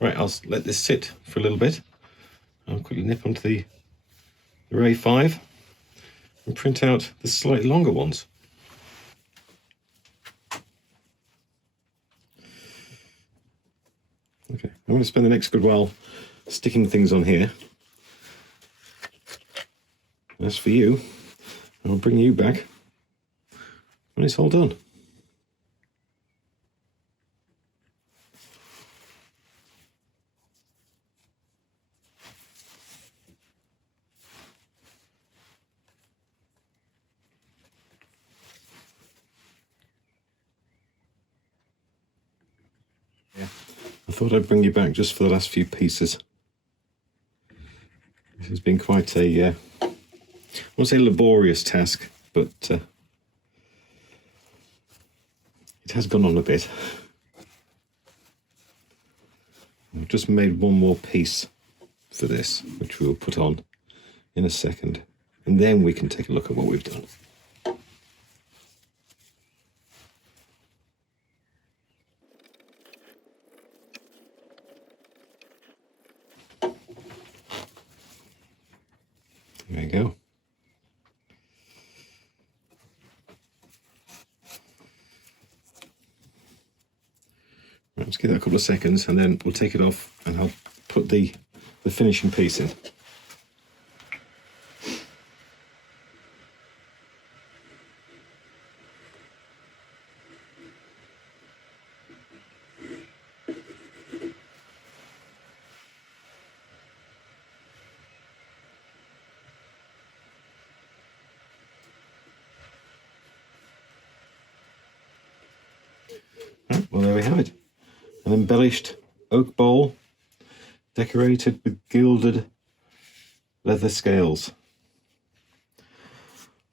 Right, I'll let this sit for a little bit. I'll quickly nip onto the Ray 5 and print out the slightly longer ones. Okay, I'm going to spend the next good while sticking things on here. As for you, I'll bring you back when it's all done. Yeah, I thought I'd bring you back just for the last few pieces. This has been quite a, I won't say laborious task, but it has gone on a bit. I've just made one more piece for this, which we'll put on in a second, and then we can take a look at what we've done. There you go. Right, let's give that a couple of seconds and then we'll take it off and I'll put the finishing piece in. Right, well, there we have it. An embellished oak bowl decorated with gilded leather scales.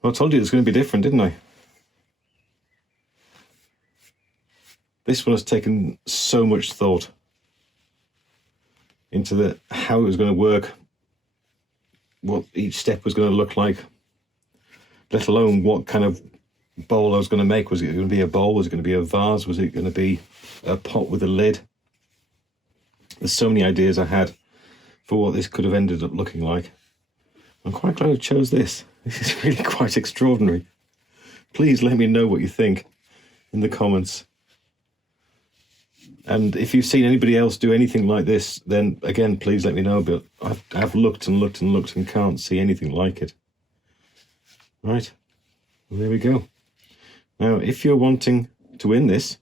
Well, I told you it was going to be different, didn't I? This one has taken so much thought into how it was going to work, what each step was going to look like, let alone what kind of bowl I was going to make. Was it going to be a bowl? Was it going to be a vase? Was it going to be a pot with a lid? There's so many ideas I had for what this could have ended up looking like. I'm quite glad I chose this. This is really quite extraordinary. Please let me know what you think in the comments. And if you've seen anybody else do anything like this, then again, please let me know. But I've looked and looked and looked and can't see anything like it. Right, well, there we go. Now, if you're wanting to win this,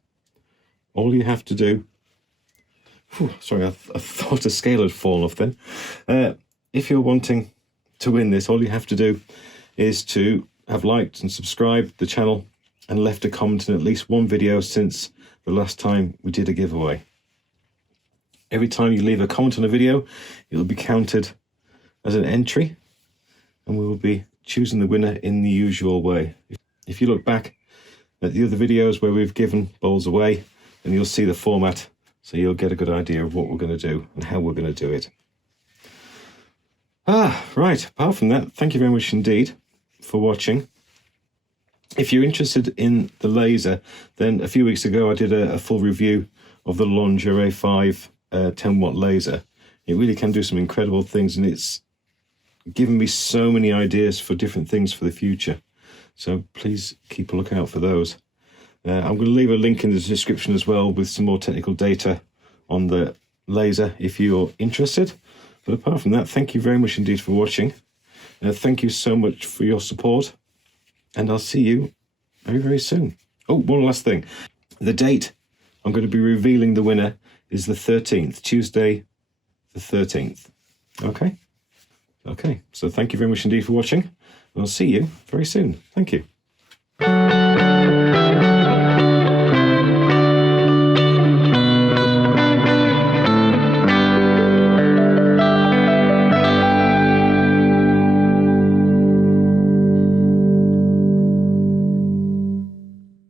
all you have to do... sorry, I thought a scale had fallen off then. If you're wanting to win this, all you have to do is to have liked and subscribed the channel and left a comment in at least one video since the last time we did a giveaway. Every time you leave a comment on a video, it'll be counted as an entry and we will be choosing the winner in the usual way. If you look back at the other videos where we've given bowls away, then you'll see the format, so you'll get a good idea of what we're going to do and how we're going to do it. Right, apart from that, thank you very much indeed for watching. If you're interested in the laser, then a few weeks ago I did a full review of the Lingerie 5 10-watt laser. It really can do some incredible things, and it's given me so many ideas for different things for the future. So please keep a lookout for those. I'm going to leave a link in the description as well with some more technical data on the laser if you're interested. But apart from that, thank you very much indeed for watching. Thank you so much for your support. And I'll see you very, very soon. Oh, one last thing. The date I'm going to be revealing the winner is the 13th, Tuesday the 13th. Okay? Okay, so thank you very much indeed for watching. And I'll see you very soon. Thank you.